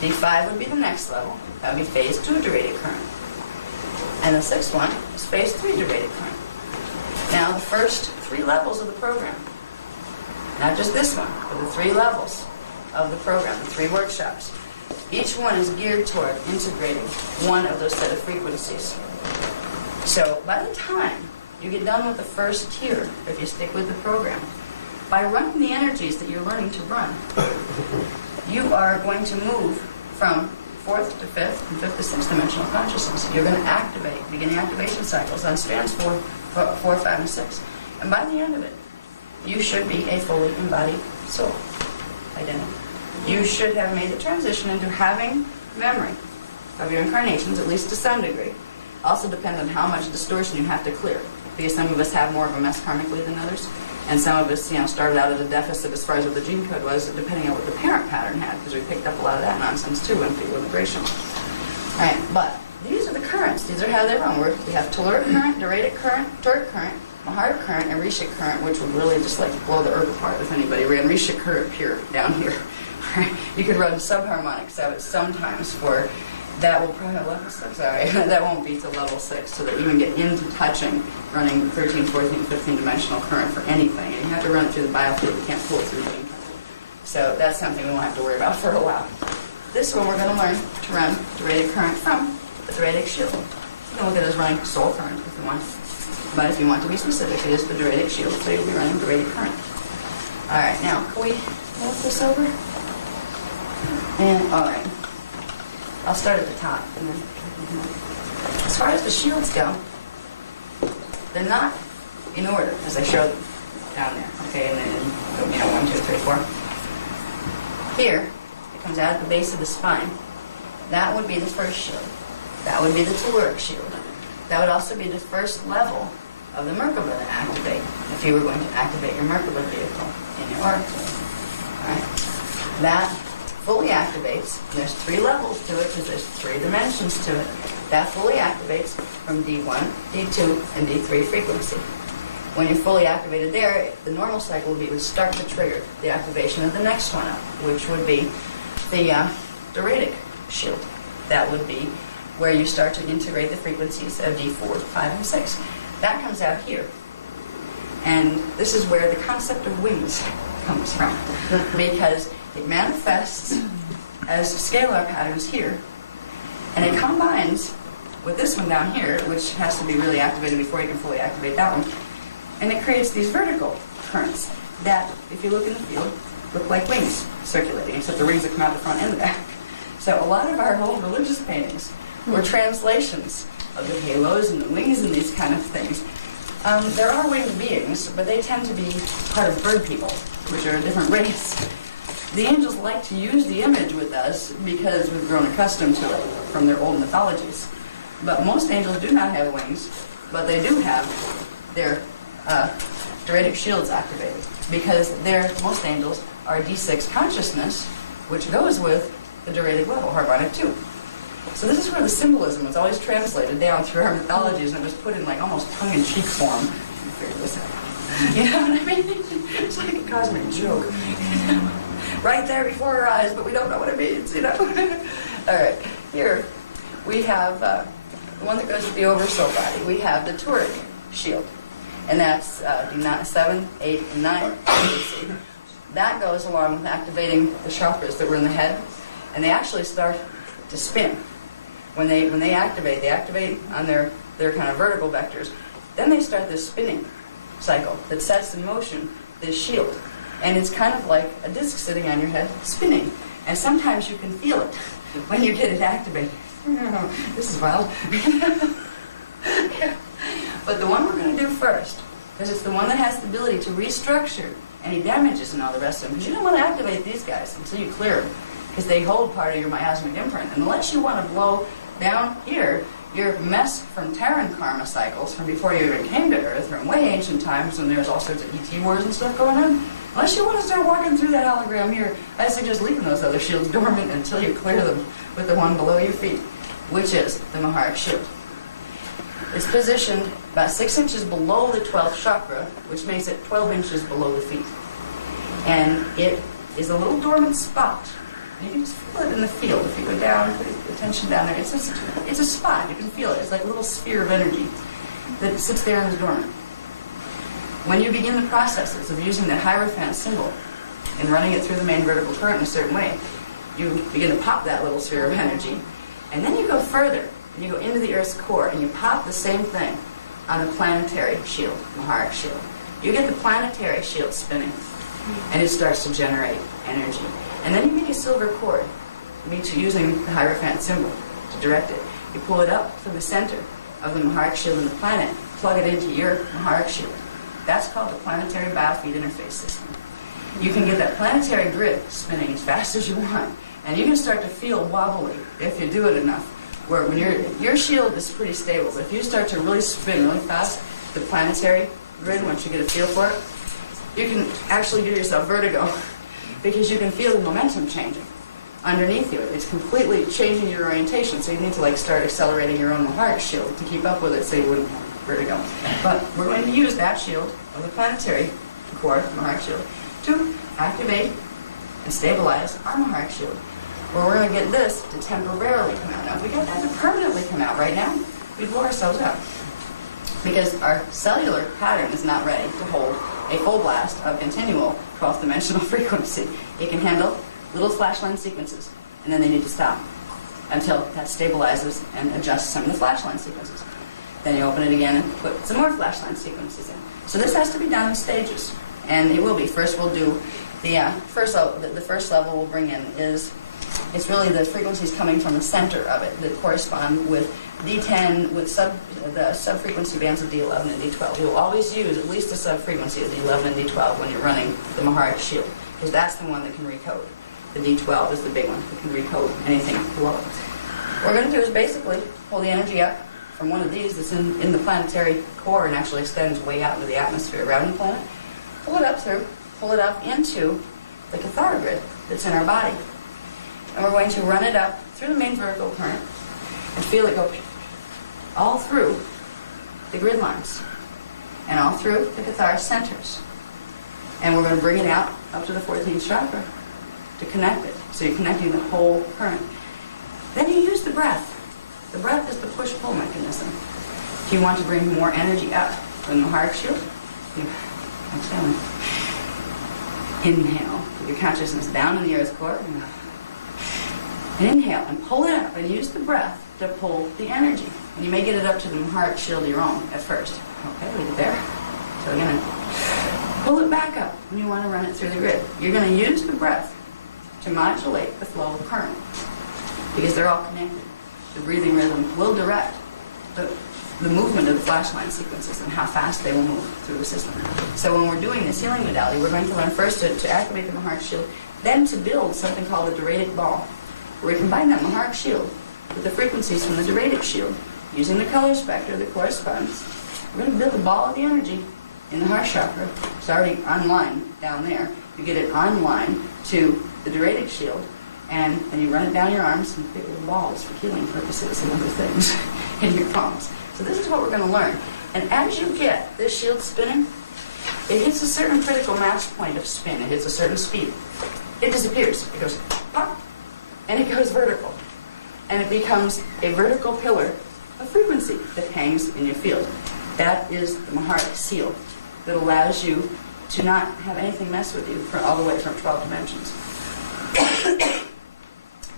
D5 would be the next level. That would be phase 2 durated current. And the 6th one is phase 3 durated current. Now the first 3 levels of the program, not just this one, but the 3 levels of the program, the 3 workshops, each one is geared toward integrating one of those set of frequencies. So by the time you get done with the first tier, if you stick with the program, by running the energies that you're learning to run, you are going to move from 4th to 5th and 5th to 6th dimensional consciousness. You're going to activate, beginning activation cycles on strands 4, 5, and 6. And by the end of it, you should be a fully embodied soul identity. You should have made the transition into having memory of your incarnations, at least to some degree. Also depends on how much distortion you have to clear, because some of us have more of a mess karmically than others. And some of us, started out at a deficit as far as what the gene code was, depending on what the parent pattern had, because we picked up a lot of that nonsense too when through immigration. All right, but these are the currents. These are how they run. We have telluric current, duratic current, toric current, Maharic current, and Rishik current, which would really just like blow the herb apart if anybody ran Rishik current pure down here. You could run subharmonics of it sometimes for. That will probably level 6, sorry. That won't be to level 6, so that you even get into touching running 13, 14, 15 dimensional current for anything. And you have to run it through the biofield, you can't pull it through the gene code. So that's something we won't have to worry about for a while. This one we're going to learn to run duratic current from the duratic shield. You can look at it as running soul current if you want. But if you want to be specific, it is the duratic shield, so you'll be running duratic current. Alright, now can we move this over? And alright. I'll start at the top. And then, as far as the shields go, they're not in order, as I showed down there. Okay, and then 1, 2, 3, 4. Here, it comes out at the base of the spine. That would be the first shield. That would be the telluric shield. That would also be the first level of the Merkaba to activate, if you were going to activate your Merkaba vehicle in your auric field. All right, that fully activates. There's 3 levels to it because there's 3 dimensions to it. That fully activates from D1, D2, and D3 frequency. When you're fully activated there, the normal cycle would be to start to trigger the activation of the next one up, which would be the duratic shield. That would be where you start to integrate the frequencies of D4, 5, and 6. That comes out here. And this is where the concept of wings comes from, because it manifests as scalar patterns here, and it combines with this one down here, which has to be really activated before you can fully activate that one, and it creates these vertical currents that, if you look in the field, look like wings circulating, except the rings that come out the front and the back. So a lot of our old religious paintings were translations of the halos and the wings and these kind of things. There are winged beings, but they tend to be part of bird people, which are a different race. The angels like to use the image with us because we've grown accustomed to it from their old mythologies. But most angels do not have wings, but they do have their duratic shields activated, because most angels are D6 consciousness, which goes with the duratic level, harmonic 2. So this is where the symbolism was always translated down through our mythologies, and it was put in like almost tongue-in-cheek form. Let me figure this out. You know what I mean? It's like a cosmic joke. Right there before our eyes, but we don't know what it means, you know? All right, here we have the one that goes with the oversoul body. We have the toric shield, and that's D7, 8, and 9. That goes along with activating the chakras that were in the head, and they actually start to spin. When they activate on their kind of vertical vectors. Then they start this spinning cycle that sets in motion this shield. And it's kind of like a disc sitting on your head spinning. And sometimes you can feel it when you get it activated. This is wild. But the one we're going to do first, because it's the one that has the ability to restructure any damages and all the rest of them, because you don't want to activate these guys until you clear them, because they hold part of your miasmic imprint. And unless you want to blow down here your mess from Terran karma cycles from before you even came to Earth, from way ancient times when there's all sorts of ET wars and stuff going on, unless you want to start walking through that hologram here, I suggest leaving those other shields dormant until you clear them with the one below your feet, which is the Maharic shield. It's positioned about 6 inches below the 12th chakra, which makes it 12 inches below the feet. And it is a little dormant spot. You can just feel it in the field. If you go down, put attention down there, it's a spot. You can feel it. It's like a little sphere of energy that sits there and is dormant. When you begin the processes of using the Hierophant symbol and running it through the main vertical current in a certain way, you begin to pop that little sphere of energy. And then you go further, and you go into the Earth's core, and you pop the same thing on the planetary shield, Maharic shield. You get the planetary shield spinning, and it starts to generate energy. And then you make a silver cord, using the Hierophant symbol to direct it. You pull it up from the center of the Maharic shield in the planet, plug it into your Maharic shield. That's called the planetary biofeed interface system. You can get that planetary grid spinning as fast as you want, and you can start to feel wobbly if you do it enough. Where when your shield is pretty stable, but if you start to really spin really fast, the planetary grid, once you get a feel for it, you can actually give yourself vertigo because you can feel the momentum changing underneath you. It's completely changing your orientation, so you need to start accelerating your own Maharic shield to keep up with it so you wouldn't have vertigo. But we're going to use that shield of the planetary core, Maharic shield, to activate and stabilize our Maharic shield. Where we're going to get this to temporarily come out. Now, if we got that to permanently come out right now, we'd blow ourselves out. Because our cellular pattern is not ready to hold a full blast of continual 12th dimensional frequency. It can handle little flashline sequences, and then they need to stop until that stabilizes and adjusts some of the flashline sequences. Then you open it again and put some more flashline sequences in. So this has to be done in stages, and it will be. First we'll do the first level we'll bring in is, it's really the frequencies coming from the center of it that correspond with D10 with the sub-frequency bands of D11 and D12. You'll always use at least a sub-frequency of D11 and D12 when you're running the Maharic shield, because that's the one that can recode. The D12 is the big one that can recode anything below it. What we're going to do is basically pull the energy up from one of these that's in the planetary core and actually extends way out into the atmosphere around the planet. Pull it up into the Cathara grid that's in our body. And we're going to run it up through the main vertical current and feel it go all through the grid lines and all through the Cathara centers. And we're going to bring it out up to the 14th chakra to connect it. So you're connecting the whole current. Then you use the breath. The breath is the push-pull mechanism. If you want to bring more energy up from the Maharic shield, you exhale. Inhale. Put your consciousness down in the earth core. And inhale and pull it up and use the breath to pull the energy. And you may get it up to the Maharic shield your own at first. Okay, leave it there. So you're going to pull it back up when you want to run it through the grid. You're going to use the breath to modulate the flow of current because they're all connected. The breathing rhythm will direct the movement of the flashline sequences and how fast they will move through the system. So when we're doing this healing modality, we're going to learn first to activate the Maharic shield, then to build something called a Doradic ball, where we combine that Maharic shield with the frequencies from the Doradic shield using the color spectra that corresponds. We're going to build a ball of the energy in the heart chakra. It's already online down there. You get it online to the Doradic shield, and then you run it down your arms and pick little balls for healing purposes and other things in your palms. So this is what we're going to learn. And as you get this shield spinning, it hits a certain critical mass point of spin. It hits a certain speed. It disappears. It goes pop, and it goes vertical. And it becomes a vertical pillar of frequency that hangs in your field. That is the Maharic seal that allows you to not have anything mess with you for all the way from 12 dimensions.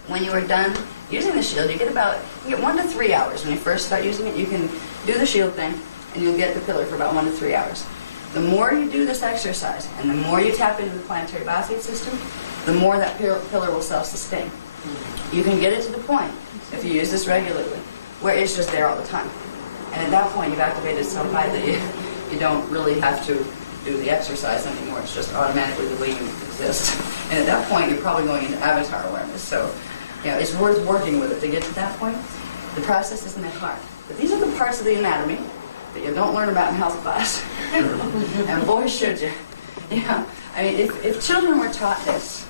When you are done using the shield, you get 1 to 3 hours. When you first start using it, you can do the shield thing, and you'll get the pillar for about 1 to 3 hours. The more you do this exercise, and the more you tap into the planetary biofeed system, the more that pillar will self-sustain. You can get it to the point, if you use this regularly, where it's just there all the time. And at that point, you've activated so high that you don't really have to do the exercise anymore. It's just automatically the way you exist. And at that point, you're probably going into avatar awareness. So, it's worth working with it to get to that point. The process isn't that hard. But these are the parts of the anatomy that you don't learn about in health class. And boy, should you. I mean, if children were taught this,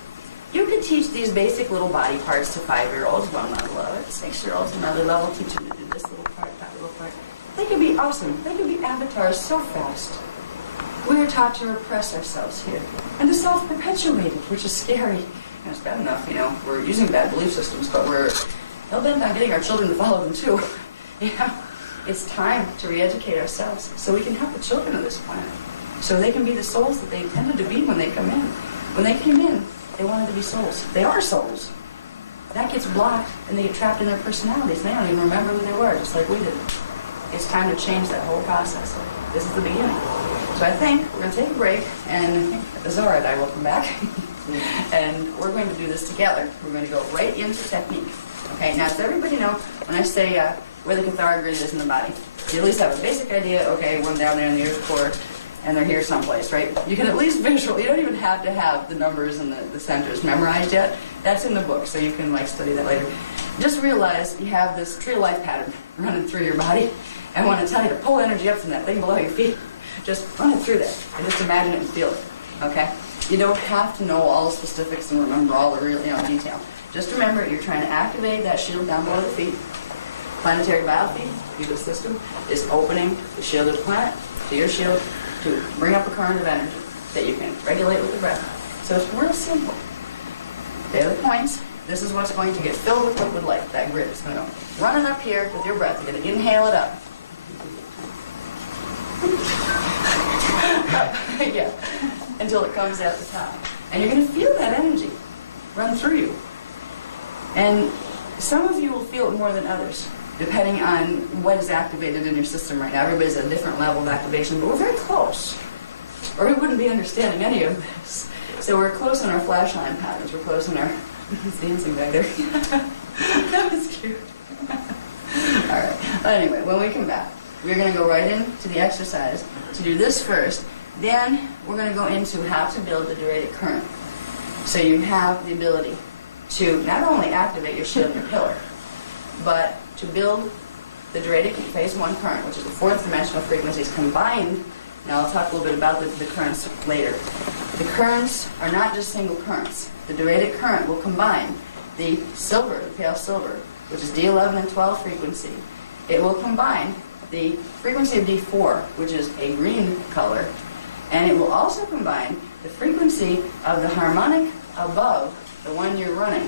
you could teach these basic little body parts to 5-year-olds, one level of it, 6-year-olds, another level, teach them to do this little part, that little part. They could be awesome. They could be avatars so fast. We are taught to repress ourselves here and to self-perpetuate it, which is scary. It's bad enough, we're using bad belief systems, but we're hell-bent on getting our children to follow them too. It's time to re-educate ourselves so we can help the children of this planet, so they can be the souls that they intended to be when they come in. When they came in, they wanted to be souls. They are souls. That gets blocked, and they get trapped in their personalities. They don't even remember who they were, just like we did. It's time to change that whole process. This is the beginning. So I think we're going to take a break, and Zora and I will come back, and we're going to do this together. We're going to go right into technique. Okay, now does everybody know when I say where the Cathara grid is in the body? You at least have a basic idea, okay, one down there in the earth core, and they're here someplace, right? You can at least visual. You don't even have to have the numbers and the centers memorized yet. That's in the book, so you can study that later. Just realize you have this tree of life pattern running through your body. I want to tell you to pull energy up from that thing below your feet. Just run it through there, and just imagine it and feel it, okay? You don't have to know all the specifics and remember all the real detail. Just remember you're trying to activate that shield down below the feet. Planetary biofeed, the system, is opening the shield of the planet to your shield to bring up a current of energy that you can regulate with the breath. So it's real simple. There are the points. This is what's going to get filled with liquid light. That grid is going to go running up here with your breath. You're going to inhale it up. Yeah, until it comes out the top. And you're going to feel that energy run through you. And some of you will feel it more than others, depending on what is activated in your system right now. Everybody's at a different level of activation, but we're very close, or we wouldn't be understanding any of this. So we're close in our flash line patterns. We're close in our... He's dancing back there. That was cute. All right. Anyway, when we come back, we're going to go right into the exercise to do this first. Then we're going to go into how to build the durated current. So you have the ability to not only activate your shield and your pillar, but to build the durated phase 1 current, which is the 4th dimensional frequencies combined. Now I'll talk a little bit about the currents later. The currents are not just single currents. The durated current will combine the silver, the pale silver, which is D11 and 12 frequency. It will combine the frequency of D4, which is a green color, and it will also combine the frequency of the harmonic above the one you're running,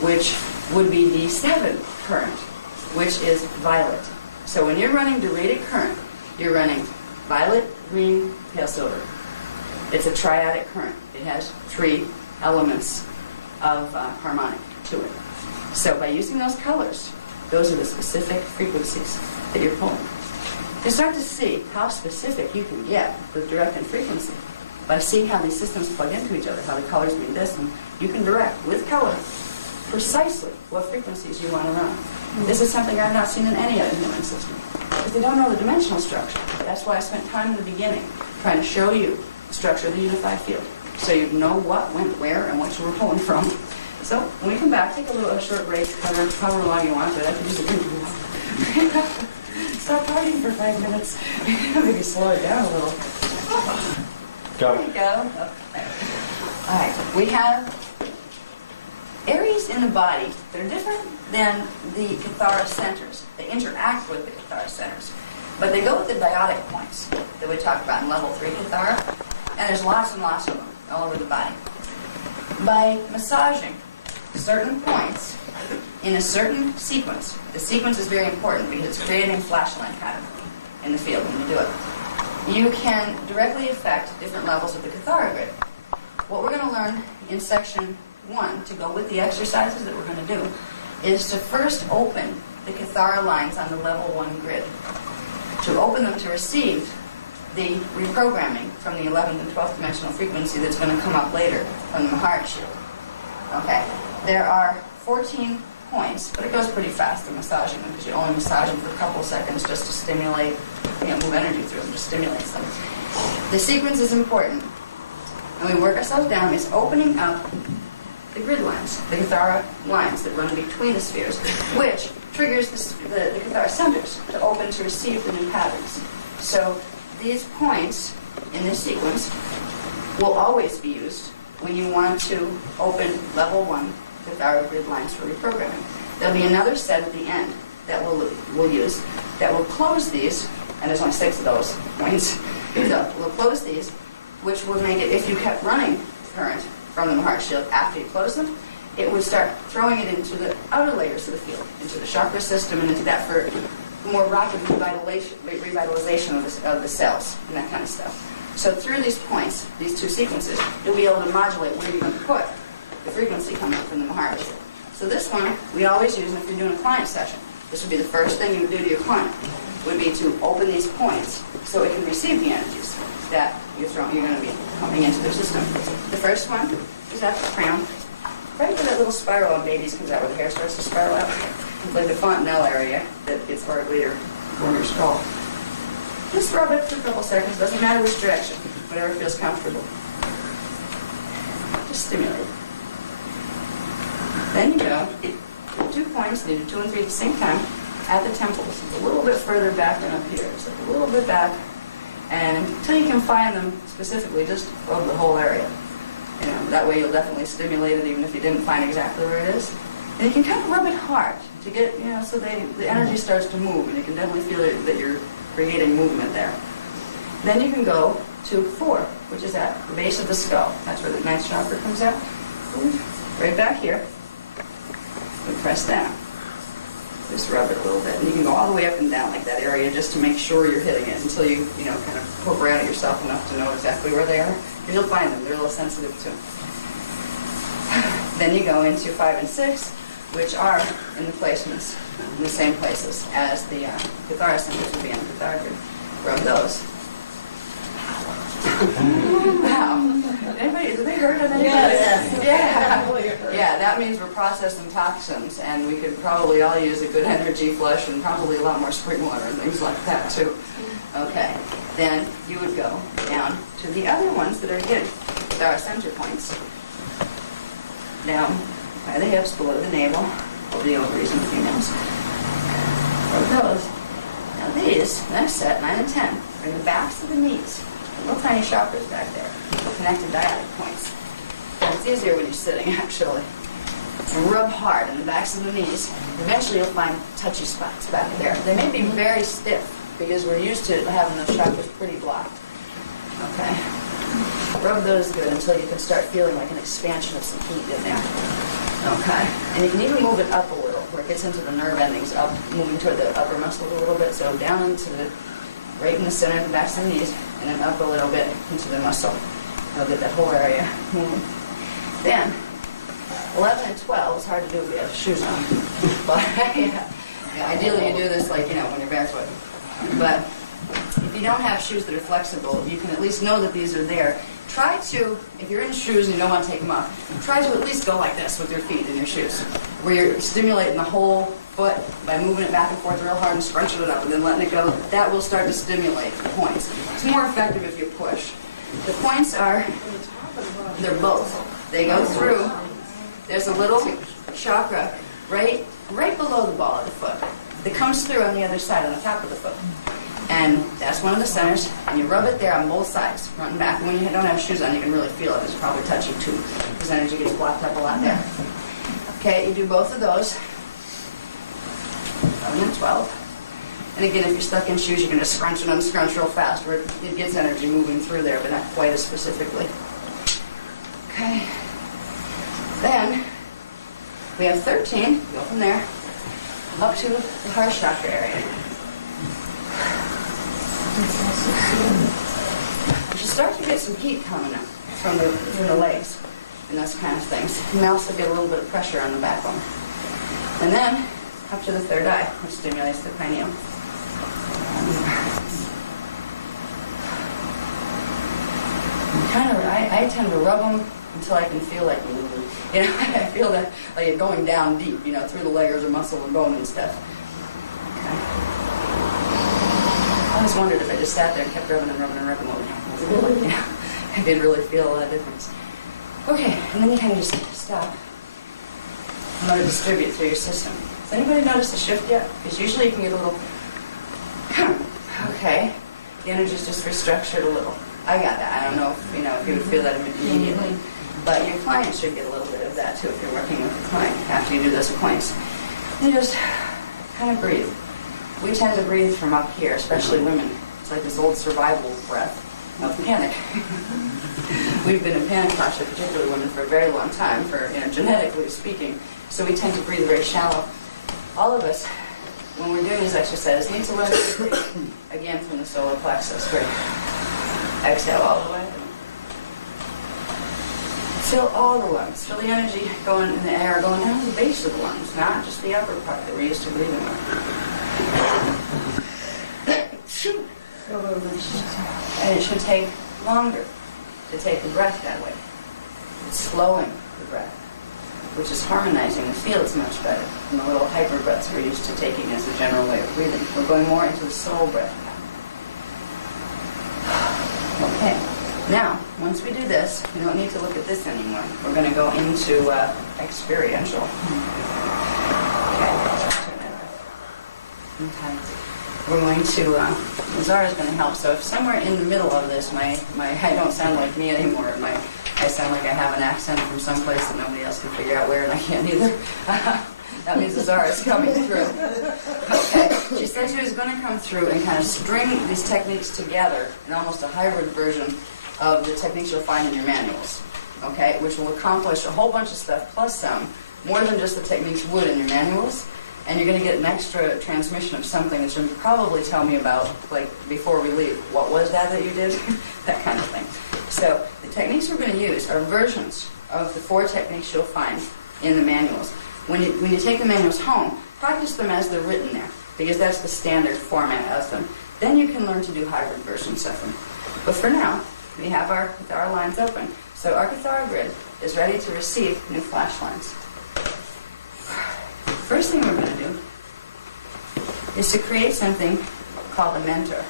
which would be D7 current, which is violet. So when you're running durated current, you're running violet, green, pale silver. It's a triadic current. It has 3 elements of harmonic to it. So by using those colors, those are the specific frequencies that you're pulling. You start to see how specific you can get with directing frequency by seeing how these systems plug into each other, how the colors mean this, and you can direct with color precisely what frequencies you want to run. This is something I've not seen in any other human system, because they don't know the dimensional structure. That's why I spent time in the beginning trying to show you the structure of the unified field, so you know what went where and what you were pulling from. So when we come back, take a short break, however long you want, but I could use a drink of water. Stop talking for 5 minutes. Maybe slow it down a little. Go. There you go. Okay. All right. We have areas in the body that are different than the Cathara centers. They interact with the Cathara centers, but they go with the biotic points that we talked about in level 3 Cathara. And there's lots and lots of them all over the body. By massaging certain points in a certain sequence, the sequence is very important because it's creating a flashlight pattern in the field when you do it. You can directly affect different levels of the Cathara grid. What we're going to learn in section 1 to go with the exercises that we're going to do is to first open the Cathara lines on the level 1 grid. To open them to receive the reprogramming from the 11th and 12th dimensional frequency that's going to come up later from the heart shield. Okay, there are 14 points, but it goes pretty fast in massaging them because you only massage them for a couple seconds just to stimulate, move energy through them, just stimulates them. The sequence is important, and we work ourselves down. It's opening up the grid lines, the Cathara lines that run between the spheres, which triggers the Cathara centers to open to receive the new patterns. So these points in this sequence will always be used when you want to open level 1 Cathara grid lines for reprogramming. There'll be another set at the end that we'll use that will close these, and there's only 6 of those points, so we'll close these, which will make it, if you kept running current from the heart shield after you close them, it would start throwing it into the outer layers of the field, into the chakra system and into that for more rapid revitalization of the cells and that kind of stuff. So through these points, these 2 sequences, you'll be able to modulate where you're going to put the frequency coming up from the heart. So this one we always use, and if you're doing a client session, this would be the first thing you would do to your client, would be to open these points so it can receive the energies that you're going to be pumping into their system. The first one is at the crown, right where that little spiral on babies comes out, where the hair starts to spiral out, like the fontanelle area that gets horribly or on your skull. Just rub it for a couple seconds, doesn't matter which direction, whatever feels comfortable. Just stimulate. Then you go, 2 points, you do 2 and 3 at the same time, at the temples. It's a little bit further back than up here. It's like a little bit back, and until you can find them specifically, just rub the whole area. That way you'll definitely stimulate it even if you didn't find exactly where it is. And you can kind of rub it hard to get, so the energy starts to move, and you can definitely feel that you're creating movement there. Then you can go to 4, which is at the base of the skull. That's where the 9th chakra comes out. Right back here. We press down. Just rub it a little bit. And you can go all the way up and down like that area just to make sure you're hitting it until you, kind of poke around at yourself enough to know exactly where they are. And you'll find them. They're a little sensitive too. Then you go into 5 and 6, which are in the placements, in the same places as the Cathara centers would be on the Cathara grid. Rub those. Wow. Anybody, did they hurt on anybody? Yes. Yeah, that means we're processing toxins, and we could probably all use a good energy flush and probably a lot more spring water and things like that too. Okay, then you would go down to the other ones that are hidden. There are center points. Down by the hips, below the navel, over the ovaries in the females. Rub those. Now these, next set, 9 and 10, are in the backs of the knees. Little tiny chakras back there, connected dyadic points. And it's easier when you're sitting, actually. And rub hard in the backs of the knees. Eventually you'll find touchy spots back there. They may be very stiff because we're used to having those chakras pretty blocked. Okay. Rub those good until you can start feeling like an expansion of some heat in there. Okay. And you can even move it up a little, where it gets into the nerve endings, up, moving toward the upper muscles a little bit. So down into the, right in the center of the backs of the knees, and then up a little bit into the muscle. I'll get that whole area moving. Then, 11 and 12 is hard to do if you have shoes on. But ideally you do this like, when you're barefoot. But if you don't have shoes that are flexible, you can at least know that these are there. Try to, if you're in shoes and you don't want to take them off, try to at least go like this with your feet in your shoes, where you're stimulating the whole foot by moving it back and forth real hard and scrunching it up and then letting it go. That will start to stimulate the points. It's more effective if you push. The points are, they're both. They go through. There's a little chakra right below the ball of the foot that comes through on the other side, on the top of the foot. And that's one of the centers, and you rub it there on both sides, front and back. And when you don't have shoes on, you can really feel it. It's probably touchy too, because energy gets blocked up a lot there. Okay, you do both of those. 11 and 12. And again, if you're stuck in shoes, you can just scrunch and unscrunch real fast, where it gets energy moving through there, but not quite as specifically. Okay. Then we have 13. Go from there up to the heart chakra area. You should start to get some heat coming up from the legs and those kind of things. You may also get a little bit of pressure on the backbone. And then up to the third eye, which stimulates the pineal. I tend to rub them until I can feel like, I feel that like it going down deep, through the layers of muscle and bone and stuff. Okay. I always wondered if I just sat there and kept rubbing and rubbing and rubbing, what would happen? I did really feel a difference. Okay, and then you kind of just stop and let it distribute through your system. Has anybody noticed a shift yet? Because usually you can get a little, okay, the energy's just restructured a little. I got that. I don't know if you would feel that immediately. But your client should get a little bit of that too if you're working with a client after you do those appointments. You just kind of breathe. We tend to breathe from up here, especially women. It's like this old survival breath of panic. We've been in panic posture, particularly women, for a very long time, genetically speaking. So we tend to breathe very shallow. All of us, when we're doing these exercises, need to learn to breathe again from the solar plexus. Great. Exhale all the way. Fill all the lungs. Feel the energy going in the air, going down to the base of the lungs, not just the upper part that we're used to breathing with. And it should take longer to take the breath that way. It's slowing the breath, which is harmonizing the fields much better than the little hyper breaths we're used to taking as a general way of breathing. We're going more into the soul breath now. Okay. Now, once we do this, we don't need to look at this anymore. We're going to go into experiential. Okay. We're going to, Zara's going to help. So if somewhere in the middle of this, I don't sound like me anymore. I sound like I have an accent from someplace that nobody else can figure out where, and I can't either. That means Zara's coming through. Okay. She said she was going to come through and kind of string these techniques together in almost a hybrid version of the techniques you'll find in your manuals, okay, which will accomplish a whole bunch of stuff plus some, more than just the techniques would in your manuals, and you're going to get an extra transmission of something that you'll probably tell me about, like, before we leave. What was that you did? That kind of thing. So the techniques we're going to use are versions of the 4 techniques you'll find in the manuals. When you take the manuals home, practice them as they're written there, because that's the standard format of them. Then you can learn to do hybrid versions of them. But for now, we have our Cathara lines open. So our Cathara grid is ready to receive new flash lines. First thing we're going to do is to create something called a mentor.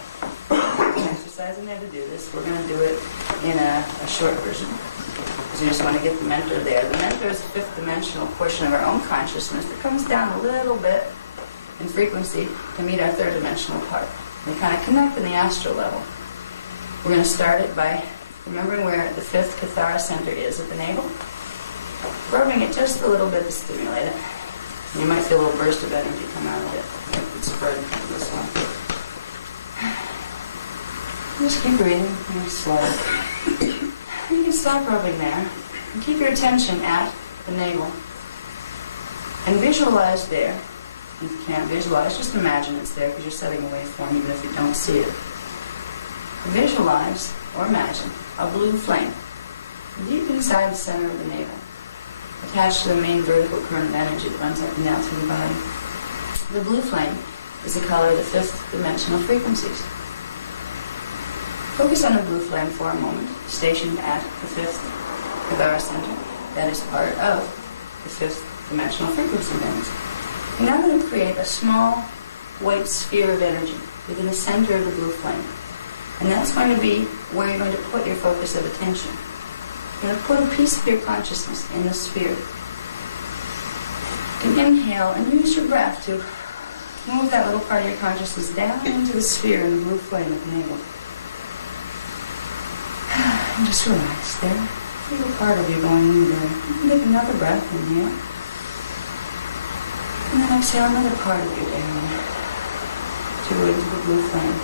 There's an exercise in there to do this. We're going to do it in a short version. Because we just want to get the mentor there. The mentor is a 5th dimensional portion of our own consciousness that comes down a little bit in frequency to meet our 3rd dimensional part. They kind of connect in the astral level. We're going to start it by remembering where the 5th Cathara center is at the navel, rubbing it just a little bit to stimulate it. You might feel a little burst of energy come out of it. It's spread this one. Just keep breathing, slow. You can stop rubbing there and keep your attention at the navel. And visualize there. If you can't visualize, just imagine it's there because you're setting a waveform even if you don't see it. Visualize or imagine a blue flame deep inside the center of the navel, attached to the main vertical current of energy that runs up and down through the body. The blue flame is the color of the 5th dimensional frequencies. Focus on the blue flame for a moment, stationed at the 5th Cathara center. That is part of the 5th dimensional frequency bands. You're now going to create a small white sphere of energy within the center of the blue flame. And that's going to be where you're going to put your focus of attention. You're going to put a piece of your consciousness in the sphere. You can inhale and use your breath to move that little part of your consciousness down into the sphere in the blue flame at the navel. And just relax there. Feel a part of you going in there. You can take another breath, inhale. And then exhale another part of you down. through into the blue flame.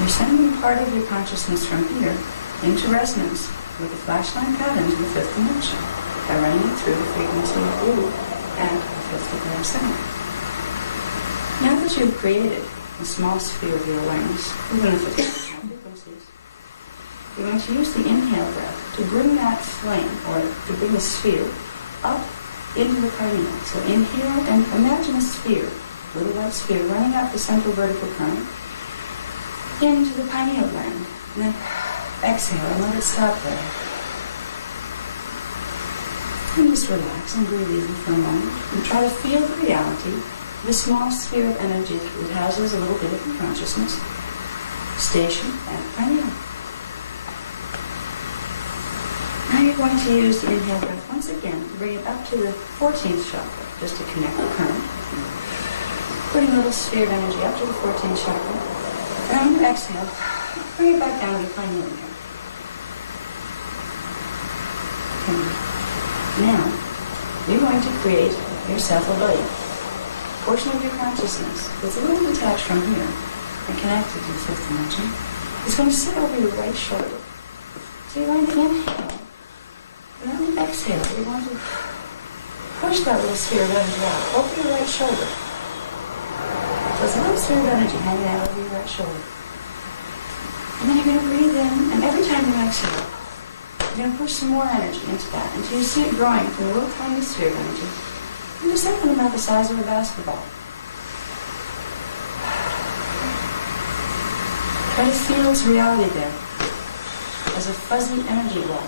You're sending part of your consciousness from here into resonance with the flashline pattern to the fifth dimension by running it through the frequency of blue at the fifth degree of center. Now that you've created a small sphere of your awareness within the fifth dimensional frequencies, you're going to use the inhale breath to bring that flame, or to bring the sphere, up into the pineal. So inhale and imagine a sphere, a little white sphere, running up the central vertical current into the pineal gland. And then exhale and let it stop there. And just relax and breathe easy for a moment. And try to feel the reality of a small sphere of energy that houses a little bit of your consciousness stationed at the pineal. Now you're going to use the inhale breath once again to bring it up to the 14th chakra, just to connect the current. Putting a little sphere of energy up to the 14th chakra. And on your exhale, bring it back down to the pineal again. Okay. Now, you're going to create yourself a light. A portion of your consciousness that's a little detached from here and connected to the fifth dimension is going to sit over your right shoulder. So you're going to inhale. And on the exhale, you're going to push that little sphere of energy out over your right shoulder. So it's a little sphere of energy hanging out over your right shoulder. And then you're going to breathe in, and every time you exhale, you're going to push some more energy into that until you see it growing from a little tiny sphere of energy into something about the size of a basketball. Try to feel its reality there as a fuzzy energy ball,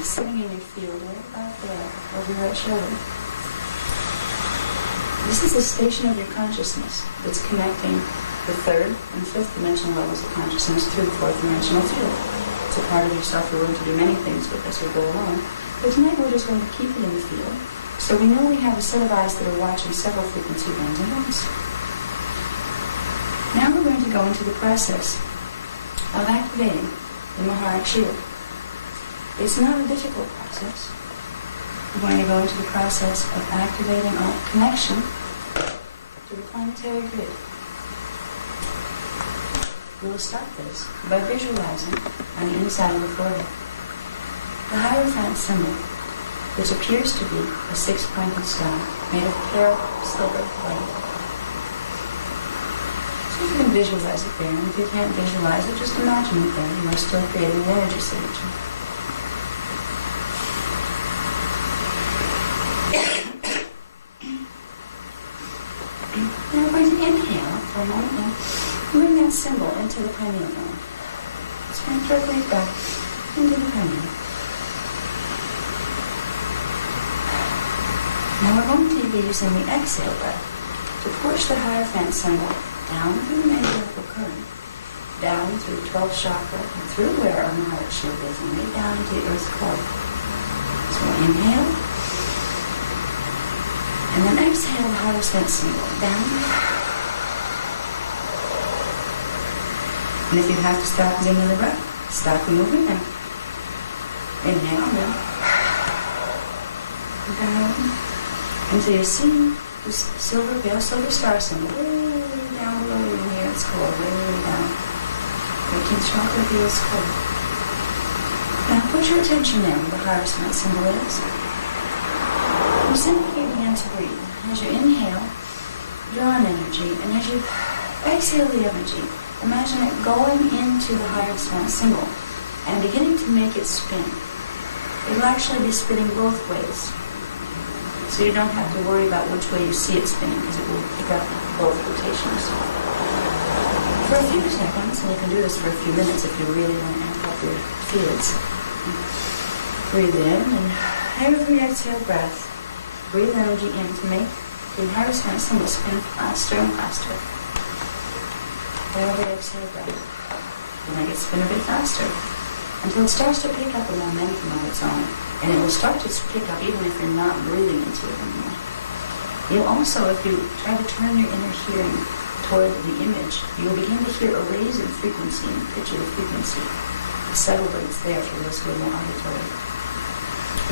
sitting in your field right about there over your right shoulder. This is the station of your consciousness that's connecting the third and fifth dimensional levels of consciousness through the fourth dimensional field. It's a part of yourself you're willing to do many things with as we go along. But tonight we're just going to keep it in the field, so we know we have a set of eyes that are watching several frequency bands at once. Now we're going to go into the process of activating the Maharic shield. It's not a difficult process. We're going to go into the process of activating our connection to the planetary grid. We will start this by visualizing on the inside of the forehead the Hierophant symbol, which appears to be a six-pointed star made of pale silver light. So you can visualize it there, and if you can't visualize it, just imagine it there. You are still creating the energy signature. Now we're going to inhale for a moment and bring that symbol into the pineal gland. It's going to percolate back into the pineal. Now we're going to be using the exhale breath to push the Hierophant symbol down through the main vertical current, down through the 12th chakra, and through where our Maharic shield is, and way down into the earth's core. So inhale, and then exhale the Hierophant symbol down. And if you have to stop the end of the breath, stop the movement and inhale down until you see this pale silver star symbol way down below you near its core, way down. 13th chakra of the earth's core. Now put your attention there where the Hierophant symbol is. You simply begin to breathe. As you inhale, draw in energy, and as you exhale the energy, imagine it going into the Hierophant symbol and beginning to make it spin. It will actually be spinning both ways. So you don't have to worry about which way you see it spinning, because it will pick up both rotations. For a few seconds, and you can do this for a few minutes if you really want to amp up your fields. Breathe in, and every exhale breath, breathe energy in to make the Hierophant symbol spin faster and faster. Every exhale breath, you'll make it spin a bit faster until it starts to pick up a momentum of its own. And it will start to pick up even if you're not breathing into it anymore. You'll also, if you try to turn your inner hearing toward the image, you will begin to hear a raise in frequency and pitch of the frequency. Several rates there for those who are more auditory.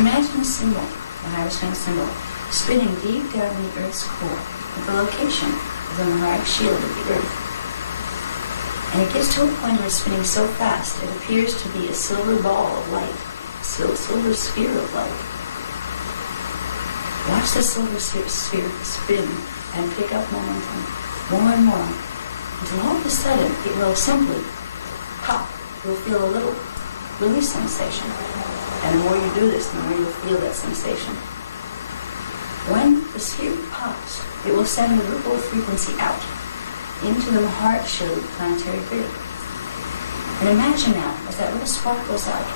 Imagine a symbol, the Hierophant symbol, spinning deep down in the Earth's core, at the location of the Maharic shield of the earth. And it gets to a point where it's spinning so fast it appears to be a silver ball of light, a silver sphere of light. Watch the silver sphere spin and pick up momentum more and more until all of a sudden it will simply pop. You'll feel a little release sensation. And the more you do this, the more you'll feel that sensation. When the sphere pops, it will send the ripple of frequency out into the Maharic shield of the planetary grid. And imagine now, as that little spark goes out,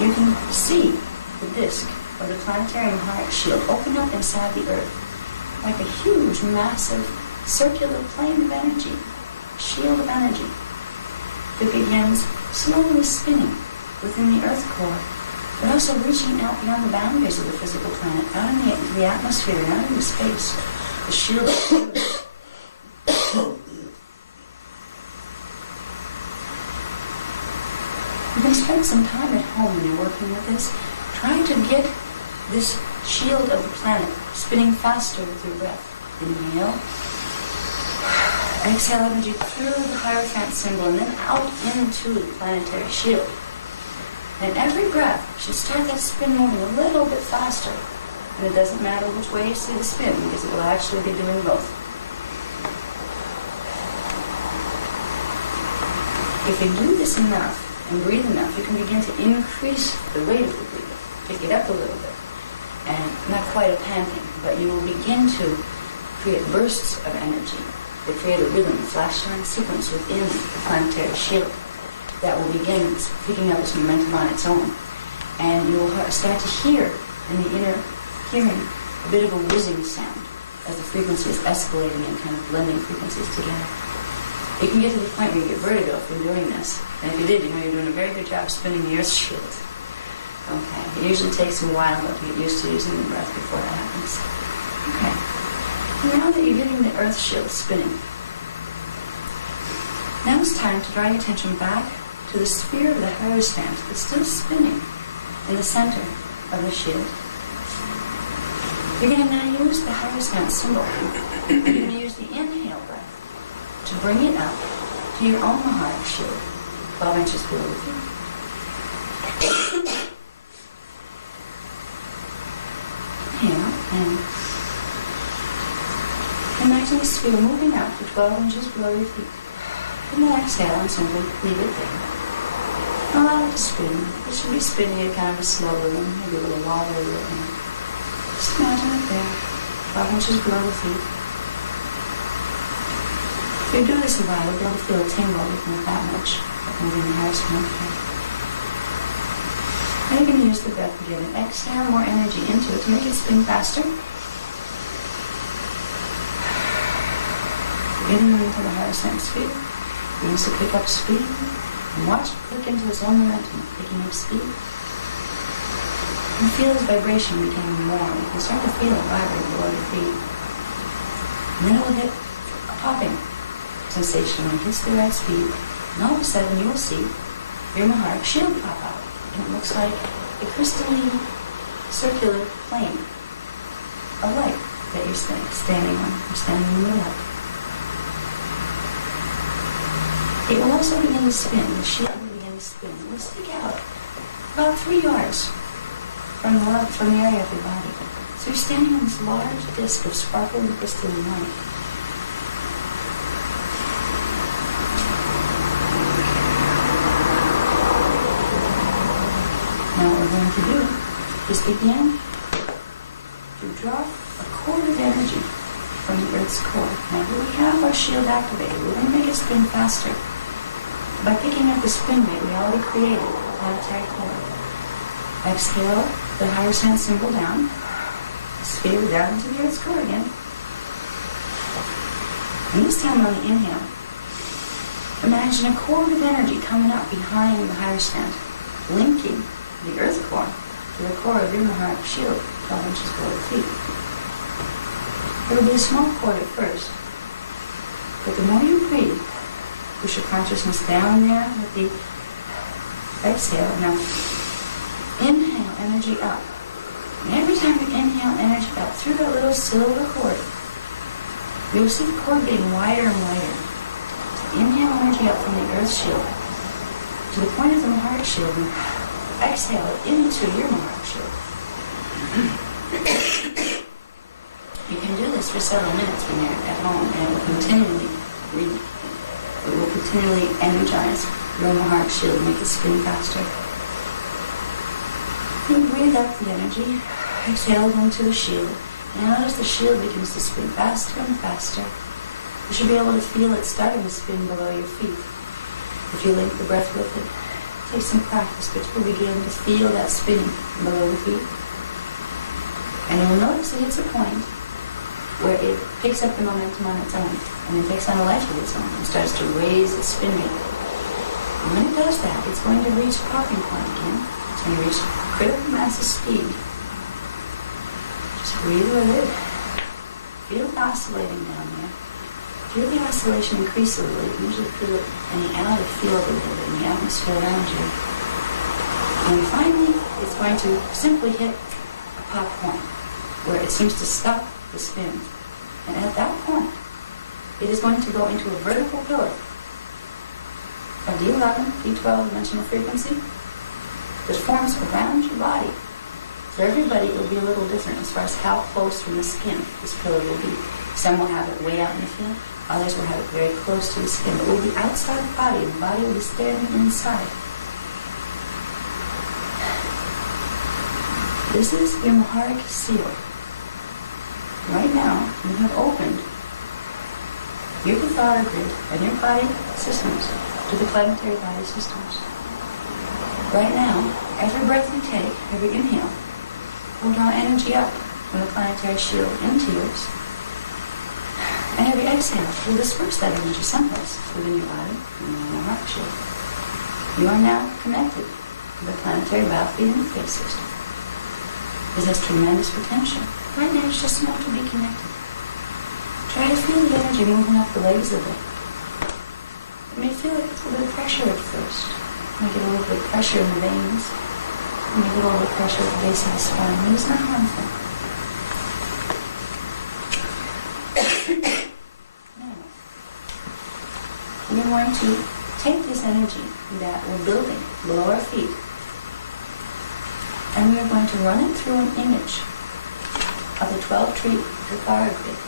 you can see the disk of the planetary Maharic shield open up inside the Earth like a huge, massive, circular plane of energy, shield of energy, that begins slowly spinning within the Earth core, but also reaching out beyond the boundaries of the physical planet, out into the atmosphere and out into space. The shield of Earth. You can spend some time at home when you're working with this, trying to get this shield of the planet spinning faster with your breath. Inhale. Exhale energy through the Hierophant symbol and then out into the planetary shield. And every breath should start that spin moving a little bit faster. And it doesn't matter which way you see the spin, because it will actually be doing both. If you do this enough and breathe enough, you can begin to increase the rate of the breathing, pick it up a little bit. And not quite a panting, but you will begin to create bursts of energy that create a rhythm, a flash-line sequence within the planetary shield that will begin picking up its momentum on its own. And you will start to hear in the inner hearing a bit of a whizzing sound as the frequency is escalating and kind of blending frequencies together. You can get to the point where you get vertigo if you're doing this. And if you did, you know you're doing a very good job spinning the Earth shield. Okay, it usually takes a while to get used to using the breath before that happens. Okay, now that you're getting the Earth shield spinning, now it's time to draw your attention back to the sphere of the Hierophant that's still spinning in the center of the shield. You're going to now use the Hierophant symbol. You're going to use the inhale breath to bring it up to your own Maharic shield, 12 inches below the feet. Inhale and imagine the sphere moving up to 12 inches below your feet. And then exhale and simply leave it there. Allow it to spin. It should be spinning at kind of a slow rhythm, maybe a little wobbly rhythm. Just imagine it there, 12 inches below the feet. If you do this a while, you'll be able to feel a tingle even with that much, moving the Hierophant. Now you're going to use the breath again and exhale more energy into it to make it spin faster. Getting into the Hierophant sphere. It begins to pick up speed. And watch it click into its own momentum, picking up speed. And feel its vibration becoming more. You can start to feel it vibrate below your feet. And then it will hit a popping sensation when it hits the right speed. And all of a sudden you will see your Maharic shield pop out. And it looks like a crystalline, circular plane of light that you're standing on. You're standing in the middle of. It will also begin to spin. The shield will begin to spin. It will stick out about 3 yards from the area of your body. So you're standing on this large disc of sparkling crystalline light. Now what we're going to do is begin to draw a cord of energy from the Earth's core. Now here we have our shield activated. We're going to make it spin faster by picking up the spin rate we already created, the planetary core. Exhale the Hierophant symbol down, the sphere down into the Earth's core again. And this time on the inhale, imagine a cord of energy coming up behind the Hierophant, linking the Earth core to the core of your Maharic shield, 12 inches below the feet. It will be a small cord at first, but the more you breathe, push your consciousness down there with the exhale. Now, inhale energy up. And every time you inhale energy up through that little silver cord, You'll see the cord getting wider and wider. Inhale energy up from the earth shield to the point of the heart shield and exhale it into your heart shield. You can do this for several minutes when you're at home, and it will continually energize your heart shield, make it spin faster. You breathe up the energy, exhale it into the shield. Now as the shield begins to spin faster and faster, you should be able to feel it starting to spin below your feet. If you link the breath with it, take some practice, but you'll begin to feel that spinning below the feet. And you'll notice it hits a point where it picks up the momentum on its own, and it takes on a life of its own, and starts to raise its spin rate. And when it does that, it's going to reach a popping point again. It's going to reach critical mass of speed. Just breathe with it. Feel it oscillating down there. Feel the oscillation increase a little. You usually feel it in the outer field a little bit, in the atmosphere around you. And finally, it's going to simply hit a pop point where it seems to stop the spin. And at that point, it is going to go into a vertical pillar of D11, D12 dimensional frequency that forms around your body. For everybody, it will be a little different as far as how close from the skin this pillar will be. Some will have it way out in the field. Others will have it very close to the skin. It will be outside the body, and the body will be standing inside. This is your Maharic seal. Right now, you have opened your Cathara grid and your body systems to the planetary body systems. Right now, every breath you take, every inhale, will draw energy up from the planetary shield into yours. And every exhale will disperse that energy someplace within your body and in your heart shield. You are now connected to the planetary battlefield interface system. This has tremendous potential. Right now, it's just enough to be connected. Try to feel the energy moving up the legs of it. You may feel like a little bit of pressure at first. You may get a little bit of pressure in the veins. You may get a little bit of pressure at the base of the spine. But it's not harmful. We're going to take this energy that we're building below our feet, and we're going to run it through an image of the 12-tree Cathara grid,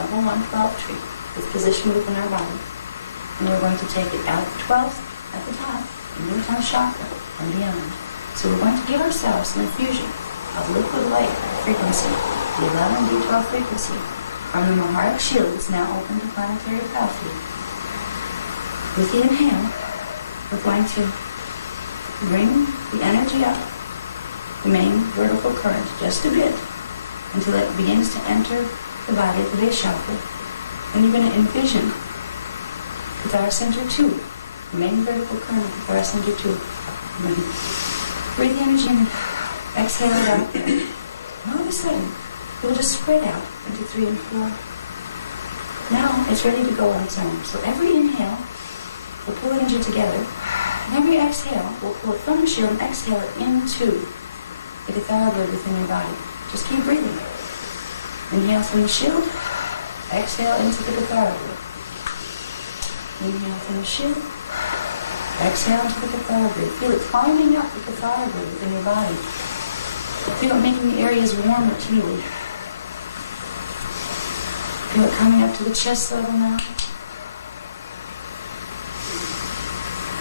level 1 12-tree, that's positioned within our body. And we're going to take it out the 12th at the top, into the 10th chakra, and beyond. So we're going to give ourselves an infusion of liquid light frequency, the 11 D12 frequency, from the Maharic shield that's now open to planetary battlefield. With the inhale, we're going to bring the energy up the main vertical current just a bit until it begins to enter the body at the base chakra. Then you're going to envision Cathara Center 2, the main vertical current of Cathara Center 2. You're going to breathe the energy in and exhale it out there. And all of a sudden, it will just spread out into 3 and 4. Now it's ready to go on its own. So every inhale, we'll pull energy together, and every exhale, we'll pull it from the shield and exhale it into the Cathara grid within your body. Just keep breathing. Inhale from the shield, exhale into the Cathara grid. Inhale from the shield, exhale into the Cathara grid. Feel it climbing up the Cathara grid within your body. Feel it making the areas warmer, tingly. Feel it coming up to the chest level now.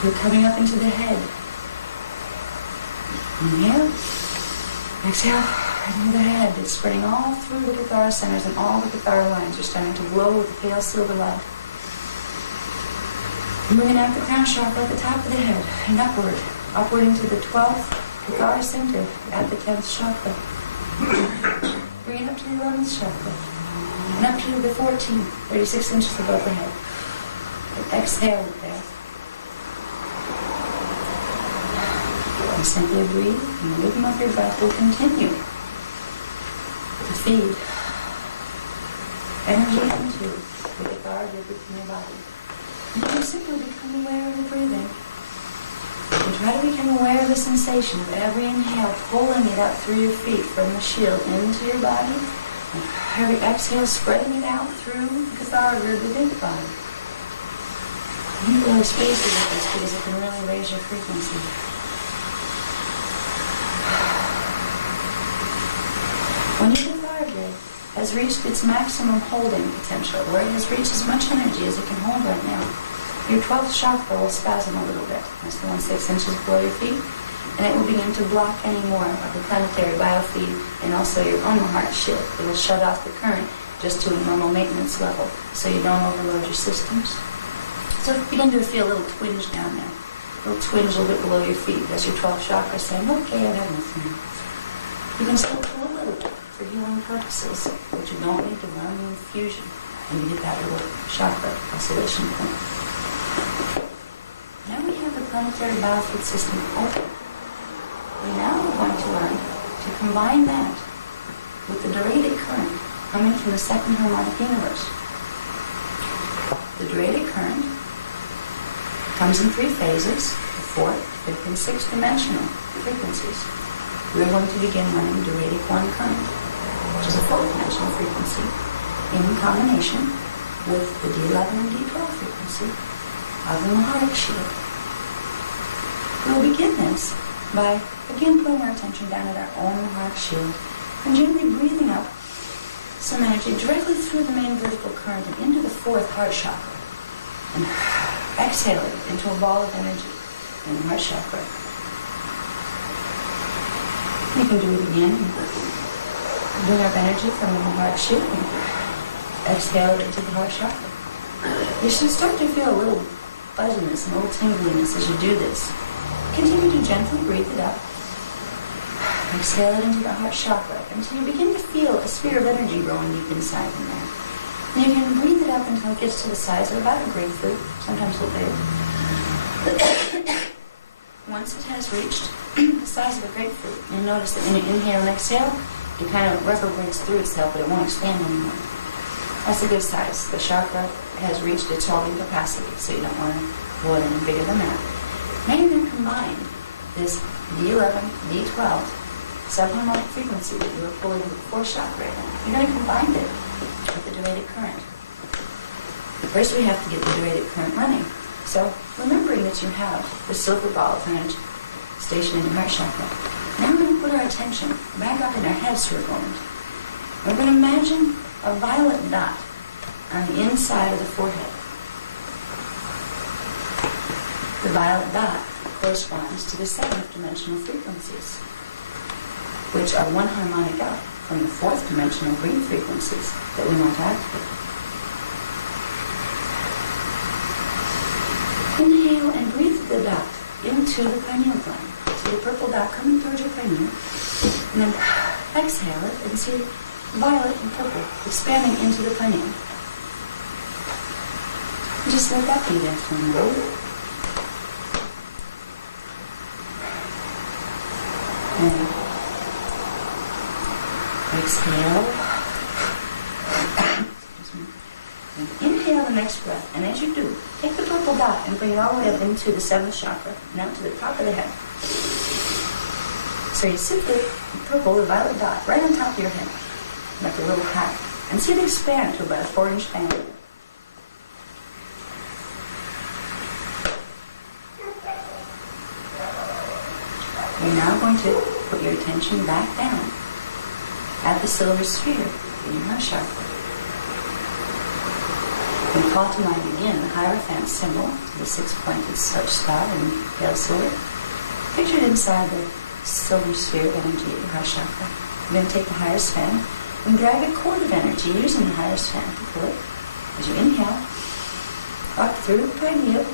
You're coming up into the head. Inhale. Exhale. Into the head. It's spreading all through the Cathara centers and all the Cathara lines. You're starting to glow with the pale silver light. You're moving out the crown chakra at the top of the head and upward. Upward into the 12th Cathara center at the 10th chakra. Bring it up to the 11th chakra. And up to the 14th, 36 inches above the head. And exhale with that. And simply breathe, and the rhythm of your breath will continue to feed energy into the Cathara grid within your body. And you simply become aware of the breathing. And try to become aware of the sensation of every inhale, pulling it up through your feet from the shield into your body, Every exhale, spreading it out through the cathara grid, the big body. You blow spaces with this because it can really raise your frequency. When your cathara grid has reached its maximum holding potential, where it has reached as much energy as it can hold right now, your 12th chakra will spasm a little bit. That's the one 6 inches below your feet. And it will begin to block any more of the planetary biofeed and also your own heart shield. It will shut off the current just to a normal maintenance level so you don't overload your systems. So begin to feel a little twinge down there. A little twinge a little bit below your feet. That's your 12th chakra saying, okay, I've had enough now. You can still feel a little bit for healing purposes, but you don't need to run the infusion and you get that little chakra oscillation point. Now we have the planetary biofeed system open. We now are going to learn to combine that with the Doradic current coming from the second harmonic universe. The Doradic current comes in 3 phases, the 4th, 5th, and 6th dimensional frequencies. We're going to begin running Doradic 1 current, which is a 4th dimensional frequency, in combination with the D11 and D12 frequency of the Maharic shield. We'll begin this by again putting our attention down at our own Maharic shield and gently breathing up some energy directly through the main vertical current and into the 4th heart chakra. And exhale it into a ball of energy in the heart chakra. You can do it again. Bring up energy from the Maharic shield and exhale it into the heart chakra. You should start to feel a little fuzziness and a little tingliness as you do this. Continue to gently breathe it up. Exhale it into the heart chakra until you begin to feel a sphere of energy growing deep inside in there. And you can breathe it up until it gets to the size of about a grapefruit, sometimes a little bigger. Once it has reached the size of a grapefruit, you'll notice that when you inhale and exhale, it kind of reverberates through itself, but it won't expand anymore. That's a good size. The chakra has reached its holding capacity, so you don't want to go any bigger than that. Now you're going to combine this D11, D12 subharmonic frequency that you were pulling with the 4th chakra in. You're going to combine it with the Doradic current. First we have to get the Doradic current running. So remembering that you have the silver ball of energy stationed in your heart chakra, now we're going to put our attention back up in our heads for a moment. We're going to imagine a violet dot on the inside of the forehead. The violet dot corresponds to the 7th dimensional frequencies, which are 1 harmonic up from the 4th dimensional green frequencies that we want to activate. Inhale and breathe the dot into the pineal gland. See the purple dot coming towards your pineal. And then exhale it and see violet and purple expanding into the pineal. Just let that be there for a moment. And exhale. And inhale the next breath. And as you do, take the purple dot and bring it all the way up into the 7th chakra and out to the top of the head. So you sit the purple, the violet dot, right on top of your head, like a little hat, and see it expand to about a 4-inch diameter. You're now going to put your attention back down at the silver sphere in your heart chakra. And call to mind again the Hierophant symbol, the 6-pointed star in pale silver. Picture it inside the silver sphere of energy at your heart chakra. You're going to take the Hierophant and drag a cord of energy using the Hierophant to pull it as you inhale up through the pineal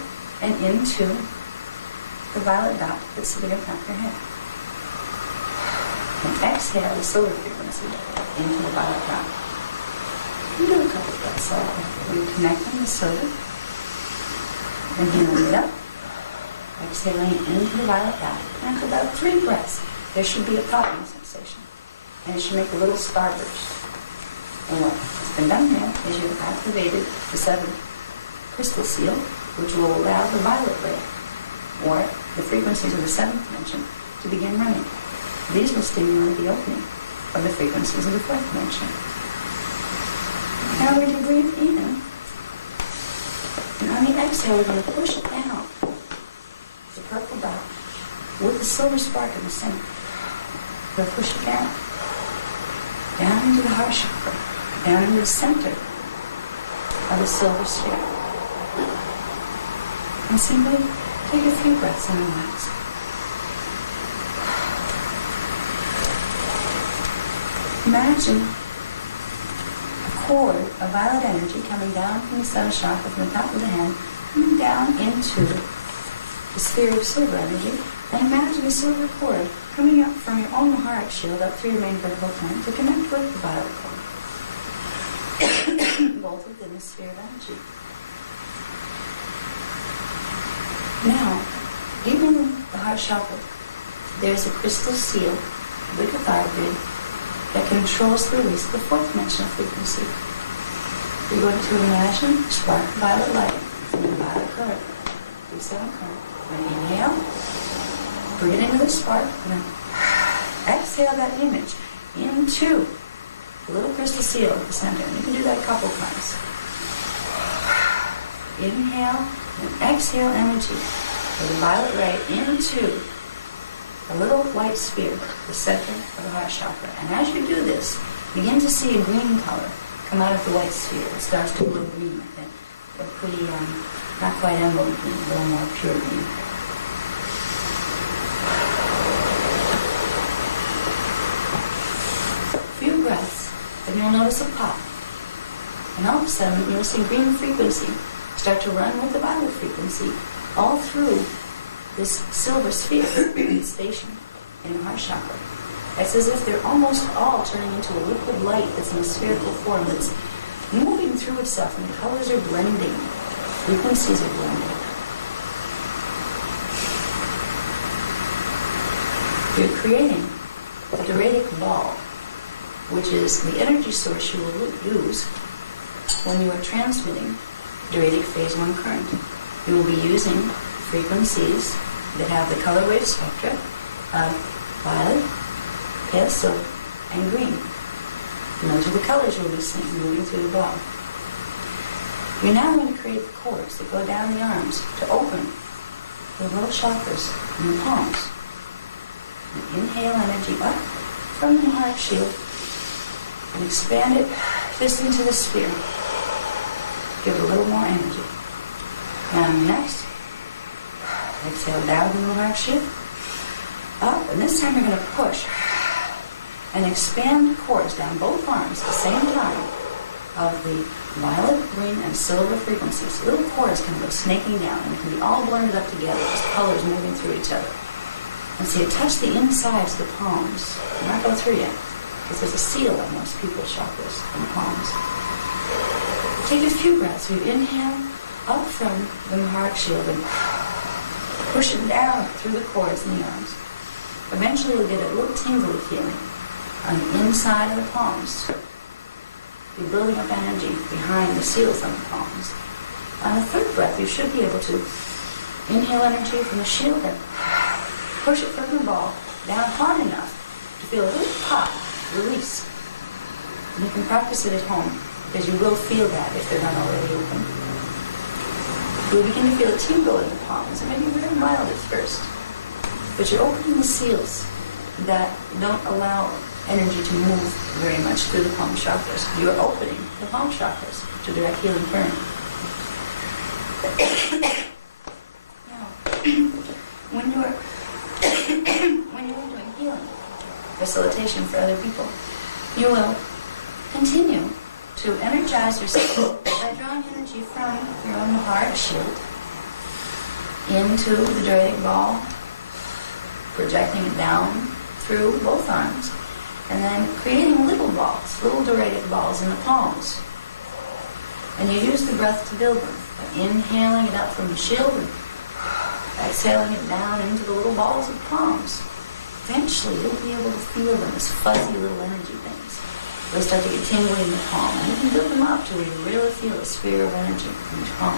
and into the violet dot that's sitting on top of your head. And exhale the silver frequency into the violet dot. You do a couple of breaths like that. We're connecting the silver and healing it up. Exhaling into the violet dot. And after about 3 breaths, there should be a popping sensation. And it should make a little starburst. And what has been done now is you've activated the 7th crystal seal, which will allow the violet ray, or the frequencies of the 7th dimension, to begin running. These will stimulate the opening of the frequencies of the 4th dimension. Now when you breathe in, and on the exhale, we're going to push it down. The purple dot with the silver spark in the center. We're going to push it down. Down into the heart chakra. Down into the center of the silver sphere. And simply take a few breaths and relax. Imagine a cord of violet energy coming down from the seventh chakra, from the top of the hand, coming down into the sphere of silver energy. And imagine a silver cord coming up from your own heart shield up through your main vertebral point to connect with the violet cord. Both within the sphere of energy. Now, even in the heart chakra, there's a crystal seal, the Tkbshs grid, that controls the release of the fourth dimensional frequency. You're going to imagine spark violet light from the violet current, B7 current. When you inhale, bring it into the spark, and then exhale that image into the little crystal seal at the center. And you can do that a couple times. Inhale and exhale energy of the violet ray into a little white sphere, the center of the heart chakra. And as you do this, begin to see a green color come out of the white sphere. It starts to glow green, I think. A pretty, not quite emerald green, a little more pure green. A few breaths, and you'll notice a pop. And all of a sudden, you'll see green frequency start to run with the violet frequency all through this silver sphere station in the heart chakra. It's as if they're almost all turning into a liquid light that's in a spherical form that's moving through itself, and the colors are blending, frequencies are blending. You're creating a Doradic ball, which is the energy source you will use when you are transmitting Doradic phase 1 current. You will be using frequencies that have the color wave spectra of violet, pale silver, and green. And those are the colors you'll be seeing moving through the ball. You're now going to create the cords that go down the arms to open the little chakras in the palms. And inhale energy up from the heart shield and expand it just into the sphere. Give it a little more energy. Now next, exhale down in the heart shield, up, and this time you're going to push and expand the cords down both arms at the same time of the violet, green, and silver frequencies. Little cords can go snaking down, and it can be all blended up together as colors moving through each other. And see it touch the insides of the palms. Not go through yet, because there's a seal on most people's chakras in the palms. Take a few breaths. We inhale up from the heart shield and push it down through the cords in the arms. Eventually you'll get a little tingly feeling on the inside of the palms. You're building up energy behind the seals on the palms. On the third breath, you should be able to inhale energy from the shield and push it from the ball down hard enough to feel a little pop, release. And you can practice it at home, because you will feel that if they're not already open. You'll begin to feel a tingle in the palms. It may be very mild at first, but you're opening the seals that don't allow energy to move very much through the palm chakras. You're opening the palm chakras to direct healing current. Now, when you're doing healing, facilitation for other people, you will continue to energize yourself by drawing energy from your own heart shield into the Doradic ball, projecting it down through both arms, and then creating little balls, little Doradic balls in the palms. And you use the breath to build them, by inhaling it up from the shield and exhaling it down into the little balls of the palms. Eventually, you'll be able to feel them as fuzzy little energy things. They'll start to get tingly in the palm, and you can build them up to where you really feel a sphere of energy in each palm.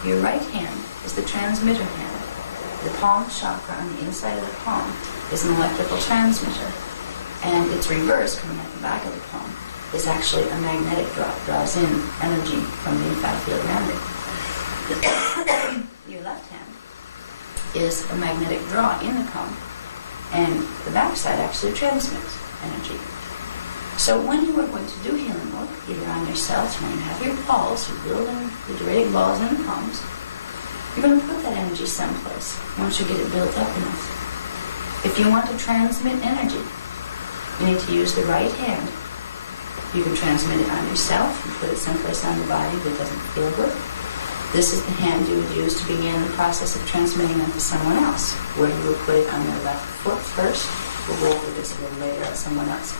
Your right hand is the transmitter hand. The palm chakra on the inside of the palm is an electrical transmitter, and it's reversed coming at the back of the palm. is actually a magnetic draw. It draws in energy from the lymphatic field around it. Your left hand is a magnetic draw in the palm, and the backside actually transmits energy. So when you are going to do healing work, either on yourself, when you have your balls, you're building the durating balls in the palms, you're going to put that energy someplace once you get it built up enough. If you want to transmit energy, you need to use the right hand. You can transmit it on yourself and put it someplace on the body that doesn't feel good. This is the hand you would use to begin the process of transmitting onto someone else, where you would put it on their left foot first. We'll go over this a little later on someone else.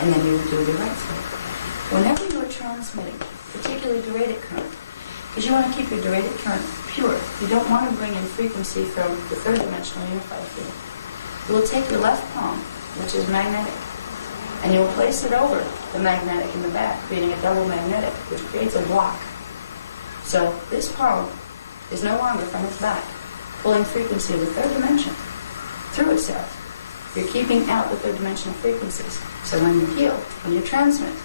And then you would do the right foot. Whenever you are transmitting, particularly durated current, because you want to keep your durated current pure, you don't want to bring in frequency from the third dimensional unified field. You will take your left palm, which is magnetic, and you'll place it over the magnetic in the back, creating a double magnetic, which creates a block. So this palm is no longer from its back, pulling frequency of the third dimension through itself. You're keeping out the third dimensional frequencies. So when you heal, when you transmit,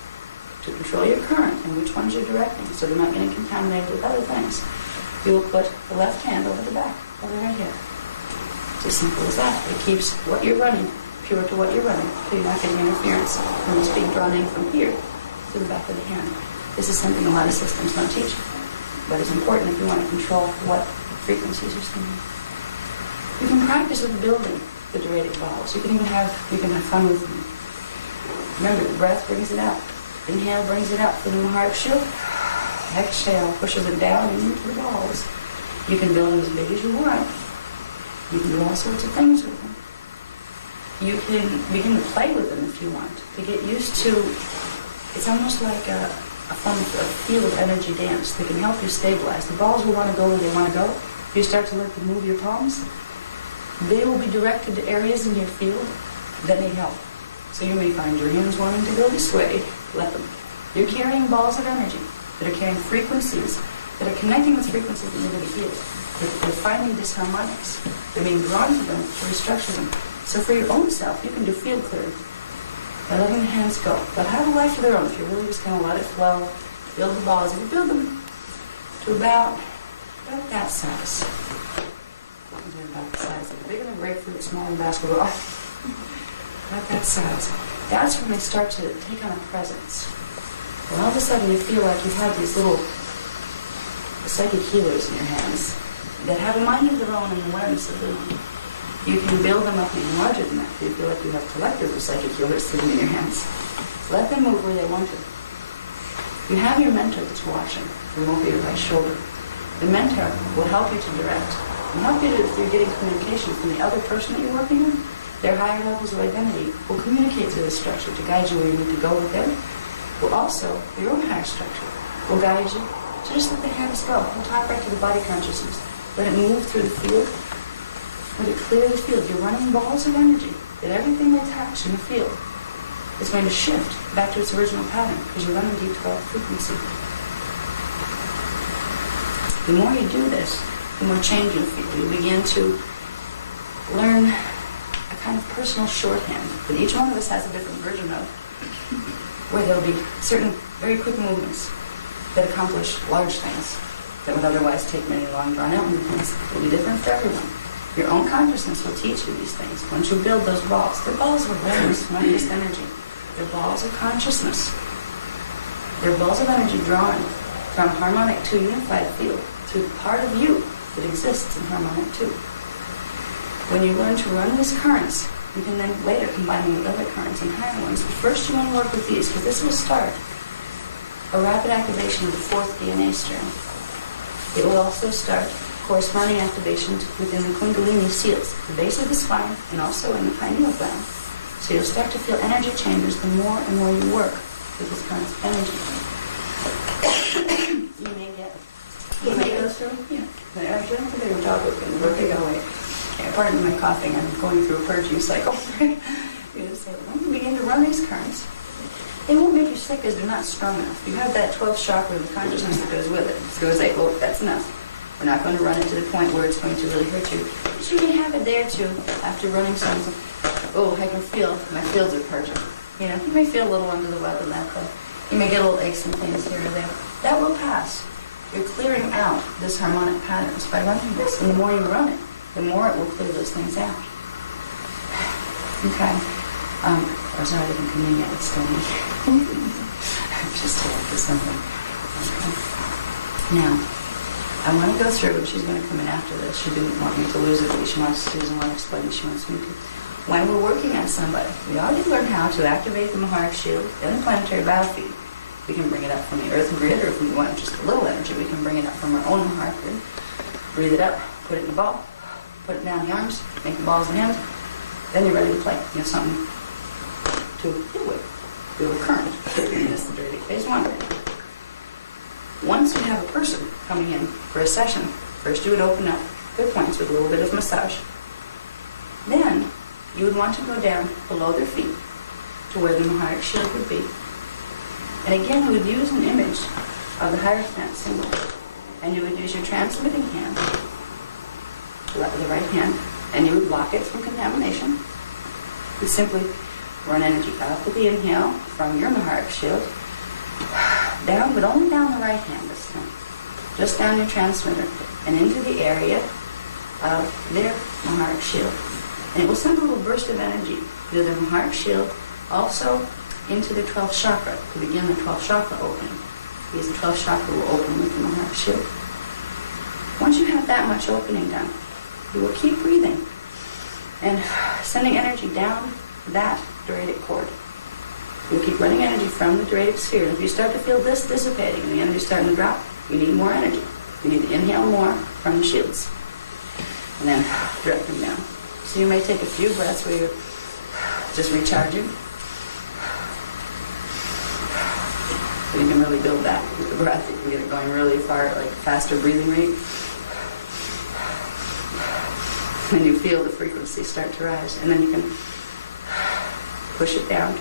to control your current and which ones you're directing, so they're not getting contaminated with other things, you will put the left hand over the back, over right here. It's as simple as that. It keeps what you're running pure to what you're running, so you're not getting interference from what's being drawn in from here to the back of the hand. This is something a lot of systems don't teach, but it's important if you want to control what frequencies you're sending. You can practice with building the durated balls. You can have fun with them. Remember, the breath brings it out. Inhale brings it up from the heart shoot. Exhale pushes it down into the balls. You can build them as big as you want. You can do all sorts of things with them. You can begin to play with them if you want, to get used to. It's almost like a form of a field energy dance that can help you stabilize. The balls will want to go where they want to go. If you start to let them move your palms, they will be directed to areas in your field that need help. So you may find your hands wanting to go this way. Let them. You're carrying balls of energy that are carrying frequencies, that are connecting with frequencies that need to be healed. They're finding disharmonics. They're being drawn to them to restructure them. So for your own self, you can do field clearing by letting the hands go. They'll have a life of their own if you're really just going to let it flow. Build the balls. If you build them to about that size. They're about the size of bigger than a grapefruit, smaller than basketball. About that size. That's when they start to take on a presence. And all of a sudden you feel like you have these little psychic healers in your hands that have a mind of their own and awareness of their own. You can build them up even larger than that. You feel like you have collectives of psychic healers sitting in your hands. Let them move where they want to. You have your mentor that's watching from over your right shoulder. The mentor will help you to direct and help you to, if you're getting communication from the other person that you're working with, their higher levels of identity will communicate to this structure to guide you where you need to go with them. Will also, your own higher structure will guide you to just let the hands go. We'll talk right to the body consciousness. Let it move through the field. Let it clear the field. You're running balls of energy that everything they touch in the field is going to shift back to its original pattern because you're running deep 12 frequency. The more you do this, the more change you'll feel. You begin to learn a kind of personal shorthand that each one of us has a different version of, where there'll be certain very quick movements that accomplish large things that would otherwise take many long drawn-out movements. It will be different for everyone. Your own consciousness will teach you these things. Once you build those balls, they're balls of awareness, not just energy. They're balls of consciousness. They're balls of energy drawn from harmonic to unified field to the part of you that exists in harmonic 2. When you learn to run these currents, you can then later combine them with other currents and higher ones. But first you want to work with these, because this will start a rapid activation of the 4th DNA strand. It will also start corresponding activation within the Kundalini seals, the base of the spine, and also in the pineal gland. So you'll start to feel energy changes the more and more you work with this current energy. You may go through, I don't think they were job open, where they go away. Pardon my coughing, I'm going through a purging cycle. You just say, when you begin to run these currents, they won't make you sick because they're not strong enough. You have that 12th chakra and the consciousness that goes with it. So it's like, well, that's enough. We're not going to run it to the point where it's going to really hurt you. But you may have a day or two after running something. Oh, I can feel my fields are purging. You may feel a little under the weather, but You may get little aches and pains here or there. That will pass. You're clearing out disharmonic patterns by running this. And the more you run it, the more it will clear those things out. Okay. I'm sorry I didn't come in yet. It's still me. I'm just told for something. Okay. Now, I want to go through, and she's going to come in after this. She didn't want me to lose it, but she doesn't want to explain. She wants me to. When we're working on somebody, we already learned how to activate the Maharic shield in the planetary battlefield. We can bring it up from the earth grid, or if we want just a little energy, we can bring it up from our own Maharic grid. Breathe it up, put it in the ball, put it down the arms, make the balls and hands. Then you're ready to play. You have something to deal with. Do a current. That's the Dradic phase 1. Once you have a person coming in for a session, first you would open up their points with a little bit of massage. Then you would want to go down below their feet to where the Maharic shield would be. And again, you would use an image of the Hierophant symbol. And you would use your transmitting hand, the right hand, and you would block it from contamination. You simply run energy up with the inhale from your Maharic shield, down, but only down the right hand this time. Just down your transmitter and into the area of their Maharic shield. And it will send a little burst of energy through their Maharic shield, also into the 12th chakra, to begin the 12th chakra opening. Because the 12th chakra will open with the Maharic shield. Once you have that much opening done, you will keep breathing and sending energy down that Dradic cord. You'll keep running energy from the Dradic sphere. And if you start to feel this dissipating and the energy starting to drop, you need more energy. You need to inhale more from the shields. And then direct them down. So you may take a few breaths where you're just recharging. So you can really build that with the breath. You can get it going really far, like faster breathing rate. And you feel the frequency start to rise. And then you can push it down.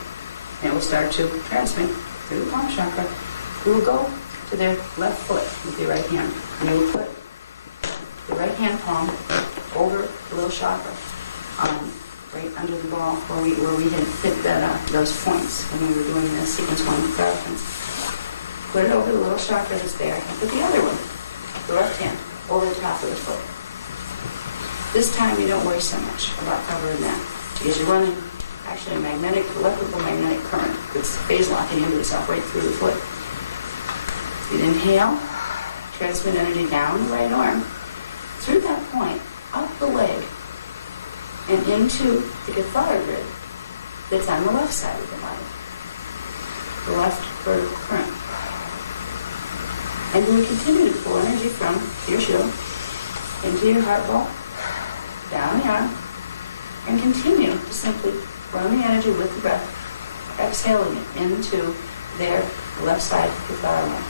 And it will start to transmit through the palm chakra. You will go to their left foot with your right hand. And you will put the right hand palm over the little chakra, right under the ball where we had hit those points when we were doing the sequence 1 therapies. Put it over the little chakra that's there, and put the other one, the left hand, over the top of the foot. This time you don't worry so much about covering that, because you're running actually a electrical magnetic current that's phase locking into itself right through the foot. You inhale, transmit energy down the right arm, through that point, up the leg, and into the cathar grid that's on the left side of the body. The left vertical current. And you will continue to pull energy from your shield into your heart ball, down the arm, and continue to simply run the energy with the breath, exhaling it into their left side cathar line.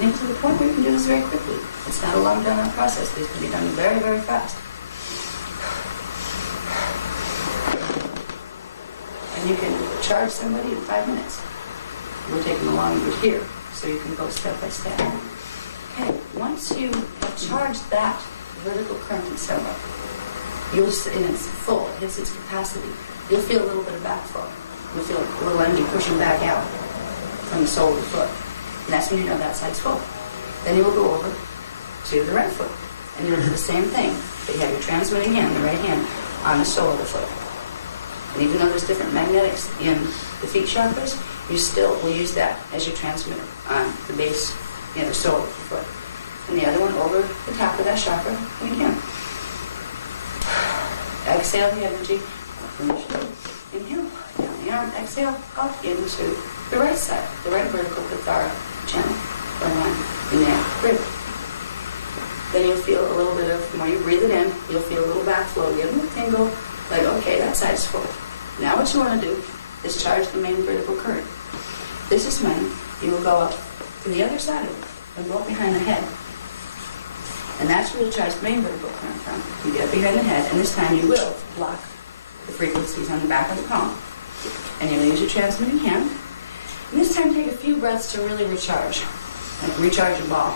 And to the point where you can do this very quickly. It's not a long drawn-out process. This can be done very, very fast. And you can charge somebody in 5 minutes. It will take them along with here, so you can go step by step. Okay, once you have charged that vertical current in somewhere, and it's full, it hits its capacity, you'll feel a little bit of backflow. You'll feel a little energy pushing back out from the sole of the foot. And that's when you know that side's full. Then you will go over to the right foot. And you'll do the same thing. But you have your transmitting hand, the right hand, on the sole of the foot. And even though there's different magnetics in the feet chakras, you still will use that as your transmitter on the base, sole of the foot. And the other one over the top of that chakra. And again, exhale the energy up from the shoulder. Inhale, down the arm. Exhale, up into the right side, the right vertical cathar channel or line in there. Great. Then you'll feel a little bit of, when you breathe it in, you'll feel a little backflow, get a little tingle, like, okay, that side's full. Now what you want to do is charge the main vertical current. This is when you will go up to the other side of it and go up behind the head. And that's where you'll charge the main vertical current from. You get up behind the head, and this time you will block the frequencies on the back of the palm. And you'll use your transmitting hand. And this time take a few breaths to really recharge. Like recharge your ball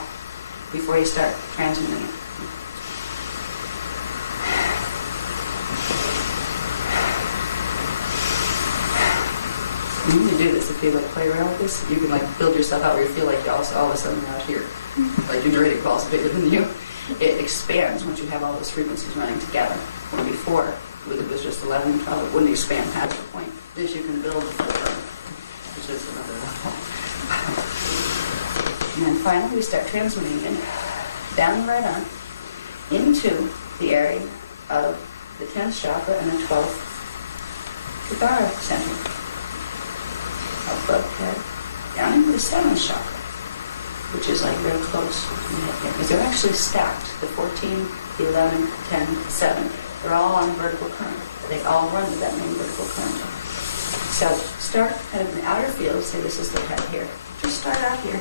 before you start transmitting it. When you do this, if you like play around with this, you can like build yourself out where you feel like you're also all of a sudden out here. Like your Dradic ball's bigger than you. It expands once you have all those frequencies running together. Where before, it was just 11 and 12, it wouldn't expand past the point. This you can build for, which is another level. And then finally, we start transmitting it down right on into the area of the 10th chakra and the 12th Tkbshs center. Above head, down into the 7th chakra, which is like real close. Because they're actually stacked. The 14, the 11, 10, 7. They're all on vertical current. They all run with that main vertical current. So start kind of in the outer field. Say this is the head here. Just start out here.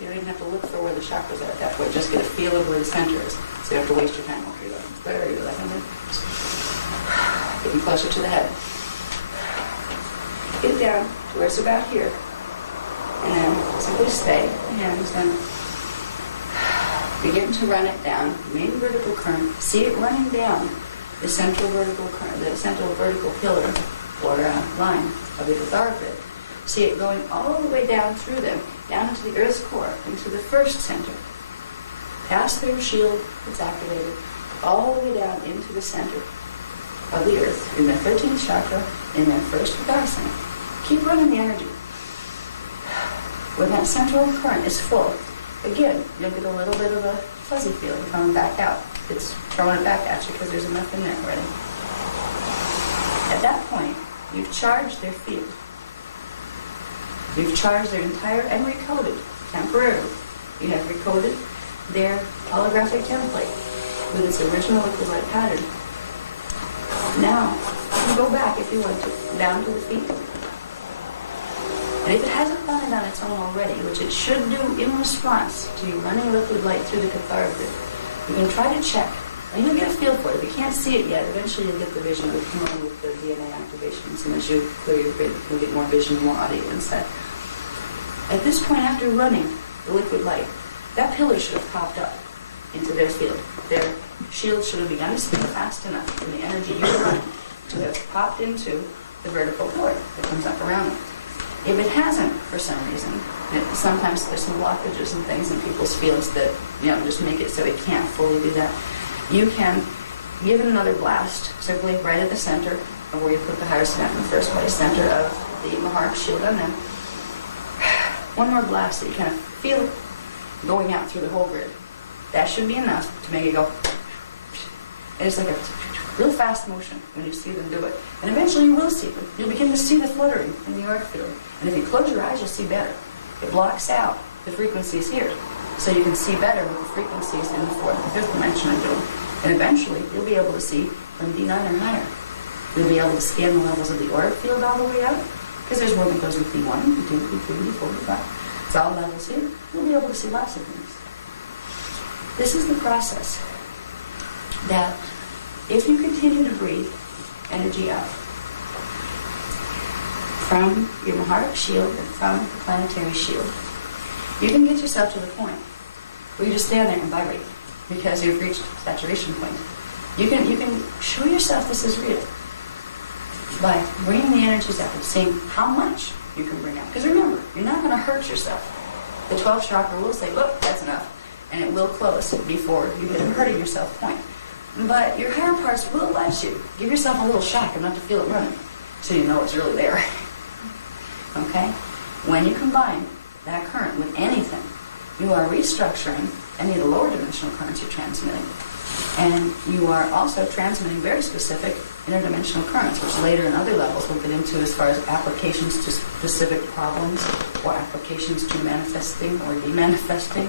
You don't even have to look for where the chakras are at that point. Just get a feel of where the center is. So you don't have to waste your time. Okay, there you go. Getting closer to the head. Get it down to where it's about here. And then simply stay. The hands then. Begin to run it down, main vertical current. See it running down the central vertical current, the central vertical pillar or line of the Tkbshs grid. See it going all the way down through them, down into the Earth's core, into the first center. Past their shield, it's activated, all the way down into the center of the Earth, in their 13th chakra, in their first Tkbshs center. Keep running the energy. When that central current is full, again, you'll get a little bit of a fuzzy feeling coming back out. It's throwing it back at you because there's enough in there already. At that point, you've charged their field. You've charged their entire and recoded, temporarily. You have recoded their holographic template with its original liquid light pattern. Now, you can go back if you want to, down to the feet. And if it hasn't done it on its own already, which it should do in response to you running liquid light through the Tkbshs grid, you can try to check. And you'll get a feel for it. If you can't see it yet, eventually you'll get the vision. It'll come on with the DNA activations. And as you clear your grid, you'll get more vision, more audio inside. At this point, after running the liquid light, that pillar should have popped up into their field. Their shield should have begun to spin fast enough for the energy you run to have popped into the vertical pillar that comes up around it. If it hasn't, for some reason, sometimes there's some blockages and things in people's fields that, just make it so it can't fully do that. You can give it another blast, simply right at the center of where you put the higher cement in the first place, center of the Mahark shield on them. One more blast that you kind of feel it going out through the whole grid. That should be enough to make it go. And it's like a real fast motion when you see them do it. And eventually you will see them. You'll begin to see the fluttering in the auric field. And if you close your eyes, you'll see better. It blocks out the frequencies here. So you can see better with the frequencies in the 4th and 5th dimension are doing. And eventually you'll be able to see from D9 or higher. You'll be able to scan the levels of the auric field all the way out. Because there's more that goes in D1, D2, D3, D4, D5. It's all levels here. You'll be able to see lots of things. This is the process that if you continue to breathe energy out from your Mahark shield and from the planetary shield, you can get yourself to the point where you just stand there and vibrate because you've reached saturation point. You can show yourself this is real by bringing the energies out and seeing how much you can bring out. Because remember, you're not going to hurt yourself. The 12th chakra will say, look, that's enough. And it will close before you hit a hurting yourself point. But your higher parts will let you give yourself a little shock and not to feel it running, so you know it's really there. Okay? When you combine that current with anything, you are restructuring any of the lower dimensional currents you're transmitting. And you are also transmitting very specific interdimensional currents, which later in other levels we'll get into as far as applications to specific problems or applications to manifesting or demanifesting.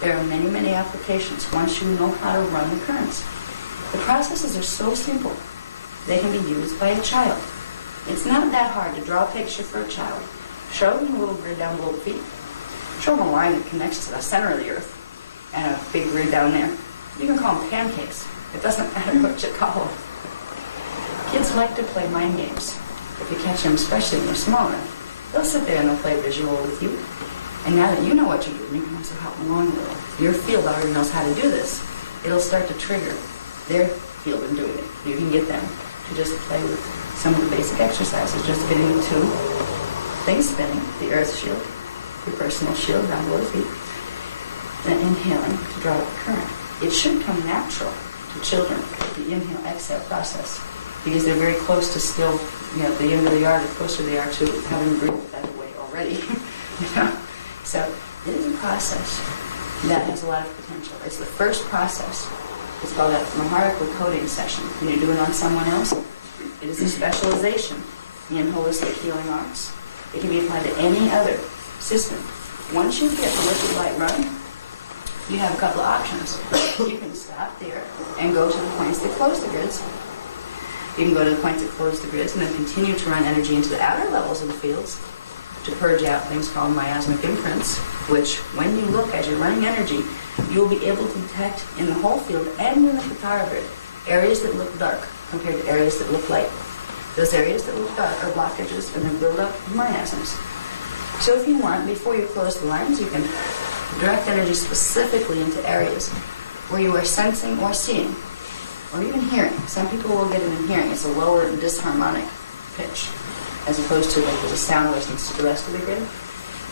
There are many, many applications once you know how to run the currents. The processes are so simple, they can be used by a child. It's not that hard to draw a picture for a child. Show them a little grid down below the feet. Show them a line that connects to the center of the earth and a big grid down there. You can call them pancakes. It doesn't matter what you call them. Kids like to play mind games. If you catch them, especially when they're small enough, they'll sit there and they'll play visual with you. And now that you know what to do, you can also help them along a little. Your field already knows how to do this. It'll start to trigger their field and doing it. You can get them to just play with some of the basic exercises, just getting the two things spinning, the earth shield, your personal shield down below the feet, then inhaling to draw up the current. It should come natural to children, the inhale-exhale process, because they're very close to still, at the end of the yard, the closer they are to having breathed that way already. So it is a process that has a lot of potential. It's the first process. It's called a Mahara coding session. When you do it on someone else, it is a specialization in holistic healing arts. It can be applied to any other system. Once you get the liquid light run, you have a couple of options. You can stop there and go to the points that close the grids. You can go to the points that close the grids and then continue to run energy into the outer levels of the fields to purge out things called miasmic imprints, which when you look as you're running energy, you will be able to detect in the whole field and in the Katara grid areas that look dark compared to areas that look light. Those areas that look dark are blockages and then build up miasms. So if you want, before you close the lines, you can direct energy specifically into areas where you are sensing or seeing, or even hearing. Some people will get it in hearing. It's a lower disharmonic pitch, as opposed to like there's a sound resonance to the rest of the grid.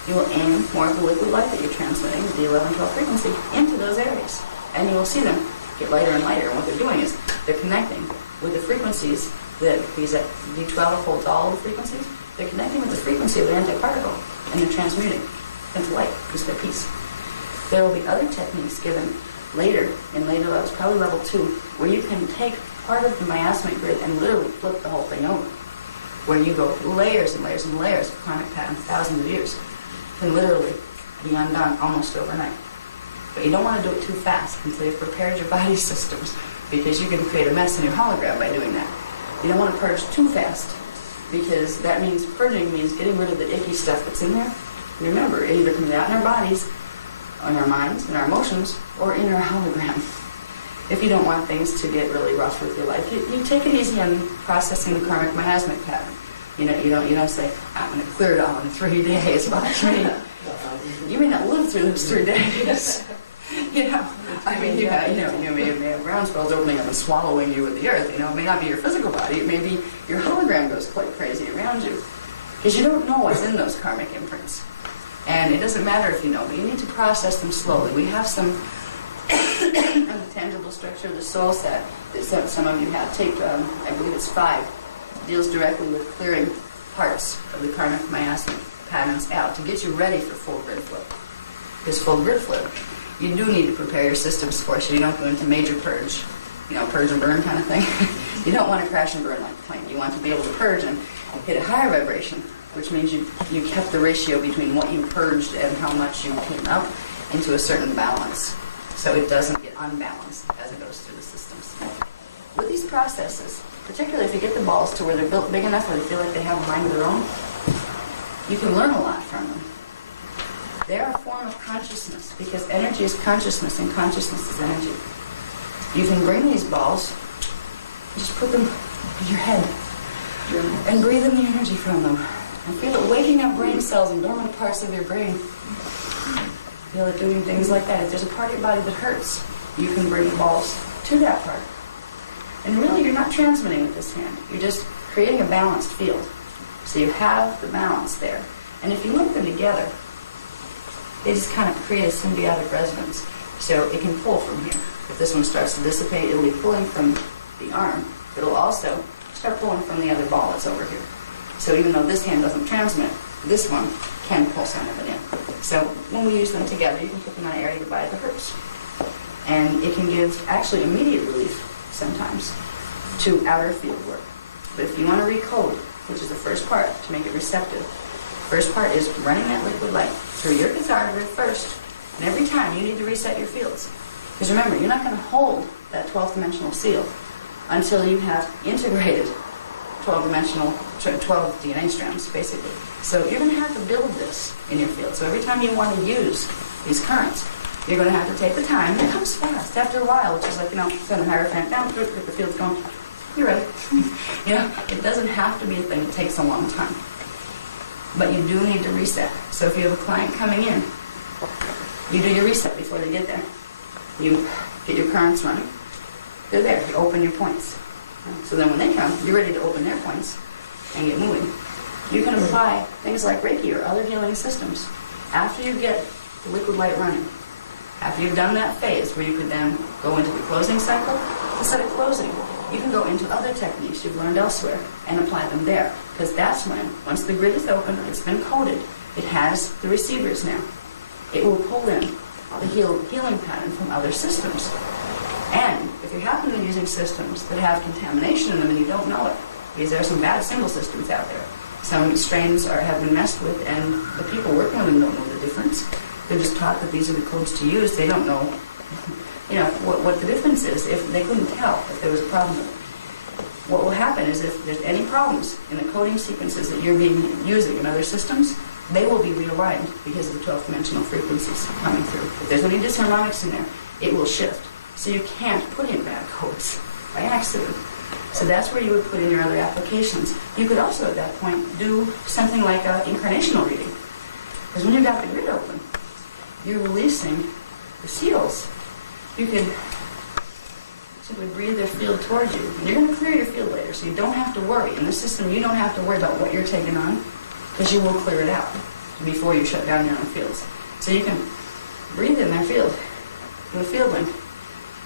You will aim more of the liquid light that you're transmitting, the 11-12 frequency, into those areas. And you will see them get lighter and lighter. And what they're doing is they're connecting with the frequencies that, because that D12 holds all the frequencies, they're connecting with the frequency of the antiparticle, and they're transmuting into light, because they're peace. There will be other techniques given later, in later levels, probably level 2, where you can take part of the miasmic grid and literally flip the whole thing over, where you go layers and layers and layers of karmic patterns, thousands of years, can literally be undone almost overnight. But you don't want to do it too fast until you've prepared your body systems, because you can create a mess in your hologram by doing that. You don't want to purge too fast, because that means purging means getting rid of the icky stuff that's in there. And remember, it either comes out in our bodies, in our minds, in our emotions, or in our hologram. If you don't want things to get really rough with your life, you take it easy on processing the karmic miasmic pattern. You don't say, I'm going to clear it all in 3 days. Watch me. You may not live through those 3 days. You may have ground spells opening up and swallowing you with the earth. It may not be your physical body. It may be your hologram goes quite crazy around you, because you don't know what's in those karmic imprints. And it doesn't matter if you know, but you need to process them slowly. We have some of the tangible structure of the soul set that some of you have. Take, I believe it's 5, deals directly with clearing parts of the karmic miasmic patterns out to get you ready for full grid flow. Because full grid flow, you do need to prepare your systems for, so you don't go into major purge, purge and burn kind of thing. You don't want to crash and burn like a plane. You want to be able to purge and hit a higher vibration, which means you kept the ratio between what you purged and how much you came up into a certain balance, so it doesn't get unbalanced as it goes through the systems. With these processes, particularly if you get the balls to where they're built big enough where they feel like they have a mind of their own, you can learn a lot from them. They're a form of consciousness, because energy is consciousness and consciousness is energy. You can bring these balls, just put them in your head, and breathe in the energy from them. And feel it waking up brain cells and dormant parts of your brain. Feel it doing things like that. If there's a part of your body that hurts, you can bring the balls to that part. And really, you're not transmitting with this hand. You're just creating a balanced field. So you have the balance there. And if you link them together, they just kind of create a symbiotic resonance. So it can pull from here. If this one starts to dissipate, it'll be pulling from the arm. It'll also start pulling from the other ball that's over here. So even though this hand doesn't transmit, this one can pull some of it in. So when we use them together, you can put them on an area by the hurts. And it can give actually immediate relief sometimes to outer field work. But if you want to recode, which is the first part, to make it receptive, first part is running that liquid light through your Katara grid first. And every time you need to reset your fields. Because remember, you're not going to hold that 12th dimensional seal until you have integrated 12 DNA strands, basically. So you're going to have to build this in your field. So every time you want to use these currents, you're going to have to take the time. And it comes fast after a while, which is like, send a Hierophant down through it, the field's going, you're ready. It doesn't have to be a thing that takes a long time. But you do need to reset. So if you have a client coming in, you do your reset before they get there. You get your currents running. They're there, you open your points. So then when they come, you're ready to open their points and get moving. You can apply things like Reiki or other healing systems after you get the liquid light running. After you've done that phase where you could then go into the closing cycle, instead of closing, you can go into other techniques you've learned elsewhere and apply them there. Because that's when, once the grid is open, it's been coded, it has the receivers now. It will pull in the healing pattern from other systems. And if you happen to be using systems that have contamination in them and you don't know it, because there are some bad symbol systems out there. Some strains have been messed with, and the people working on them don't know the difference. They're just taught that these are the codes to use. They don't know, what the difference is. If they couldn't tell if there was a problem with it. What will happen is if there's any problems in the coding sequences that you're using in other systems, they will be realigned because of the 12th dimensional frequencies coming through. If there's any disharmonics in there, it will shift. So you can't put in bad codes by accident. So that's where you would put in your other applications. You could also, at that point, do something like an incarnational reading. Because when you've got the grid open, you're releasing the seals. You could simply breathe their field towards you. And you're going to clear your field later, so you don't have to worry. In this system, you don't have to worry about what you're taking on, because you will clear it out before you shut down your own fields. So you can breathe in their field, do a field link,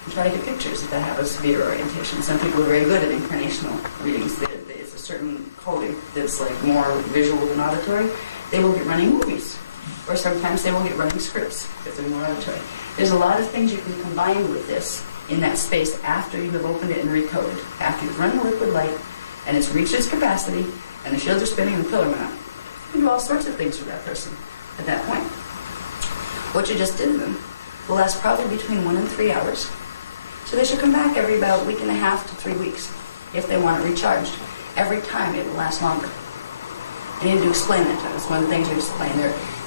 and try to get pictures if that happens to be your orientation. Some people are very good at incarnational readings. It's a certain coding that's like more visual than auditory. They will get running movies. Or sometimes they will get running scripts if they're more auditory. There's a lot of things you can combine with this in that space after you have opened it and recoded. After you've run the liquid light and it's reached its capacity and the shields are spinning and the pillar went up. You can do all sorts of things for that person at that point. What you just did then will last probably between 1 and 3 hours. So they should come back every about a week and a half to 3 weeks if they want it recharged. Every time it will last longer. And you need to explain that to us. One of the things you explain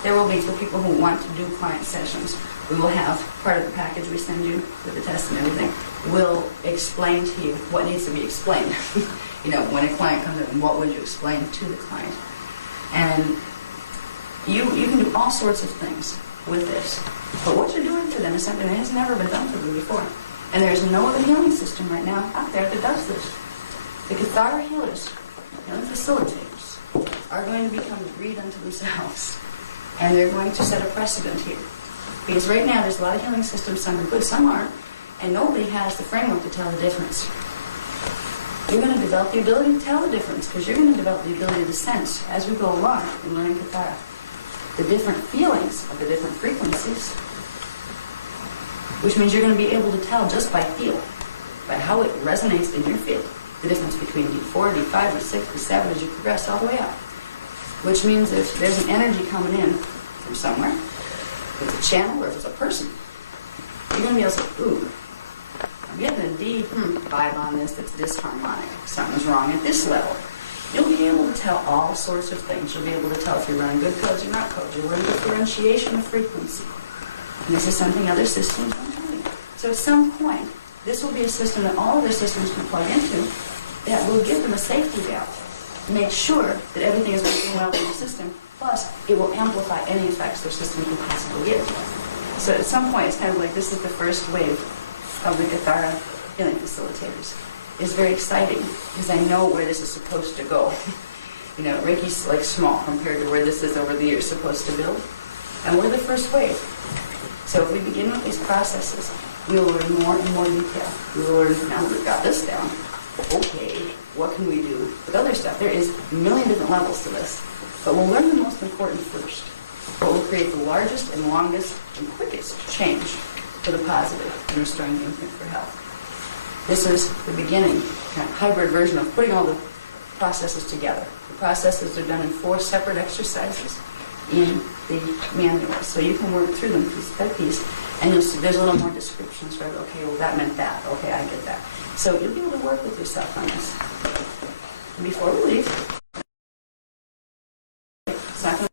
there will be for people who want to do client sessions. We will have part of the package we send you with the test and everything. We'll explain to you what needs to be explained. When a client comes in, what would you explain to the client? And you can do all sorts of things with this. But what you're doing for them is something that has never been done for them before. And there's no other healing system right now out there that does this. The Kathara healers, healing facilitators, are going to become agreed unto themselves. And they're going to set a precedent here. Because right now there's a lot of healing systems, some are good, some aren't, and nobody has the framework to tell the difference. You're going to develop the ability to tell the difference, because you're going to develop the ability to sense, as we go along in learning Kathara, the different feelings of the different frequencies, which means you're going to be able to tell just by feel, by how it resonates in your field, the difference between D4, D5, D6, D7 as you progress all the way up. Which means if there's an energy coming in from somewhere, if it's a channel or if it's a person, you're going to be able to say, ooh, I'm getting a D vibe on this that's disharmonic. Something's wrong at this level. You'll be able to tell all sorts of things. You'll be able to tell if you're running good codes or not codes. You'll learn differentiation of frequency. And this is something other systems don't have. So at some point, this will be a system that all other systems can plug into that will give them a safety valve. Make sure that everything is working well in the system, plus it will amplify any effects their system can possibly give. So at some point, it's kind of like this is the first wave of the Kathara healing facilitators. It's very exciting because I know where this is supposed to go. Reiki's like small compared to where this is over the years supposed to build. And we're the first wave. So if we begin with these processes, we will learn more and more detail. We will learn, now we've got this down. Okay, what can we do with other stuff? There is a million different levels to this. But we'll learn the most important first. What will create the largest and longest and quickest change for the positive in restoring the infant for health. This is the beginning, kind of hybrid version of putting all the processes together. The processes are done in 4 separate exercises in the manual. So you can work through them piece by piece, and you'll see there's a little more descriptions, right? Okay, well that meant that. Okay, I get that. So you'll be able to work with yourself on this. And before we leave, it's not going to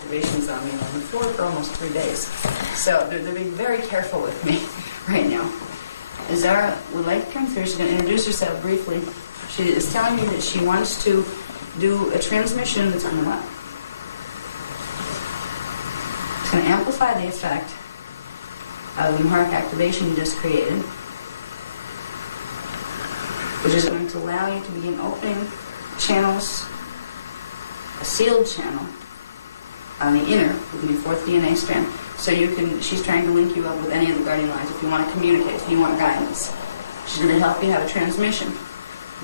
activations on me on the floor for almost 3 days. So they're being very careful with me right now. Zara would like to come through. She's going to introduce herself briefly. She is telling me that she wants to do a transmission that's going to what? It's going to amplify the effect of the Maharic activation you just created, which is going to allow you to begin opening channels, a sealed channel on the inner, within your fourth DNA strand. So you can, she's trying to link you up with any of the guardian lines if you want to communicate, if you want guidance. She's going to help you have a transmission.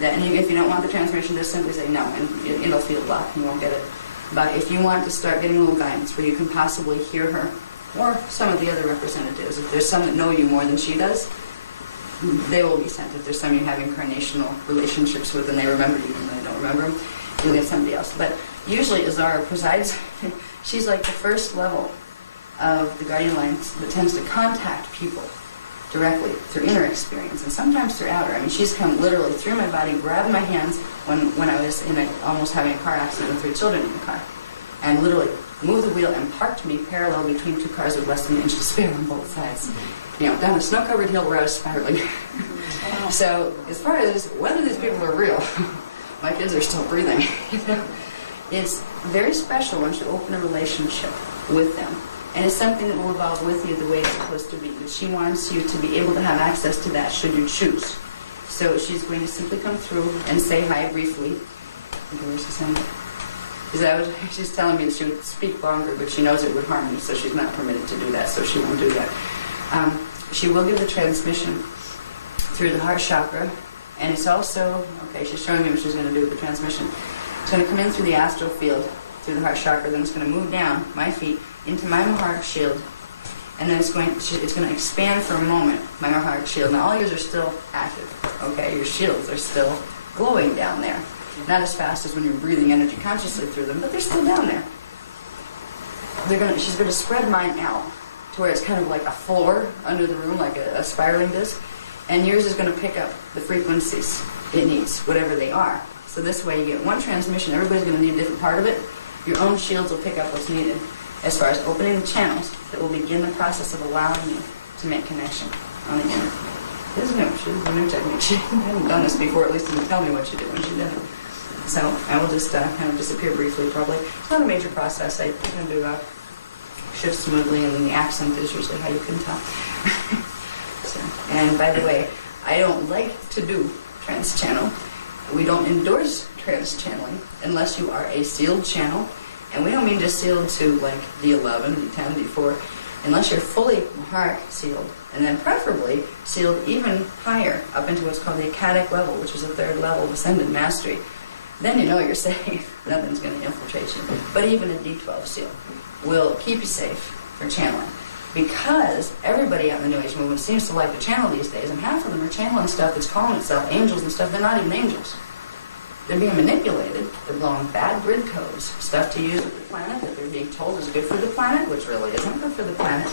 And if you don't want the transmission, just simply say no, and it'll feel blocked, and you won't get it. But if you want to start getting a little guidance where you can possibly hear her, or some of the other representatives, if there's some that know you more than she does, they will be sent. If there's some you have incarnational relationships with and they remember you and they don't remember them, you'll get somebody else. But usually Azara presides. She's like the first level of the guardian lines that tends to contact people directly through inner experience and sometimes through outer. I mean, she's come literally through my body, grabbed my hands when I was almost having a car accident with 3 children in the car, and literally moved the wheel and parked me parallel between 2 cars with less than an inch to spare on both sides. You know, down a snow-covered hill where I was spiraling. So as far as whether these people are real, my kids are still breathing. It's very special once you open a relationship with them. And it's something that will evolve with you the way it's supposed to be. But she wants you to be able to have access to that should you choose. So she's going to simply come through and say hi briefly. Okay, where's she saying? She's telling me that she would speak longer, but she knows it would harm me, so she's not permitted to do that, so she won't do that. She will give the transmission through the heart chakra, and it's also, okay, she's showing me what she's going to do with the transmission. It's going to come in through the astral field, through the heart chakra, then it's going to move down my feet into my Maharic shield, and then it's going to expand for a moment, my Maharic shield. Now all yours are still active, okay? Your shields are still glowing down there. Not as fast as when you're breathing energy consciously through them, but they're still down there. She's going to spread mine out to where it's kind of like a floor under the room, like a spiraling disc, and yours is going to pick up the frequencies it needs, whatever they are. So this way you get one transmission, everybody's going to need a different part of it. Your own shields will pick up what's needed as far as opening the channels that will begin the process of allowing you to make connection on the inner. This is new. She's a new technique. She hadn't done this before, at least didn't tell me what she did when she did it. So I will just kind of disappear briefly, probably. It's not a major process. I can do shift smoothly, and then the accent is usually how you can tell. So, and by the way, I don't like to do trans-channel. We don't endorse trans-channeling unless you are a sealed channel. And we don't mean just sealed to like D11, D10, D4, unless you're fully Maharic sealed. And then preferably sealed even higher, up into what's called the Akkadic level, which is a 3rd level of ascended mastery. Then you know you're safe. Nothing's going to infiltrate you. But even a D12 seal will keep you safe for channeling. Because everybody out in the New Age movement seems to like to channel these days, and half of them are channeling stuff that's calling itself angels and stuff. They're not even angels. They're being manipulated. They're blowing bad grid codes, stuff to use with the planet that they're being told is good for the planet, which really isn't good for the planet.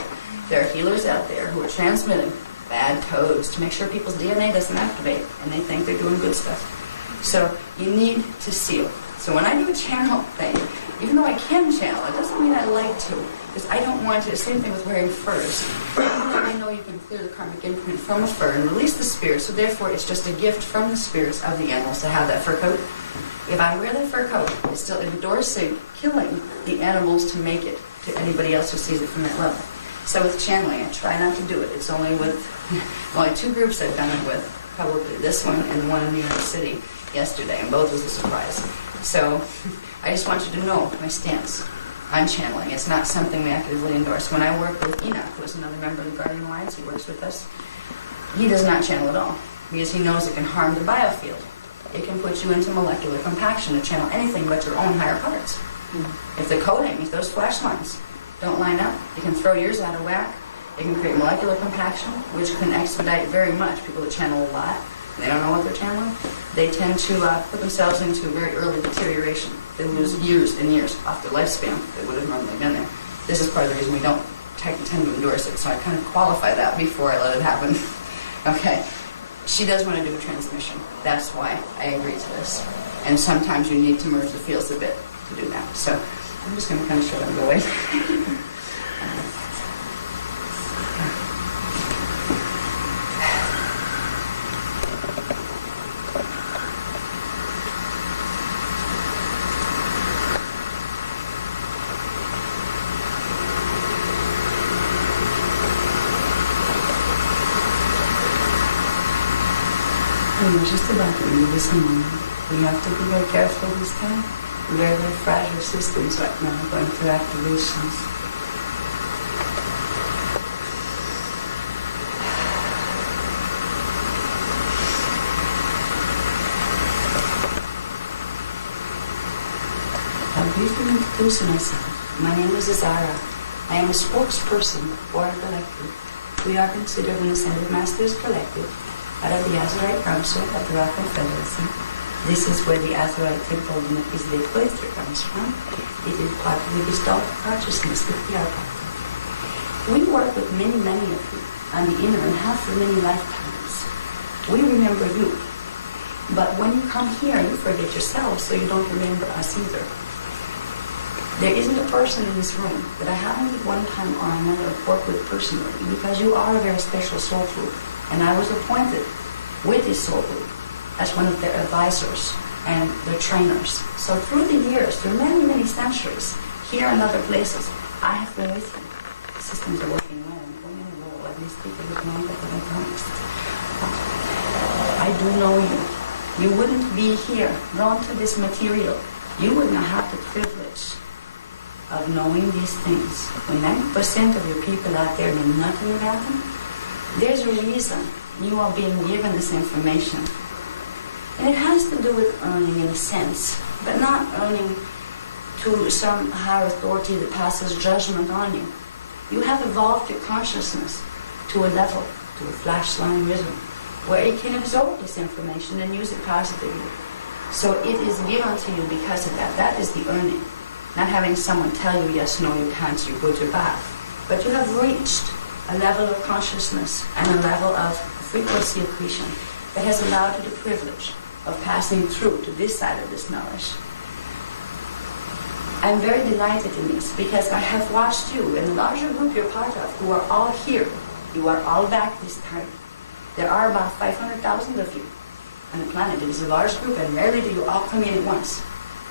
There are healers out there who are transmitting bad codes to make sure people's DNA doesn't activate, and they think they're doing good stuff. So you need to seal. So when I do a channel thing, even though I can channel, it doesn't mean I like to, because I don't want to. Same thing with wearing furs. I know you can clear the karmic imprint from a fur and release the spirit, so therefore it's just a gift from the spirits of the animals to have that fur coat. If I wear the fur coat, it's still endorsing killing the animals to make it to anybody else who sees it from that level. So with channeling, I try not to do it. It's only with only 2 groups I've done it with, probably this one and the one in New York City yesterday, and both was a surprise. So I just want you to know my stance on channeling. It's not something we actively endorse. When I work with Enoch, who is another member of the Guardian Alliance, he works with us, he does not channel at all, because he knows it can harm the biofield. It can put you into molecular compaction to channel anything but your own higher parts. If the coding, if those flash lines don't line up, it can throw yours out of whack. It can create molecular compaction, which can expedite very much. People that channel a lot, they don't know what they're channeling, they tend to put themselves into very early deterioration. They lose years and years off their lifespan that would have normally been there. This is part of the reason we don't tend to endorse it, so I kind of qualify that before I let it happen. Okay, she does want to do a transmission. That's why I agree to this. And sometimes you need to merge the fields a bit to do that. So I'm just going to kind of show them the way. just about to end this morning. We have to be very careful this time. Very, very fragile systems right now going through activations. I'll briefly introduce myself. My name is Azara. I am a spokesperson for a collective. We are considered an Ascended Masters collective out of the Azurite Council of the Rock Confederacy. This is where the Azurite Temple in the Islay Cloister comes from. It is part of the Gestalt consciousness that we are part of. We work with many, many of you on the inner and have for many lifetimes. We remember you. But when you come here, you forget yourself, so you don't remember us either. There isn't a person in this room that I haven't at one time or another worked with personally, because you are a very special soul group. And I was appointed with this soul group as one of their advisors and their trainers. So through the years, through many, many centuries, here and other places, I have been with you. The systems are working well and going in a row, at least people who know that I promised. I do know you. You wouldn't be here, drawn to this material. You would not have the privilege of knowing these things. When 90% of your people out there know nothing about them, there's a reason you are being given this information. And it has to do with earning in a sense, but not earning to some higher authority that passes judgment on you. You have evolved your consciousness to a level, to a flashline rhythm, where it can absorb this information and use it positively. So it is given to you because of that. That is the earning. Not having someone tell you, yes, no, you can't, you're good, you're bad. But you have reached a level of consciousness and a level of frequency accretion that has allowed you the privilege of passing through to this side of this knowledge. I'm very delighted in this because I have watched you and the larger group you're part of who are all here. You are all back this time. There are about 500,000 of you on the planet. It is a large group and rarely do you all come in at once.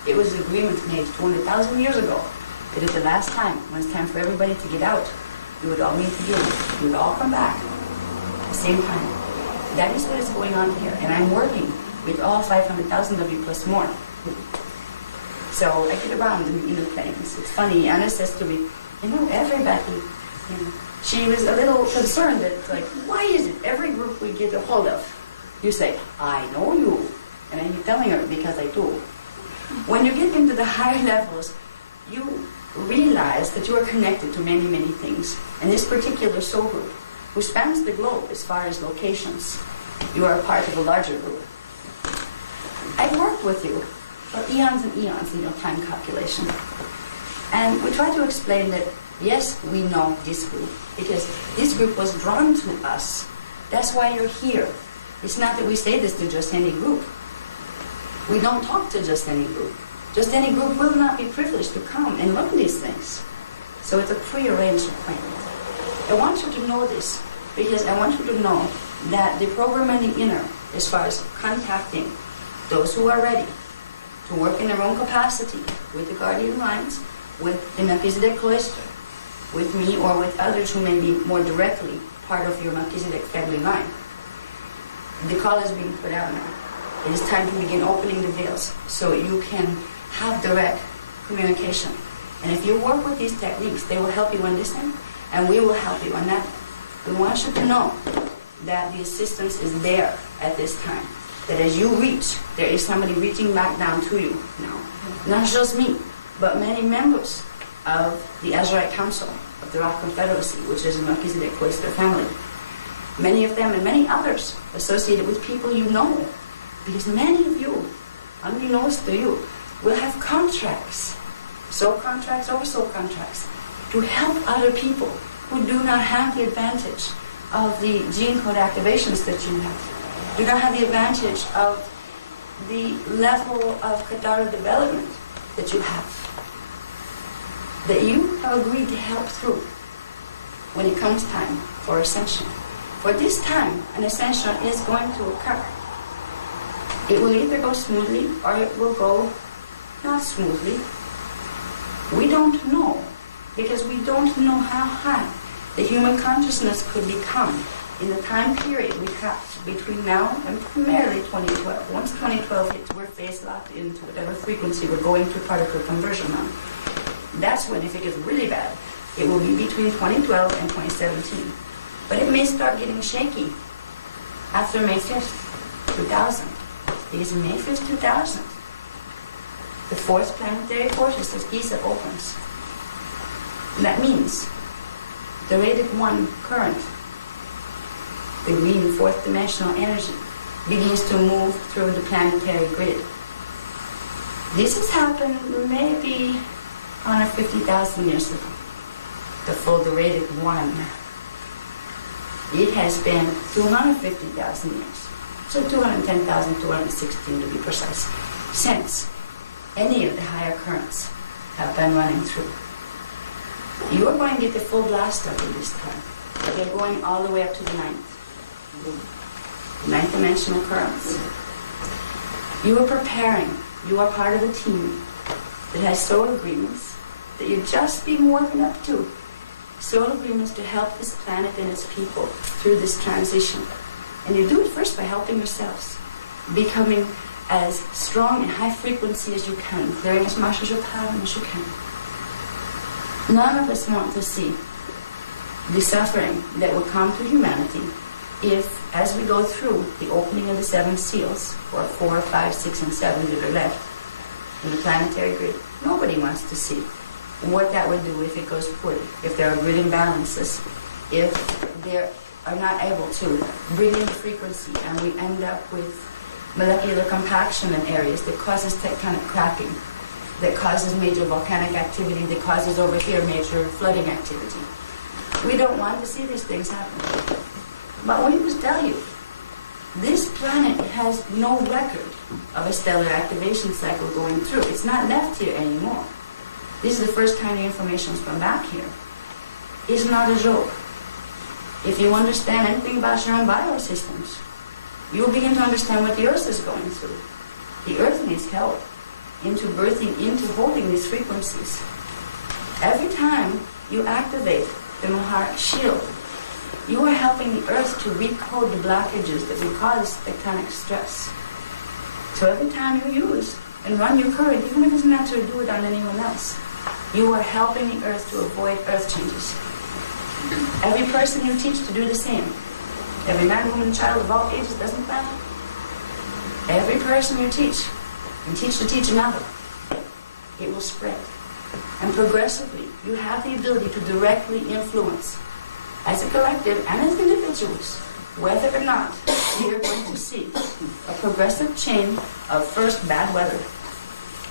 It was an agreement made 200,000 years ago that at the last time, when it's time for everybody to get out, you would all meet again. You would all come back at the same time. That is what is going on here. And I'm working with all 500,000 of you plus more. So I get around in the planes. It's funny, Anna says to me, everybody, she was a little concerned that, why is it every group we get a hold of, you say, I know you. And I keep telling her, because I do. When you get into the higher levels, you realize that you are connected to many, many things. And this particular soul group, who spans the globe as far as locations, you are a part of a larger group. I've worked with you for eons and eons in your time calculation. And we try to explain that, yes, we know this group, because this group was drawn to us. That's why you're here. It's not that we say this to just any group. We don't talk to just any group. Just any group will not be privileged to come and learn these things. So it's a pre-arranged appointment. I want you to know this because I want you to know that the program in the inner, as far as contacting those who are ready to work in their own capacity with the guardian lines, with the Melchizedek cloister, with me or with others who may be more directly part of your Melchizedek family line. The call is being put out now. It is time to begin opening the veils so you can have direct communication. And if you work with these techniques, they will help you on this end, and we will help you on that. We want you to know that the assistance is there at this time. That as you reach, there is somebody reaching back down to you now. Not just me, but many members of the Azurite Council of the Rock Confederacy, which is a Melchizedek cloister family. Many of them and many others associated with people you know. Because many of you, unbeknownst to you, will have contracts, soul contracts over soul contracts, to help other people who do not have the advantage of the gene code activations that you have, do not have the advantage of the level of Katara development that you have, that you have agreed to help through when it comes time for ascension. For this time, an ascension is going to occur. It will either go smoothly or it will go not smoothly. We don't know, because we don't know how high the human consciousness could become in the time period we have between now and primarily 2012. Once 2012 hits, we're phase locked into whatever frequency we're going through particle conversion on. That's when, if it gets really bad, it will be between 2012 and 2017. But it may start getting shaky after May 5th, 2000. Because May 5th, 2000, the fourth planetary vortex, the Tkbshs opens. And that means the radix 1 current, the green fourth dimensional energy, begins to move through the planetary grid. This has happened maybe 150,000 years ago. The full radix 1. It has been 250,000 years. So 210,000, 216 to be precise, since any of the higher currents have been running through. You are going to get the full blast of it this time. They're going all the way up to the ninth dimensional currents. You are preparing. You are part of a team that has soul agreements that you've just been working up to. Soul agreements to help this planet and its people through this transition. And you do it first by helping yourselves, becoming as strong and high frequency as you can, clearing as much as you can as you can. None of us want to see the suffering that will come to humanity if, as we go through the opening of the 7 seals, or 4, 5, 6, and 7 that are left in the planetary grid, nobody wants to see what that would do if it goes poorly, if there are grid imbalances, if they are not able to bring in the frequency and we end up with molecular compaction in areas that causes tectonic cracking, that causes major volcanic activity, that causes over here major flooding activity. We don't want to see these things happen. But we must tell you, this planet has no record of a stellar activation cycle going through. It's not left here anymore. This is the first time the information's come back here. It's not a joke. If you understand anything about your own biosystems, you will begin to understand what the Earth is going through. The Earth needs help into birthing, into holding these frequencies. Every time you activate the Mahara shield, you are helping the Earth to recode the blockages that will cause tectonic stress. So every time you use and run your current, even if it's not to do it on anyone else, you are helping the Earth to avoid Earth changes. Every person you teach to do the same. Every man, woman, child of all ages, doesn't matter. Every person you teach and teach to teach another, it will spread. And progressively, you have the ability to directly influence, as a collective and as individuals, whether or not we are going to see a progressive chain of first bad weather,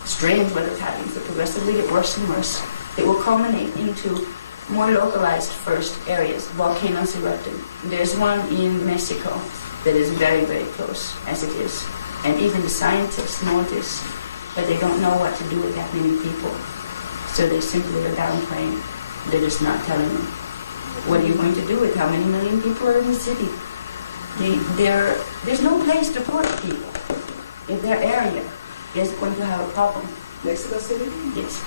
strange weather patterns that progressively get worse and worse. It will culminate into more localized first areas, volcanoes erupting. There's one in Mexico that is very, very close, as it is. And even the scientists know this, but they don't know what to do with that many people. So they simply are downplaying. They're just not telling them. What are you going to do with how many million people are in the city? There's no place to put people. If their area is going to have a problem. Mexico City? Yes.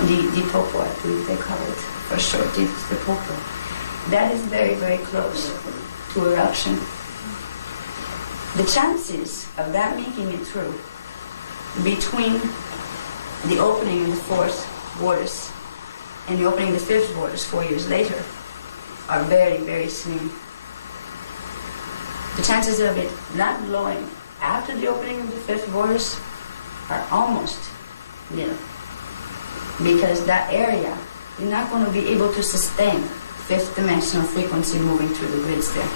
The Popo, I believe they call it for short, it's the Popo. That is very, very close to eruption. The chances of that making it through between the opening of the 4th vortex and the opening of the 5th vortex 4 years later are very, very slim. The chances of it not blowing after the opening of the 5th vortex are almost nil. Because that area, you're not going to be able to sustain 5th dimensional frequency moving through the grids there.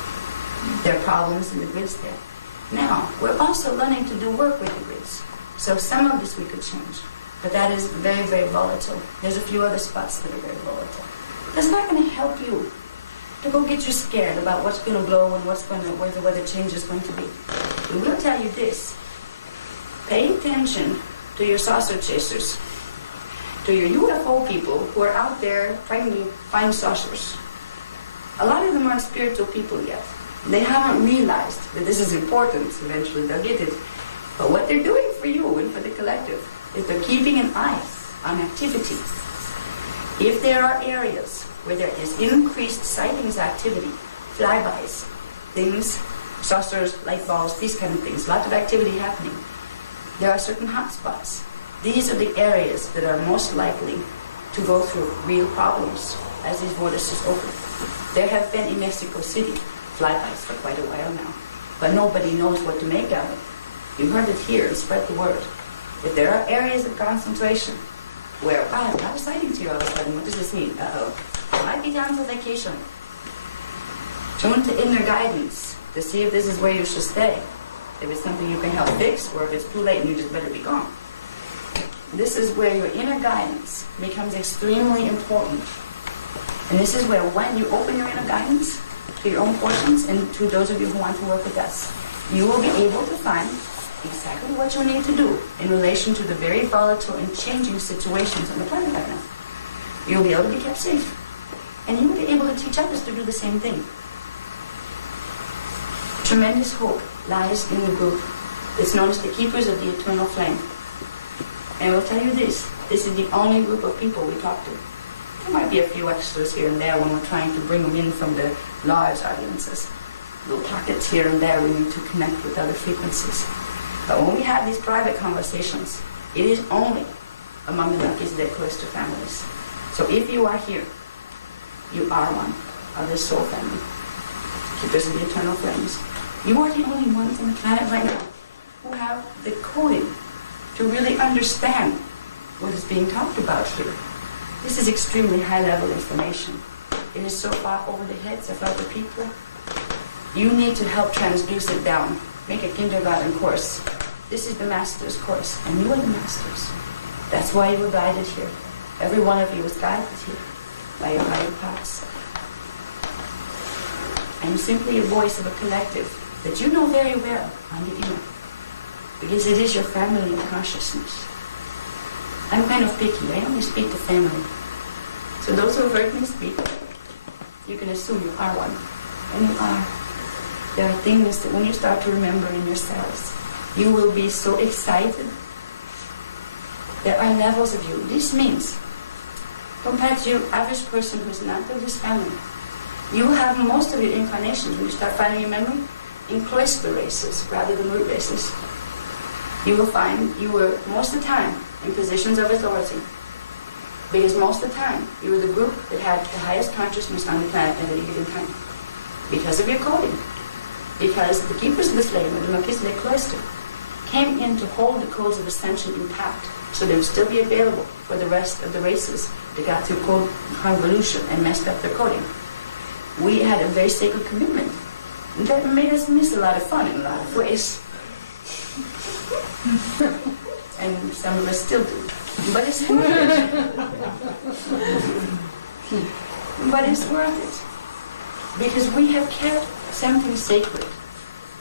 There are problems in the grids there. Now, we're also learning to do work with the grids. So some of this we could change. But that is very, very volatile. There's a few other spots that are very volatile. That's not going to help you to go get you scared about what's going to blow and where the weather change is going to be. We will tell you this. Pay attention to your saucer chasers, to your UFO people who are out there trying to find saucers. A lot of them aren't spiritual people yet. They haven't realized that this is important. Eventually they'll get it. But what they're doing for you and for the collective is they're keeping an eye on activity. If there are areas where there is increased sightings activity flybys, things, saucers, light balls, these kind of things. Lots of activity happening. There are certain hot spots. These are the areas that are most likely to go through real problems as these vortices open. There have been in Mexico City flybys for quite a while now, but nobody knows what to make of it. You heard it here and spread the word. If there are areas of concentration where, wow, I have sightings here all of a sudden, what does this mean? Uh-oh. I might be down for vacation. Tune to inner guidance to see if this is where you should stay. If it's something you can help fix, or if it's too late and you just better be gone. This is where your inner guidance becomes extremely important. And this is where when you open your inner guidance to your own portions and to those of you who want to work with us, you will be able to find exactly what you need to do in relation to the very volatile and changing situations on the planet right now. You'll be able to be kept safe. And you will be able to teach others to do the same thing. Tremendous hope lies in the group. It's known as the Keepers of the Eternal Flame. And I will tell you this is the only group of people we talk to. There might be a few extras here and there when we're trying to bring them in from the large audiences. Little pockets here and there we need to connect with other frequencies. But when we have these private conversations, it is only among the Melchizedek cloister families. So if you are here, you are one of this soul family. Keepers of the Eternal Flames. You are the only ones on the planet right now who have the coding to really understand what is being talked about here. This is extremely high-level information. It is so far over the heads of other people. You need to help transduce it down. Make a kindergarten course. This is the master's course, and you are the masters. That's why you were guided here. Every one of you is guided here by your higher parts. I'm simply a voice of a collective that you know very well on the inner, because it is your family of consciousness. I'm kind of picky. I only speak to family. So those who have heard me speak, you can assume you are one. And you are. There are things that when you start to remember in yourselves, you will be so excited. There are levels of you. This means, compared to your average person who is not of this family, you have most of your incarnations, when you start finding your memory, in cloister races rather than root races. You will find you were, most of the time, in positions of authority. Because most of the time, you were the group that had the highest consciousness on the planet at any given time. Because of your coding. Because the Keepers of the Flame, or the Melchizedek cloister, came in to hold the codes of ascension intact, so they would still be available for the rest of the races that got through code convolution and messed up their coding. We had a very sacred commitment that made us miss a lot of fun in a lot of ways. And some of us still do. But it's worth it. But it's worth it. Because we have kept something sacred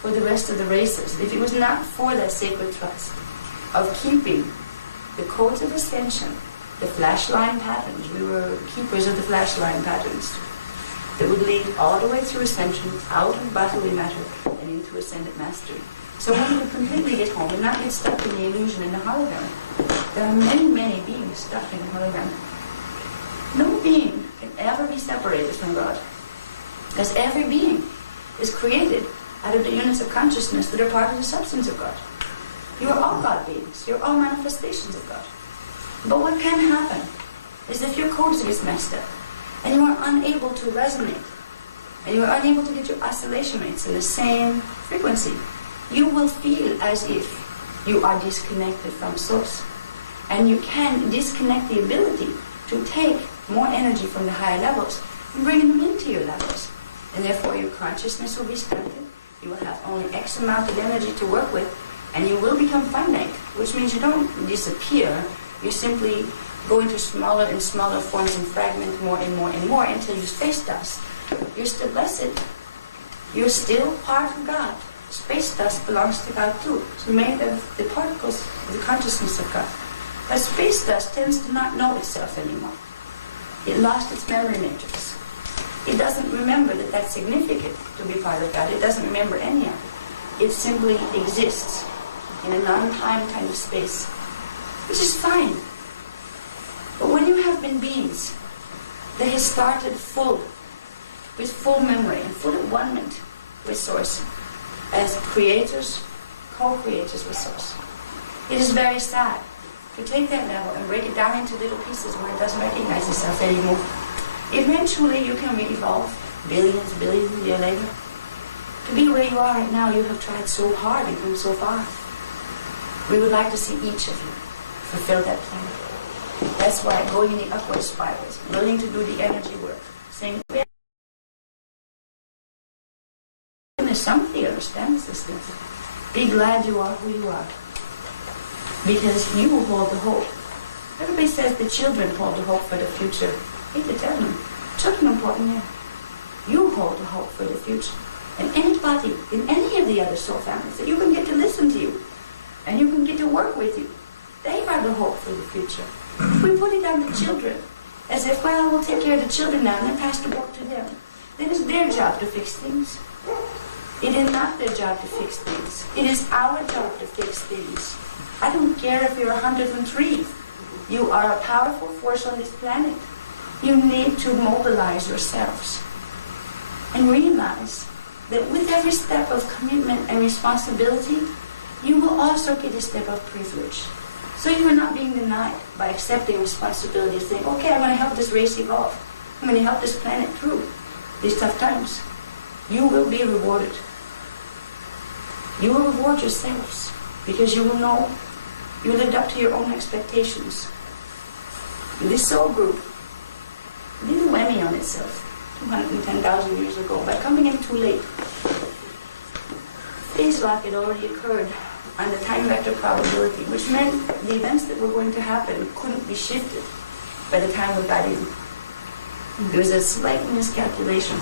for the rest of the races. If it was not for that sacred trust of keeping the codes of ascension, the flash line patterns, we were keepers of the flash line patterns that would lead all the way through ascension, out of bodily matter, and into ascended mastery. So we would completely get home and not get stuck in the illusion in the hologram. There are many, many beings stuck in the hologram. No being can ever be separated from God. Because every being is created out of the units of consciousness that are part of the substance of God. You are all God beings. You're all manifestations of God. But what can happen is if your codes get messed up, and you are unable to resonate, and you are unable to get your oscillation rates in the same frequency, you will feel as if you are disconnected from Source. And you can disconnect the ability to take more energy from the higher levels and bring them into your levels. And therefore your consciousness will be stunted. You will have only X amount of energy to work with, and you will become finite, which means you don't disappear. You simply go into smaller and smaller forms and fragment more and more and more until you space dust. You're still blessed. You're still part of God. Space dust belongs to God too. It's made of the particles of the consciousness of God. But space dust tends to not know itself anymore. It lost its memory matrix. It doesn't remember that that's significant to be part of God. It doesn't remember any of it. It simply exists in a non-time kind of space, which is fine. But when you have been beings that have started full with full memory and full alignment with Source, as creators, co-creators with Source. It is very sad to take that level and break it down into little pieces where it doesn't recognize itself anymore. Eventually, you can re-evolve billions of years later. To be where you are right now, you have tried so hard and come so far. We would like to see each of you fulfill that plan. That's why going in the upward spirals, learning to do the energy work, saying, somebody understands this thing. Be glad you are who you are. Because you hold the hope. Everybody says the children hold the hope for the future. I hate to tell them. Children are important, yeah. You hold the hope for the future. And anybody in any of the other soul families that you can get to listen to you and you can get to work with you, they are the hope for the future. If we put it on the children, as if, well, we'll take care of the children now and then pass the work to them, then it's their job to fix things. It is not their job to fix things. It is our job to fix things. I don't care if you're 103. You are a powerful force on this planet. You need to mobilize yourselves and realize that with every step of commitment and responsibility, you will also get a step of privilege. So you are not being denied by accepting responsibility, saying, okay, I'm going to help this race evolve. I'm going to help this planet through these tough times. You will be rewarded. You will reward yourselves because you will know you lived up to your own expectations. This soul group did a whammy on itself 210,000 years ago by coming in too late. Phase lock had already occurred on the time vector probability, which meant the events that were going to happen couldn't be shifted by the time we got in. There was a slight miscalculation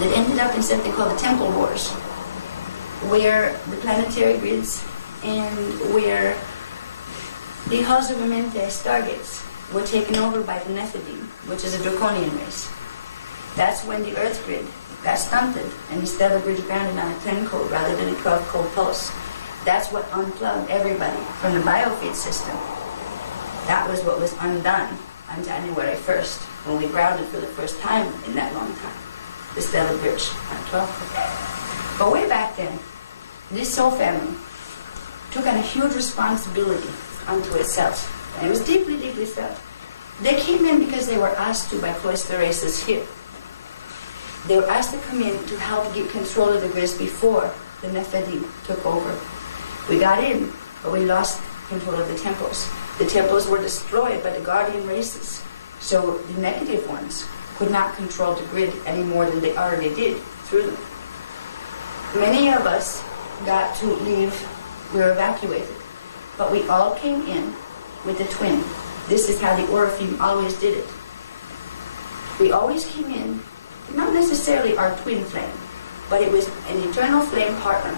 that ended up in something called the Temple Wars, where the planetary grids and where the Halls of Amente stargates were taken over by the Nephilim, which is a draconian race. That's when the Earth grid got stunted and the stellar grid grounded on a 10 code rather than a 12 code pulse. That's what unplugged everybody from the biofeed system. That was what was undone on January 1st, when we grounded for the first time in that long time. The stellar bridge on 12 code. But way back then, this soul family took on a huge responsibility unto itself. And it was deeply, deeply felt. They came in because they were asked to by cloister races here. They were asked to come in to help get control of the grids before the Nephilim took over. We got in, but we lost control of the temples. The temples were destroyed by the guardian races, so the negative ones could not control the grid any more than they already did through them. Many of us got to leave, we were evacuated, but we all came in with the twin. This is how the Orifim always did it. We always came in, not necessarily our twin flame, but it was an eternal flame partner,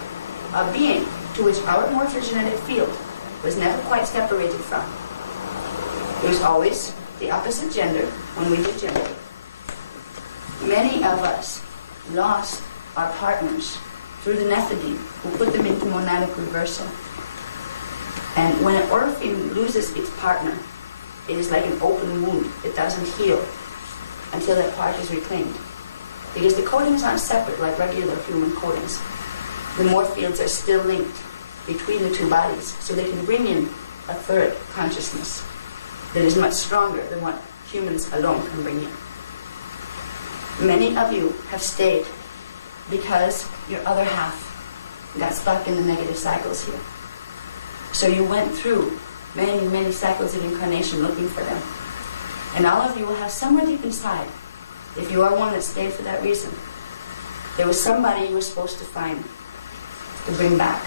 a being to which our morphogenetic field was never quite separated from. It was always the opposite gender when we did gender. Many of us lost our partners through the Nephilim, who put them into monadic reversal. And when an Orifim loses its partner, it is like an open wound. It doesn't heal until that part is reclaimed. Because the codings aren't separate like regular human codings. The morph fields are still linked between the two bodies, so they can bring in a third consciousness that is much stronger than what humans alone can bring in. Many of you have stayed because your other half got stuck in the negative cycles here. So you went through many, many cycles of incarnation looking for them. And all of you will have somewhere deep inside, if you are one that stayed for that reason, there was somebody you were supposed to find to bring back,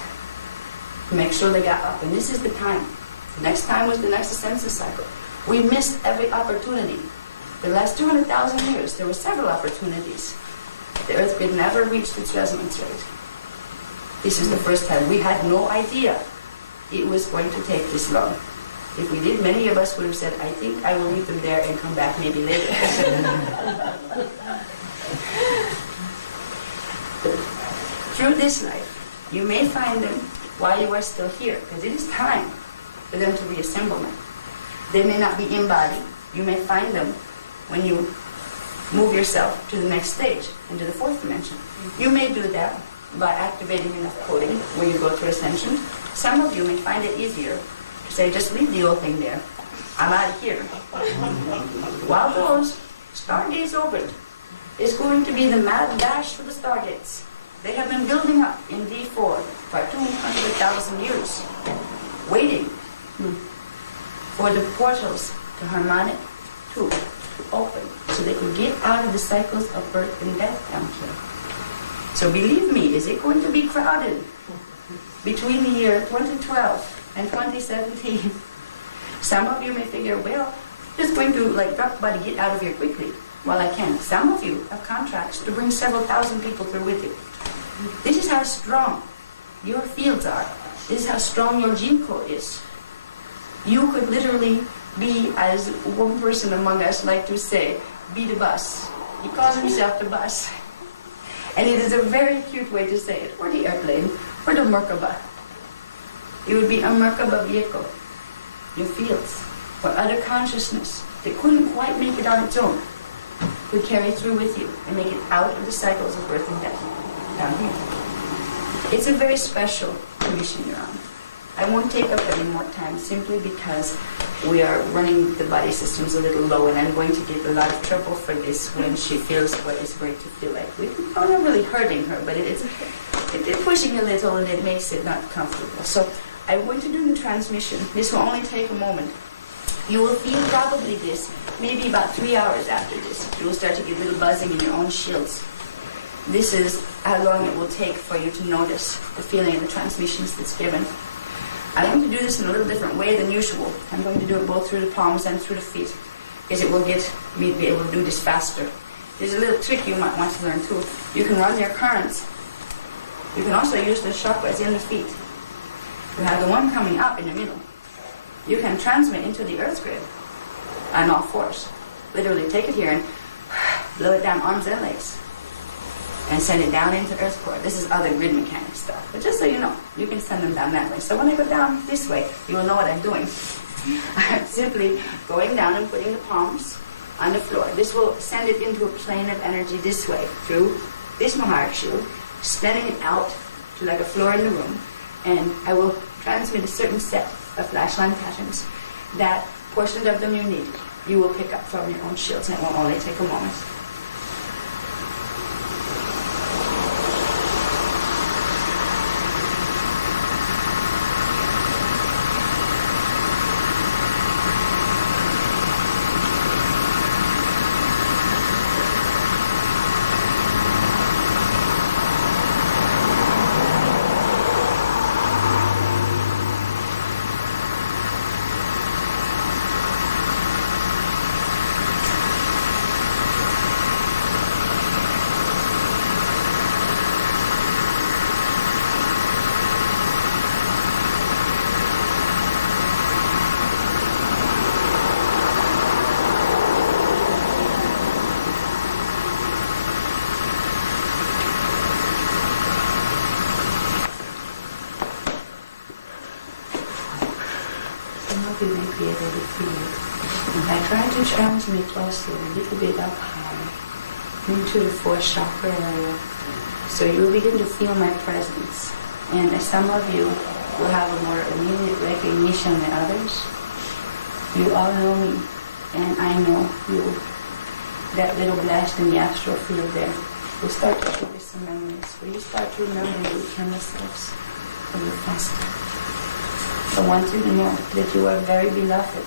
to make sure they got up. And this is the time. The next time was the next ascension cycle. We missed every opportunity. The last 200,000 years, there were several opportunities. The Earth grid never reached its resonance rate. This is the first time. We had no idea it was going to take this long. If we did, many of us would have said, I think I will leave them there and come back maybe later. Through this life, you may find them while you are still here, because it is time for them to reassemble them. They may not be embodied. You may find them when you move yourself to the next stage, into the fourth dimension. You may do that by activating enough coding where you go to ascension. Some of you may find it easier to say, just leave the old thing there. I'm out of here. While those stargates opened, is going to be the mad dash for the stargates. They have been building up in D4 for 200,000 years, waiting for the portals to harmonic 2 to open so they could get out of the cycles of birth and death down here. So believe me, is it going to be crowded between the year 2012 and 2017? Some of you may figure, well, I'm just going to drop by to get out of here quickly while I can. Some of you have contracts to bring several thousand people through with you. This is how strong your fields are. This is how strong your gene code is. You could literally be, as one person among us like to say, be the bus. He calls himself the bus. And it is a very cute way to say it. Or the airplane, or the Merkaba. It would be a Merkaba vehicle. Your fields, or other consciousness that couldn't quite make it on its own, could carry through with you and make it out of the cycles of birth and death down here. It's a very special mission you're on. I won't take up any more time simply because we are running the body systems a little low, and I'm going to give a lot of trouble for this when she feels what it's going to feel like. We're not really hurting her, but it's pushing a little and it makes it not comfortable. So I'm going to do the transmission. This will only take a moment. You will feel probably this maybe about 3 hours after this. You will start to get a little buzzing in your own shields. This is how long it will take for you to notice the feeling of the transmissions that's given. I'm going to do this in a little different way than usual. I'm going to do it both through the palms and through the feet, because it will get me to be able to do this faster. There's a little trick you might want to learn too. You can run their currents. You can also use the chakras in the feet. You have the one coming up in the middle. You can transmit into the earth grid on all fours. Literally take it here and blow it down arms and legs and send it down into earth core. This is other grid mechanic stuff. But just so you know, you can send them down that way. So when I go down this way, you will know what I'm doing. I'm simply going down and putting the palms on the floor. This will send it into a plane of energy this way, through this Mahara shield, sending it out to like a floor in the room. And I will transmit a certain set of flashline patterns. That portion of them you will pick up from your own shields, and it will only take a moment. You may be able to feel it. And I try to transmit also a little bit up high into the fourth chakra area. So you will begin to feel my presence. And some of you will have a more immediate recognition than others. You all know me, and I know you. That little blast in the astral field there will start to trigger some memories. Will you start to remember your eternal selves of your past? I want you to know that you are very beloved.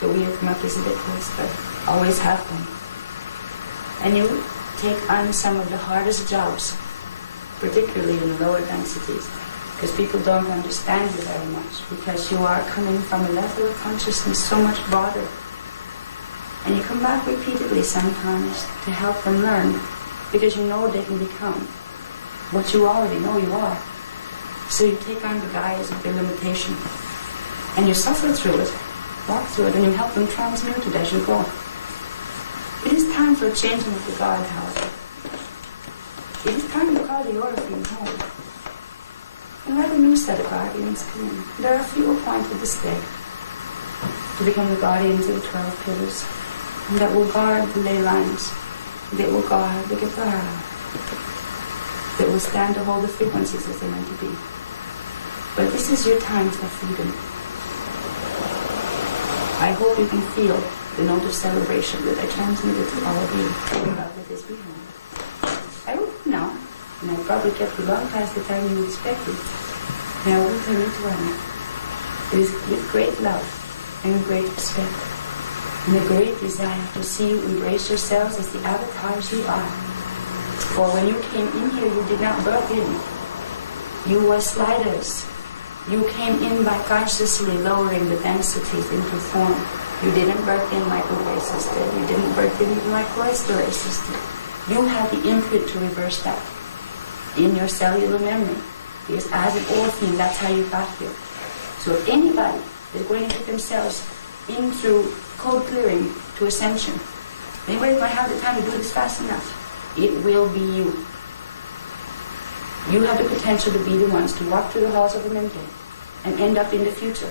The we of Melchizedek Whisper always have been. And you take on some of the hardest jobs, particularly in the lower densities, because people don't understand you very much, because you are coming from a level of consciousness so much broader. And you come back repeatedly sometimes to help them learn, because you know they can become what you already know you are. So you take on the guise of their limitation, and you suffer through it, walk through it, and you help them transmute it as you go. It is time for a changing of the guard, however. It is time to call the Orpheum home. And let a new set of guardians come in. There are a few appointed this day to become the guardians of the 12 pillars, and that will guard the ley lines that will guard the guitar, that will stand to hold the frequencies as they're meant to be. But this is your time for freedom. I hope you can feel the note of celebration that I transmitted to all of you about with this behind. I hope now, and I probably kept you long past the time you expected. Now we'll turn it around. It is with great love and great respect and a great desire to see you embrace yourselves as the avatars you are. For when you came in here, you did not birth in. You were sliders. You came in by consciously lowering the densities into form. You didn't birth in like a way sister. You didn't birth in like a story sister. You had the imprint to reverse that in your cellular memory. Because as an orphan, that's how you got here. So if anybody is going to get themselves in through code clearing to ascension, anybody might have the time to do this fast enough, it will be you. You have the potential to be the ones to walk through the halls of the mente and end up in the future.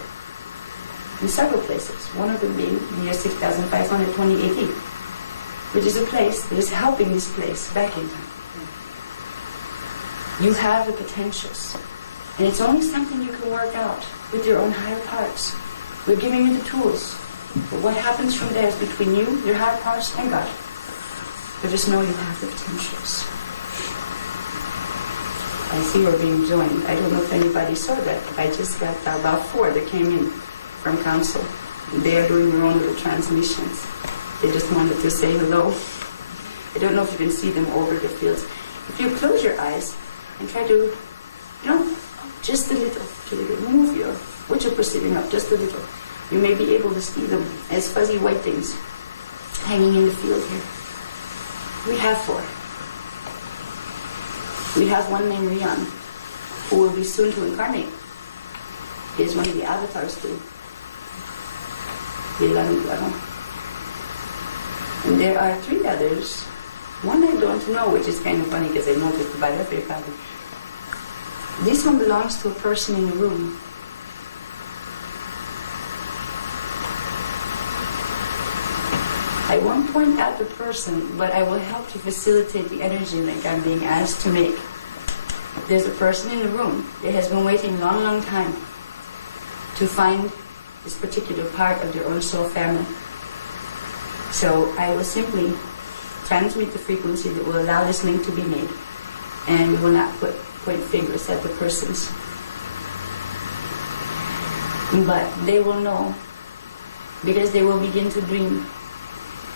In several places, one of them being the year 6520 AD, which is a place that is helping this place back in time. You have the potentials, and it's only something you can work out with your own higher parts. We're giving you the tools, but what happens from there is between you, your higher parts, and God. But just know you have the potentials. I see we're being joined. I don't know if anybody saw that. I just got about 4 that came in from council. They are doing their own little transmissions. They just wanted to say hello. I don't know if you can see them over the fields. If you close your eyes and try to, just a little, move what you're perceiving up just a little, you may be able to see them as fuzzy white things hanging in the field here. We have 4. We have one named Rian, who will be soon to incarnate. He is one of the avatars too. And there are 3 others. One I don't know, which is kind of funny because I noticed about everybody. This one belongs to a person in the room. I won't point out the person, but I will help to facilitate the energy link I'm being asked to make. There's a person in the room that has been waiting a long, long time to find this particular part of their own soul family. So I will simply transmit the frequency that will allow this link to be made. And we will not point fingers at the persons. But they will know, because they will begin to dream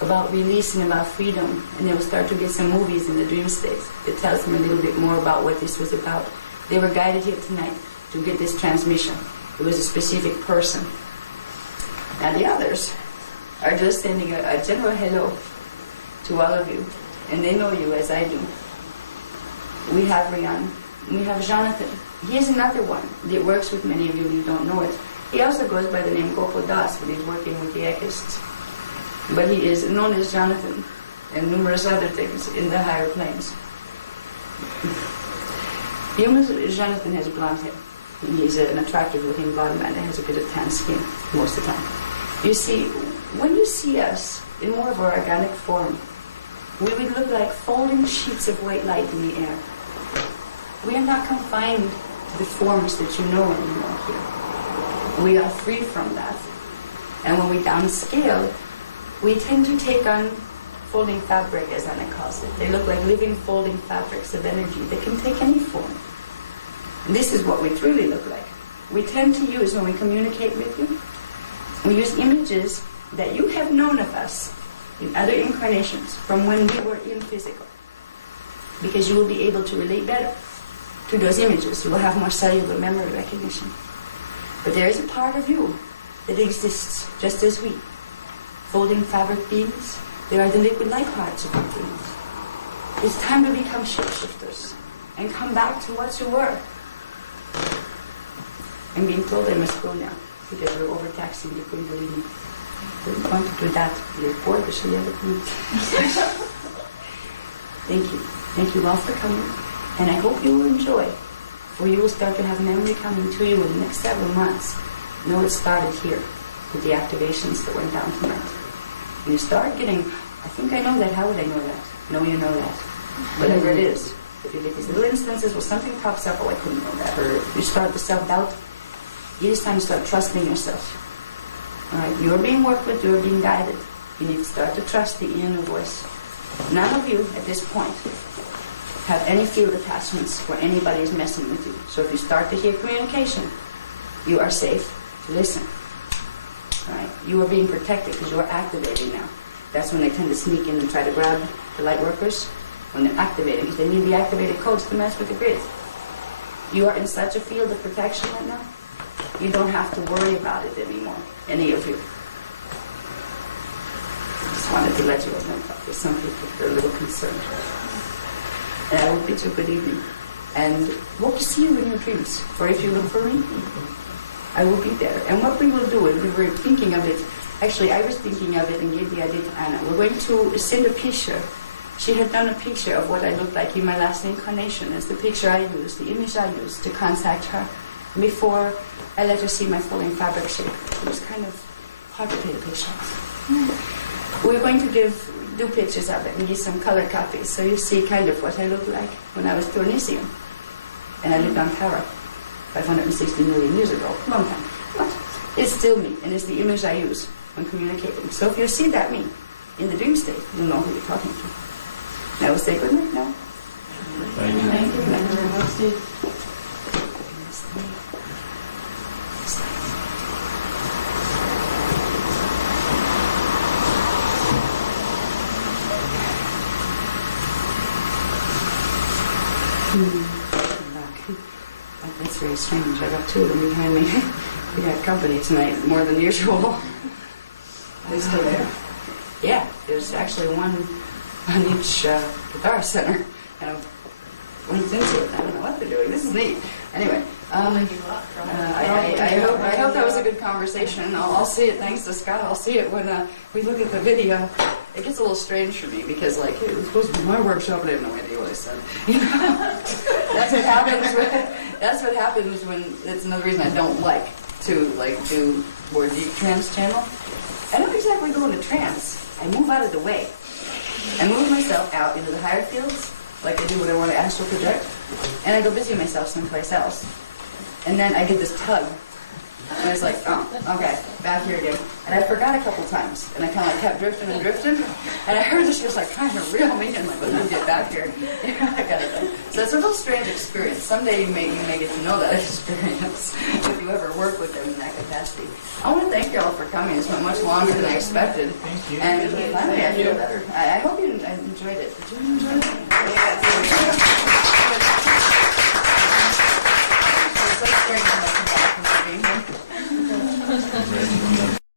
about release and about freedom, and they will start to get some movies in the dream states that tells them a little bit more about what this was about. They were guided here tonight to get this transmission. It was a specific person. Now the others are just sending a general hello to all of you, and they know you as I do. We have Rian, we have Jonathan. He is another one that works with many of you and you don't know it. He also goes by the name Gopal Das when he's working with the Tkbshs. But he is known as Jonathan and numerous other things in the higher planes. Jonathan has blonde hair. He's an attractive looking blonde man that has a bit of tan skin most of the time. You see, when you see us in more of our organic form, we would look like folding sheets of white light in the air. We are not confined to the forms that you know anymore here. We are free from that. And when we downscale, we tend to take on folding fabric, as Anna calls it. They look like living folding fabrics of energy that can take any form. And this is what we truly look like. We tend to use, when we communicate with you, we use images that you have known of us in other incarnations from when we were in physical. Because you will be able to relate better to those images. You will have more cellular memory recognition. But there is a part of you that exists just as we. Folding fabric beings, they are the liquid light parts of our beings. It's time to become shapeshifters and come back to what you were. I'm being told I must go now because we're overtaxing the Kundalini. I didn't want to do that. You're bored, but she'll yell at me. Thank you. Thank you all for coming. And I hope you will enjoy, for you will start to have memory coming to you in the next several months. You know, it started here with the activations that went down tonight. And you start getting, I think I know that. How would I know that? No, you know that. Whatever it is. If you get these little instances where something pops up, oh, I couldn't know that, or you start to self-doubt, it is time to start trusting yourself. All right, you're being worked with, you're being guided. You need to start to trust the inner voice. None of you, at this point, have any field attachments where anybody is messing with you. So if you start to hear communication, you are safe to listen. All right, you are being protected because you are activating now. That's when they tend to sneak in and try to grab the light workers, when they're activating, because they need the activated codes to mess with the grid. You are in such a field of protection right now, you don't have to worry about it anymore, any of you. I just wanted to let you all know that there's some people that are a little concerned. And I will bid you good evening. And hope to see you in your dreams. For if you look for me, I will be there. And what we will do, and we were thinking of it, actually I was thinking of it and gave the idea to Anna. We're going to send a picture. She had done a picture of what I looked like in my last incarnation. It's the picture I used, the image I used to contact her before I let her see my falling fabric shape. It was kind of hard to paint a picture. We're going to do pictures of it and give some color copies so you see kind of what I looked like when I was Tunisian. And I lived on Para 560 million years ago, long time. But it's still me, and it's the image I use when communicating. So if you see that me in the dream state, you'll know who you're talking to. Now we'll say good night now. Thank you. Thank you. Thank you very much, Steve. That's very strange. I got two of them behind me. We got company tonight, more than usual. They still there? Yeah, there's actually one on each guitar center, and I went into it. I don't know what they're doing. This is neat. Anyway, I hope that was a good conversation. I'll see it. Thanks to Scott, I'll see it when we look at the video. It gets a little strange for me because, like, it was supposed to be my workshop, and I have no idea what I said. That's what happens when. That's another reason I don't like to do more deep trance channel. I don't exactly go into trance. I move out of the way. I move myself out into the higher fields, like I do when I want to astral project, and I go busy myself someplace else. And then I get this tug, and it's like, oh, okay, back here again. And I forgot a couple times, and I kind of like kept drifting and drifting, and I heard this just like trying to reel me in, like, let me get back here. That kind of thing. So it's a real strange experience. Someday you may get to know that experience if you ever work with them in that capacity. I want to thank you all for coming. It's went much longer than I expected. Thank you. And finally, I feel better. I hope you enjoyed it. Did you enjoy it? Yes. It's so strange when I come back from the